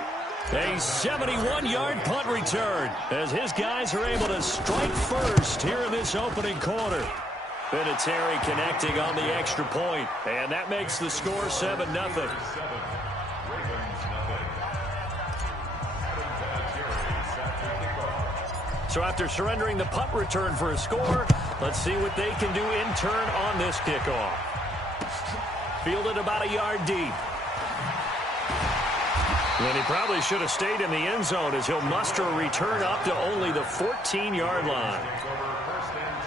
A 71-yard punt return as his guys are able to strike first here in this opening quarter. Vinatieri connecting on the extra point, and that makes the score 7-0. So after surrendering the punt return for a score, let's see what they can do in turn on this kickoff. Fielded about a yard deep. And he probably should have stayed in the end zone as he'll muster a return up to only the 14-yard line.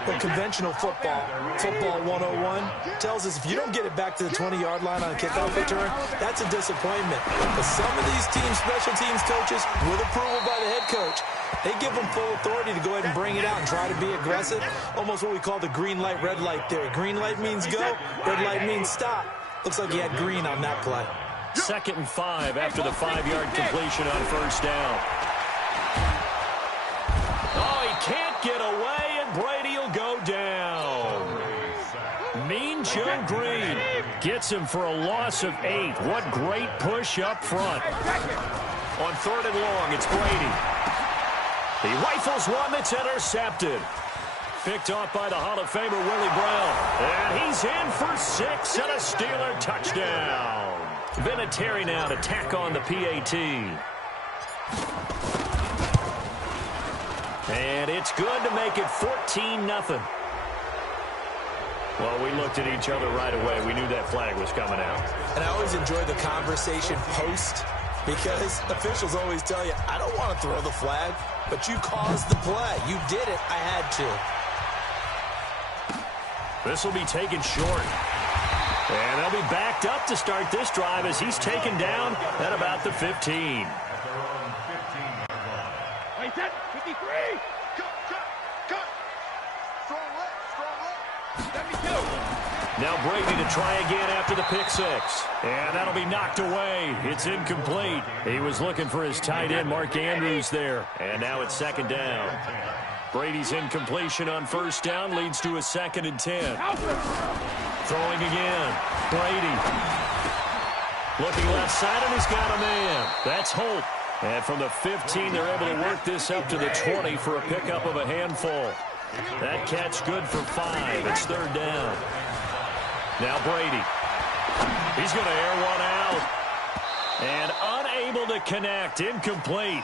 Well, conventional football 101, tells us if you don't get it back to the 20-yard line on a kickoff return, that's a disappointment. But some of these teams, special teams coaches, with approval by the head coach, they give them full authority to go ahead and bring it out and try to be aggressive. Almost what we call the green light, red light theory. Green light means go, red light means stop. Looks like he had green on that play. 2nd and 5 after the 5-yard completion on first down. Oh, he can't get away, and Brady will go down. Mean Joe Green gets him for a loss of 8. What great push up front. On 3rd and long, it's Brady. He rifles one that's intercepted. Picked off by the Hall of Famer Willie Brown. And he's in for 6 and a Steeler touchdown. Vinatieri now to tack on the PAT. And it's good to make it 14-0. Well, we looked at each other right away. We knew that flag was coming out. And I always enjoy the conversation post because officials always tell you, I don't want to throw the flag, but you caused the play. You did it. I had to. This will be taken short. And they'll be backed up to start this drive as he's taken down at about the 15. Wait, 53. Cut. Strong left. 72. Now Brady to try again after the pick 6. And that'll be knocked away. It's incomplete. He was looking for his tight end, Mark Andrews, there. And now it's 2nd down. Brady's incompletion on first down leads to a 2nd and 10. Throwing again. Brady. Looking left side, and he's got a man. That's Holt. And from the 15, they're able to work this up to the 20 for a pickup of a handful. That catch good for 5. It's 3rd down. Now Brady. He's going to air one out. And unable to connect. Incomplete.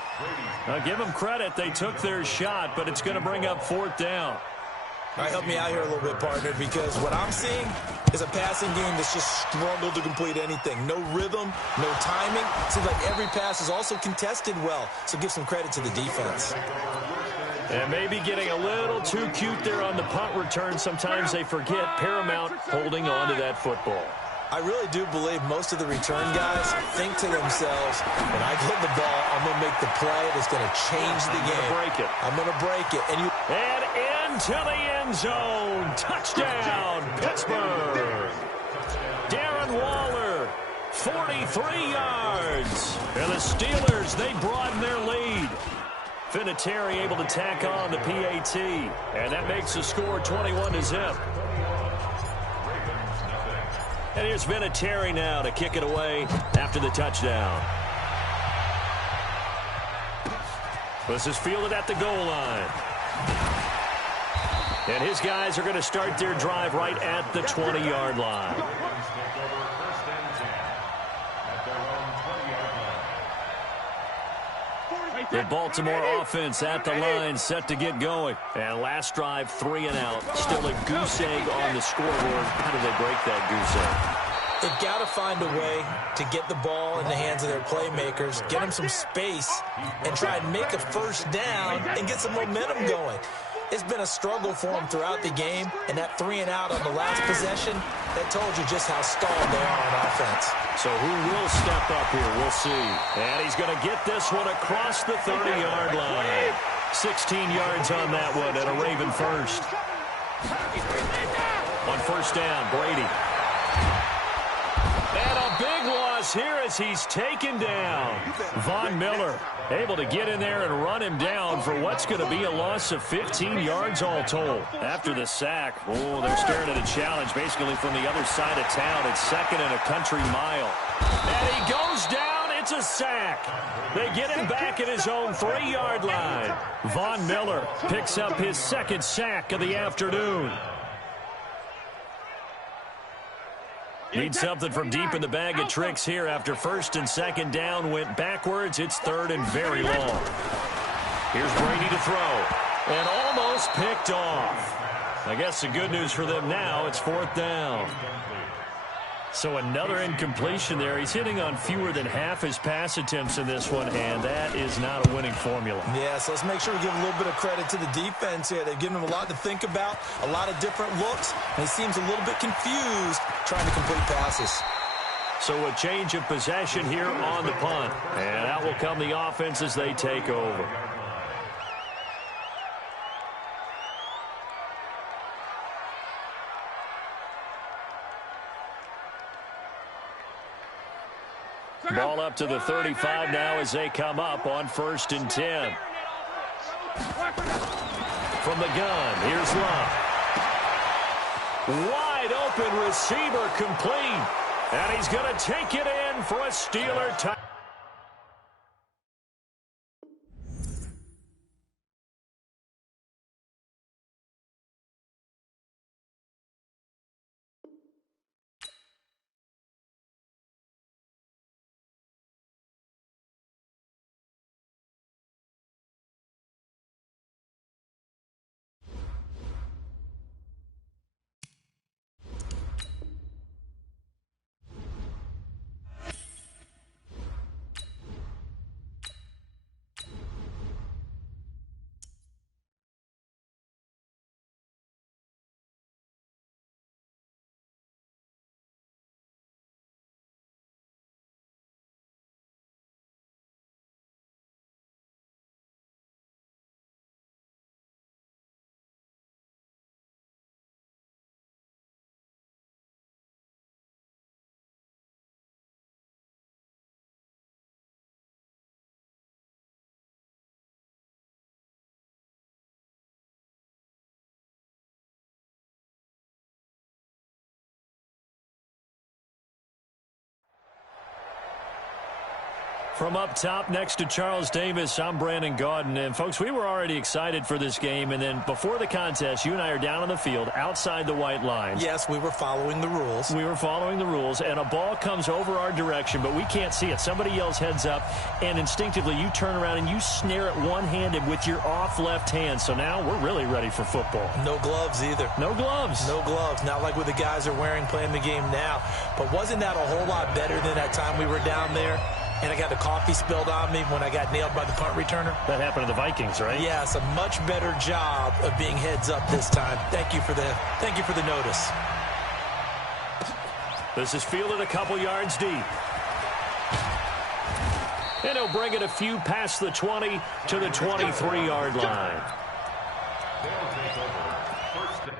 Now give them credit. They took their shot, but it's going to bring up 4th down. All right, help me out here a little bit, partner, because what I'm seeing is a passing game that's just struggled to complete anything. No rhythm, no timing. Seems like every pass is also contested well, so give some credit to the defense. And maybe getting a little too cute there on the punt return. Sometimes they forget Paramount holding on to that football. I really do believe most of the return guys think to themselves, when I get the ball, I'm going to make the play that's going to change the game. I'm going to break it. And into the end zone. Touchdown, Pittsburgh. Darren Waller, 43 yards. And the Steelers, they broaden their lead. Vinatieri able to tack on the PAT. And that makes the score 21-0. And here's Vinatieri now to kick it away after the touchdown. This is fielded at the goal line. And his guys are going to start their drive right at the 20-yard line. The Baltimore offense at the line, set to get going. And last drive, 3 and out. Still a goose egg on the scoreboard. How do they break that goose egg? They've got to find a way to get the ball in the hands of their playmakers, get them some space, and try and make a first down and get some momentum going. It's been a struggle for them throughout the game, and that 3 and out on the last possession, that told you just how stalled they are on offense. So who will step up here? We'll see. And he's going to get this one across the 30-yard line. 16 yards on that one and a Raven first. On first down, Brady. And a big loss here as he's taken down. Von Miller able to get in there and run him down for what's going to be a loss of 15 yards all told. After the sack, they're staring at a challenge basically from the other side of town. It's 2nd and a country mile. And he goes down. It's a sack. They get him back at his own 3-yard line. Von Miller picks up his 2nd sack of the afternoon. Need something from deep in the bag of tricks here after 1st and 2nd down went backwards. It's 3rd and very long. Here's Brady to throw. And almost picked off. I guess the good news for them now, it's 4th down. So another incompletion there. He's hitting on fewer than half his pass attempts in this one, and that is not a winning formula. Yeah, so let's make sure we give a little bit of credit to the defense here. They've given him a lot to think about, a lot of different looks, and he seems a little bit confused trying to complete passes. So a change of possession here on the punt, and out will come the offense as they take over. Ball up to the 35 now as they come up on 1st and 10. From the gun, here's Love. Wide open receiver complete. And he's going to take it in for a Steeler touchdown. From up top next to Charles Davis, I'm Brandon Gaudin. And, folks, we were already excited for this game. And then before the contest, you and I are down on the field outside the white lines. Yes, we were following the rules. We were following the rules, and a ball comes over our direction, but we can't see it. Somebody yells heads up, and instinctively you turn around and you snare it one-handed with your off left hand. So now we're really ready for football. No gloves either. No gloves. No gloves. Not like what the guys are wearing playing the game now. But wasn't that a whole lot better than that time we were down there? And I got the coffee spilled on me when I got nailed by the punt returner. That happened to the Vikings, right? Yes, a much better job of being heads up this time. Thank you for the notice. This is fielded a couple yards deep. And he'll bring it a few past the 20 to the 23-yard line. They'll take over. First down.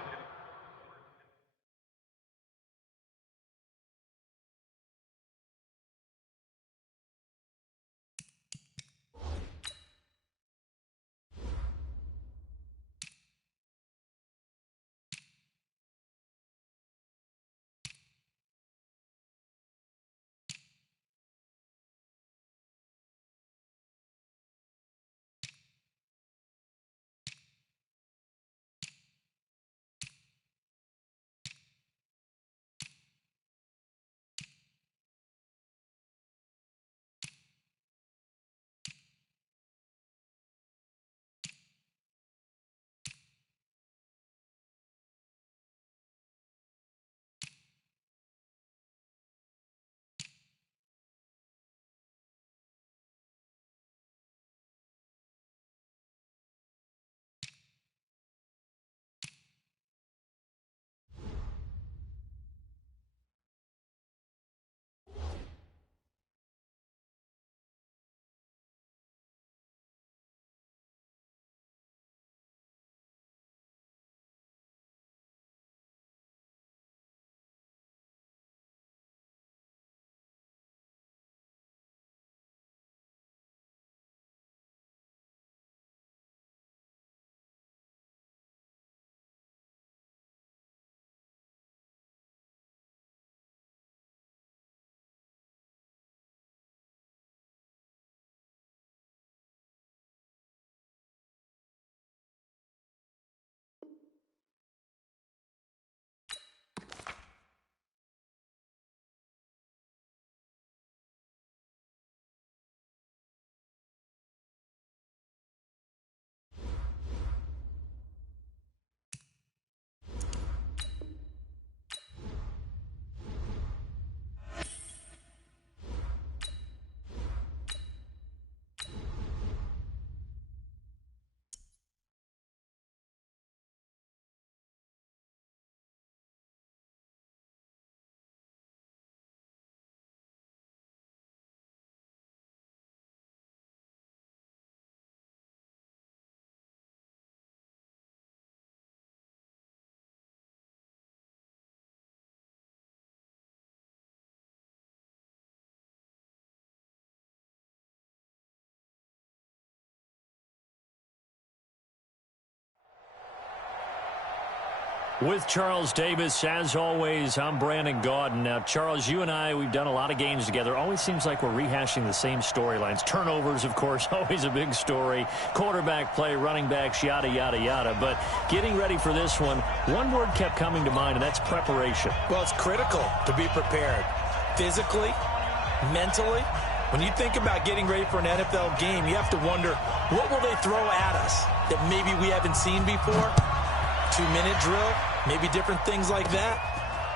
With Charles Davis, as always, I'm Brandon Gaudin. Now, Charles, you and I, we've done a lot of games together. Always seems like we're rehashing the same storylines. Turnovers, of course, always a big story. Quarterback play, running backs, yada, yada, yada. But getting ready for this one word kept coming to mind, and that's preparation. Well, it's critical to be prepared. Physically, mentally. When you think about getting ready for an NFL game, you have to wonder, what will they throw at us that maybe we haven't seen before? 2-minute drill, maybe different things like that.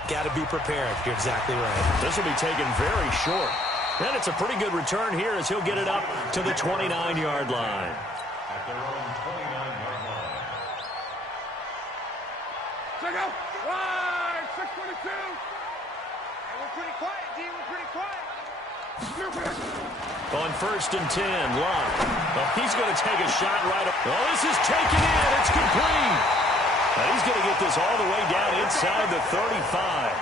Got to be prepared. You're exactly right. This will be taken very short. And it's a pretty good return here as he'll get it up to the 29-yard line. At their own 29-yard line. Check out. Right, 622. We're pretty quiet, D. We're pretty quiet. On 1st and 10, Locke. Oh, he's going to take a shot right up. Oh, this is taken in. It's complete. And he's going to get this all the way down inside the 35.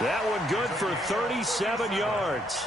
That one good for 37 yards.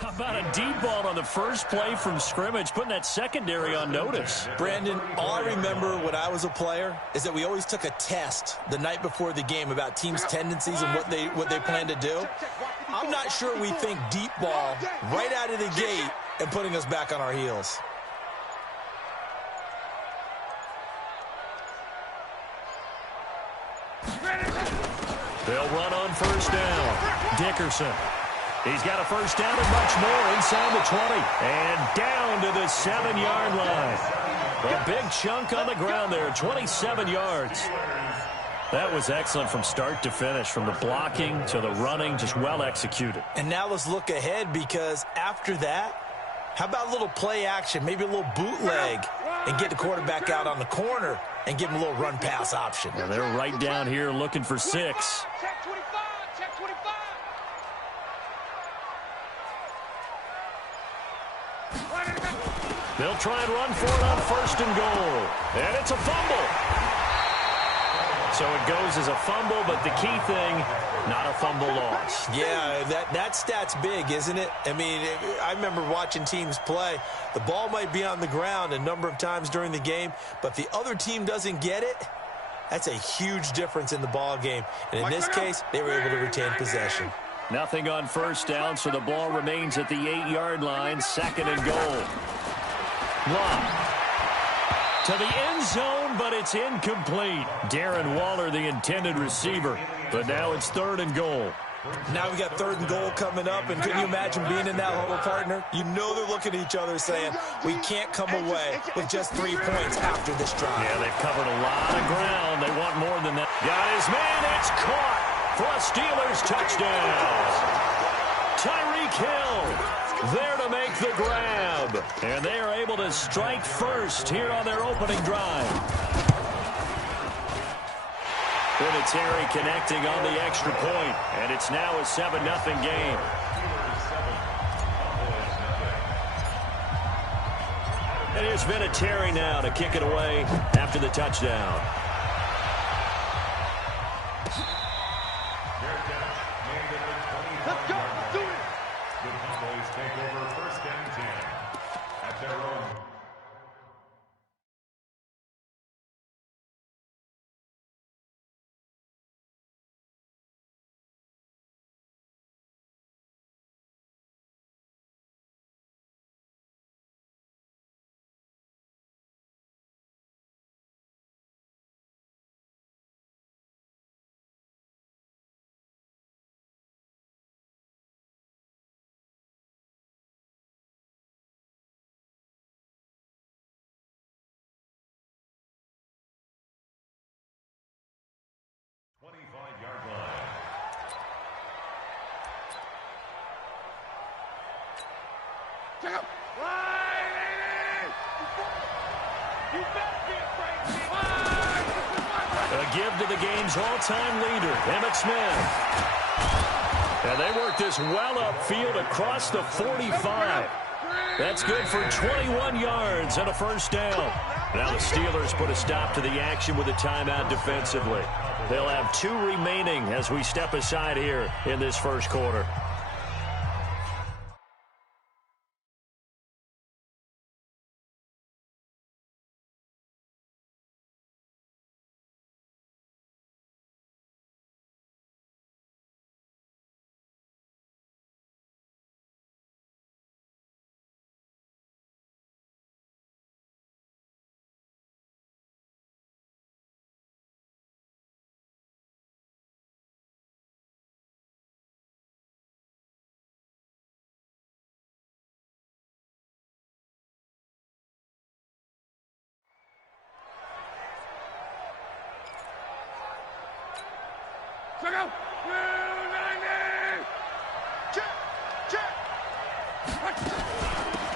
How about a deep ball on the first play from scrimmage, putting that secondary on notice? Brandon, all I remember when I was a player is that we always took a test the night before the game about teams' tendencies and what they plan to do. I'm not sure we think deep ball right out of the gate and putting us back on our heels. They'll run on 1st down. Dickerson. He's got a 1st down and much more inside the 20. And down to the 7-yard line. A big chunk on the ground there, 27 yards. That was excellent from start to finish, from the blocking to the running, just well executed. And now let's look ahead, because after that, how about a little play action, maybe a little bootleg, and get the quarterback out on the corner and give him a little run-pass option. And they're right down here looking for 6. Check 25. Check 25. They'll try and run for it on 1st and goal. And it's a fumble. So it goes as a fumble, but the key thing, not a fumble loss. Yeah, that stat's big, isn't it? I mean, I remember watching teams play. The ball might be on the ground a number of times during the game, but if the other team doesn't get it, that's a huge difference in the ball game. And in this case, they were able to retain possession. Nothing on 1st down, so the ball remains at the 8-yard line, 2nd and goal. Long to the end zone, but it's incomplete. Darren Waller, the intended receiver, but now it's 3rd and goal. Now we got 3rd and goal coming up, and can you imagine being in that huddle, partner? You know they're looking at each other saying, we can't come away with just 3 points after this drive. Yeah, they've covered a lot of ground. They want more than that. Got his man. It's caught for a Steelers touchdown. Tyreek Hill there to make the grab. And they are able to strike first here on their opening drive. Vinatieri connecting on the extra point, and it's now a 7-0 game. And here's Vinatieri now to kick it away after the touchdown. Let's go. Let's do it. The Cowboys take over 1st and 10 at their own. Check out. Right, 80. A give to the game's all-time leader, Emmitt Smith. And they work this well upfield across the 45. That's good for 21 yards and a first down. Now the Steelers put a stop to the action with a timeout defensively. They'll have 2 remaining as we step aside here in this first quarter.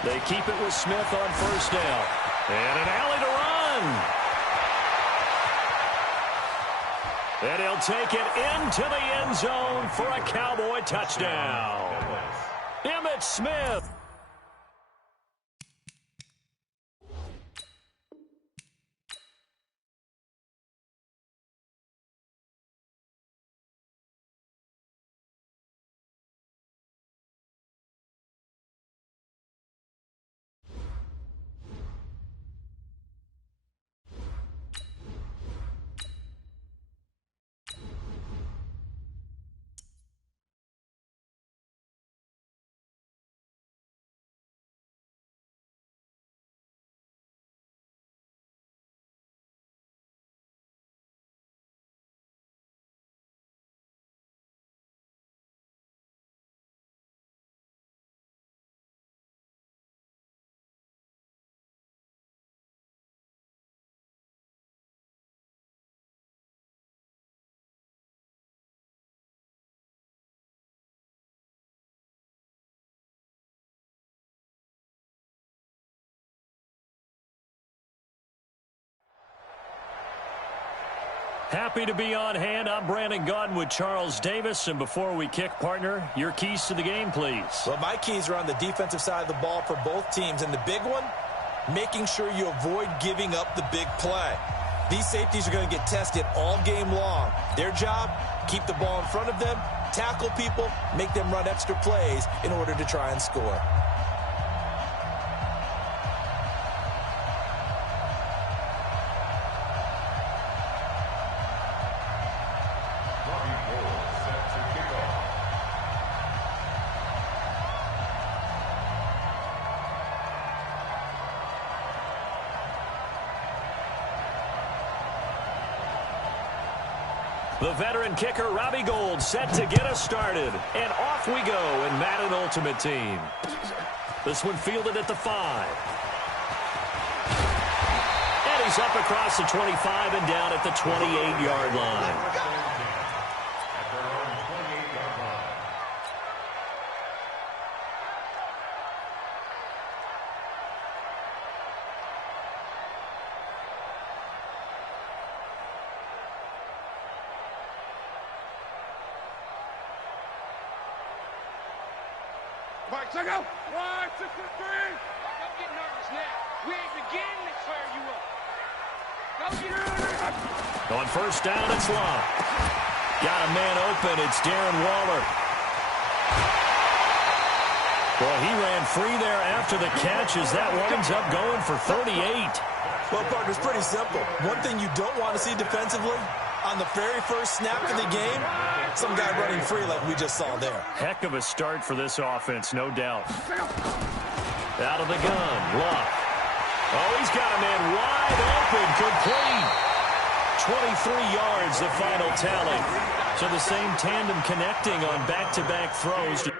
They keep it with Smith on first down. And an alley to run. And he'll take it into the end zone for a Cowboy touchdown. Emmitt Smith. Happy to be on hand. I'm Brandon Gaudin with Charles Davis. And before we kick, partner, your keys to the game, please. Well, my keys are on the defensive side of the ball for both teams. And the big one, making sure you avoid giving up the big play. These safeties are going to get tested all game long. Their job, keep the ball in front of them, tackle people, make them run extra plays in order to try and score. The veteran kicker, Robbie Gould, set to get us started. And off we go in Madden Ultimate Team. This one fielded at the 5. And he's up across the 25 and down at the 28-yard line. Check out. 1, 6, 3. Don't get nervous now. We ain't beginning to clear you up. Go get On first down, it's Love. Got a man open. It's Darren Waller. Well, he ran free there after the catch as that winds up going for 38. Well, partner, it's pretty simple. One thing you don't want to see defensively, on the very first snap of the game, some guy running free like we just saw there. Heck of a start for this offense, no doubt. Out of the gun, Luck. Oh, he's got a man wide open, complete. 23 yards, the final tally. So the same tandem connecting on back-to-back throws.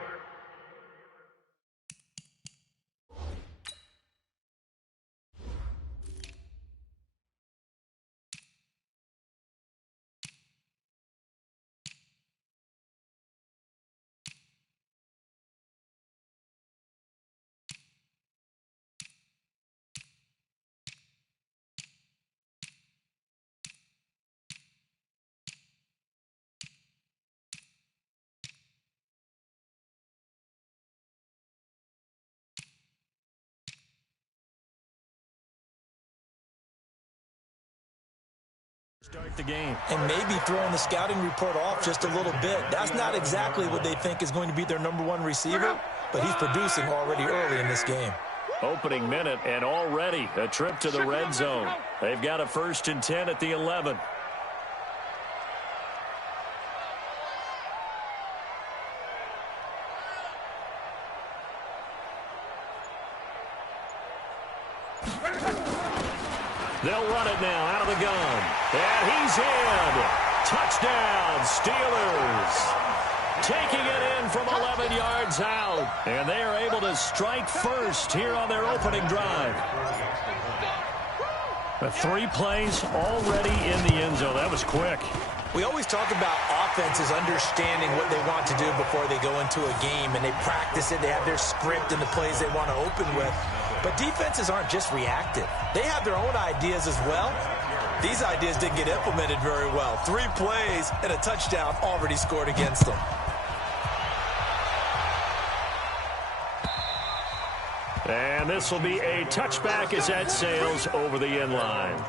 Start the game. And maybe throwing the scouting report off just a little bit. That's not exactly what they think is going to be their #1 receiver, but he's producing already early in this game. Opening minute, and already a trip to the red zone. They've got a 1st and 10 at the 11. They'll run it now out of the gun. And he's in. Touchdown, Steelers. Taking it in from 11 yards out. And they are able to strike first here on their opening drive. 3 plays already in the end zone. That was quick. We always talk about offenses understanding what they want to do before they go into a game, and they practice it. They have their script and the plays they want to open with. But defenses aren't just reactive. They have their own ideas as well. These ideas didn't get implemented very well. 3 plays and a touchdown already scored against them. And this will be a touchback as that sails over the end line.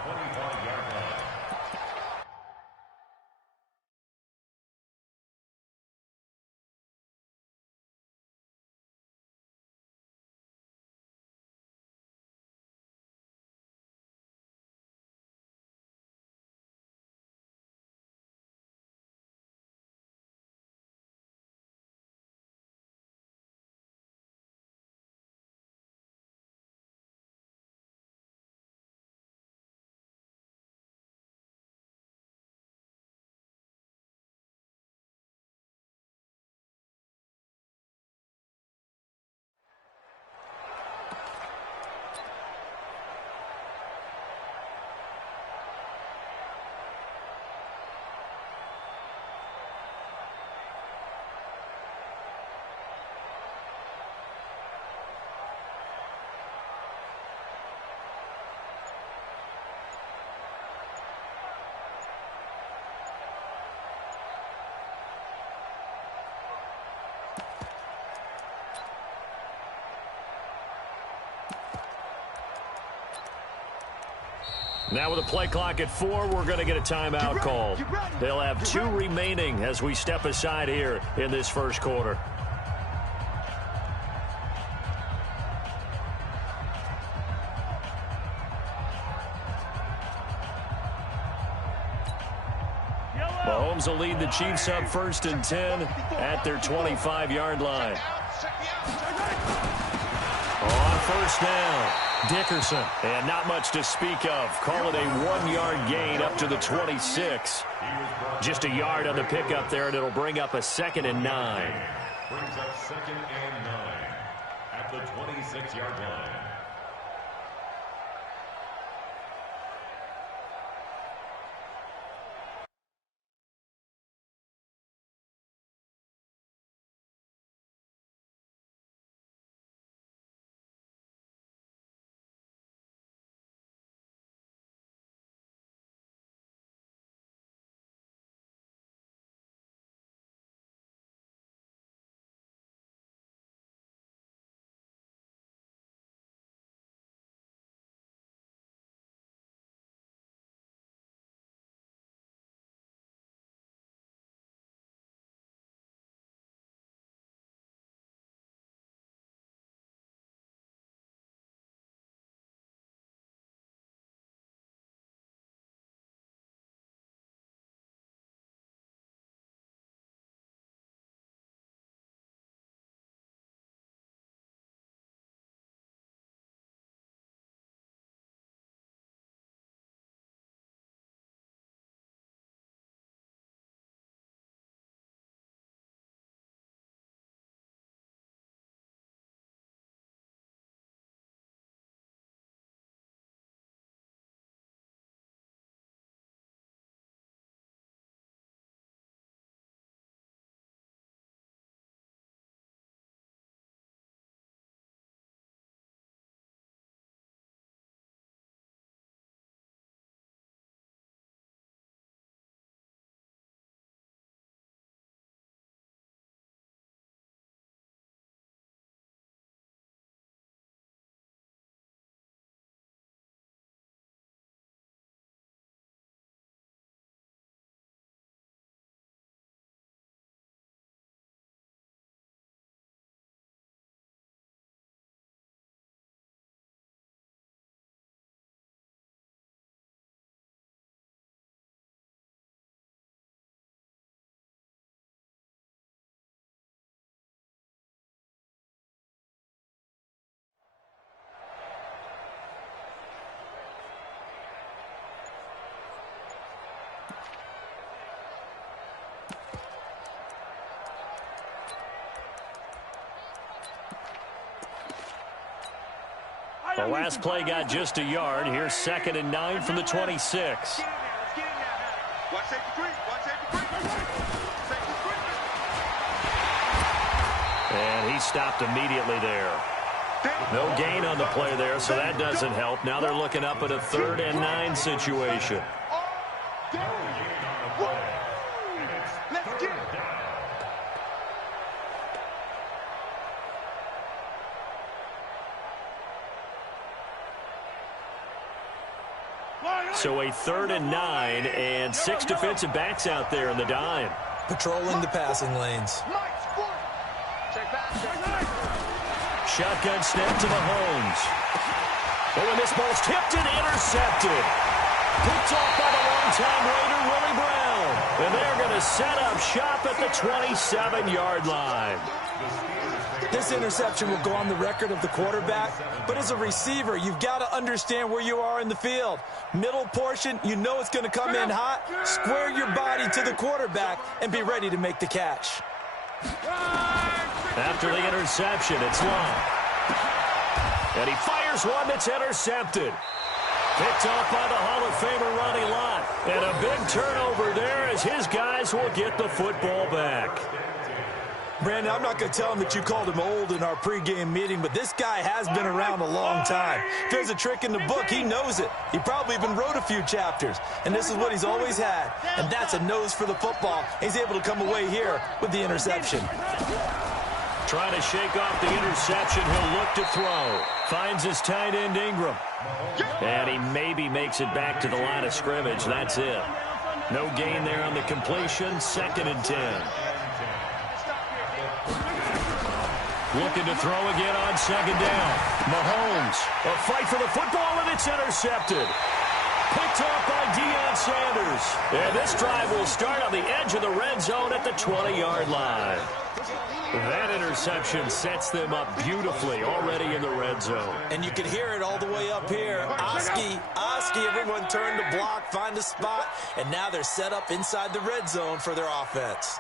Now with a play clock at 4, we're going to get a timeout called. They'll have 2 remaining as we step aside here in this first quarter. Mahomes will lead the Chiefs up 1st and 10 at their 25-yard line. On 1st down, Dickerson. And not much to speak of. Call it a 1-yard gain up to the 26. Just a yard on the pickup there, and it'll bring up a 2nd and 9. Brings up 2nd and 9 at the 26-yard line. The last play got just a yard. Here's 2nd and 9 from the 26. Watch safety creep. Watch safety creep. Safety creep. And he stopped immediately there. No gain on the play there, so that doesn't help. Now they're looking up at a 3rd and 9 situation. So a 3rd and 9 and 6 defensive backs out there in the dime. Patrolling the passing lanes. Shotgun snap to Mahomes. Oh, and this ball's tipped and intercepted. Picked off by the longtime Raider, Willie Brown. And they're going to set up shop at the 27-yard line. This interception will go on the record of the quarterback, but as a receiver, you've got to understand where you are in the field. Middle portion, you know it's going to come in hot. Square your body to the quarterback and be ready to make the catch. After the interception, it's long. And he fires one that's intercepted. Picked off by the Hall of Famer Ronnie Lott. And a big turnover there as his guys will get the football back. Brandon, I'm not going to tell him that you called him old in our pregame meeting, but this guy has been around a long time. If there's a trick in the book, he knows it. He probably even wrote a few chapters, and this is what he's always had, and that's a nose for the football. He's able to come away here with the interception. Trying to shake off the interception, he'll look to throw. Finds his tight end Ingram. And he maybe makes it back to the line of scrimmage. That's it. No gain there on the completion. 2nd and 10. Looking to throw again on 2nd down. Mahomes, a fight for the football, and it's intercepted. Picked off by Deion Sanders. And this drive will start on the edge of the red zone at the 20-yard line. That interception sets them up beautifully already in the red zone. And you can hear it all the way up here. Oski, everyone turned to block, find a spot, and now they're set up inside the red zone for their offense.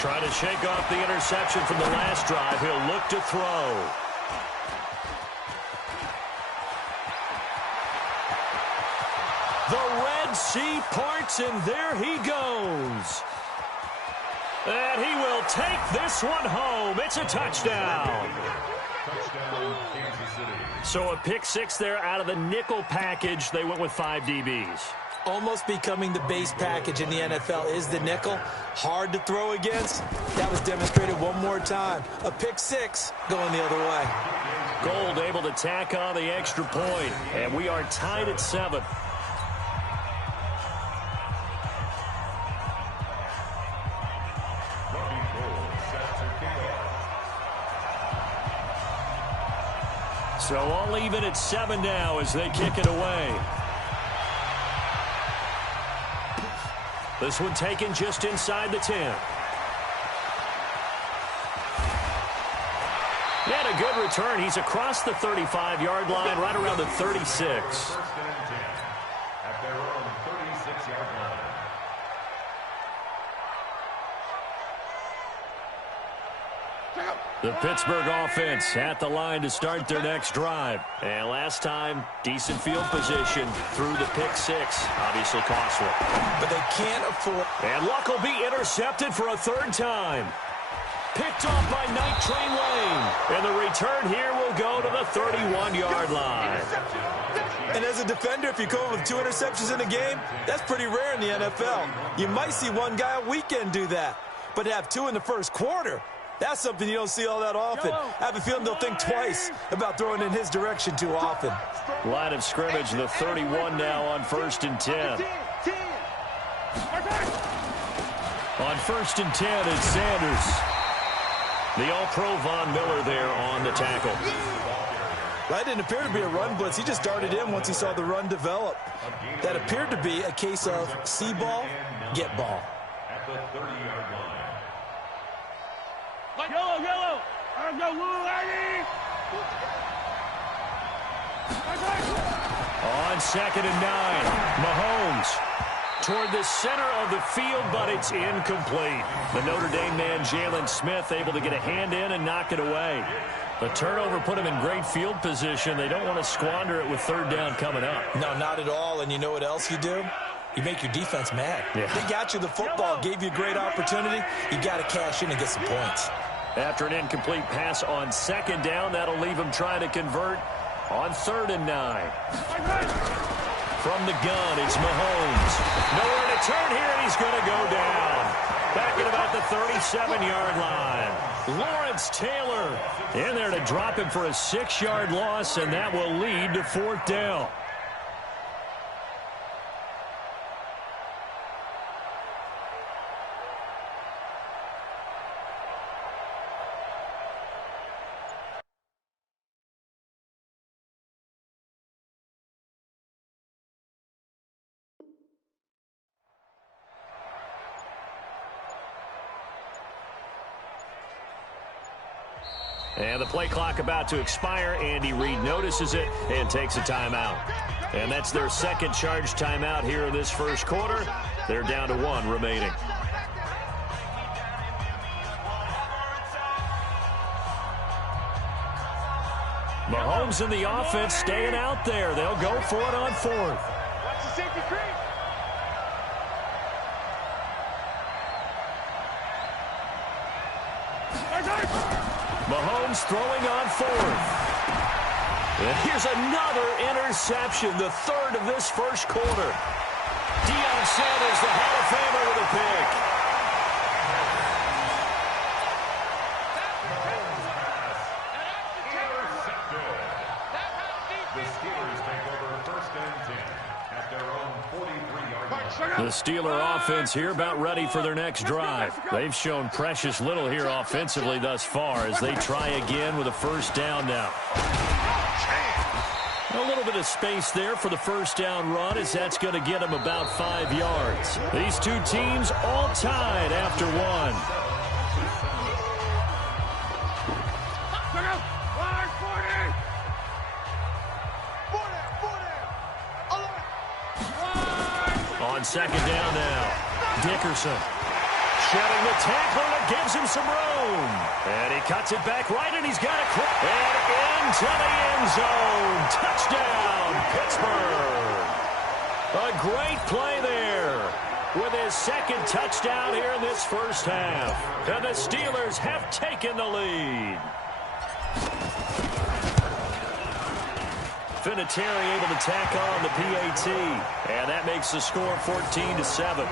Trying to shake off the interception from the last drive. He'll look to throw. The Red Sea parts, and there he goes. And he will take this one home. It's a touchdown. Touchdown, Kansas City. So a pick 6 there out of the nickel package. They went with 5 DBs. Almost becoming the base package in the NFL is the nickel. Hard to throw against. That was demonstrated one more time. A pick 6 going the other way. Gold able to tack on the extra point. And we are tied at 7. So all even at 7 now as they kick it away. This one taken just inside the 10. He had a good return. He's across the 35-yard line, right around the 36. First and 10 at their own 36-yard line. The Pittsburgh offense at the line to start their next drive. And last time, decent field position through the pick 6. Obviously costly. But they can't afford. And Luck will be intercepted for a 3rd time. Picked off by Night Train Lane. And the return here will go to the 31-yard line. And as a defender, if you come up with 2 interceptions in a game, that's pretty rare in the NFL. You might see one guy a weekend do that. But to have 2 in the first quarter, that's something you don't see all that often. I have a feeling they'll think twice about throwing in his direction too often. Line of scrimmage, the 31 now on 1st and 10. On 1st and 10, it's Sanders. The All-Pro Von Miller there on the tackle. That didn't appear to be a run blitz. He just darted in once he saw the run develop. That appeared to be a case of see ball, get ball. At the 30-yard line. Yellow. I'm the blue lady. On 2nd and 9, Mahomes toward the center of the field, but it's incomplete. The Notre Dame man, Jalen Smith, able to get a hand in and knock it away. A turnover put him in great field position. They don't want to squander it with third down coming up. No, not at all. And you know what else you do? You make your defense mad. Yeah. They got you the football, gave you a great opportunity. You got to cash in and get some points. After an incomplete pass on second down, that'll leave him trying to convert on 3rd and 9. From the gun, it's Mahomes. Nowhere to turn here, and he's going to go down. Back at about the 37-yard line. Lawrence Taylor in there to drop him for a 6-yard loss, and that will lead to 4th down. And the play clock about to expire. Andy Reid notices it and takes a timeout. And that's their second charge timeout here in this first quarter. They're down to 1 remaining. Mahomes and the offense staying out there. They'll go for it on 4th. Watch the safety creep. Mahomes throwing on 4th. And here's another interception, the 3rd of this first quarter. Deion Sanders, the Hall of Famer, with a pick. The Steelers take over 1st and 10 at their own 43-yard line. The Steeler offense here about ready for their next drive. They've shown precious little here offensively thus far as they try again with a 1st down now. A little bit of space there for the 1st down run as that's going to get them about 5 yards. These two teams all tied after 1. On 2nd down now, Dickerson shedding the tackler that gives him some room. And he cuts it back right, and he's got it. And into the end zone. Touchdown, Pittsburgh. A great play there with his 2nd touchdown here in this first half. And the Steelers have taken the lead. Vinatieri able to tack on the PAT, and that makes the score 14-7.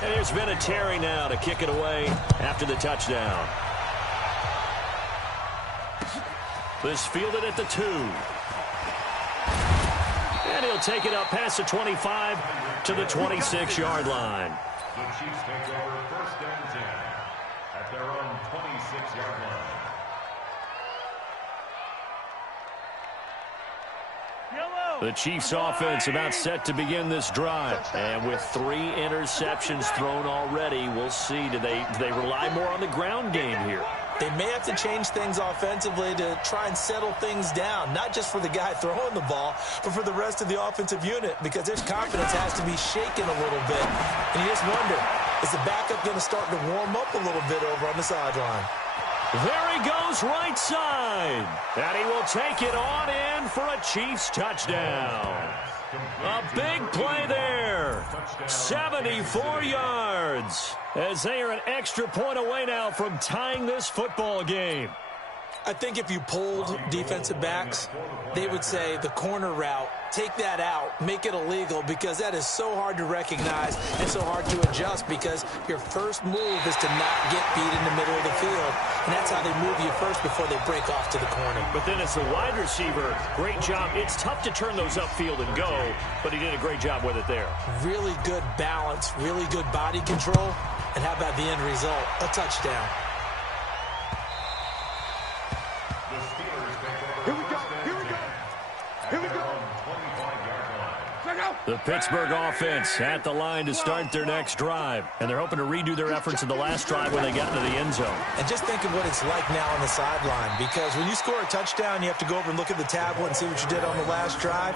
And here's Vinatieri now to kick it away after the touchdown. This fielded at the 2. And he'll take it up past the 25 to the 26-yard line. The Chiefs take over 1st and 10 at their own 26-yard line. The Chiefs offense about set to begin this drive. And with 3 interceptions thrown already, we'll see. Do they rely more on the ground game here? They may have to change things offensively to try and settle things down, not just for the guy throwing the ball, but for the rest of the offensive unit, because their confidence has to be shaken a little bit. And you just wonder, is the backup going to start to warm up a little bit over on the sideline? There he goes right side. And he will take it on in for a Chiefs touchdown. A big play there. 74 yards. As they are an extra point away now from tying this football game. I think if you polled defensive backs, they would say the corner route, take that out, make it illegal, because that is so hard to recognize and so hard to adjust, because your first move is to not get beat in the middle of the field, and that's how they move you first before they break off to the corner. But then as the wide receiver, great job. It's tough to turn those upfield and go, but he did a great job with it there. Really good balance, really good body control, and how about the end result? A touchdown. Here we go. Here we go. Here we go. The Pittsburgh offense at the line to start their next drive. And they're hoping to redo their efforts in the last drive when they got into the end zone. And just think of what it's like now on the sideline, because when you score a touchdown, you have to go over and look at the tablet and see what you did on the last drive.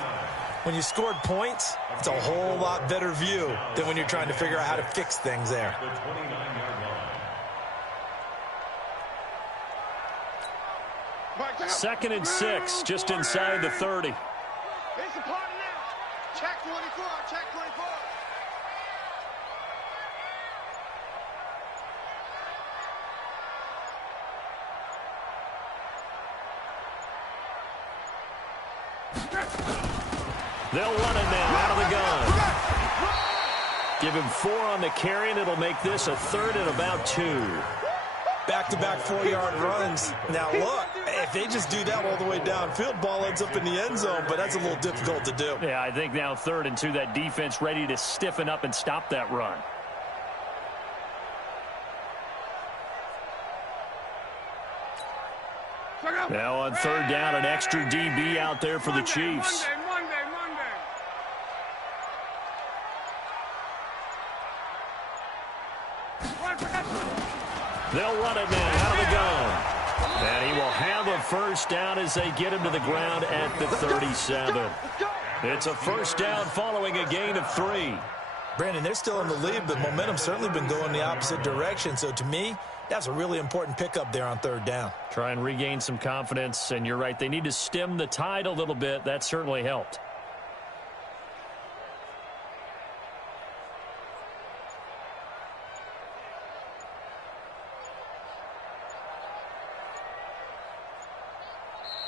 When you scored points, it's a whole lot better view than when you're trying to figure out how to fix things there. The 29-yard line. 2nd and 6, just inside the 30. It's a party now. Check 24. Check 24. They'll run it now out of the gun. Give him 4 on the carry, and it'll make this a 3rd and about 2. Back-to-back 4-yard runs. Now, look, if they just do that all the way downfield, ball ends up in the end zone, but that's a little difficult to do. Yeah, I think now 3rd and 2, that defense ready to stiffen up and stop that run. Now on 3rd down, an extra DB out there for the Chiefs. Monday. They'll run it now out of the gun. And he will have a 1st down as they get him to the ground at the 37. It's a 1st down following a gain of 3. Brandon, they're still in the lead, but momentum's certainly been going the opposite direction. So to me, that's a really important pickup there on 3rd down. Try and regain some confidence, and you're right, they need to stem the tide a little bit. That certainly helped.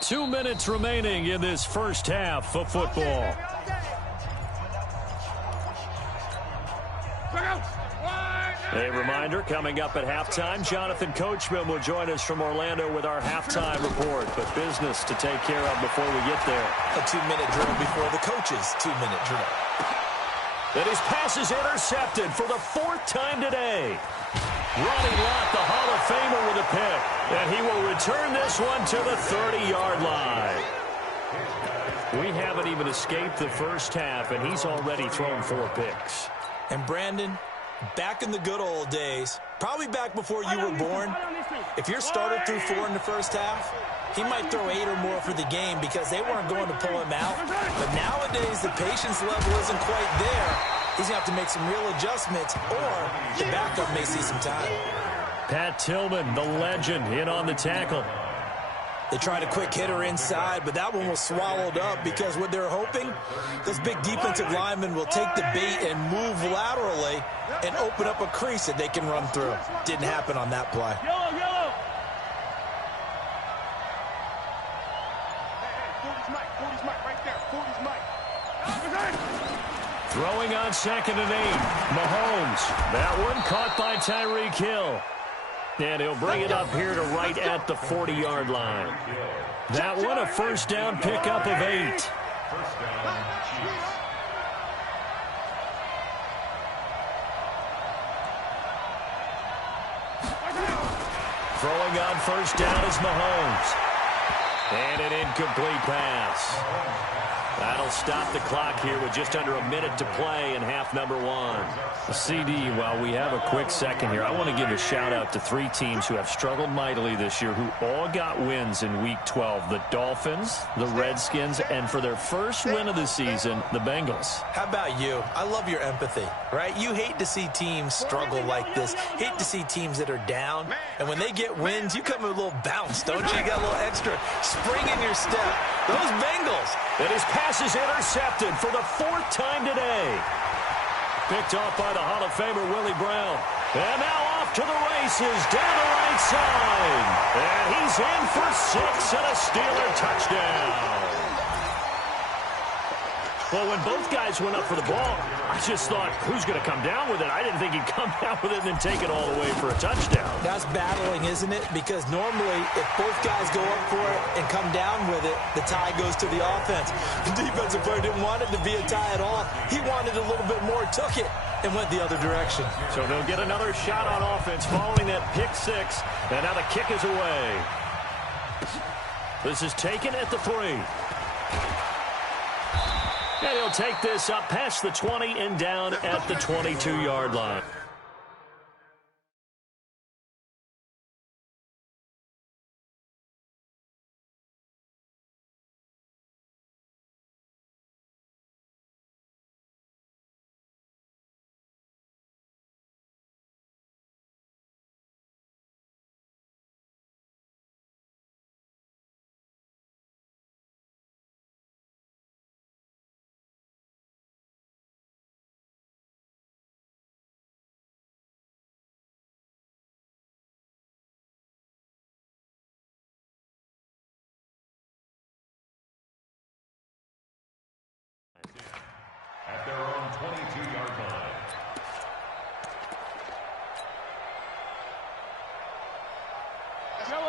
Two minutes remaining in this first half of football. A reminder, coming up at halftime, Jonathan Coachman will join us from Orlando with our halftime report. But business to take care of before we get there. A 2-minute drill before the coach's 2-minute drill. And his pass is intercepted for the 4th time today. Ronnie Lott, the Hall of Famer, with a pick. And he will return this one to the 30-yard line. We haven't even escaped the first half, and he's already thrown 4 picks. And Brandon, back in the good old days, probably back before you were born, if your starter threw 4 in the first half, he might throw 8 or more for the game because they weren't going to pull him out. But nowadays, the patience level isn't quite there. He's going to have to make some real adjustments, or the backup may see some time. Pat Tillman, the legend, in on the tackle. They tried a quick hitter inside, but that one was swallowed up because what they're hoping, those big defensive linemen will take the bait and move laterally and open up a crease that they can run through. Didn't happen on that play. Yellow. 40's Mike right there. 40's Mike. Throwing on 2nd and 8. Mahomes. That one caught by Tyreek Hill. And he'll bring it up here to right at the 40-yard line. That one a 1st down pickup of 8. Throwing on 1st down is Mahomes. And an incomplete pass. That'll stop the clock here with just under a minute to play in half number 1. CD, while we have a quick second here, I want to give a shout-out to 3 teams who have struggled mightily this year, who all got wins in Week 12. The Dolphins, the Redskins, and for their first win of the season, the Bengals. How about you? I love your empathy, right? You hate to see teams struggle like this. Hate to see teams that are down. And when they get wins, you come with a little bounce, don't you? You got a little extra spring in your step. Those Bengals. And his pass is intercepted for the 4th time today. Picked off by the Hall of Famer, Willie Brown. And now off to the races down the right side. And he's in for 6 and a Steeler touchdown. Well, when both guys went up for the ball, I just thought, who's going to come down with it? I didn't think he'd come down with it and then take it all the way for a touchdown. That's battling, isn't it? Because normally, if both guys go up for it and come down with it, the tie goes to the offense. The defensive player didn't want it to be a tie at all. He wanted a little bit more, took it, and went the other direction. So they'll get another shot on offense following that pick 6. And now the kick is away. This is taken at the 3. And he'll take this up past the 20 and down at the 22-yard line.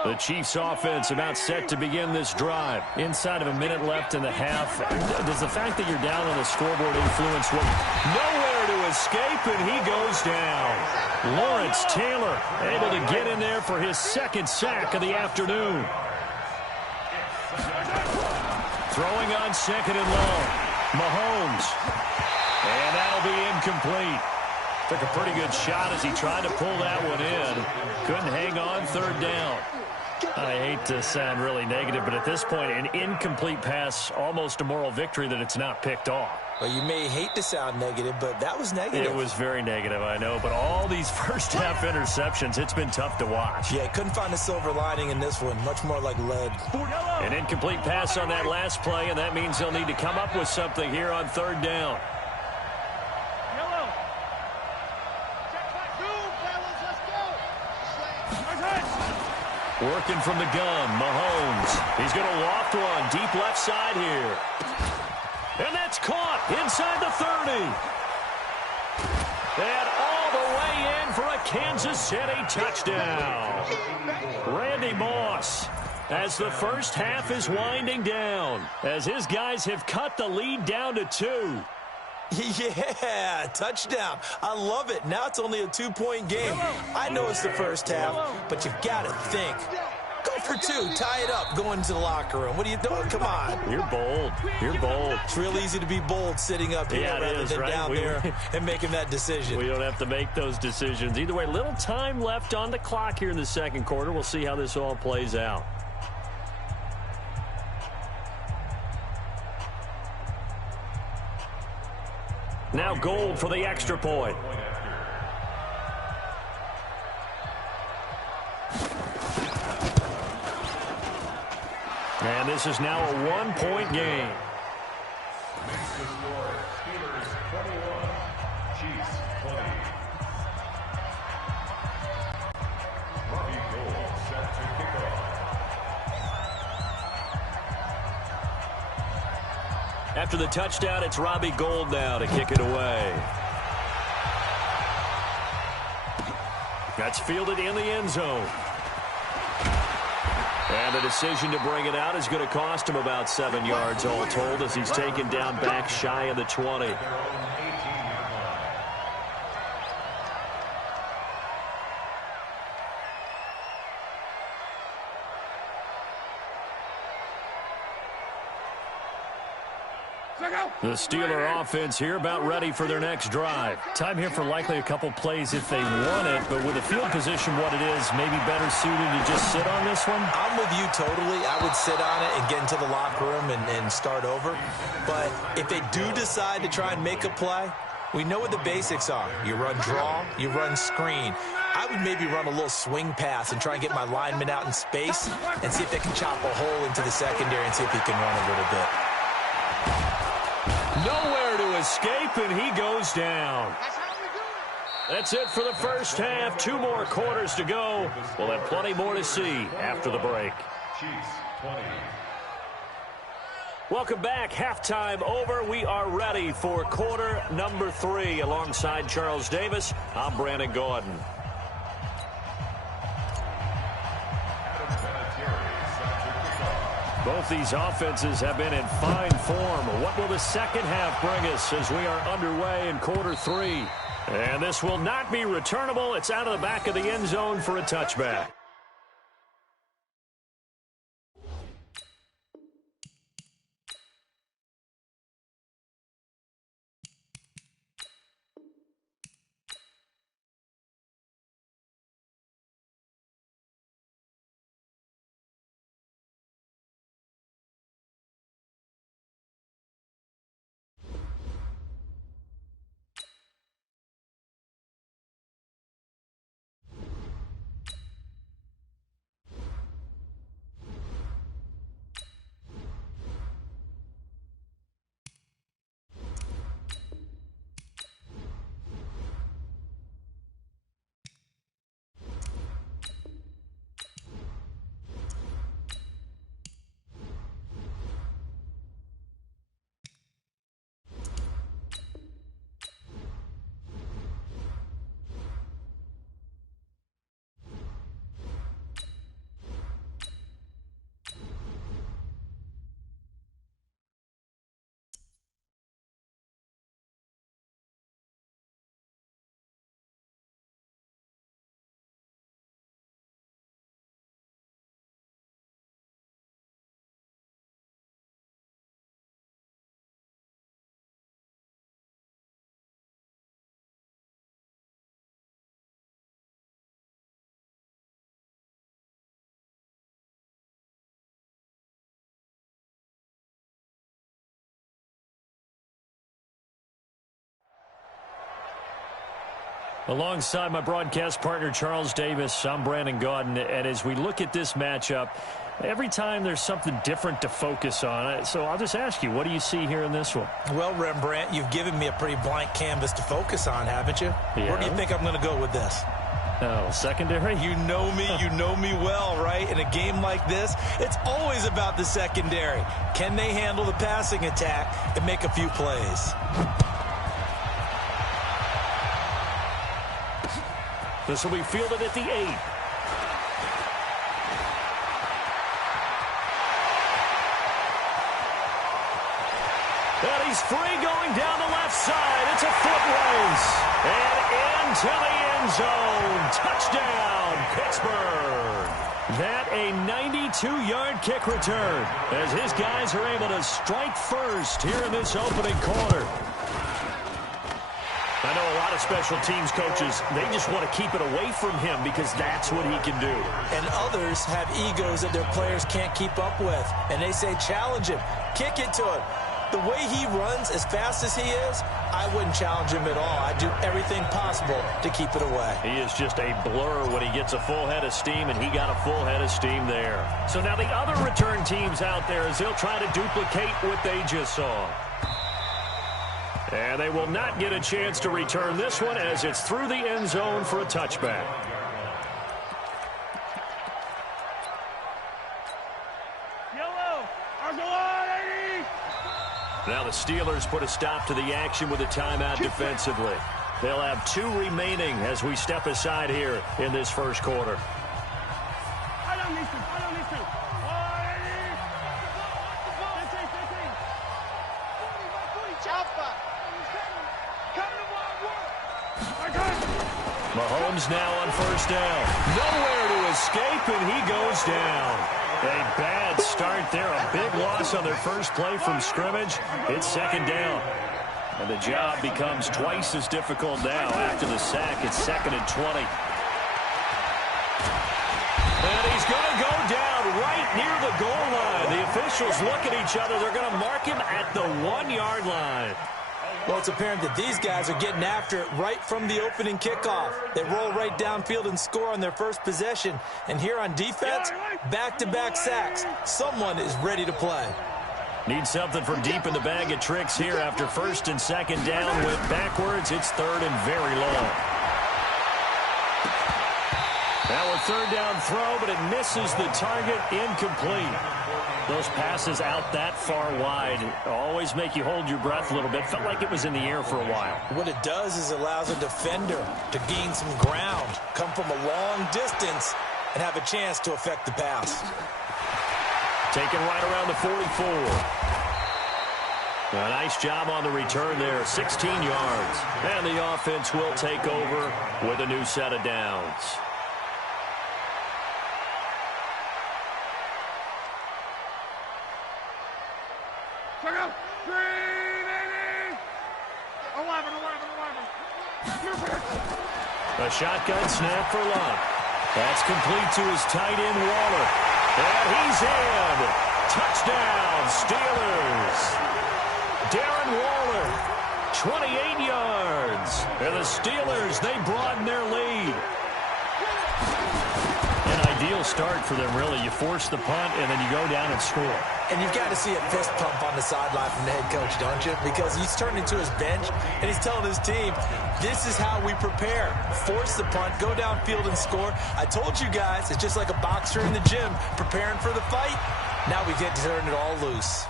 The Chiefs offense about set to begin this drive. Inside of a minute left in the half. Does the fact that you're down on the scoreboard influence what? Nowhere to escape, and he goes down. Lawrence Taylor able to get in there for his second sack of the afternoon. Throwing on second and long. Mahomes. And that'll be incomplete. Took a pretty good shot as he tried to pull that one in. Couldn't hang on third down. I hate to sound really negative, but at this point, an incomplete pass, almost a moral victory that it's not picked off. Well, you may hate to sound negative, but that was negative. It was very negative, I know. But all these first-half interceptions, it's been tough to watch. Yeah, couldn't find a silver lining in this one. Much more like lead. An incomplete pass on that last play, and that means they'll need to come up with something here on third down. Working from the gun, Mahomes. He's going to loft one deep left side here. And that's caught inside the 30. And all the way in for a Kansas City touchdown. Randy Moss, as the first half is winding down, as his guys have cut the lead down to 2. Yeah, touchdown. I love it. Now it's only a 2-point game. I know it's the first half, but you've got to think. Go for 2. Tie it up. Go into the locker room. What are you doing? Come on. You're bold. You're bold. It's real easy to be bold sitting up here rather than right? down there and making that decision. We don't have to make those decisions. Either way, little time left on the clock here in the second quarter. We'll see how this all plays out. Now Gold for the extra point. And this is now a 1-point game. Makes the score Steelers 21, Chiefs 20. Robbie Gould set to kick off. After the touchdown, it's Robbie Gould now to kick it away. That's fielded in the end zone. And the decision to bring it out is going to cost him about 7 yards all told as he's taken down back shy of the 20. The Steeler offense here about ready for their next drive. Time here for likely a couple plays if they want it, but with the field position what it is, maybe better suited to just sit on this one? I'm with you totally. I would sit on it and get into the locker room and start over. But if they do decide to try and make a play, we know what the basics are. You run draw, you run screen. I would maybe run a little swing pass and try and get my lineman out in space and see if they can chop a hole into the secondary and see if he can run a little bit. Nowhere to escape, and he goes down. That's it for the first half. 2 more quarters to go. We'll have plenty more to see after the break. Chiefs 20. Welcome back. Halftime over. We are ready for quarter number 3. Alongside Charles Davis, I'm Brandon Gordon. Both these offenses have been in fine form. What will the second half bring us as we are underway in quarter 3? And this will not be returnable. It's out of the back of the end zone for a touchback. Alongside my broadcast partner, Charles Davis, I'm Brandon Gaudin. And as we look at this matchup, every time there's something different to focus on. So I'll just ask you, what do you see here in this one? Well, Rembrandt, you've given me a pretty blank canvas to focus on, haven't you? Yeah. Where do you think I'm going to go with this? Oh, secondary? You know me well, right? In a game like this, it's always about the secondary. Can they handle the passing attack and make a few plays? This will be fielded at the 8. And he's free going down the left side. It's a foot race. And into the end zone. Touchdown, Pittsburgh. That a 92-yard kick return as his guys are able to strike first here in this opening quarter. I know a lot of special teams coaches, they just want to keep it away from him because that's what he can do. And others have egos that their players can't keep up with. And they say, challenge him, kick it to him. The way he runs as fast as he is, I wouldn't challenge him at all. I'd do everything possible to keep it away. He is just a blur when he gets a full head of steam, and he got a full head of steam there. So now the other return teams out there, as they'll try to duplicate what they just saw. And they will not get a chance to return this one as it's through the end zone for a touchback. Now the Steelers put a stop to the action with a timeout defensively. They'll have 2 remaining as we step aside here in this first quarter. Mahomes now on first down. Nowhere to escape, and he goes down. A bad start there. A big loss on their first play from scrimmage. It's second down. And the job becomes twice as difficult now after the sack. It's 2nd and 20. And he's going to go down right near the goal line. The officials look at each other. They're going to mark him at the 1-yard line. Well, it's apparent that these guys are getting after it right from the opening kickoff. They roll right downfield and score on their first possession. And here on defense, back-to-back sacks. Someone is ready to play. Need something from deep in the bag of tricks here after 1st and 2nd down. Went backwards. It's 3rd and very long. Now a 3rd down throw, but it misses the target. Incomplete. Those passes out that far wide always make you hold your breath a little bit. Felt like it was in the air for a while. What it does is it allows a defender to gain some ground, come from a long distance, and have a chance to affect the pass. Taken right around the 44. A nice job on the return there, 16 yards. And the offense will take over with a new set of downs. A shotgun snap for Love. That's complete to his tight end, Waller. And he's in. Touchdown, Steelers. Darren Waller, 28 yards. And the Steelers, they broaden their lead. An ideal start for them, really. You force the punt, and then you go down and score. And you've got to see a fist pump on the sideline from the head coach, don't you? Because he's turning to his bench, and he's telling his team, this is how we prepare. Force the punt, go downfield and score. I told you guys, it's just like a boxer in the gym preparing for the fight. Now we get to turn it all loose.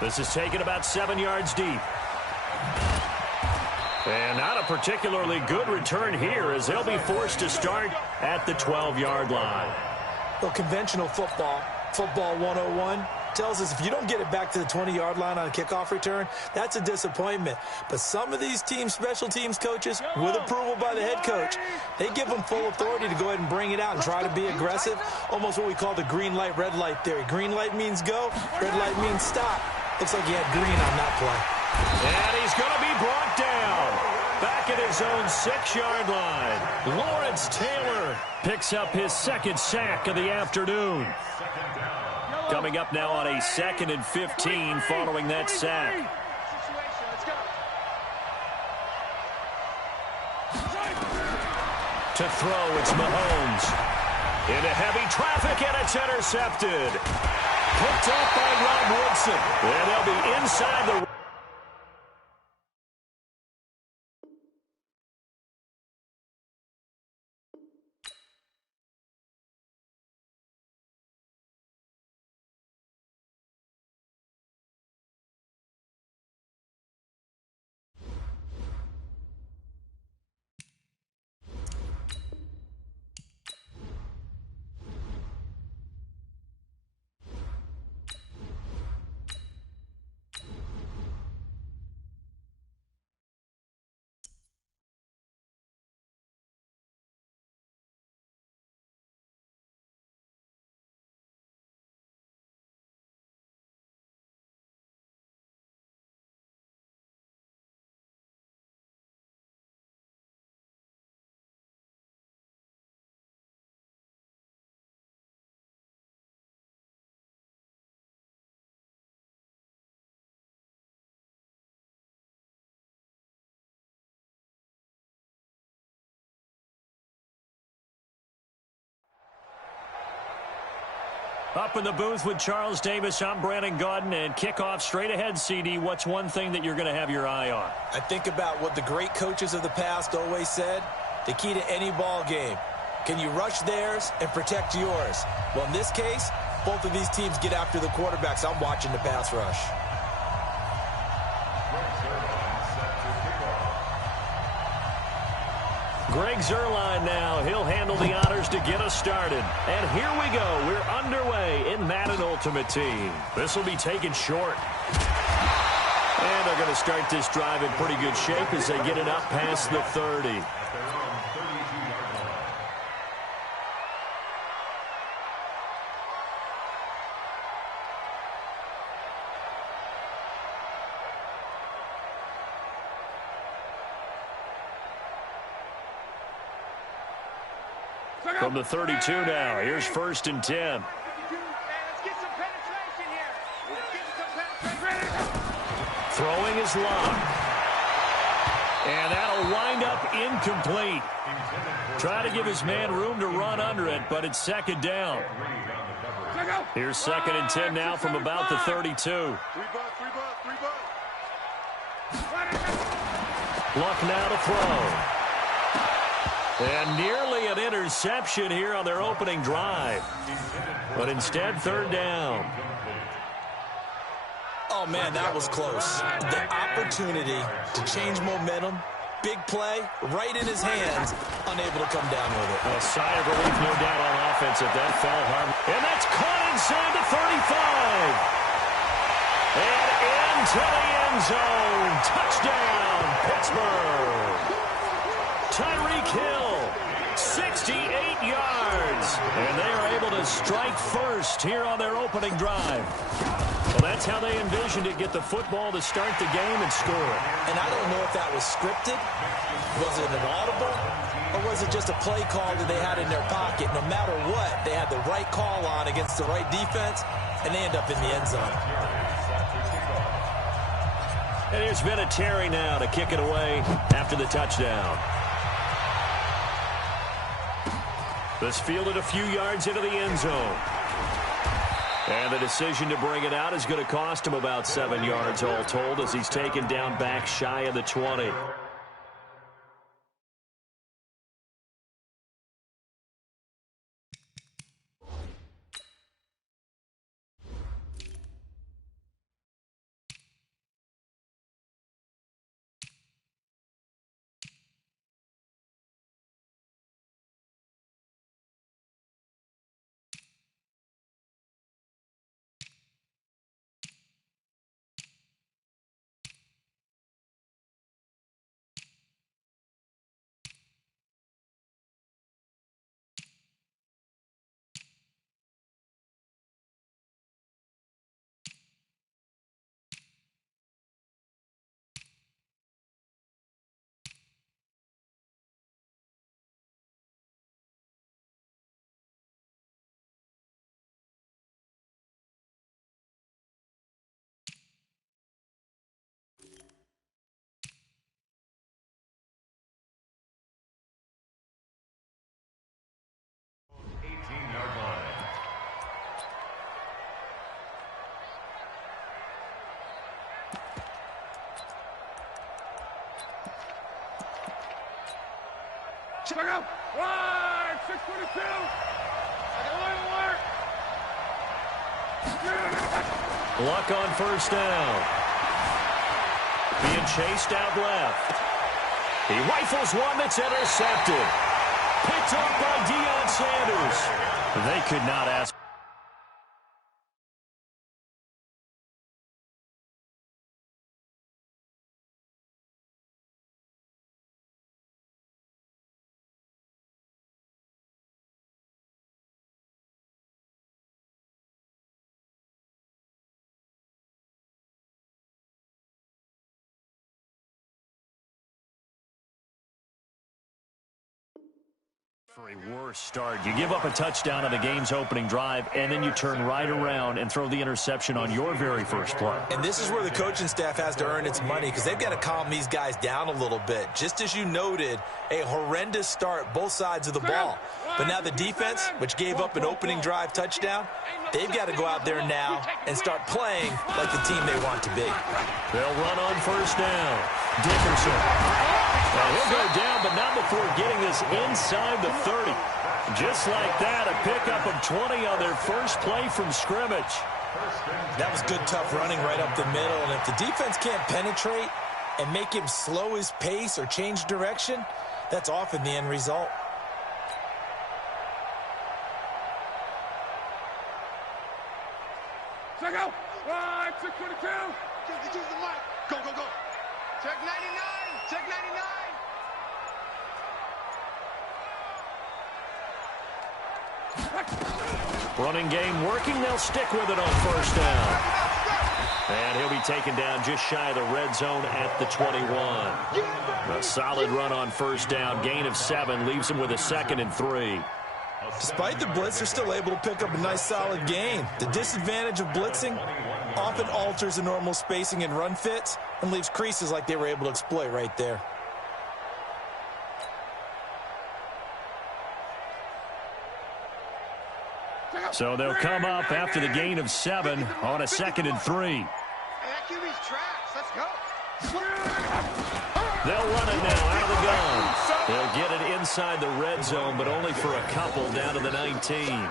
This is taken about 7 yards deep. And not a particularly good return here as they'll be forced to start at the 12-yard line. Well, conventional football 101, tells us if you don't get it back to the 20-yard line on a kickoff return, that's a disappointment. But some of these teams, special teams coaches, with approval by the head coach, they give them full authority to go ahead and bring it out and try to be aggressive, almost what we call the green light, red light theory. Green light means go, red light means stop. Looks like he had green on that play. And he's going to be brought down back at his own 6-yard line. Lawrence Taylor picks up his 2nd sack of the afternoon. Coming up now on a 2nd and 15 following that sack. To throw, it's Mahomes. Into heavy traffic, and it's intercepted. Picked up by Rob Woodson. And they'll be inside the... Up in the booth with Charles Davis, I'm Brandon Gaudin, and kickoff straight ahead, CD. What's one thing that you're going to have your eye on? I think about what the great coaches of the past always said. The key to any ball game. Can you rush theirs and protect yours? Well, in this case, both of these teams get after the quarterbacks. I'm watching the pass rush. Greg Zuerlein now. He'll handle the honors to get us started. And here we go. We're underway in Madden Ultimate Team. This will be taken short. And they're going to start this drive in pretty good shape as they get it up past the 30. From the 32 now, here's 1st and 10. Let's get some penetration here. Let's get some penetration. Throwing is locked. And that'll wind up incomplete. Try to give his man room to run under it, but it's 2nd down. Here's 2nd and 10 now from about the 32. Three bucks. Luck now to throw. And nearly an interception here on their opening drive. But instead, 3rd down. Oh, man, that was close. The opportunity to change momentum, big play, right in his hands, unable to come down with it. A sigh of relief, no doubt, on offense if that fell hard. And that's caught inside the 35. And into the end zone. Touchdown, Pittsburgh. Tyreek Hill, 68 yards. And they are able to strike first here on their opening drive. Well, that's how they envisioned it, get the football to start the game and score it. And I don't know if that was scripted. Was it an audible? Or was it just a play call that they had in their pocket? No matter what, they had the right call on against the right defense, and they end up in the end zone. And here's Vinatieri now to kick it away after the touchdown. This fielded a few yards into the end zone. And the decision to bring it out is going to cost him about 7 yards all told as he's taken down back shy of the 20. Check out. Wide, 622. Luck on first down. Being chased out left. He rifles one that's intercepted. Picked off by Deion Sanders. They could not ask. For a worse start. You give up a touchdown on the game's opening drive, and then you turn right around and throw the interception on your very first play. And this is where the coaching staff has to earn its money because they've got to calm these guys down a little bit. Just as you noted, a horrendous start, both sides of the ball. But now the defense, which gave up an opening drive touchdown, they've got to go out there now and start playing like the team they want to be. They'll run on first down. Dickerson. He'll go down, but not before getting this inside the 30. Just like that, a pickup of 20 on their first play from scrimmage. That was good, tough running right up the middle. And if the defense can't penetrate and make him slow his pace or change direction, that's often the end result. Check out. Wide, 622. Use the mic. Go, go, go. Check 99. Check 99. Running game working. They'll stick with it on first down. And he'll be taken down just shy of the red zone at the 21. A solid run on first down. Gain of 7 leaves him with a 2nd and 3. Despite the blitz, they're still able to pick up a nice solid gain. The disadvantage of blitzing often alters the normal spacing and run fits and leaves creases like they were able to exploit right there. So they'll come up after the gain of 7 on a 2nd and 3. Hey, that QB's trash. Let's go. They'll run it now out of the gun. They'll get it inside the red zone, but only for a couple down to the 19.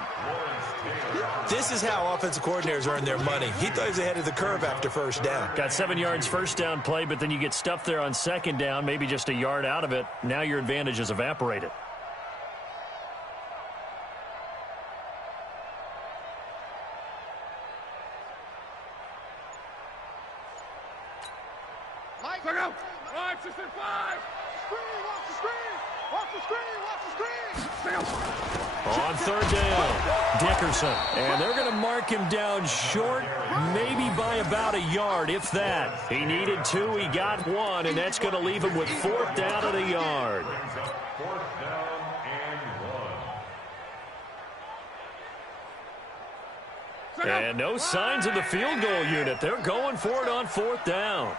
This is how offensive coordinators earn their money. He thought he was ahead of the curve after first down. Got 7 yards first down play, but then you get stuffed there on second down, maybe just a yard out of it. Now your advantage is evaporated. Check out. Wide, 6 and 5. Screen, watch the screen. Watch the screen. Watch the screen. Check out. On third down, Dickerson. And they're going to mark him down short, maybe by about a yard, if that. He needed 2, he got 1, and that's going to leave him with 4th down at a yard. 4th down and 1. And no signs of the field goal unit. They're going for it on 4th down.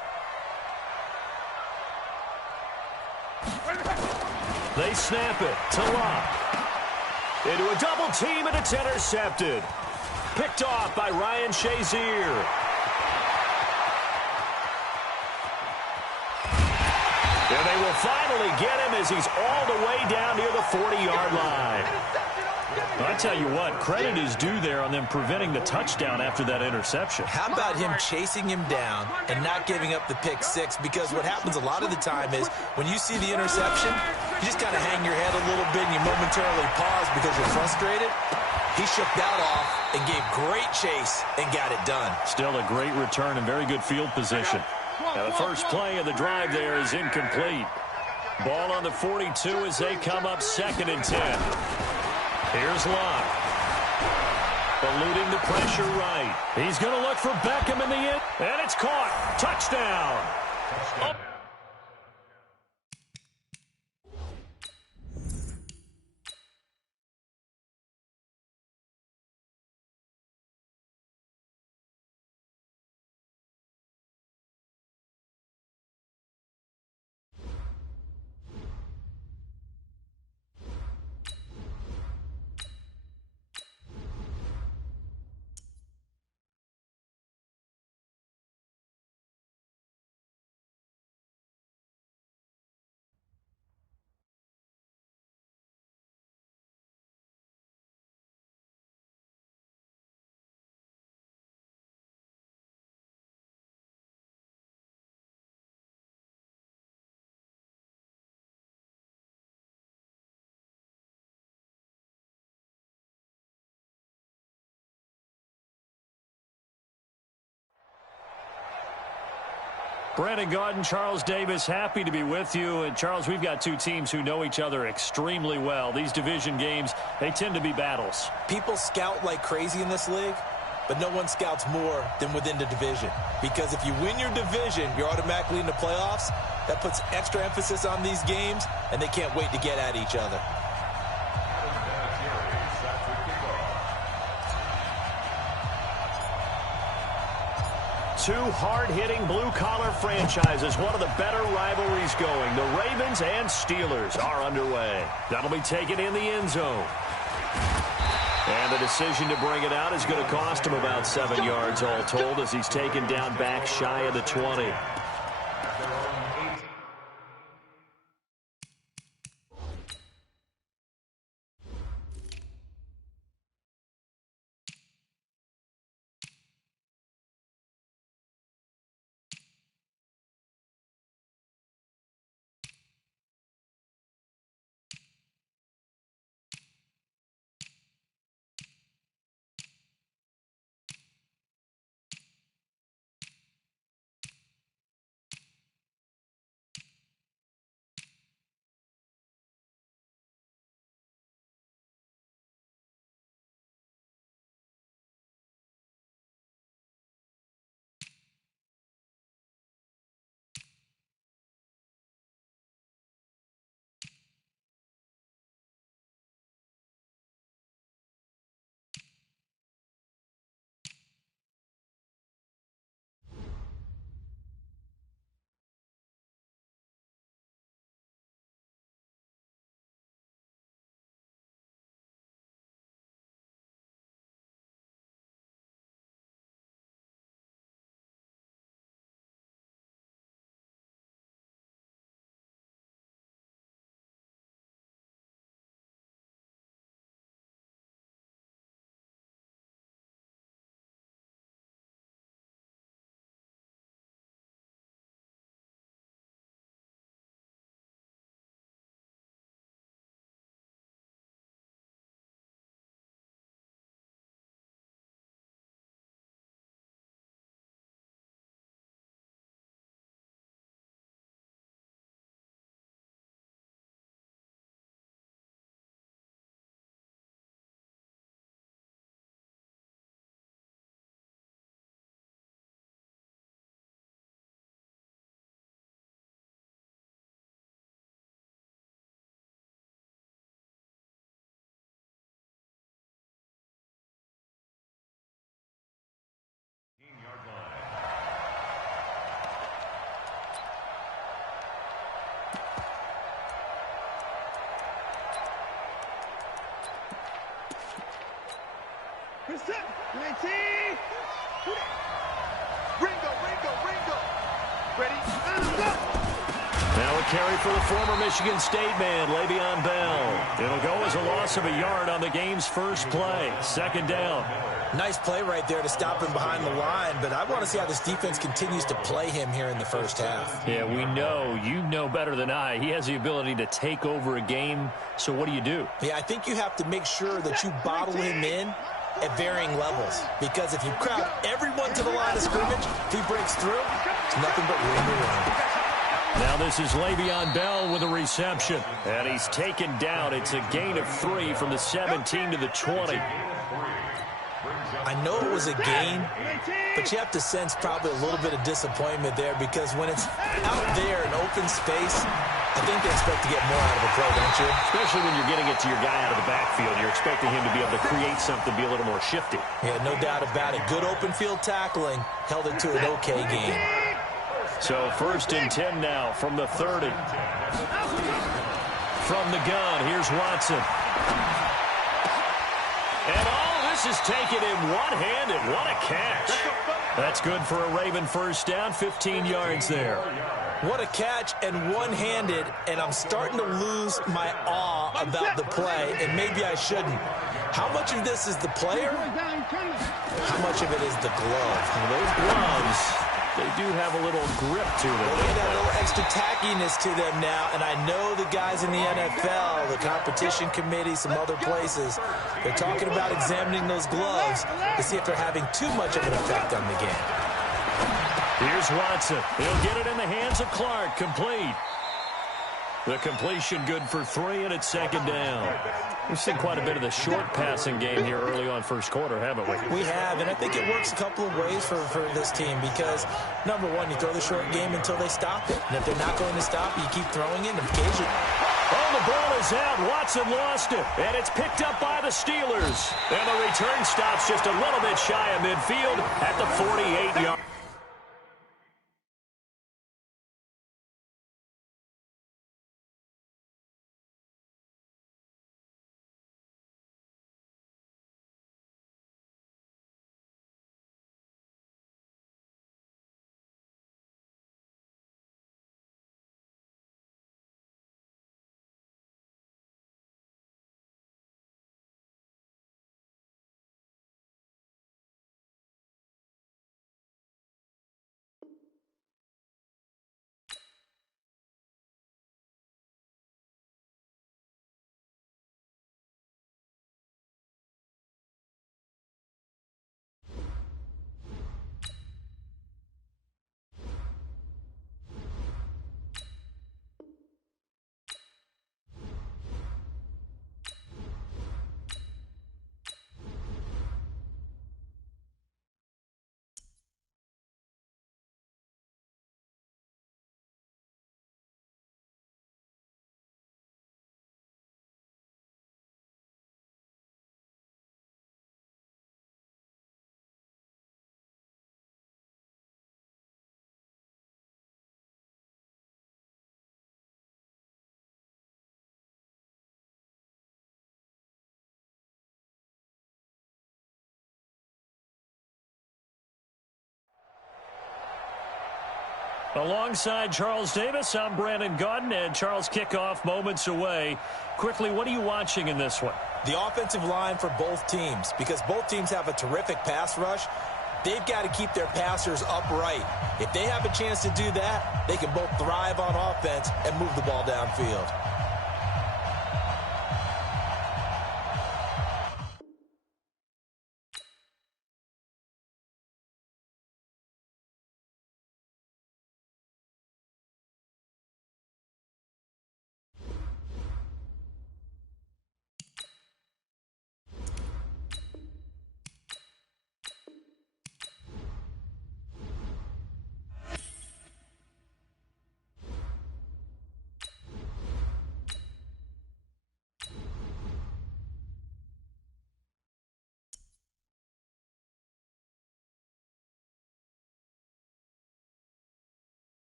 They snap it to Locke. Into a double team, and it's intercepted. Picked off by Ryan Shazier. And they will finally get him as he's all the way down near the 40-yard line. I tell you what, credit is due there on them preventing the touchdown after that interception. How about him chasing him down and not giving up the pick 6? Because what happens a lot of the time is when you see the interception, you just kind of hang your head a little bit and you momentarily pause because you're frustrated. He shook that off and gave great chase and got it done. Still a great return and very good field position. Now the first play of the drive there is incomplete. Ball on the 42 as they come up 2nd and 10. Here's Locke. Eluding the pressure right. He's going to look for Beckham in the end. And it's caught. Touchdown. Brandon Gaudin, Charles Davis, happy to be with you. And, Charles, we've got two teams who know each other extremely well. These division games, they tend to be battles. People scout like crazy in this league, but no one scouts more than within the division. Because if you win your division, you're automatically in the playoffs. That puts extra emphasis on these games, and they can't wait to get at each other. Two hard-hitting blue-collar franchises, one of the better rivalries going. The Ravens and Steelers are underway. That'll be taken in the end zone. And the decision to bring it out is going to cost him about 7 yards all told as he's taken down back shy of the 20. Now a carry for the former Michigan State man, Le'Veon Bell. It'll go as a loss of a yard on the game's first play. Second down. Nice play right there to stop him behind the line, but I want to see how this defense continues to play him here in the first half. Yeah, we know. You know better than I. He has the ability to take over a game, so what do you do? Yeah, I think you have to make sure that you bottle him in at varying levels, because if you crowd everyone to the line of scrimmage, if he breaks through, it's nothing but room to run. Now this is Le'Veon Bell with a reception, and he's taken down. It's a gain of 3 from the 17 to the 20. I know it was a gain, but you have to sense probably a little bit of disappointment there, because when it's out there in open space, I think they expect to get more out of a play, don't you? Especially when you're getting it to your guy out of the backfield. You're expecting him to be able to create something, be a little more shifty. Yeah, no doubt about it. Good open field tackling held it to an okay game. So 1st and 10 now from the 30. From the gun, here's Watson. And all this is taken in one-handed. What a catch. That's good for a Raven first down, 15 yards there. What a catch, and one-handed, and I'm starting to lose my awe about the play, and maybe I shouldn't. How much of this is the player? How much of it is the glove? And those gloves, they do have a little grip to them. They got a little extra tackiness to them now, and I know the guys in the NFL, the competition committee, some other places, they're talking about examining those gloves to see if they're having too much of an effect on the game. Here's Watson. He'll get it in the hands of Clark. Complete. The completion good for 3, and it's second down. We've seen quite a bit of the short passing game here early on first quarter, haven't we? We have, and I think it works a couple of ways for this team because, number one, you throw the short game until they stop it. And if they're not going to stop it, you keep throwing it, and occasionally... Oh, the ball is out. Watson lost it, and it's picked up by the Steelers. And the return stops just a little bit shy of midfield at the 48-yard. Alongside Charles Davis, I'm Brandon Gaudin, and Charles, kickoff moments away. Quickly, what are you watching in this one? The offensive line for both teams, because both teams have a terrific pass rush. They've got to keep their passers upright. If they have a chance to do that, they can both thrive on offense and move the ball downfield.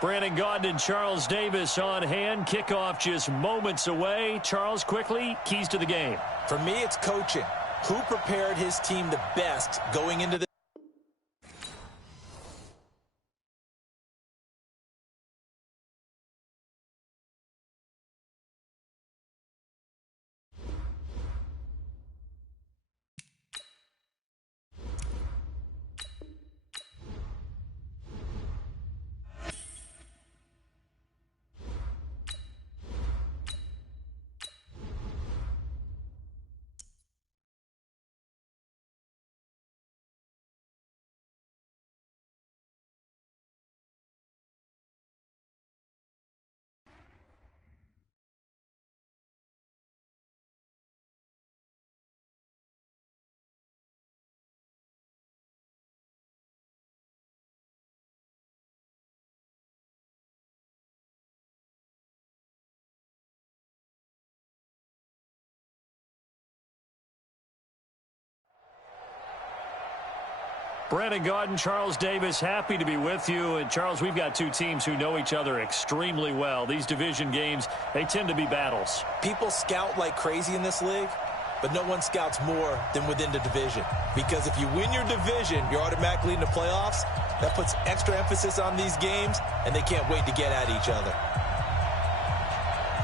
Brandon Gaudin and Charles Davis on hand. Kickoff just moments away. Charles, quickly, keys to the game. For me, it's coaching. Who prepared his team the best going into the Brandon Gaudin, Charles Davis, happy to be with you. And, Charles, we've got two teams who know each other extremely well. These division games, they tend to be battles. People scout like crazy in this league, but no one scouts more than within the division. Because if you win your division, you're automatically in the playoffs. That puts extra emphasis on these games, and they can't wait to get at each other.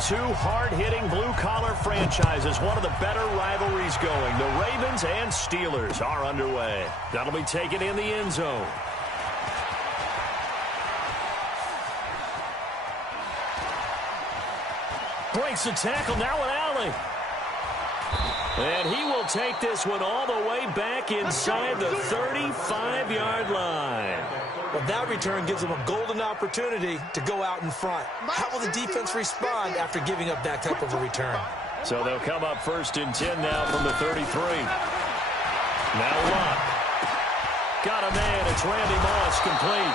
Two hard-hitting blue-collar franchises, one of the better rivalries going. The Ravens and Steelers are underway. That'll be taken in the end zone. Breaks the tackle, now an alley. And he will take this one all the way back inside the 35-yard line. Well, that return gives them a golden opportunity to go out in front. How will the defense respond after giving up that type of a return? So they'll come up 1st and 10 now from the 33. Now Luck. Got a man. It's Randy Moss complete.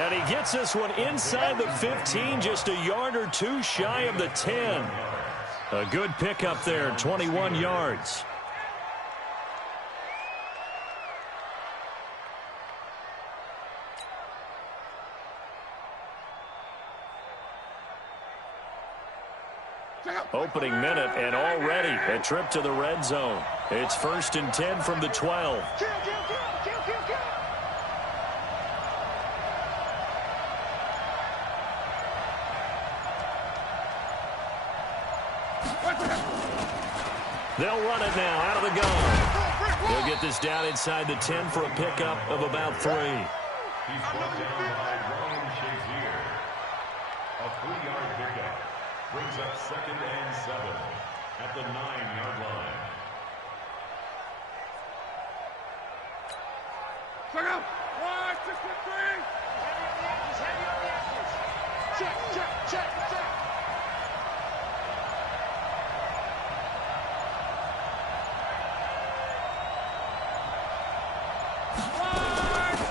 And he gets this one inside the 15, just a yard or two shy of the 10. A good pickup there, 21 yards. Opening minute, and already a trip to the red zone. It's 1st and 10 from the 12. They'll run it now out of the gun. They'll get this down inside the 10 for a pickup of about 3. He's brought down by Ryan Shazier. A 3-yard pickup brings up 2nd and 7 at the 9-yard line. Check out. 1, 2, 3. Heavy on the edges. Check.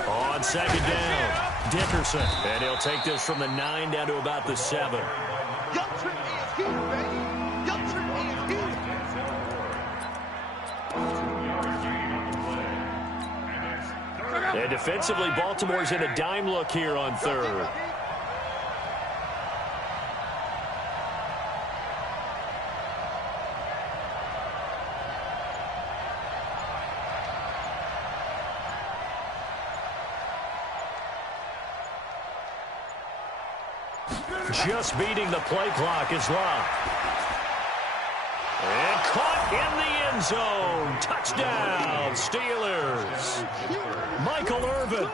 On 2nd down, Dickerson. And he'll take this from the 9 down to about the 7. And defensively, Baltimore's in a dime look here on 3rd. Just beating the play clock is Locke. And caught in the end zone. Touchdown, Steelers. Michael Irvin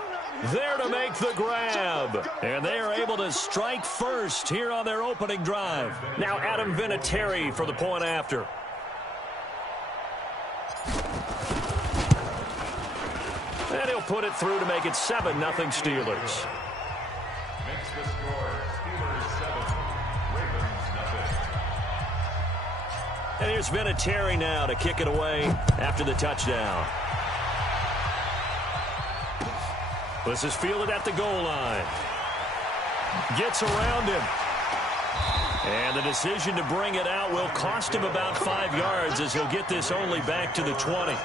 there to make the grab. And they are able to strike first here on their opening drive. Now Adam Vinatieri for the point after. And he'll put it through to make it 7-0 Steelers. Makes the score Steelers 7, Ravens nothing. And here's Vinatieri now to kick it away after the touchdown. This is fielded at the goal line. Gets around him. And the decision to bring it out will cost him about 5 yards as he'll get this only back to the 20.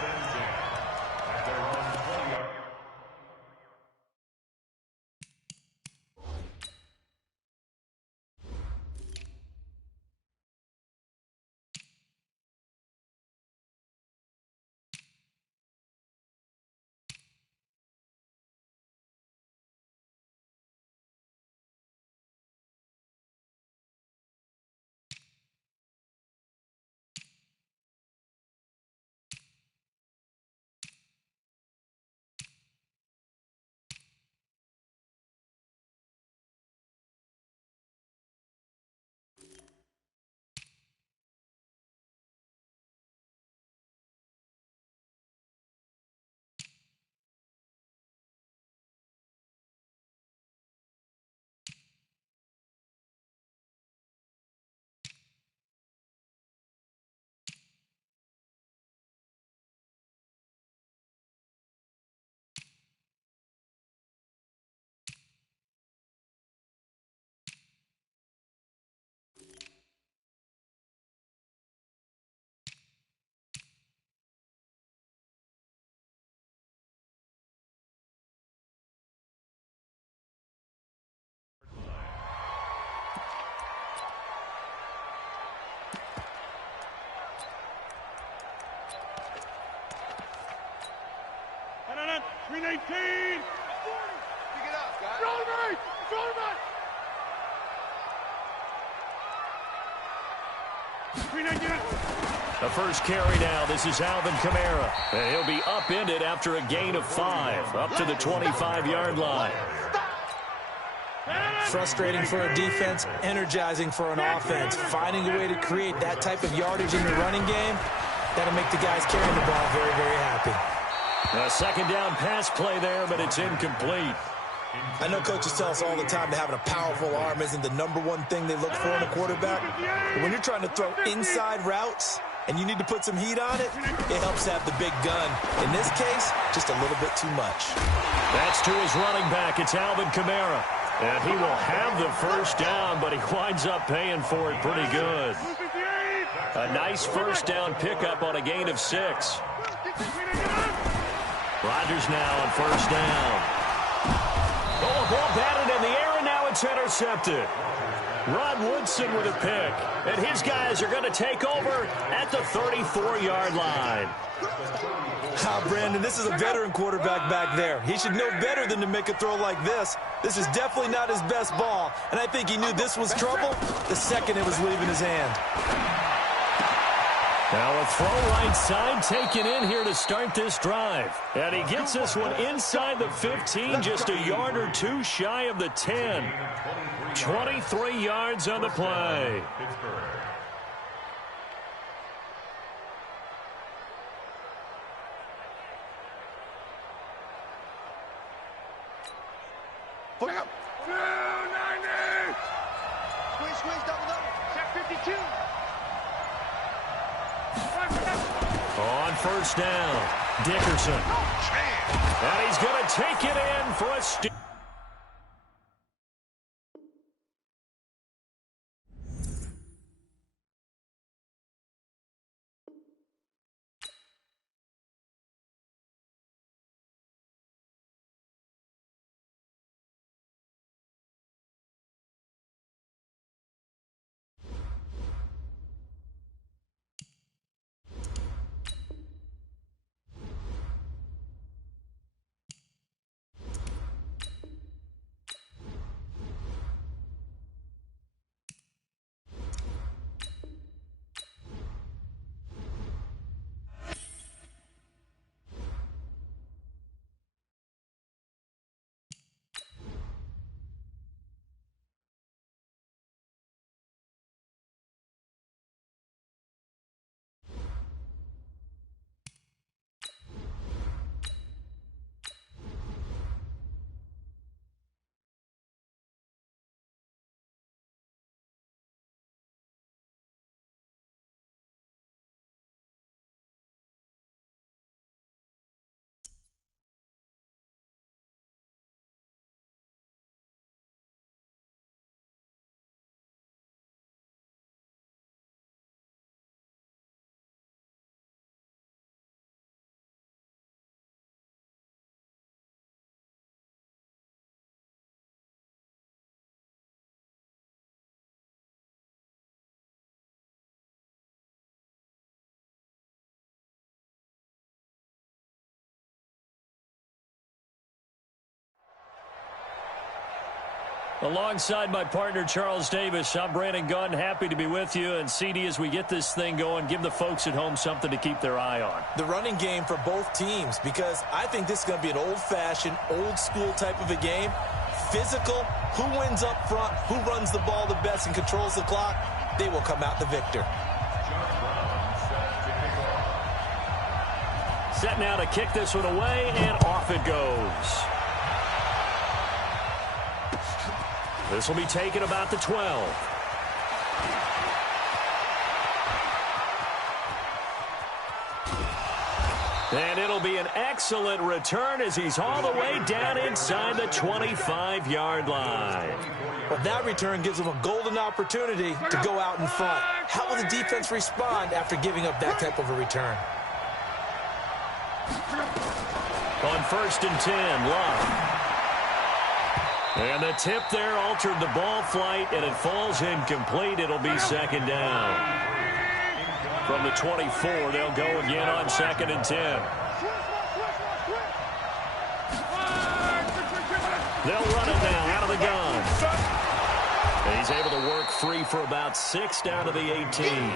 319. Pick it up, guys. Throw The first carry now. This is Alvin Kamara. And he'll be upended after a gain of 5, up to the 25-yard line. Frustrating for a defense, energizing for an offense. Finding a way to create that type of yardage in the running game, that'll make the guys carrying the ball very, very happy. A second down pass play there, but it's incomplete. I know coaches tell us all the time that having a powerful arm isn't the #1 thing they look for in a quarterback. But when you're trying to throw inside routes and you need to put some heat on it, it helps to have the big gun. In this case, just a little bit too much. That's to his running back. It's Alvin Kamara. And he will have the first down, but he winds up paying for it pretty good. A nice first down pickup on a gain of 6. Rodgers now on first down. Oh, a ball batted in the air, and now it's intercepted. Rod Woodson with a pick, and his guys are going to take over at the 34-yard line. Brandon, this is a veteran quarterback back there. He should know better than to make a throw like this. This is definitely not his best ball, and I think he knew this was trouble the second it was leaving his hand. Now a throw right side taken in here to start this drive. And he gets this one inside the 15, just a yard or two shy of the 10. 23 yards on the play. Pick up. 290. Squeeze, double. Check 52. On first down, Dickerson. And he's going to take it in for a steal. Alongside my partner, Charles Davis, I'm Brandon Gunn. Happy to be with you. And, CD, as we get this thing going, give the folks at home something to keep their eye on. The running game for both teams, because I think this is going to be an old-fashioned, old-school type of a game. Physical, who wins up front, who runs the ball the best and controls the clock, they will come out the victor. Set now to kick this one away, and off it goes. This will be taken about the 12. And it'll be an excellent return as he's all the way down inside the 25-yard line. Well, that return gives him a golden opportunity to go out in front. How will the defense respond after giving up that type of a return? On 1st and 10, Love. And the tip there altered the ball flight, and it falls incomplete. It'll be second down. From the 24, they'll go again on 2nd and 10. They'll run it now out of the gun. And he's able to work free for about 6 down to the 18.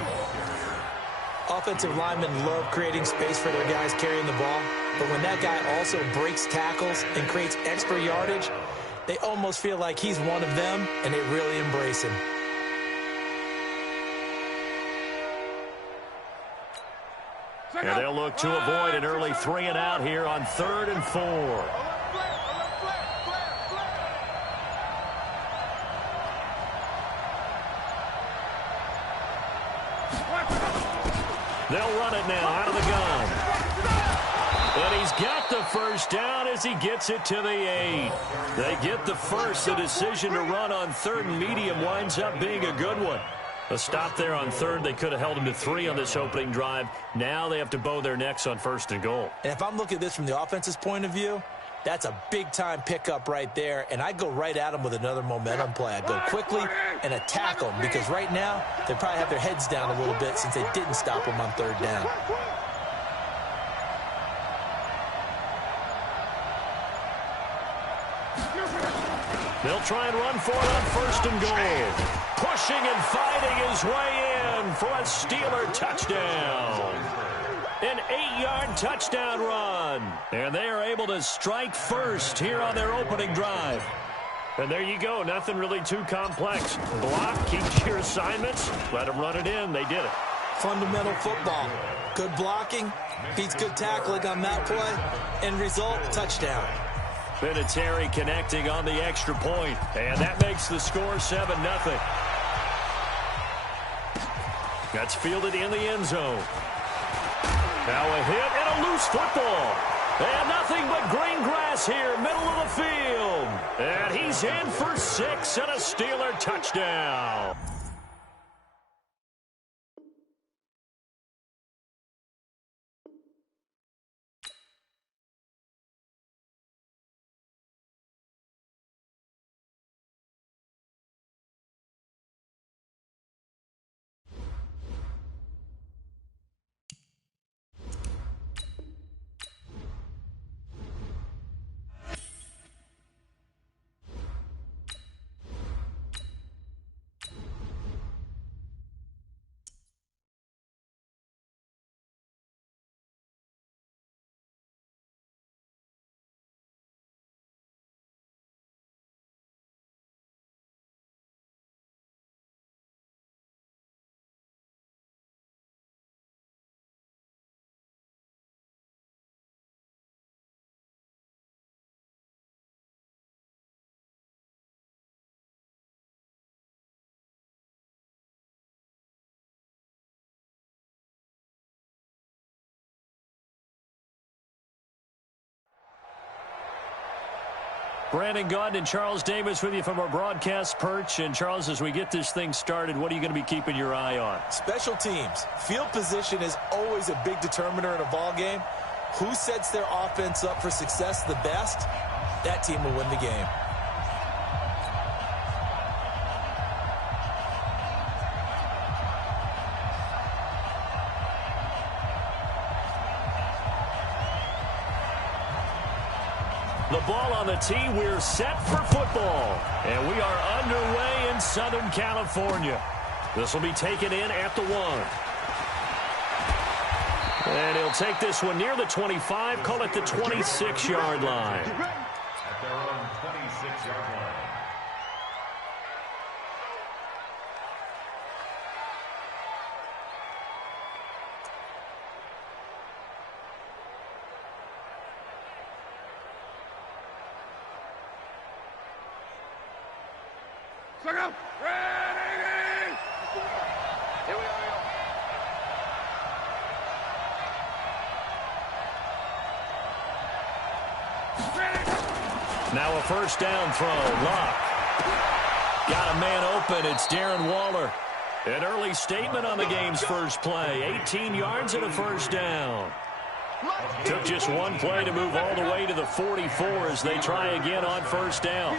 Offensive linemen love creating space for their guys carrying the ball, but when that guy also breaks tackles and creates extra yardage, they almost feel like he's one of them, and they really embrace him. And they'll look to avoid an early 3 and out here on 3rd and 4. They'll run it now out of the gun. And he's got the first down as he gets it to the 8. They get the first. The decision to run on 3rd and medium winds up being a good one. A stop there on 3rd. They could have held him to 3 on this opening drive. Now they have to bow their necks on 1st and goal. And if I'm looking at this from the offense's point of view, that's a big-time pickup right there, and I go right at them with another momentum play. I go quickly and attack them because right now they probably have their heads down a little bit since they didn't stop them on 3rd down. They'll try and run for it on 1st and goal. Pushing and fighting his way in for a Steeler touchdown. An 8-yard touchdown run. And they are able to strike first here on their opening drive. And there you go. Nothing really too complex. Block, keep your assignments, let them run it in. They did it. Fundamental football. Good blocking, beats good tackling on that play. End result, touchdown. Vinatieri connecting on the extra point. And that makes the score 7-0. That's fielded in the end zone. Now a hit and a loose football. And nothing but green grass here, middle of the field. And he's in for 6 and a Steeler touchdown. Brandon Gaudin and Charles Davis with you from our broadcast perch. And, Charles, as we get this thing started, what are you going to be keeping your eye on? Special teams. Field position is always a big determiner in a ball game. Who sets their offense up for success the best, that team will win the game. The ball on the tee. We're set for football. And we are underway in Southern California. This will be taken in at the 1. And he'll take this one near the 25, call it the 26-yard line. At their own 26-yard line. Ready! Here we are. Now a first down throw. Luck. Got a man open. It's Darren Waller. An early statement on the game's first play. 18 yards and a first down. Took just one play to move all the way to the 44 as they try again on first down.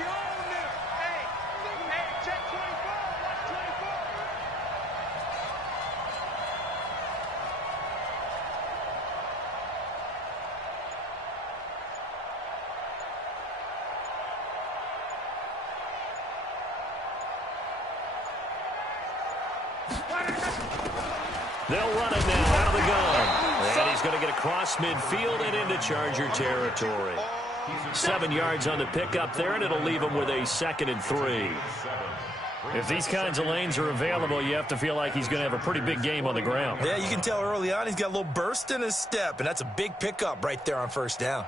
They'll run it now out of the gun. And he's going to get across midfield and into Charger territory. 7 yards on the pickup there, and it'll leave him with a 2nd and 3. If these kinds of lanes are available, you have to feel like he's going to have a pretty big game on the ground. Yeah, you can tell early on he's got a little burst in his step, and that's a big pickup right there on 1st down.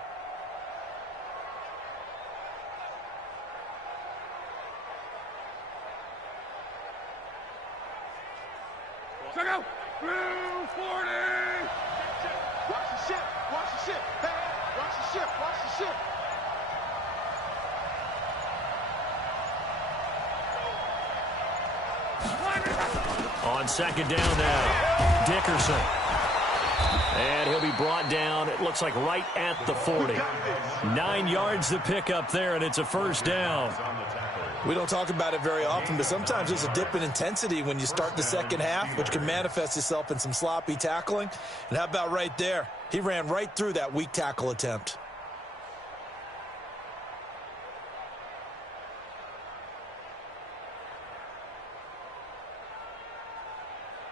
Check out. 40. Watch the ship. Watch the ship. Hey, watch the ship. Watch the ship. On 2nd down now, Dickerson. And he'll be brought down, it looks like right at the 40. 9 yards to pick up there, and it's a 1st down. We don't talk about it very often, but sometimes there's a dip in intensity when you start the 2nd half, which can manifest itself in some sloppy tackling. And how about right there? He ran right through that weak tackle attempt.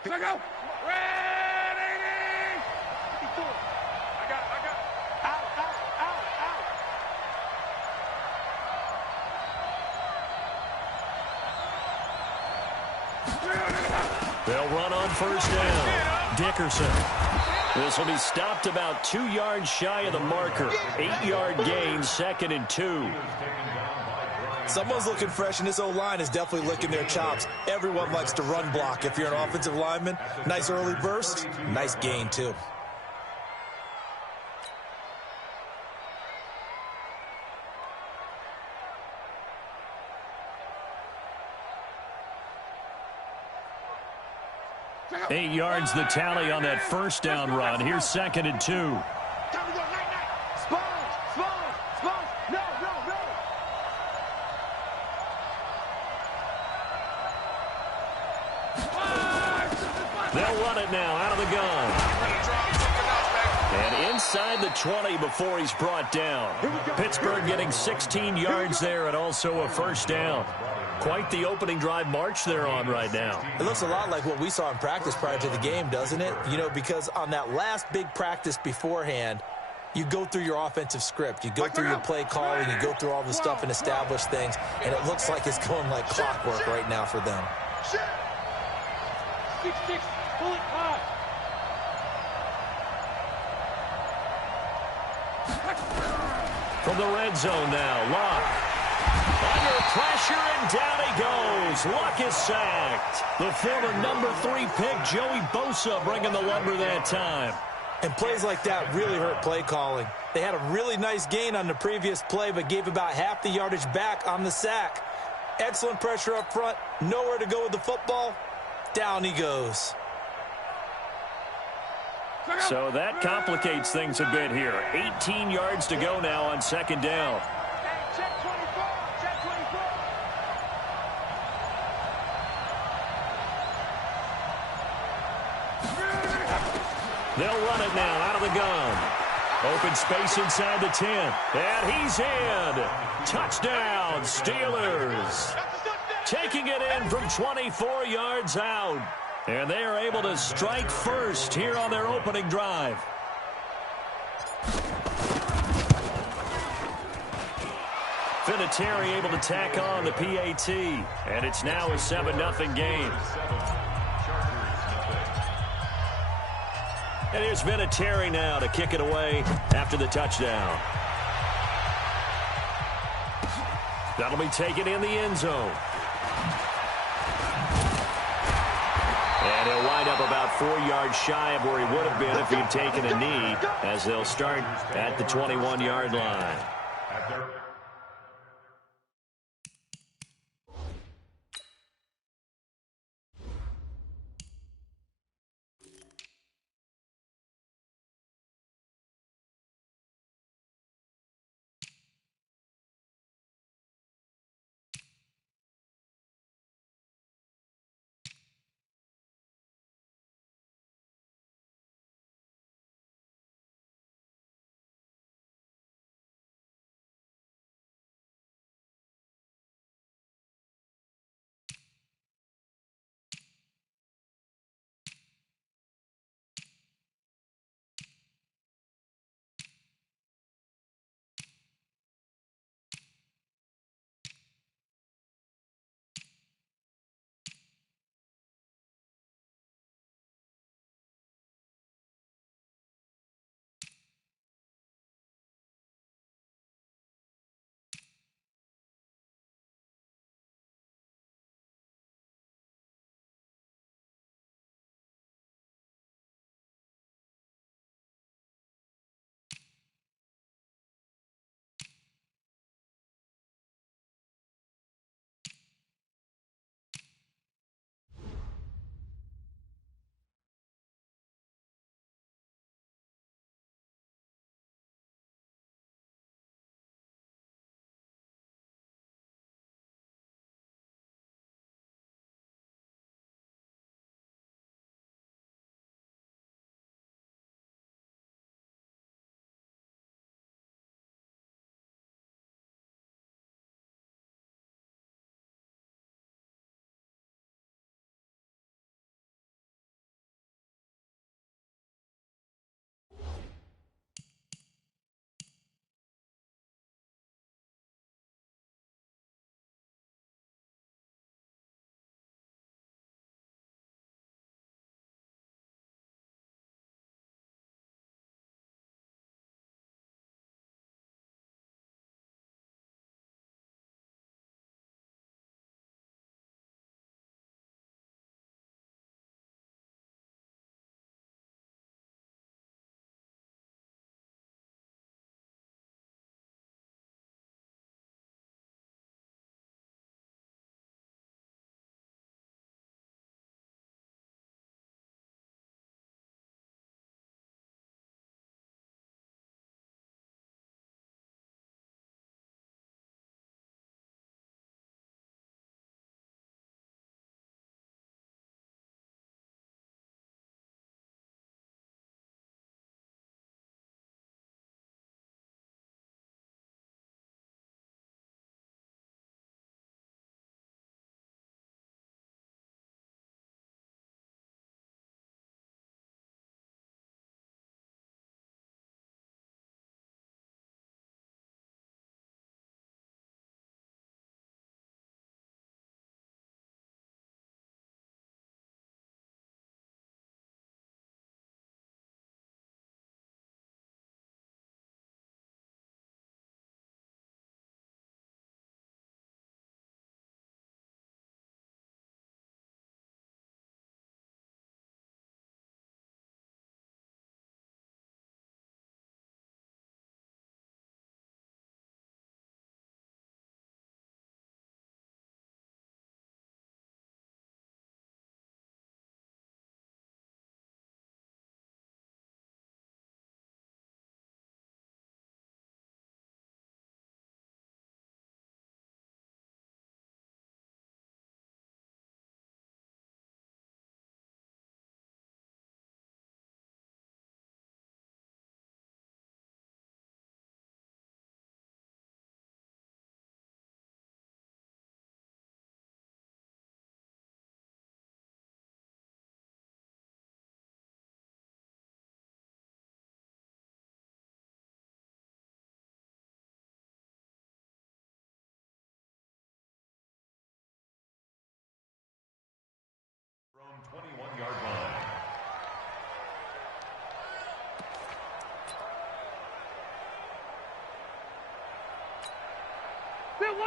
Check out. Red 80. 54. I got it. Out. They'll run on 1st down. Dickerson. This will be stopped about 2 yards shy of the marker. 8-yard gain, 2nd and 2. Someone's looking fresh, and this O-line is definitely licking their chops. Everyone likes to run block. If you're an offensive lineman, nice early burst, nice gain, too. Check 8 yards the tally on that 1st down run. Here's 2nd and 2. Time to go night. Spons. No. They'll run it now out of the gun. And inside the 20 before he's brought down. Pittsburgh getting 16 yards there and also a 1st down. Quite the opening drive march they're on right now. It looks a lot like what we saw in practice prior to the game, doesn't it? You know, because on that last big practice beforehand, you go through your offensive script. You go through your play calling. You go through all the stuff and establish things. And it looks like it's going like clockwork right now for them. 6-6. Pull it high. From the red zone now, Luck. Under pressure, and down he goes. Luck is sacked. The former number 3 pick, Joey Bosa, bringing the lumber that time. And plays like that really hurt play calling. They had a really nice gain on the previous play, but gave about half the yardage back on the sack. Excellent pressure up front. Nowhere to go with the football. Down he goes. So that complicates things a bit here. 18 yards to go now on 2nd down. Check 24. Check 24. They'll run it now out of the gun. Open space inside the 10. And he's in. Touchdown, Steelers. Taking it in from 24 yards out. And they are able to strike first here on their opening drive. Vinatieri able to tack on the PAT. And it's now a 7-0 game. And here's Vinatieri now to kick it away after the touchdown. That'll be taken in the end zone. And he'll wind up about 4 yards shy of where he would have been if he'd taken a knee, as they'll start at the 21-yard line.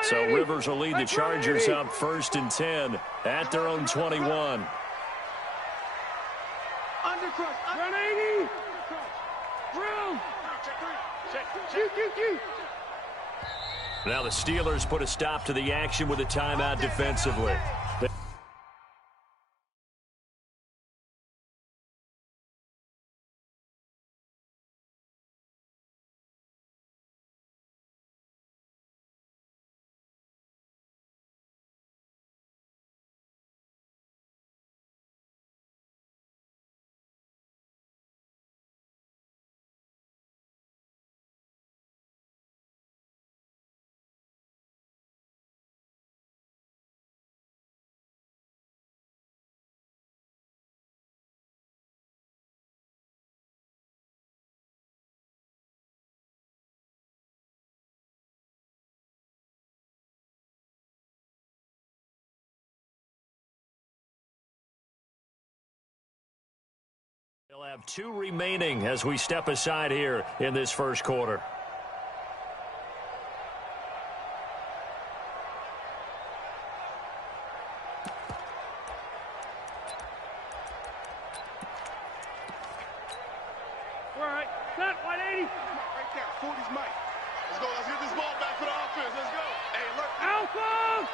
So Rivers will lead the Chargers up 1st and 10 at their own 21. Undercrush. 180. Room. Now the Steelers put a stop to the action with a timeout defensively. They'll have 2 remaining as we step aside here in this first quarter. All right, set 180. Right there, 40's Mike. Let's go. Let's get this ball back for the offense. Let's go. Hey, look. Alpha.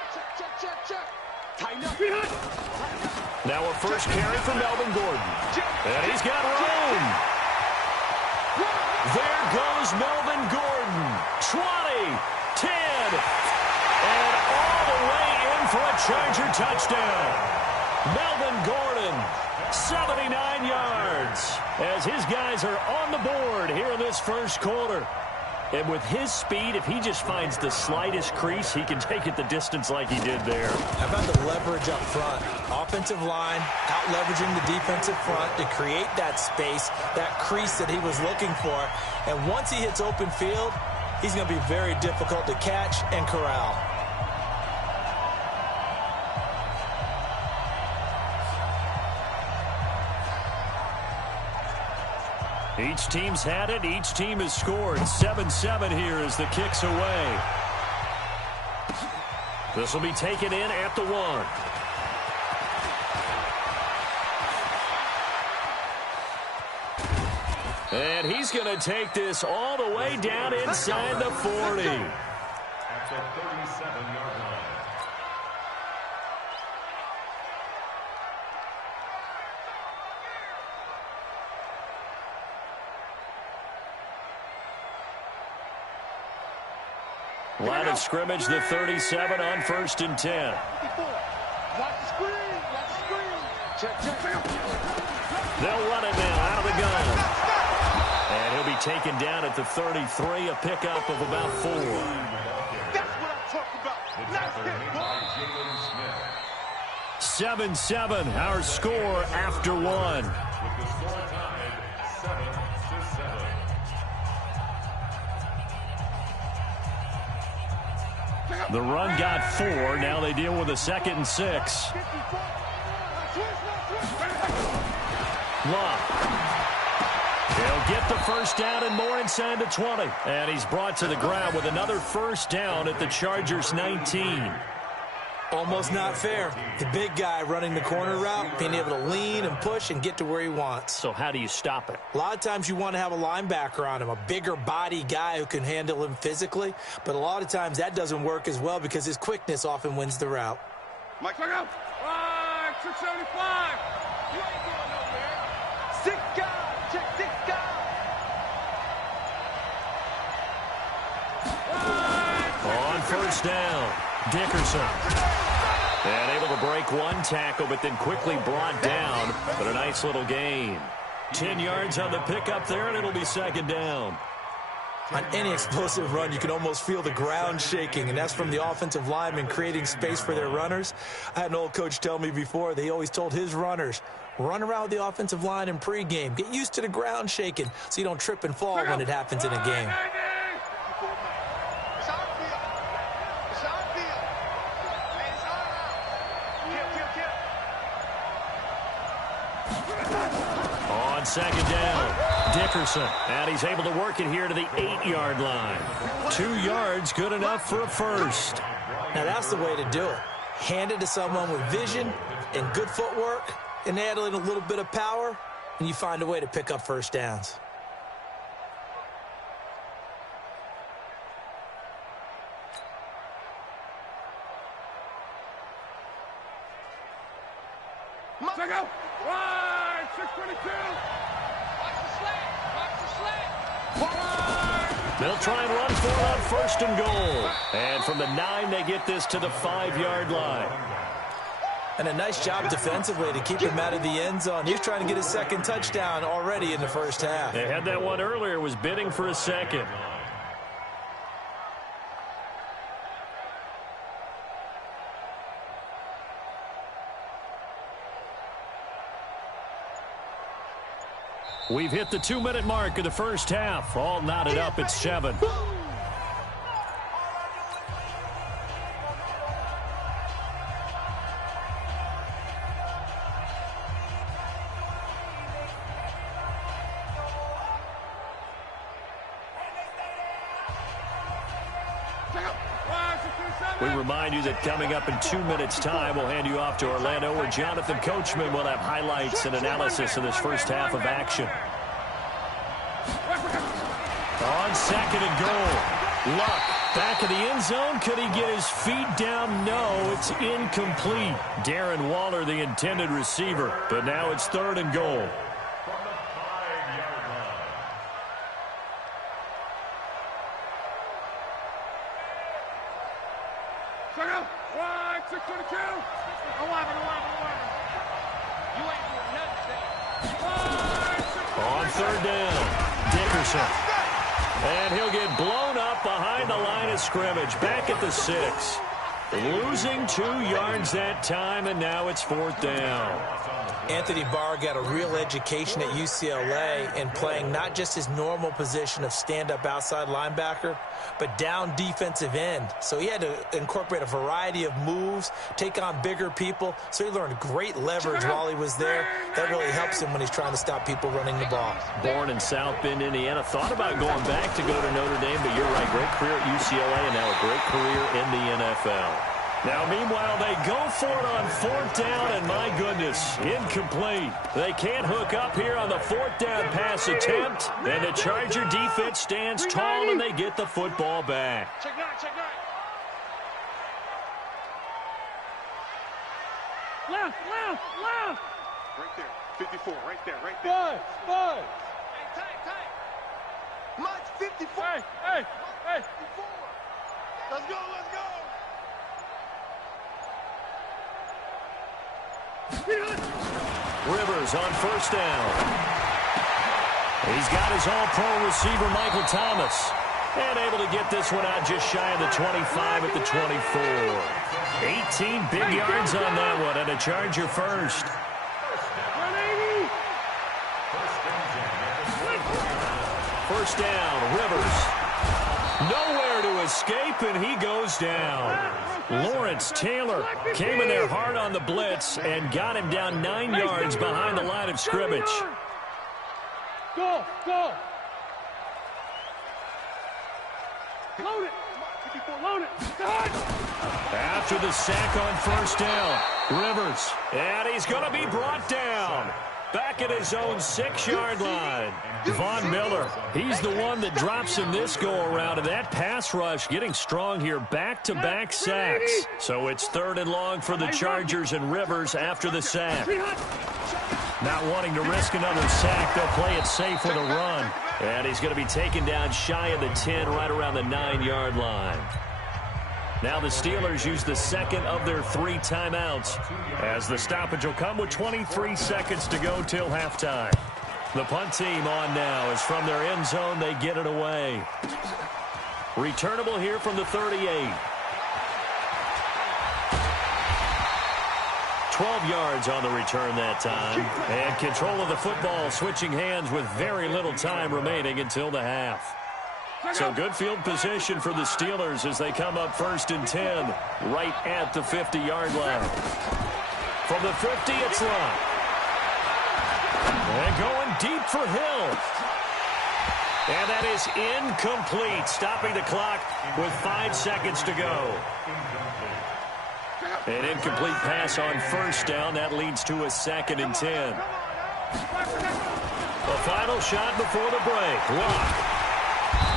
Check. Tighten up. Now a first carry for Melvin Gordon. And he's got room. There goes Melvin Gordon. 20, 10, and all the way in for a Charger touchdown. Melvin Gordon, 79 yards, as his guys are on the board here in this first quarter. And with his speed, if he just finds the slightest crease, he can take it the distance like he did there. How about the leverage up front? Offensive line out-leveraging the defensive front to create that space, that crease that he was looking for. And once he hits open field, he's going to be very difficult to catch and corral. Each team's had it. Each team has scored. 7-7 here as the kick's away. This will be taken in at the 1. And he's going to take this all the way down inside the 40. At the 37-yard line. Line of scrimmage, the 37 on 1st and 10. Watch the screen. Check. They'll run it now out of the gun. And he'll be taken down at the 33, a pickup of about 4. That's what I'm talking about. Nice hit, boy. 7-7, our score after 1. With the score tied 7-7. The run got 4. Now they deal with a 2nd and 6. Love. He'll get the first down and more inside the 20. And he's brought to the ground with another first down at the Chargers 19. Almost not fair. The big guy running the corner route, being able to lean and push and get to where he wants. So how do you stop it? A lot of times you want to have a linebacker on him, a bigger body guy who can handle him physically. But a lot of times that doesn't work as well because his quickness often wins the route. Mike, look out. 675. You ain't going nowhere. 6 guys. Check 6 guys. On first down, Dickerson. And able to break one tackle, but then quickly brought down. But a nice little gain. 10 yards on the pickup there, and it'll be 2nd down. On any explosive run, you can almost feel the ground shaking, and that's from the offensive linemen creating space for their runners. I had an old coach tell me before, they always told his runners, run around the offensive line in pregame. Get used to the ground shaking so you don't trip and fall when it happens in a game. On 2nd down, Dickerson. And he's able to work it here to the 8-yard line. 2 yards, good enough for a first. Now that's the way to do it. Hand it to someone with vision and good footwork, and add in a little bit of power, and you find a way to pick up first downs. Check out. Right, 622. Watch the slant. Watch the slant. They'll try and run for it on first and goal. And from the 9, they get this to the 5-yard line. And a nice job defensively to keep him out of the end zone. He's trying to get his second touchdown already in the first half. They had that one earlier, was bidding for a second. We've hit the 2-minute mark of the first half. All knotted up at 7. We remind you that coming up in 2 minutes' time, we'll hand you off to Orlando, where Jonathan Coachman will have highlights and analysis of this first half of action. On second and goal, Luck back in the end zone. Could he get his feet down? No, it's incomplete. Darren Waller, the intended receiver, but now it's third and goal. Check out. Right, 622. 11. You ain't doing nothing. On third down, Dickerson. And he'll get blown up behind the line of scrimmage, back at the 6. Losing 2 yards that time, and now it's fourth down. Anthony Barr got a real education at UCLA in playing not just his normal position of stand-up outside linebacker, but down defensive end. So he had to incorporate a variety of moves, take on bigger people. So he learned great leverage while he was there. That really helps him when he's trying to stop people running the ball. Born in South Bend, Indiana. Thought about going back to go to Notre Dame, but you're right. Great career at UCLA and now a great career in the NFL. Now, meanwhile, they go for it on fourth down, and my goodness, incomplete. They can't hook up here on the fourth down pass attempt, and the Charger defense stands tall, and they get the football back. Check 9, check 9. Left. Right there. 54, right there. Bud. Hey, tight. Mike, 54. Hey. 54. Let's go. Rivers on first down. He's got his all-pro receiver, Michael Thomas. And able to get this one out just shy of the 25 at the 24. 18 big yards on that one, and a Charger first. 180. First down, Rivers. Nowhere to escape, and he goes down. Lawrence Taylor came in there hard on the blitz and got him down 9 yards behind the line of scrimmage. Go. Load it. After the sack on first down, Rivers. And he's going to be brought down. Back at his own 6-yard line. Von Miller, he's the one that drops him this go-around, and that pass rush getting strong here, back-to-back sacks. So it's third and long for the Chargers, and Rivers after the sack. Not wanting to risk another sack, they'll play it safe with a run. And he's going to be taken down shy of the 10, right around the 9-yard line. Now the Steelers use the second of their 3 timeouts, as the stoppage will come with 23 seconds to go till halftime. The punt team on now is from their end zone. They get it away. Returnable here from the 38. 12 yards on the return that time. And control of the football switching hands with very little time remaining until the half. So good field position for the Steelers as they come up first and 10 right at the 50-yard line. From the 50, it's Luck. And going deep for Hill. And that is incomplete, stopping the clock with 5 seconds to go. An incomplete pass on first down. That leads to a 2nd and 10. The final shot before the break. Lock.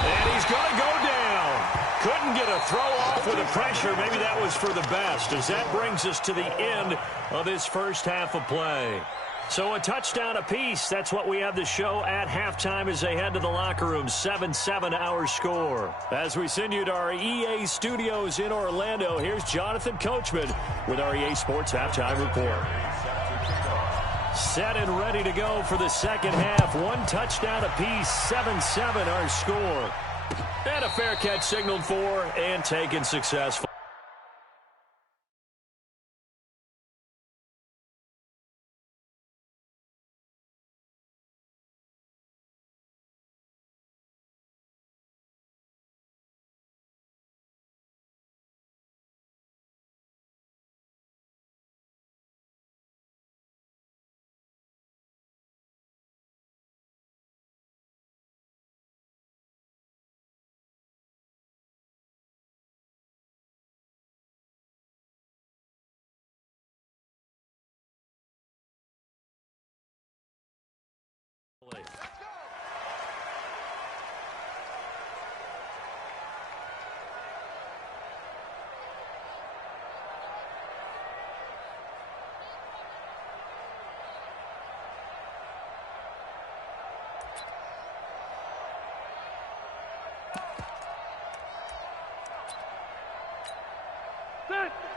And he's going to go down. Couldn't get a throw off with the pressure. Maybe that was for the best, as that brings us to the end of this first half of play. So a touchdown apiece. That's what we have to show at halftime as they head to the locker room. 7-7 our score. As we send you to our EA studios in Orlando, here's Jonathan Coachman with our EA Sports Halftime Report. Set and ready to go for the second half. 1 touchdown apiece. 7-7 our score. And a fair catch signaled for and taken successful.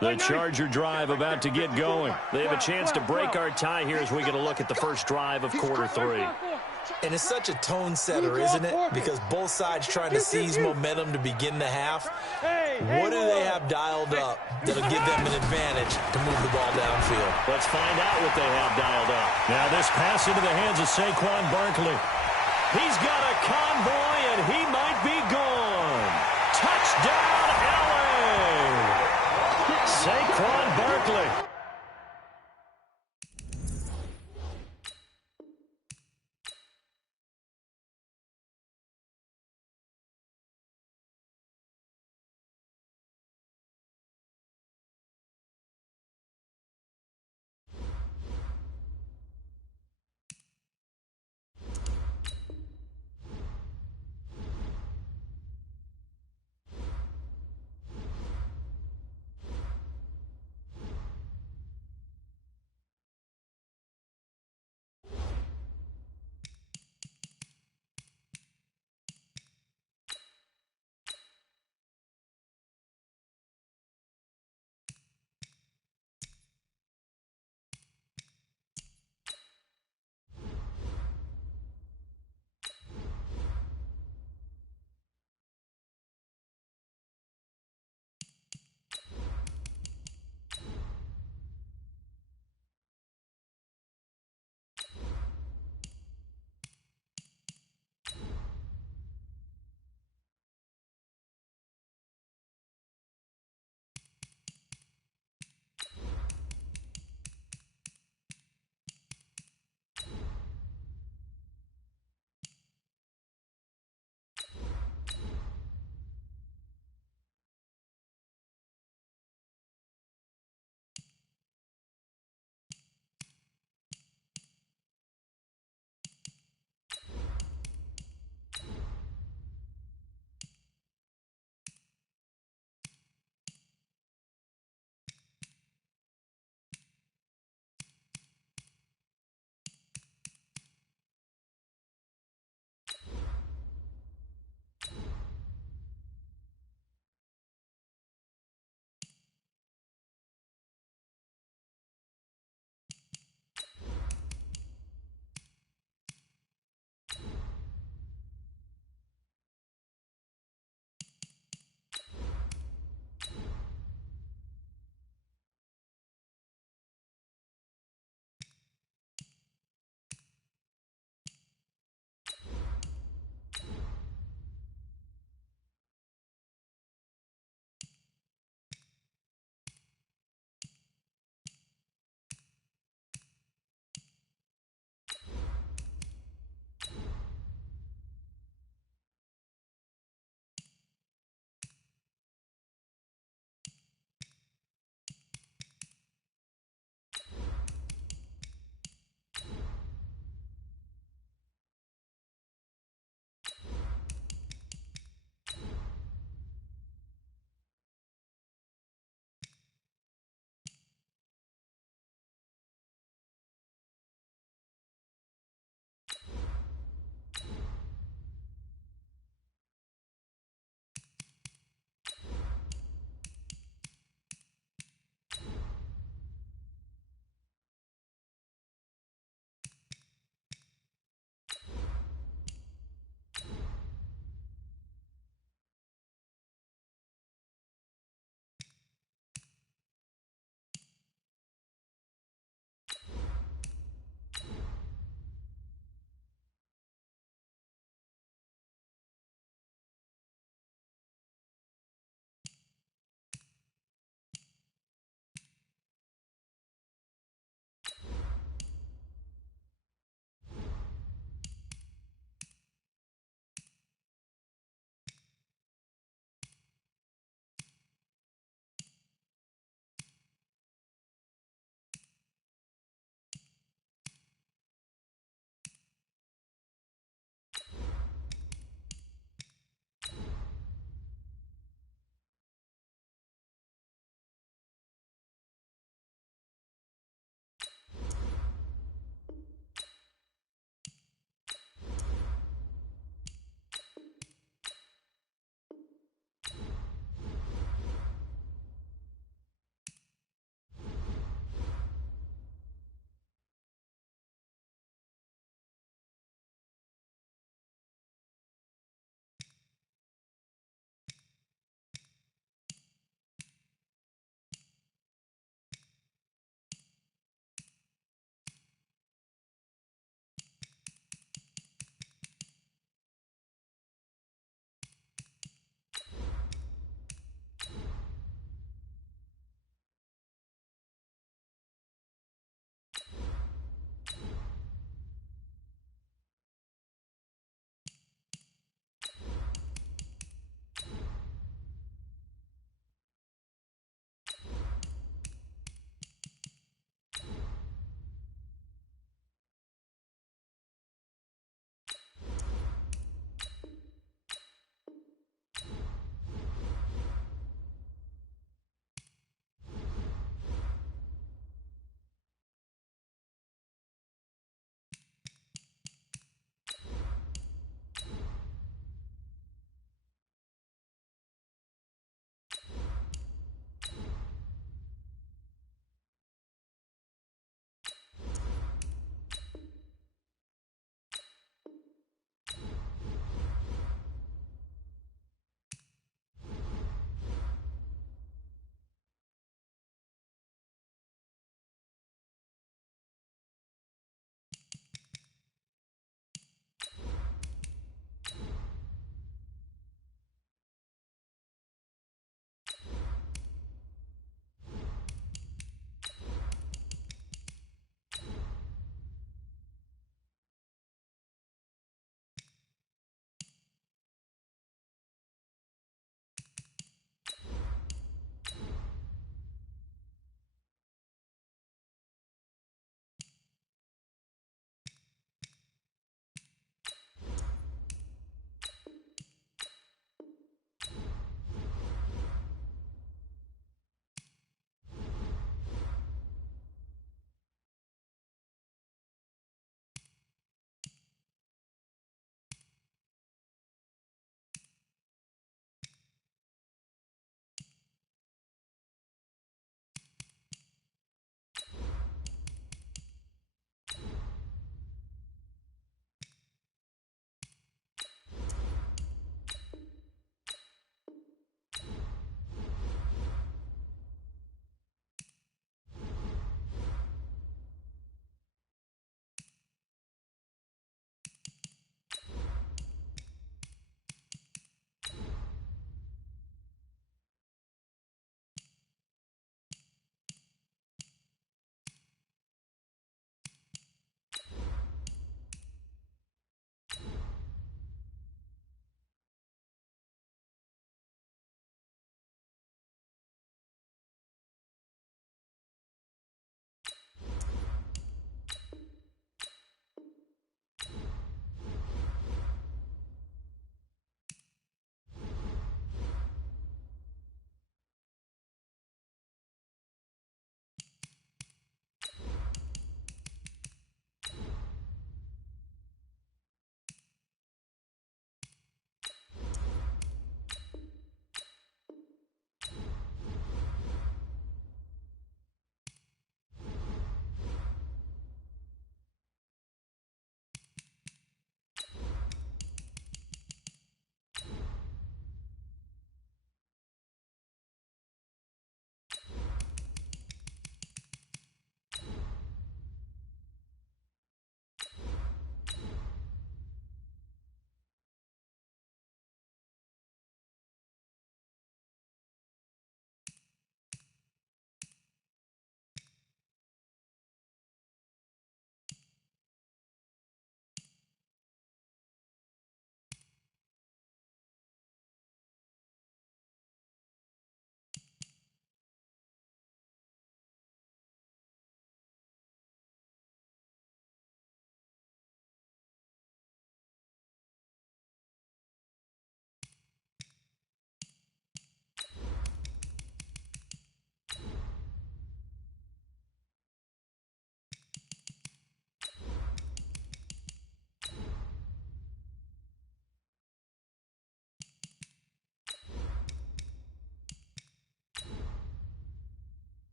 The Charger drive about to get going. They have a chance to break our tie here as we get a look at the first drive of quarter 3. And it's such a tone setter, isn't it? Because both sides trying to seize momentum to begin the half. What do they have dialed up that'll give them an advantage to move the ball downfield? Let's find out what they have dialed up. Now this pass into the hands of Saquon Barkley. He's got a convoy, and he might be gone. Touchdown, LA! Saquon Barkley.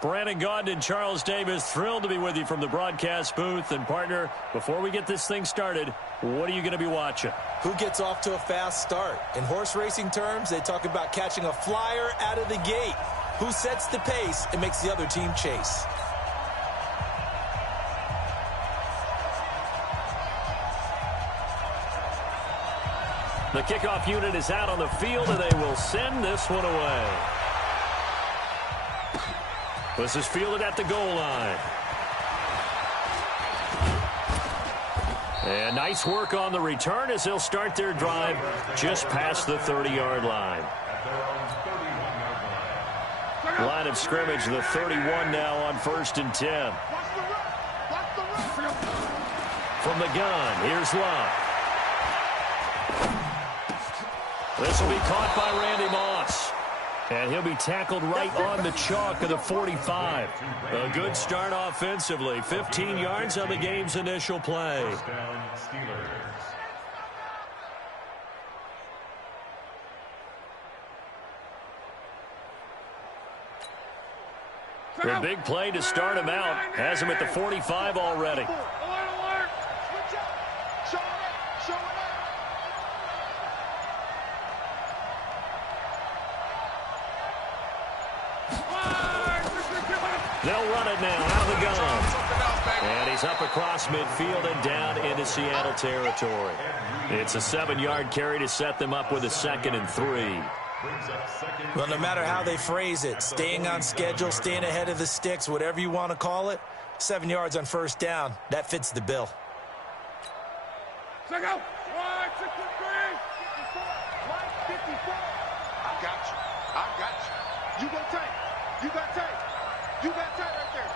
Brandon Gaudin and Charles Davis, thrilled to be with you from the broadcast booth. And, partner, before we get this thing started, what are you going to be watching? Who gets off to a fast start? In horse racing terms, they talk about catching a flyer out of the gate. Who sets the pace and makes the other team chase? The kickoff unit is out on the field, and they will send this one away. This is fielded at the goal line. And nice work on the return as they'll start their drive just past the 30-yard line. Line of scrimmage, the 31 now on 1st and 10. From the gun, here's Love. This will be caught by Randy Moss. And he'll be tackled right on the chalk of the 45. A good start offensively. 15 yards on the game's initial play. The big play to start him out. Has him at the 45 already. They'll run it now out of the gun. And he's up across midfield and down into Seattle territory. It's a 7-yard carry to set them up with a 2nd and 3. Well, no matter how they phrase it, staying on schedule, staying ahead of the sticks, whatever you want to call it, 7 yards on 1st down, that fits the bill. Check out. 163. 154. I got you. I got you. You go tight. You got tight. You got tight right there.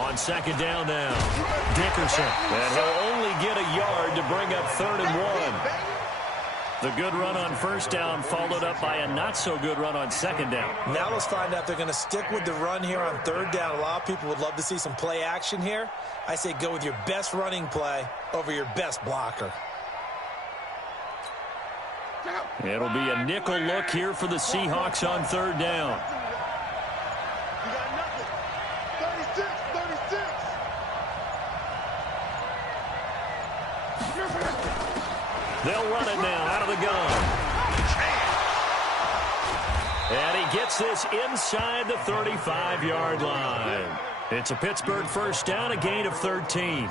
On 2nd down now, Dickerson. And he'll only get a yard to bring up 3rd and 1. The good run on 1st down followed up by a not-so-good run on 2nd down. Now let's find out they're going to stick with the run here on 3rd down. A lot of people would love to see some play action here. I say go with your best running play over your best blocker. It'll be a nickel look here for the Seahawks on 3rd down. You got nothing. 36, 36. They'll run it now out of the gun. And he gets this inside the 35-yard line. It's a Pittsburgh 1st down, a gain of 13.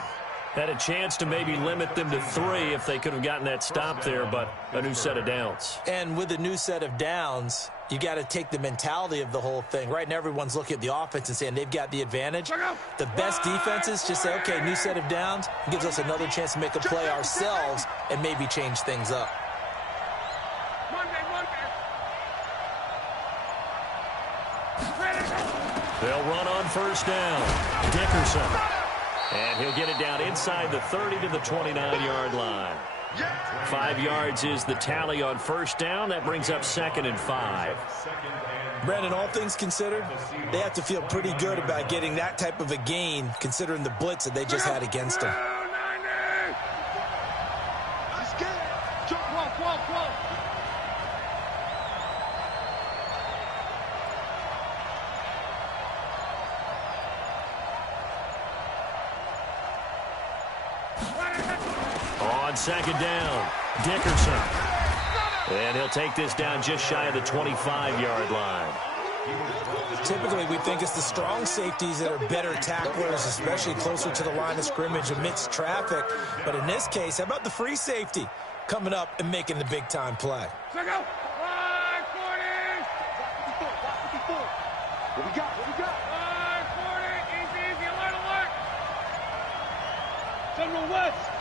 Had a chance to maybe limit them to 3 if they could have gotten that stop there, but a new set of downs. And with a new set of downs, you got to take the mentality of the whole thing. Right now, everyone's looking at the offense and saying they've got the advantage. The best defenses just say, okay, new set of downs. It gives us another chance to make a play ourselves and maybe change things up. They'll run on 1st down. Dickerson. And he'll get it down inside the 30 to the 29-yard line. 5 yards is the tally on 1st down. That brings up 2nd and 5. Brandon, all things considered, they have to feel pretty good about getting that type of a gain, considering the blitz that they just had against them. On 2nd down, Dickerson. And he'll take this down just shy of the 25-yard line. Typically, we think it's the strong safeties that are better tacklers, especially closer to the line of scrimmage amidst traffic. But in this case, how about the free safety coming up and making the big-time play? Check out. 140. What we got? What we got? 140. Easy, alert, alert. General West.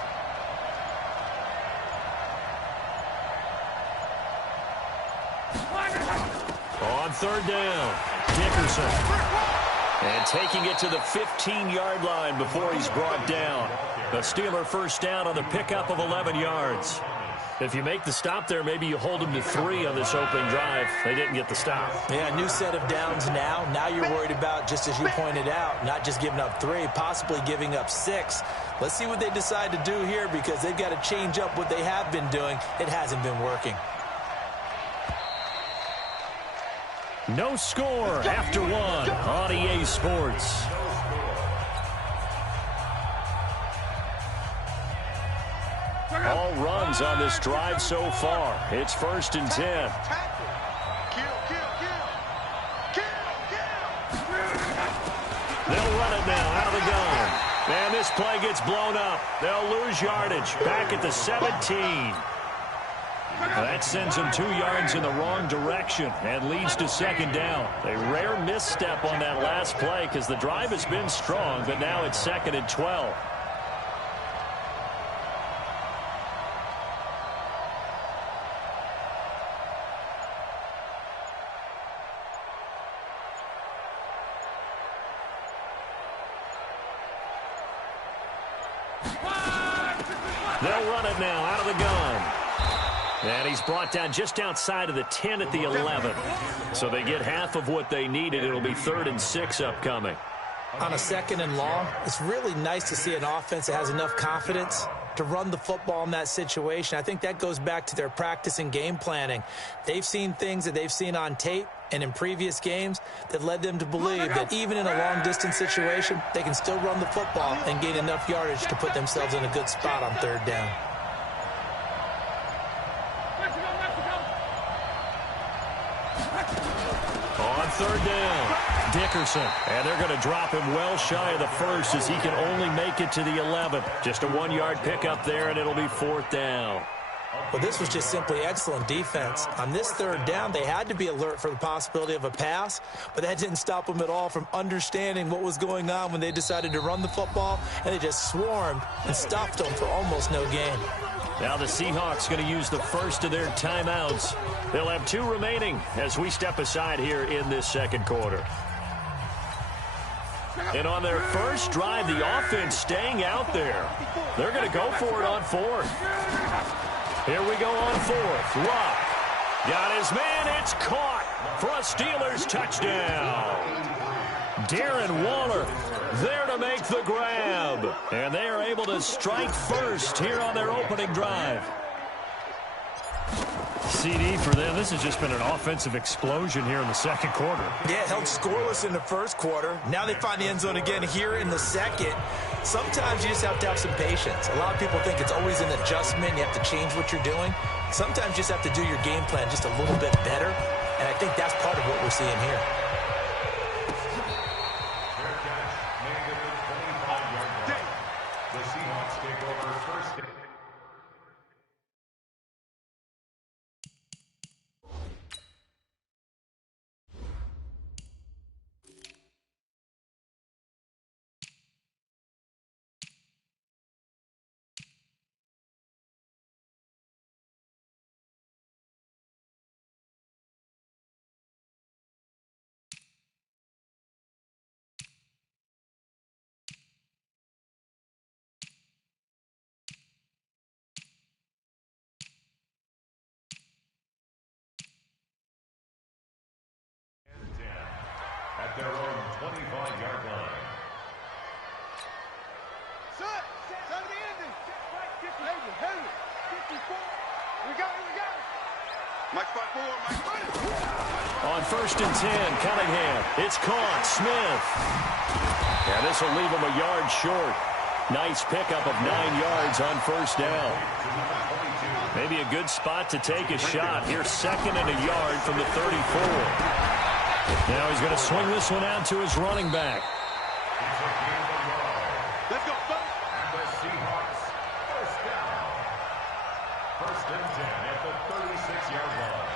On 3rd down, Dickerson. And taking it to the 15-yard line before he's brought down. The Steeler 1st down on the pickup of 11 yards. If you make the stop there, maybe you hold them to 3 on this opening drive. They didn't get the stop. Yeah, new set of downs now. Now you're worried about, just as you pointed out, not just giving up 3, possibly giving up 6. Let's see what they decide to do here, because they've got to change up what they have been doing. It hasn't been working. No score after one on EA Sports. All runs on this drive so far. It's 1st and 10. They'll run it now out of the gun. And this play gets blown up. They'll lose yardage. Back at the 17. That sends them 2 yards in the wrong direction and leads to 2nd down. A rare misstep on that last play because the drive has been strong, but now it's 2nd and 12. They'll run it now out of the gun. And he's brought down just outside of the 10 at the 11. So they get half of what they needed. It'll be 3rd and 6 upcoming. On a 2nd and long, it's really nice to see an offense that has enough confidence to run the football in that situation. I think that goes back to their practice and game planning. They've seen things that they've seen on tape and in previous games that led them to believe that even in a long-distance situation, they can still run the football and gain enough yardage to put themselves in a good spot on 3rd down. On 3rd down, Dickerson. And they're going to drop him well shy of the 1st as he can only make it to the 11. Just a 1-yard pickup there, and it'll be 4th down. Well, this was just simply excellent defense. On this 3rd down, they had to be alert for the possibility of a pass, but that didn't stop them at all from understanding what was going on when they decided to run the football, and they just swarmed and stopped them for almost no gain. Now the Seahawks going to use the first of their timeouts. They'll have 2 remaining as we step aside here in this 2nd quarter. And on their first drive, the offense staying out there. They're going to go for it on 4th. Here we go on 4th. Luck got his man. It's caught for a Steelers touchdown. Darren Waller there to make the grab. And they are able to strike first here on their opening drive. CD for them. This has just been an offensive explosion here in the 2nd quarter. Yeah, held scoreless in the 1st quarter. Now they find the end zone again here in the 2nd. Sometimes you just have to have some patience. A lot of people think it's always an adjustment. You have to change what you're doing. Sometimes you just have to do your game plan just a little bit better. And I think that's part of what we're seeing here. The Seahawks take over 1st. At their own 25-yard line. Set the ending. Heavy. 54. We got it. Mike spot 4, Mike spot it. On 1st and 10, Cunningham. It's caught. Smith. And this will leave him a yard short. Nice pickup of 9 yards on 1st down. Maybe a good spot to take a shot. Here's 2nd and a yard from the 34. Now he's going to swing this one out to his running back. Let's go, folks. And the Seahawks 1st down. 1st and 10 at the 36-yard line.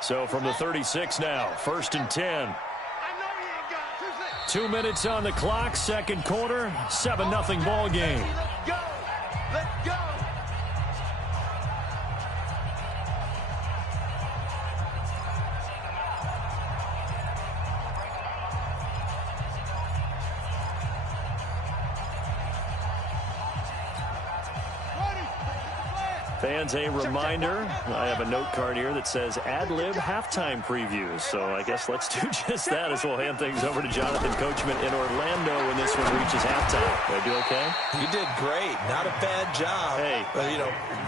So from the 36 now, 1st and 10. 2 minutes on the clock, 2nd quarter, 7-0 ball game. Let's go. Fans, a reminder, I have a note card here that says ad-lib halftime previews. So I guess let's do just that as we'll hand things over to Jonathan Coachman in Orlando when this one reaches halftime. Did I do okay? You did great. Not a bad job. Hey. But,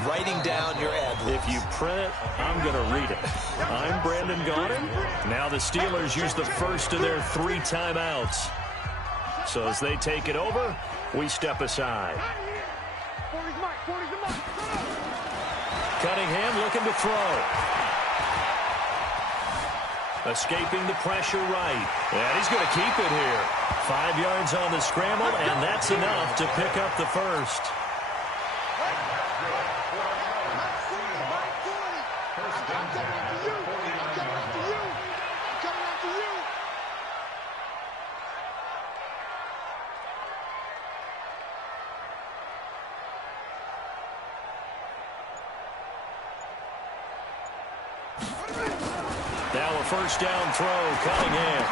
writing down your ad-libs. If you print it, I'm going to read it. I'm Brandon Gaudin. Now the Steelers use the first of their 3 timeouts. So as they take it over, we step aside. Cunningham looking to throw. Escaping the pressure right. And he's going to keep it here. 5 yards on the scramble, and that's enough to pick up the first. Now a first down throw, Cunningham.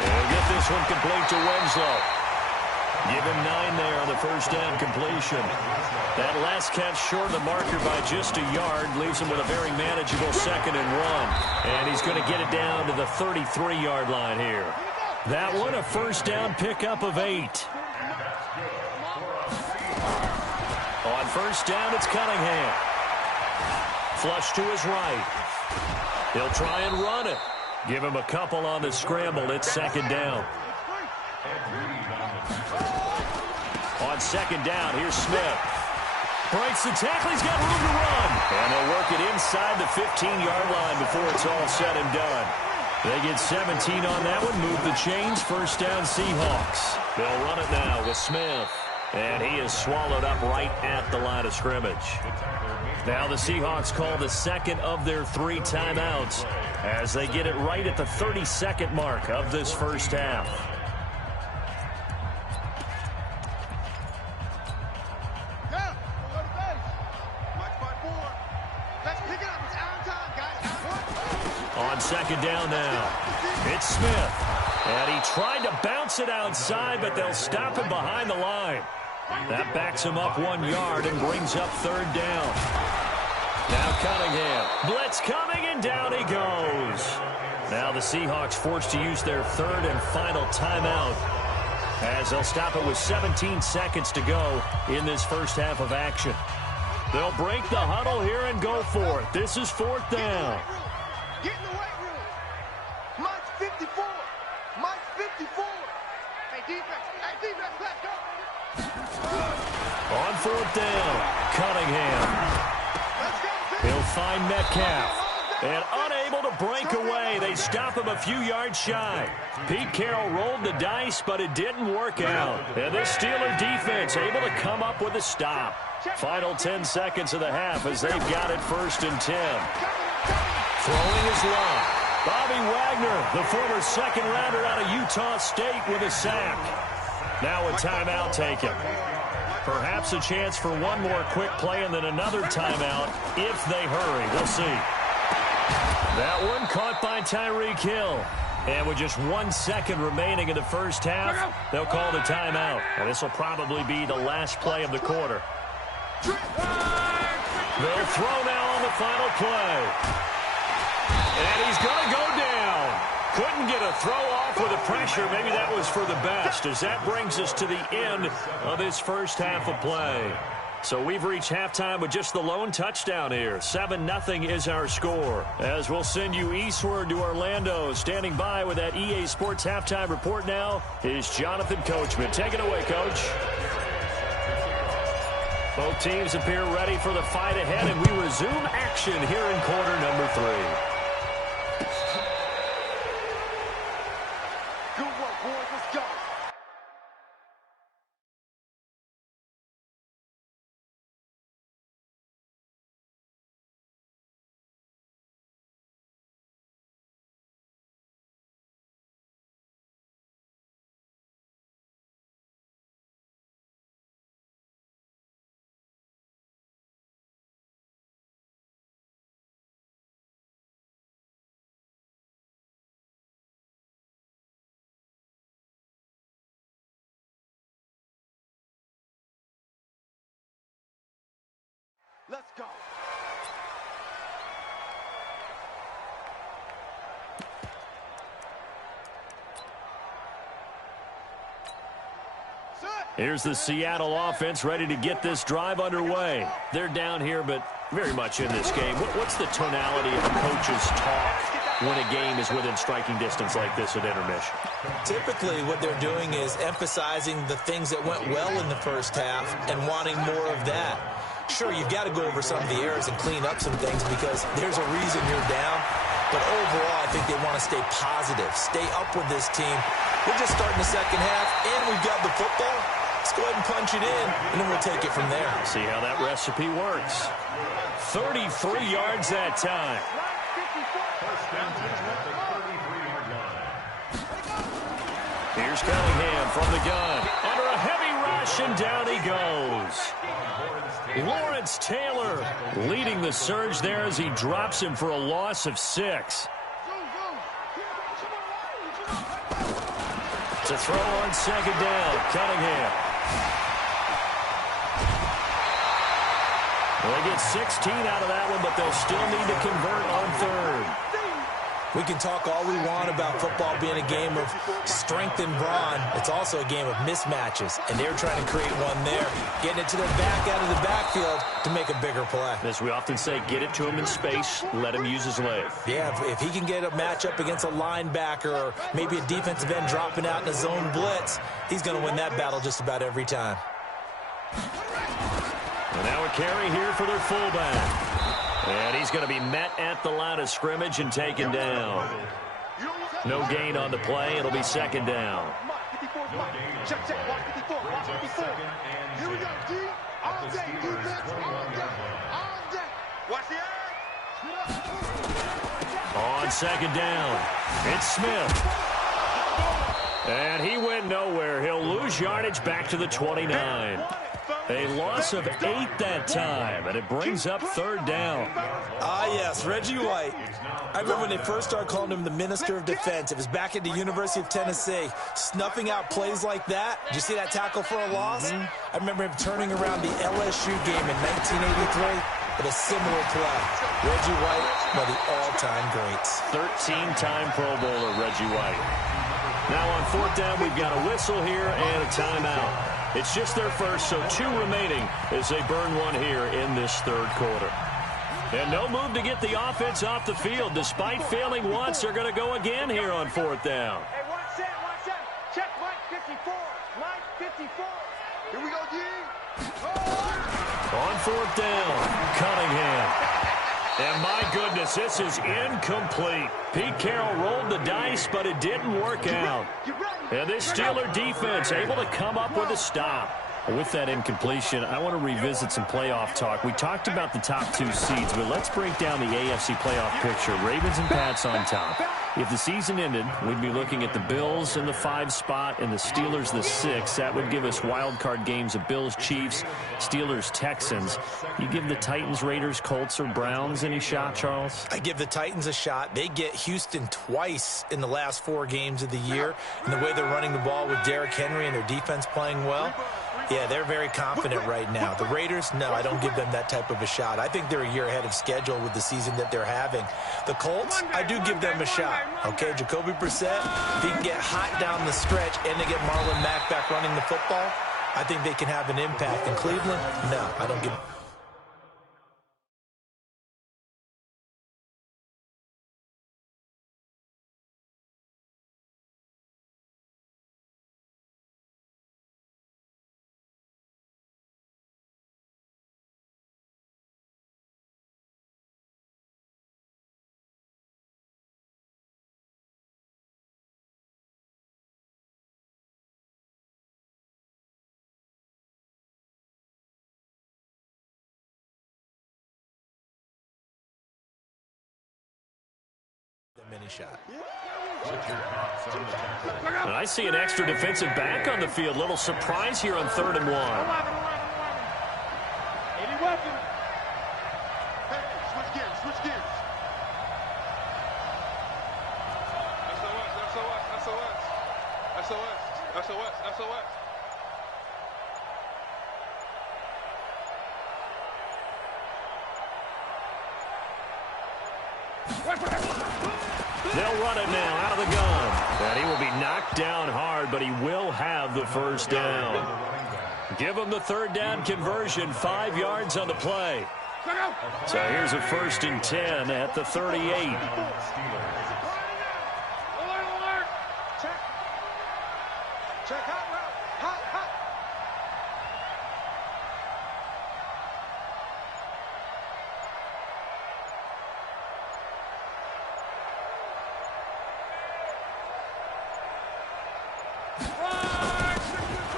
He'll get this one complete to Winslow. Give him 9 there on the first down completion. That last catch short of the marker by just a yard leaves him with a very manageable 2nd and 1. And he's going to get it down to the 33-yard line here. That one a first down pickup of 8. On first down, it's Cunningham. Flush to his right. He'll try and run it. Give him a couple on the scramble. It's 2nd down. On 2nd down, here's Smith. Breaks the tackle. He's got room to run. And they'll work it inside the 15-yard line before it's all said and done. They get 17 on that one. Move the chains. First down, Seahawks. They'll run it now with Smith. And he is swallowed up right at the line of scrimmage. Now the Seahawks call the 2nd of their 3 timeouts as they get it right at the 32nd mark of this first half. On 2nd down now, it's Smith. And he tried to bounce it outside, but they'll stop him behind the line. That backs him up 1 yard and brings up 3rd down. Now Cunningham. Blitz coming, and down he goes. Now the Seahawks forced to use their 3rd and final timeout as they'll stop it with 17 seconds to go in this first half of action. They'll break the huddle here and go for it. This is 4th down. Get in the weight room. Mike's 54. Mike's 54. Hey, defense, let's go. On 4th down, Cunningham. He'll find Metcalf. And unable to break away, they stop him a few yards shy. Pete Carroll rolled the dice, but it didn't work out. And this Steeler defense able to come up with a stop. Final 10 seconds of the half as they've got it 1st and 10. Throwing his line. Bobby Wagner, the former 2nd rounder out of Utah State, with a sack. Now a timeout taken. Perhaps a chance for one more quick play and then another timeout if they hurry. We'll see. That one caught by Tyreek Hill. And with just 1 second remaining in the first half, they'll call the timeout. And this will probably be the last play of the quarter. They'll throw now on the final play. And he's going to go down. Couldn't get a throw off with the pressure. Maybe that was for the best, as that brings us to the end of this first half of play. So we've reached halftime with just the lone touchdown here. 7-0 is our score. As we'll send you eastward to Orlando. Standing by with that EA Sports halftime report now is Jonathan Coachman. Take it away, Coach. Both teams appear ready for the fight ahead, and we resume action here in quarter number 3. Let's go. Here's the Seattle offense ready to get this drive underway. They're down here, but very much in this game. What's the tonality of a coach's talk when a game is within striking distance like this at intermission? Typically, what they're doing is emphasizing the things that went well in the first half and wanting more of that. Sure, you've got to go over some of the errors and clean up some things because there's a reason you're down. But overall, I think they want to stay positive, stay up with this team. We're just starting the second half, and we've got the football. Let's go ahead and punch it in, and then we'll take it from there. See how that recipe works. 33 yards that time. Here's Cunningham from the gun. Under a heavy rush, and down he goes. Lawrence Taylor leading the surge there as he drops him for a loss of 6. To throw on second down, Cunningham. Well, they get 16 out of that one, but they'll still need to convert on third. We can talk all we want about football being a game of strength and brawn. It's also a game of mismatches, and they're trying to create one there, getting it to their back out of the backfield to make a bigger play. As we often say, get it to him in space, let him use his leg. Yeah, if he can get a matchup against a linebacker or maybe a defensive end dropping out in a zone blitz, he's going to win that battle just about every time. And now a carry here for their fullback. And he's going to be met at the line of scrimmage and taken down. No gain on the play. It'll be second down. Check, watch 54, watch 54. Here we go, D. All day, defense, all day, all day. Watch the edge. On second down, it's Smith. And he went nowhere. He'll lose yardage back to the 29. A loss of 8 that time, and it brings up third down. Ah, yes, Reggie White. I remember when they first started calling him the Minister of Defense. It was back at the University of Tennessee, snuffing out plays like that. Did you see that tackle for a loss? I remember him turning around the LSU game in 1983 with a similar play. Reggie White, one of the all-time greats. 13-time Pro Bowler, Reggie White. Now on fourth down, we've got a whistle here and a timeout. It's just their first, so 2 remaining as they burn one here in this third quarter. And no move to get the offense off the field. Despite failing once, they're going to go again here on fourth down. Hey, watch that. Check Mike 54. Mike 54. Here we go, D. On fourth down, Cunningham. And my goodness, this is incomplete. Pete Carroll rolled the dice, but it didn't work out. And this Steeler defense able to come up with a stop. With that incompletion, I want to revisit some playoff talk. We talked about the top 2 seeds, but let's break down the AFC playoff picture. Ravens and Pats on top. If the season ended, we'd be looking at the Bills in the 5 spot and the Steelers the 6. That would give us wild card games of Bills, Chiefs, Steelers, Texans. You give the Titans, Raiders, Colts, or Browns any shot, Charles? I give the Titans a shot. They get Houston twice in the last 4 games of the year. And the way they're running the ball with Derrick Henry and their defense playing well, yeah, they're very confident right now. The Raiders, no, I don't give them that type of a shot. I think they're a year ahead of schedule with the season that they're having. The Colts, I do give them a shot. Okay, Jacoby Brissett, if he can get hot down the stretch and they get Marlon Mack back running the football, I think they can have an impact. In Cleveland, no, I don't give any shot. And I see an extra defensive back on the field. Little surprise here on 3rd and 1. 11. Any weapon. Hey, switch gears. SOS. They'll run it now out of the gun. And he will be knocked down hard, but he will have the first down. Give him the third down conversion, 5 yards on the play. So here's a 1st and 10 at the 38.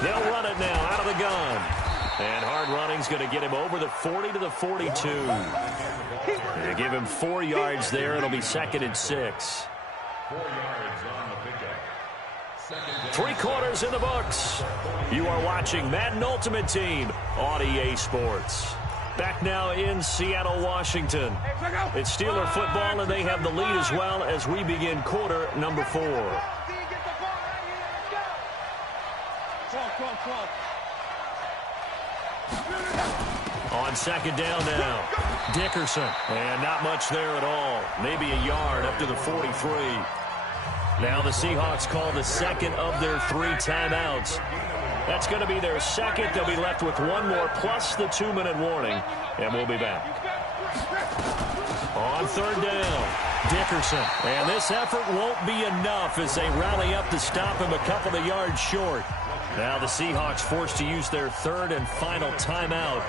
They'll run it now out of the gun. And hard running's going to get him over the 40 to the 42. They give him 4 yards there. It'll be 2nd and 6. 4 yards on the pickup. 3 quarters in the books. You are watching Madden Ultimate Team on EA Sports. Back now in Seattle, Washington. It's Steeler football, and they have the lead as well as we begin quarter number 4. On 2nd down now, Dickerson, and not much there at all. Maybe a yard up to the 43. Now the Seahawks call the 2nd of their 3 timeouts. That's going to be their 2nd. They'll be left with 1 more plus the 2-minute warning, and we'll be back. On 3rd down, Dickerson, and this effort won't be enough as they rally up to stop him a couple of yards short. Now the Seahawks forced to use their 3rd and final timeout.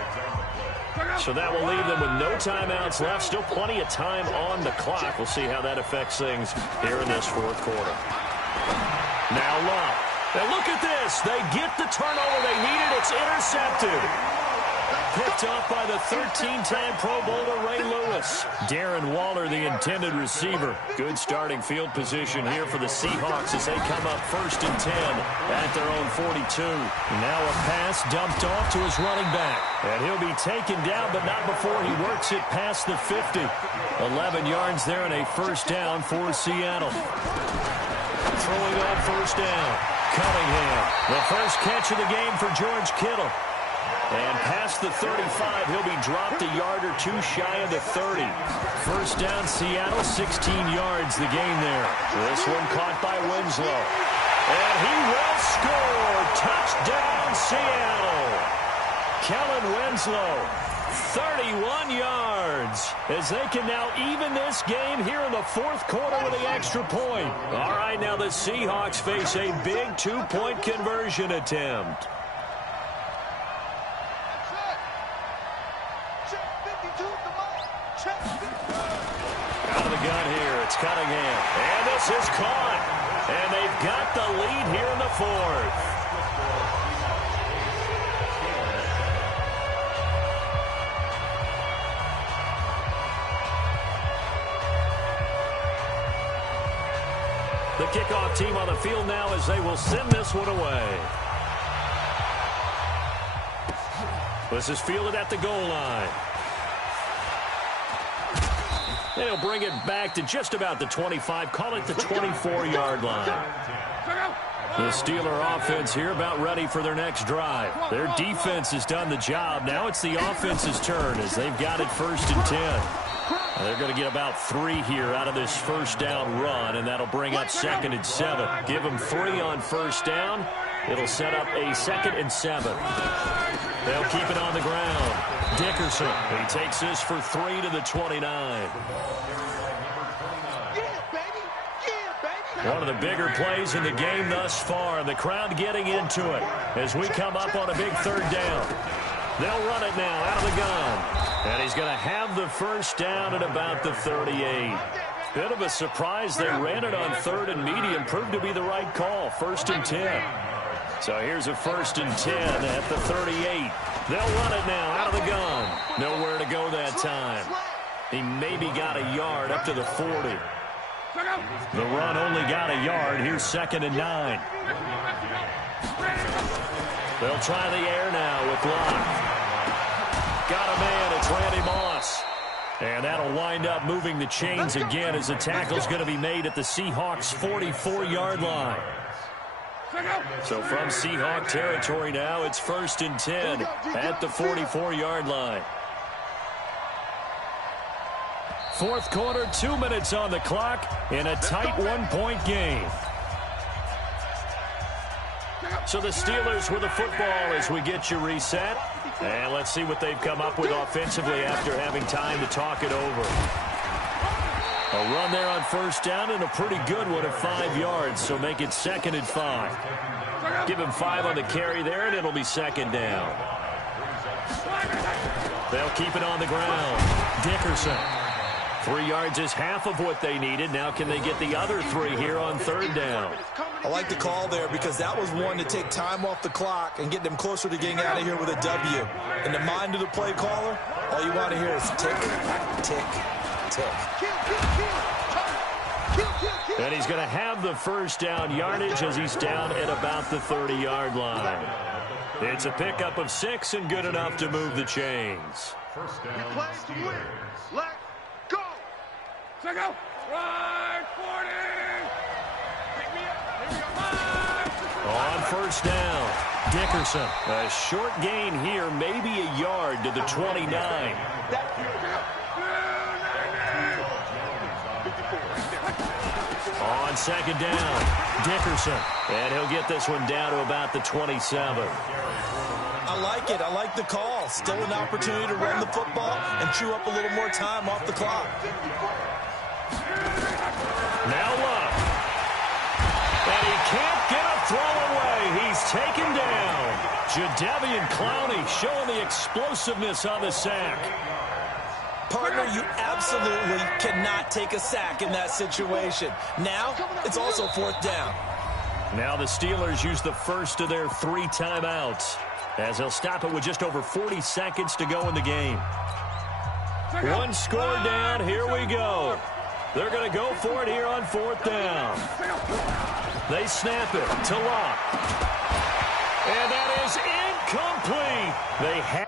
So that will leave them with no timeouts left. Still plenty of time on the clock. We'll see how that affects things here in this 4th quarter. Now Love. And look at this. They get the turnover they needed. It's intercepted. Picked off by the 13-time Pro Bowler Ray Lewis. Darren Waller, the intended receiver. Good starting field position here for the Seahawks as they come up 1st and 10 at their own 42. Now a pass dumped off to his running back. And he'll be taken down, but not before he works it past the 50. 11 yards there and a 1st down for Seattle. Throwing on 1st down, Cunningham. The first catch of the game for George Kittle. And past the 35, he'll be dropped a yard or 2 shy of the 30. 1st down, Seattle, 16 yards the gain there. This one caught by Winslow. And he will score. Touchdown, Seattle. Kellen Winslow, 31 yards. As they can now even this game here in the 4th quarter with the extra point. All right, now the Seahawks face a big 2-point conversion attempt. Out of the gun here, it's Cunningham. And this is caught. And they've got the lead here in the 4th. The kickoff team on the field now as they will send this one away. This is fielded at the goal line. And he'll bring it back to just about the 25, call it the 24-yard line. The Steeler offense here about ready for their next drive. Their defense has done the job. Now it's the offense's turn as they've got it 1st and 10. They're going to get about 3 here out of this 1st down run, and that'll bring up 2nd and 7. Give them 3 on 1st down. It'll set up a 2nd and 7. They'll keep it on the ground. Dickerson, he takes this for 3 to the 29. One of the bigger plays in the game thus far. The crowd getting into it as we come up on a big 3rd down. They'll run it now out of the gun. And he's going to have the 1st down at about the 38. Bit of a surprise. They ran it on 3rd and medium. Proved to be the right call. 1st and 10. So here's a 1st and 10 at the 38. They'll run it now out of the gun. Nowhere to go that time. He maybe got a yard up to the 40. The run only got a yard. Here's 2nd and 9. They'll try the air now with Locke. Got a man. It's Randy Moss. And that'll wind up moving the chains again as the tackle's going to be made at the Seahawks' 44-yard line. So from Seahawk territory now, it's 1st and 10 at the 44-yard line. Fourth quarter, 2 minutes on the clock in a tight one-point game. So the Steelers with the football as we get you reset. And let's see what they've come up with offensively after having time to talk it over. A run there on first down and a pretty good one at 5 yards, so make it 2nd and 5. Give him 5 on the carry there, and it'll be 2nd down. They'll keep it on the ground. Dickerson. 3 yards is half of what they needed. Now can they get the other 3 here on 3rd down? I like the call there because that was one to take time off the clock and get them closer to getting out of here with a W. In the mind of the play caller, all you want to hear is tick, tick, tick. And he's going to have the first down yardage as he's down at about the 30-yard line. It's a pickup of 6 and good enough to move the chains. First down, Steelers. Let's go. Check out. Right, 40. Pick me up. Here we go. On first down, Dickerson. A short gain here, maybe a yard to the 29. On 2nd down, Dickerson. And he'll get this one down to about the 27. I like it. I like the call. Still an opportunity to run the football and chew up a little more time off the clock. Now Luck. And he can't get a throw away. He's taken down. Jadeveon Clowney showing the explosiveness on the sack. Partner, you absolutely cannot take a sack in that situation. Now, it's also 4th down. Now the Steelers use the first of their 3 timeouts, as they'll stop it with just over 40 seconds to go in the game. 1 score down, here we go. They're going to go for it here on 4th down. They snap it to Locke. And that is incomplete. They have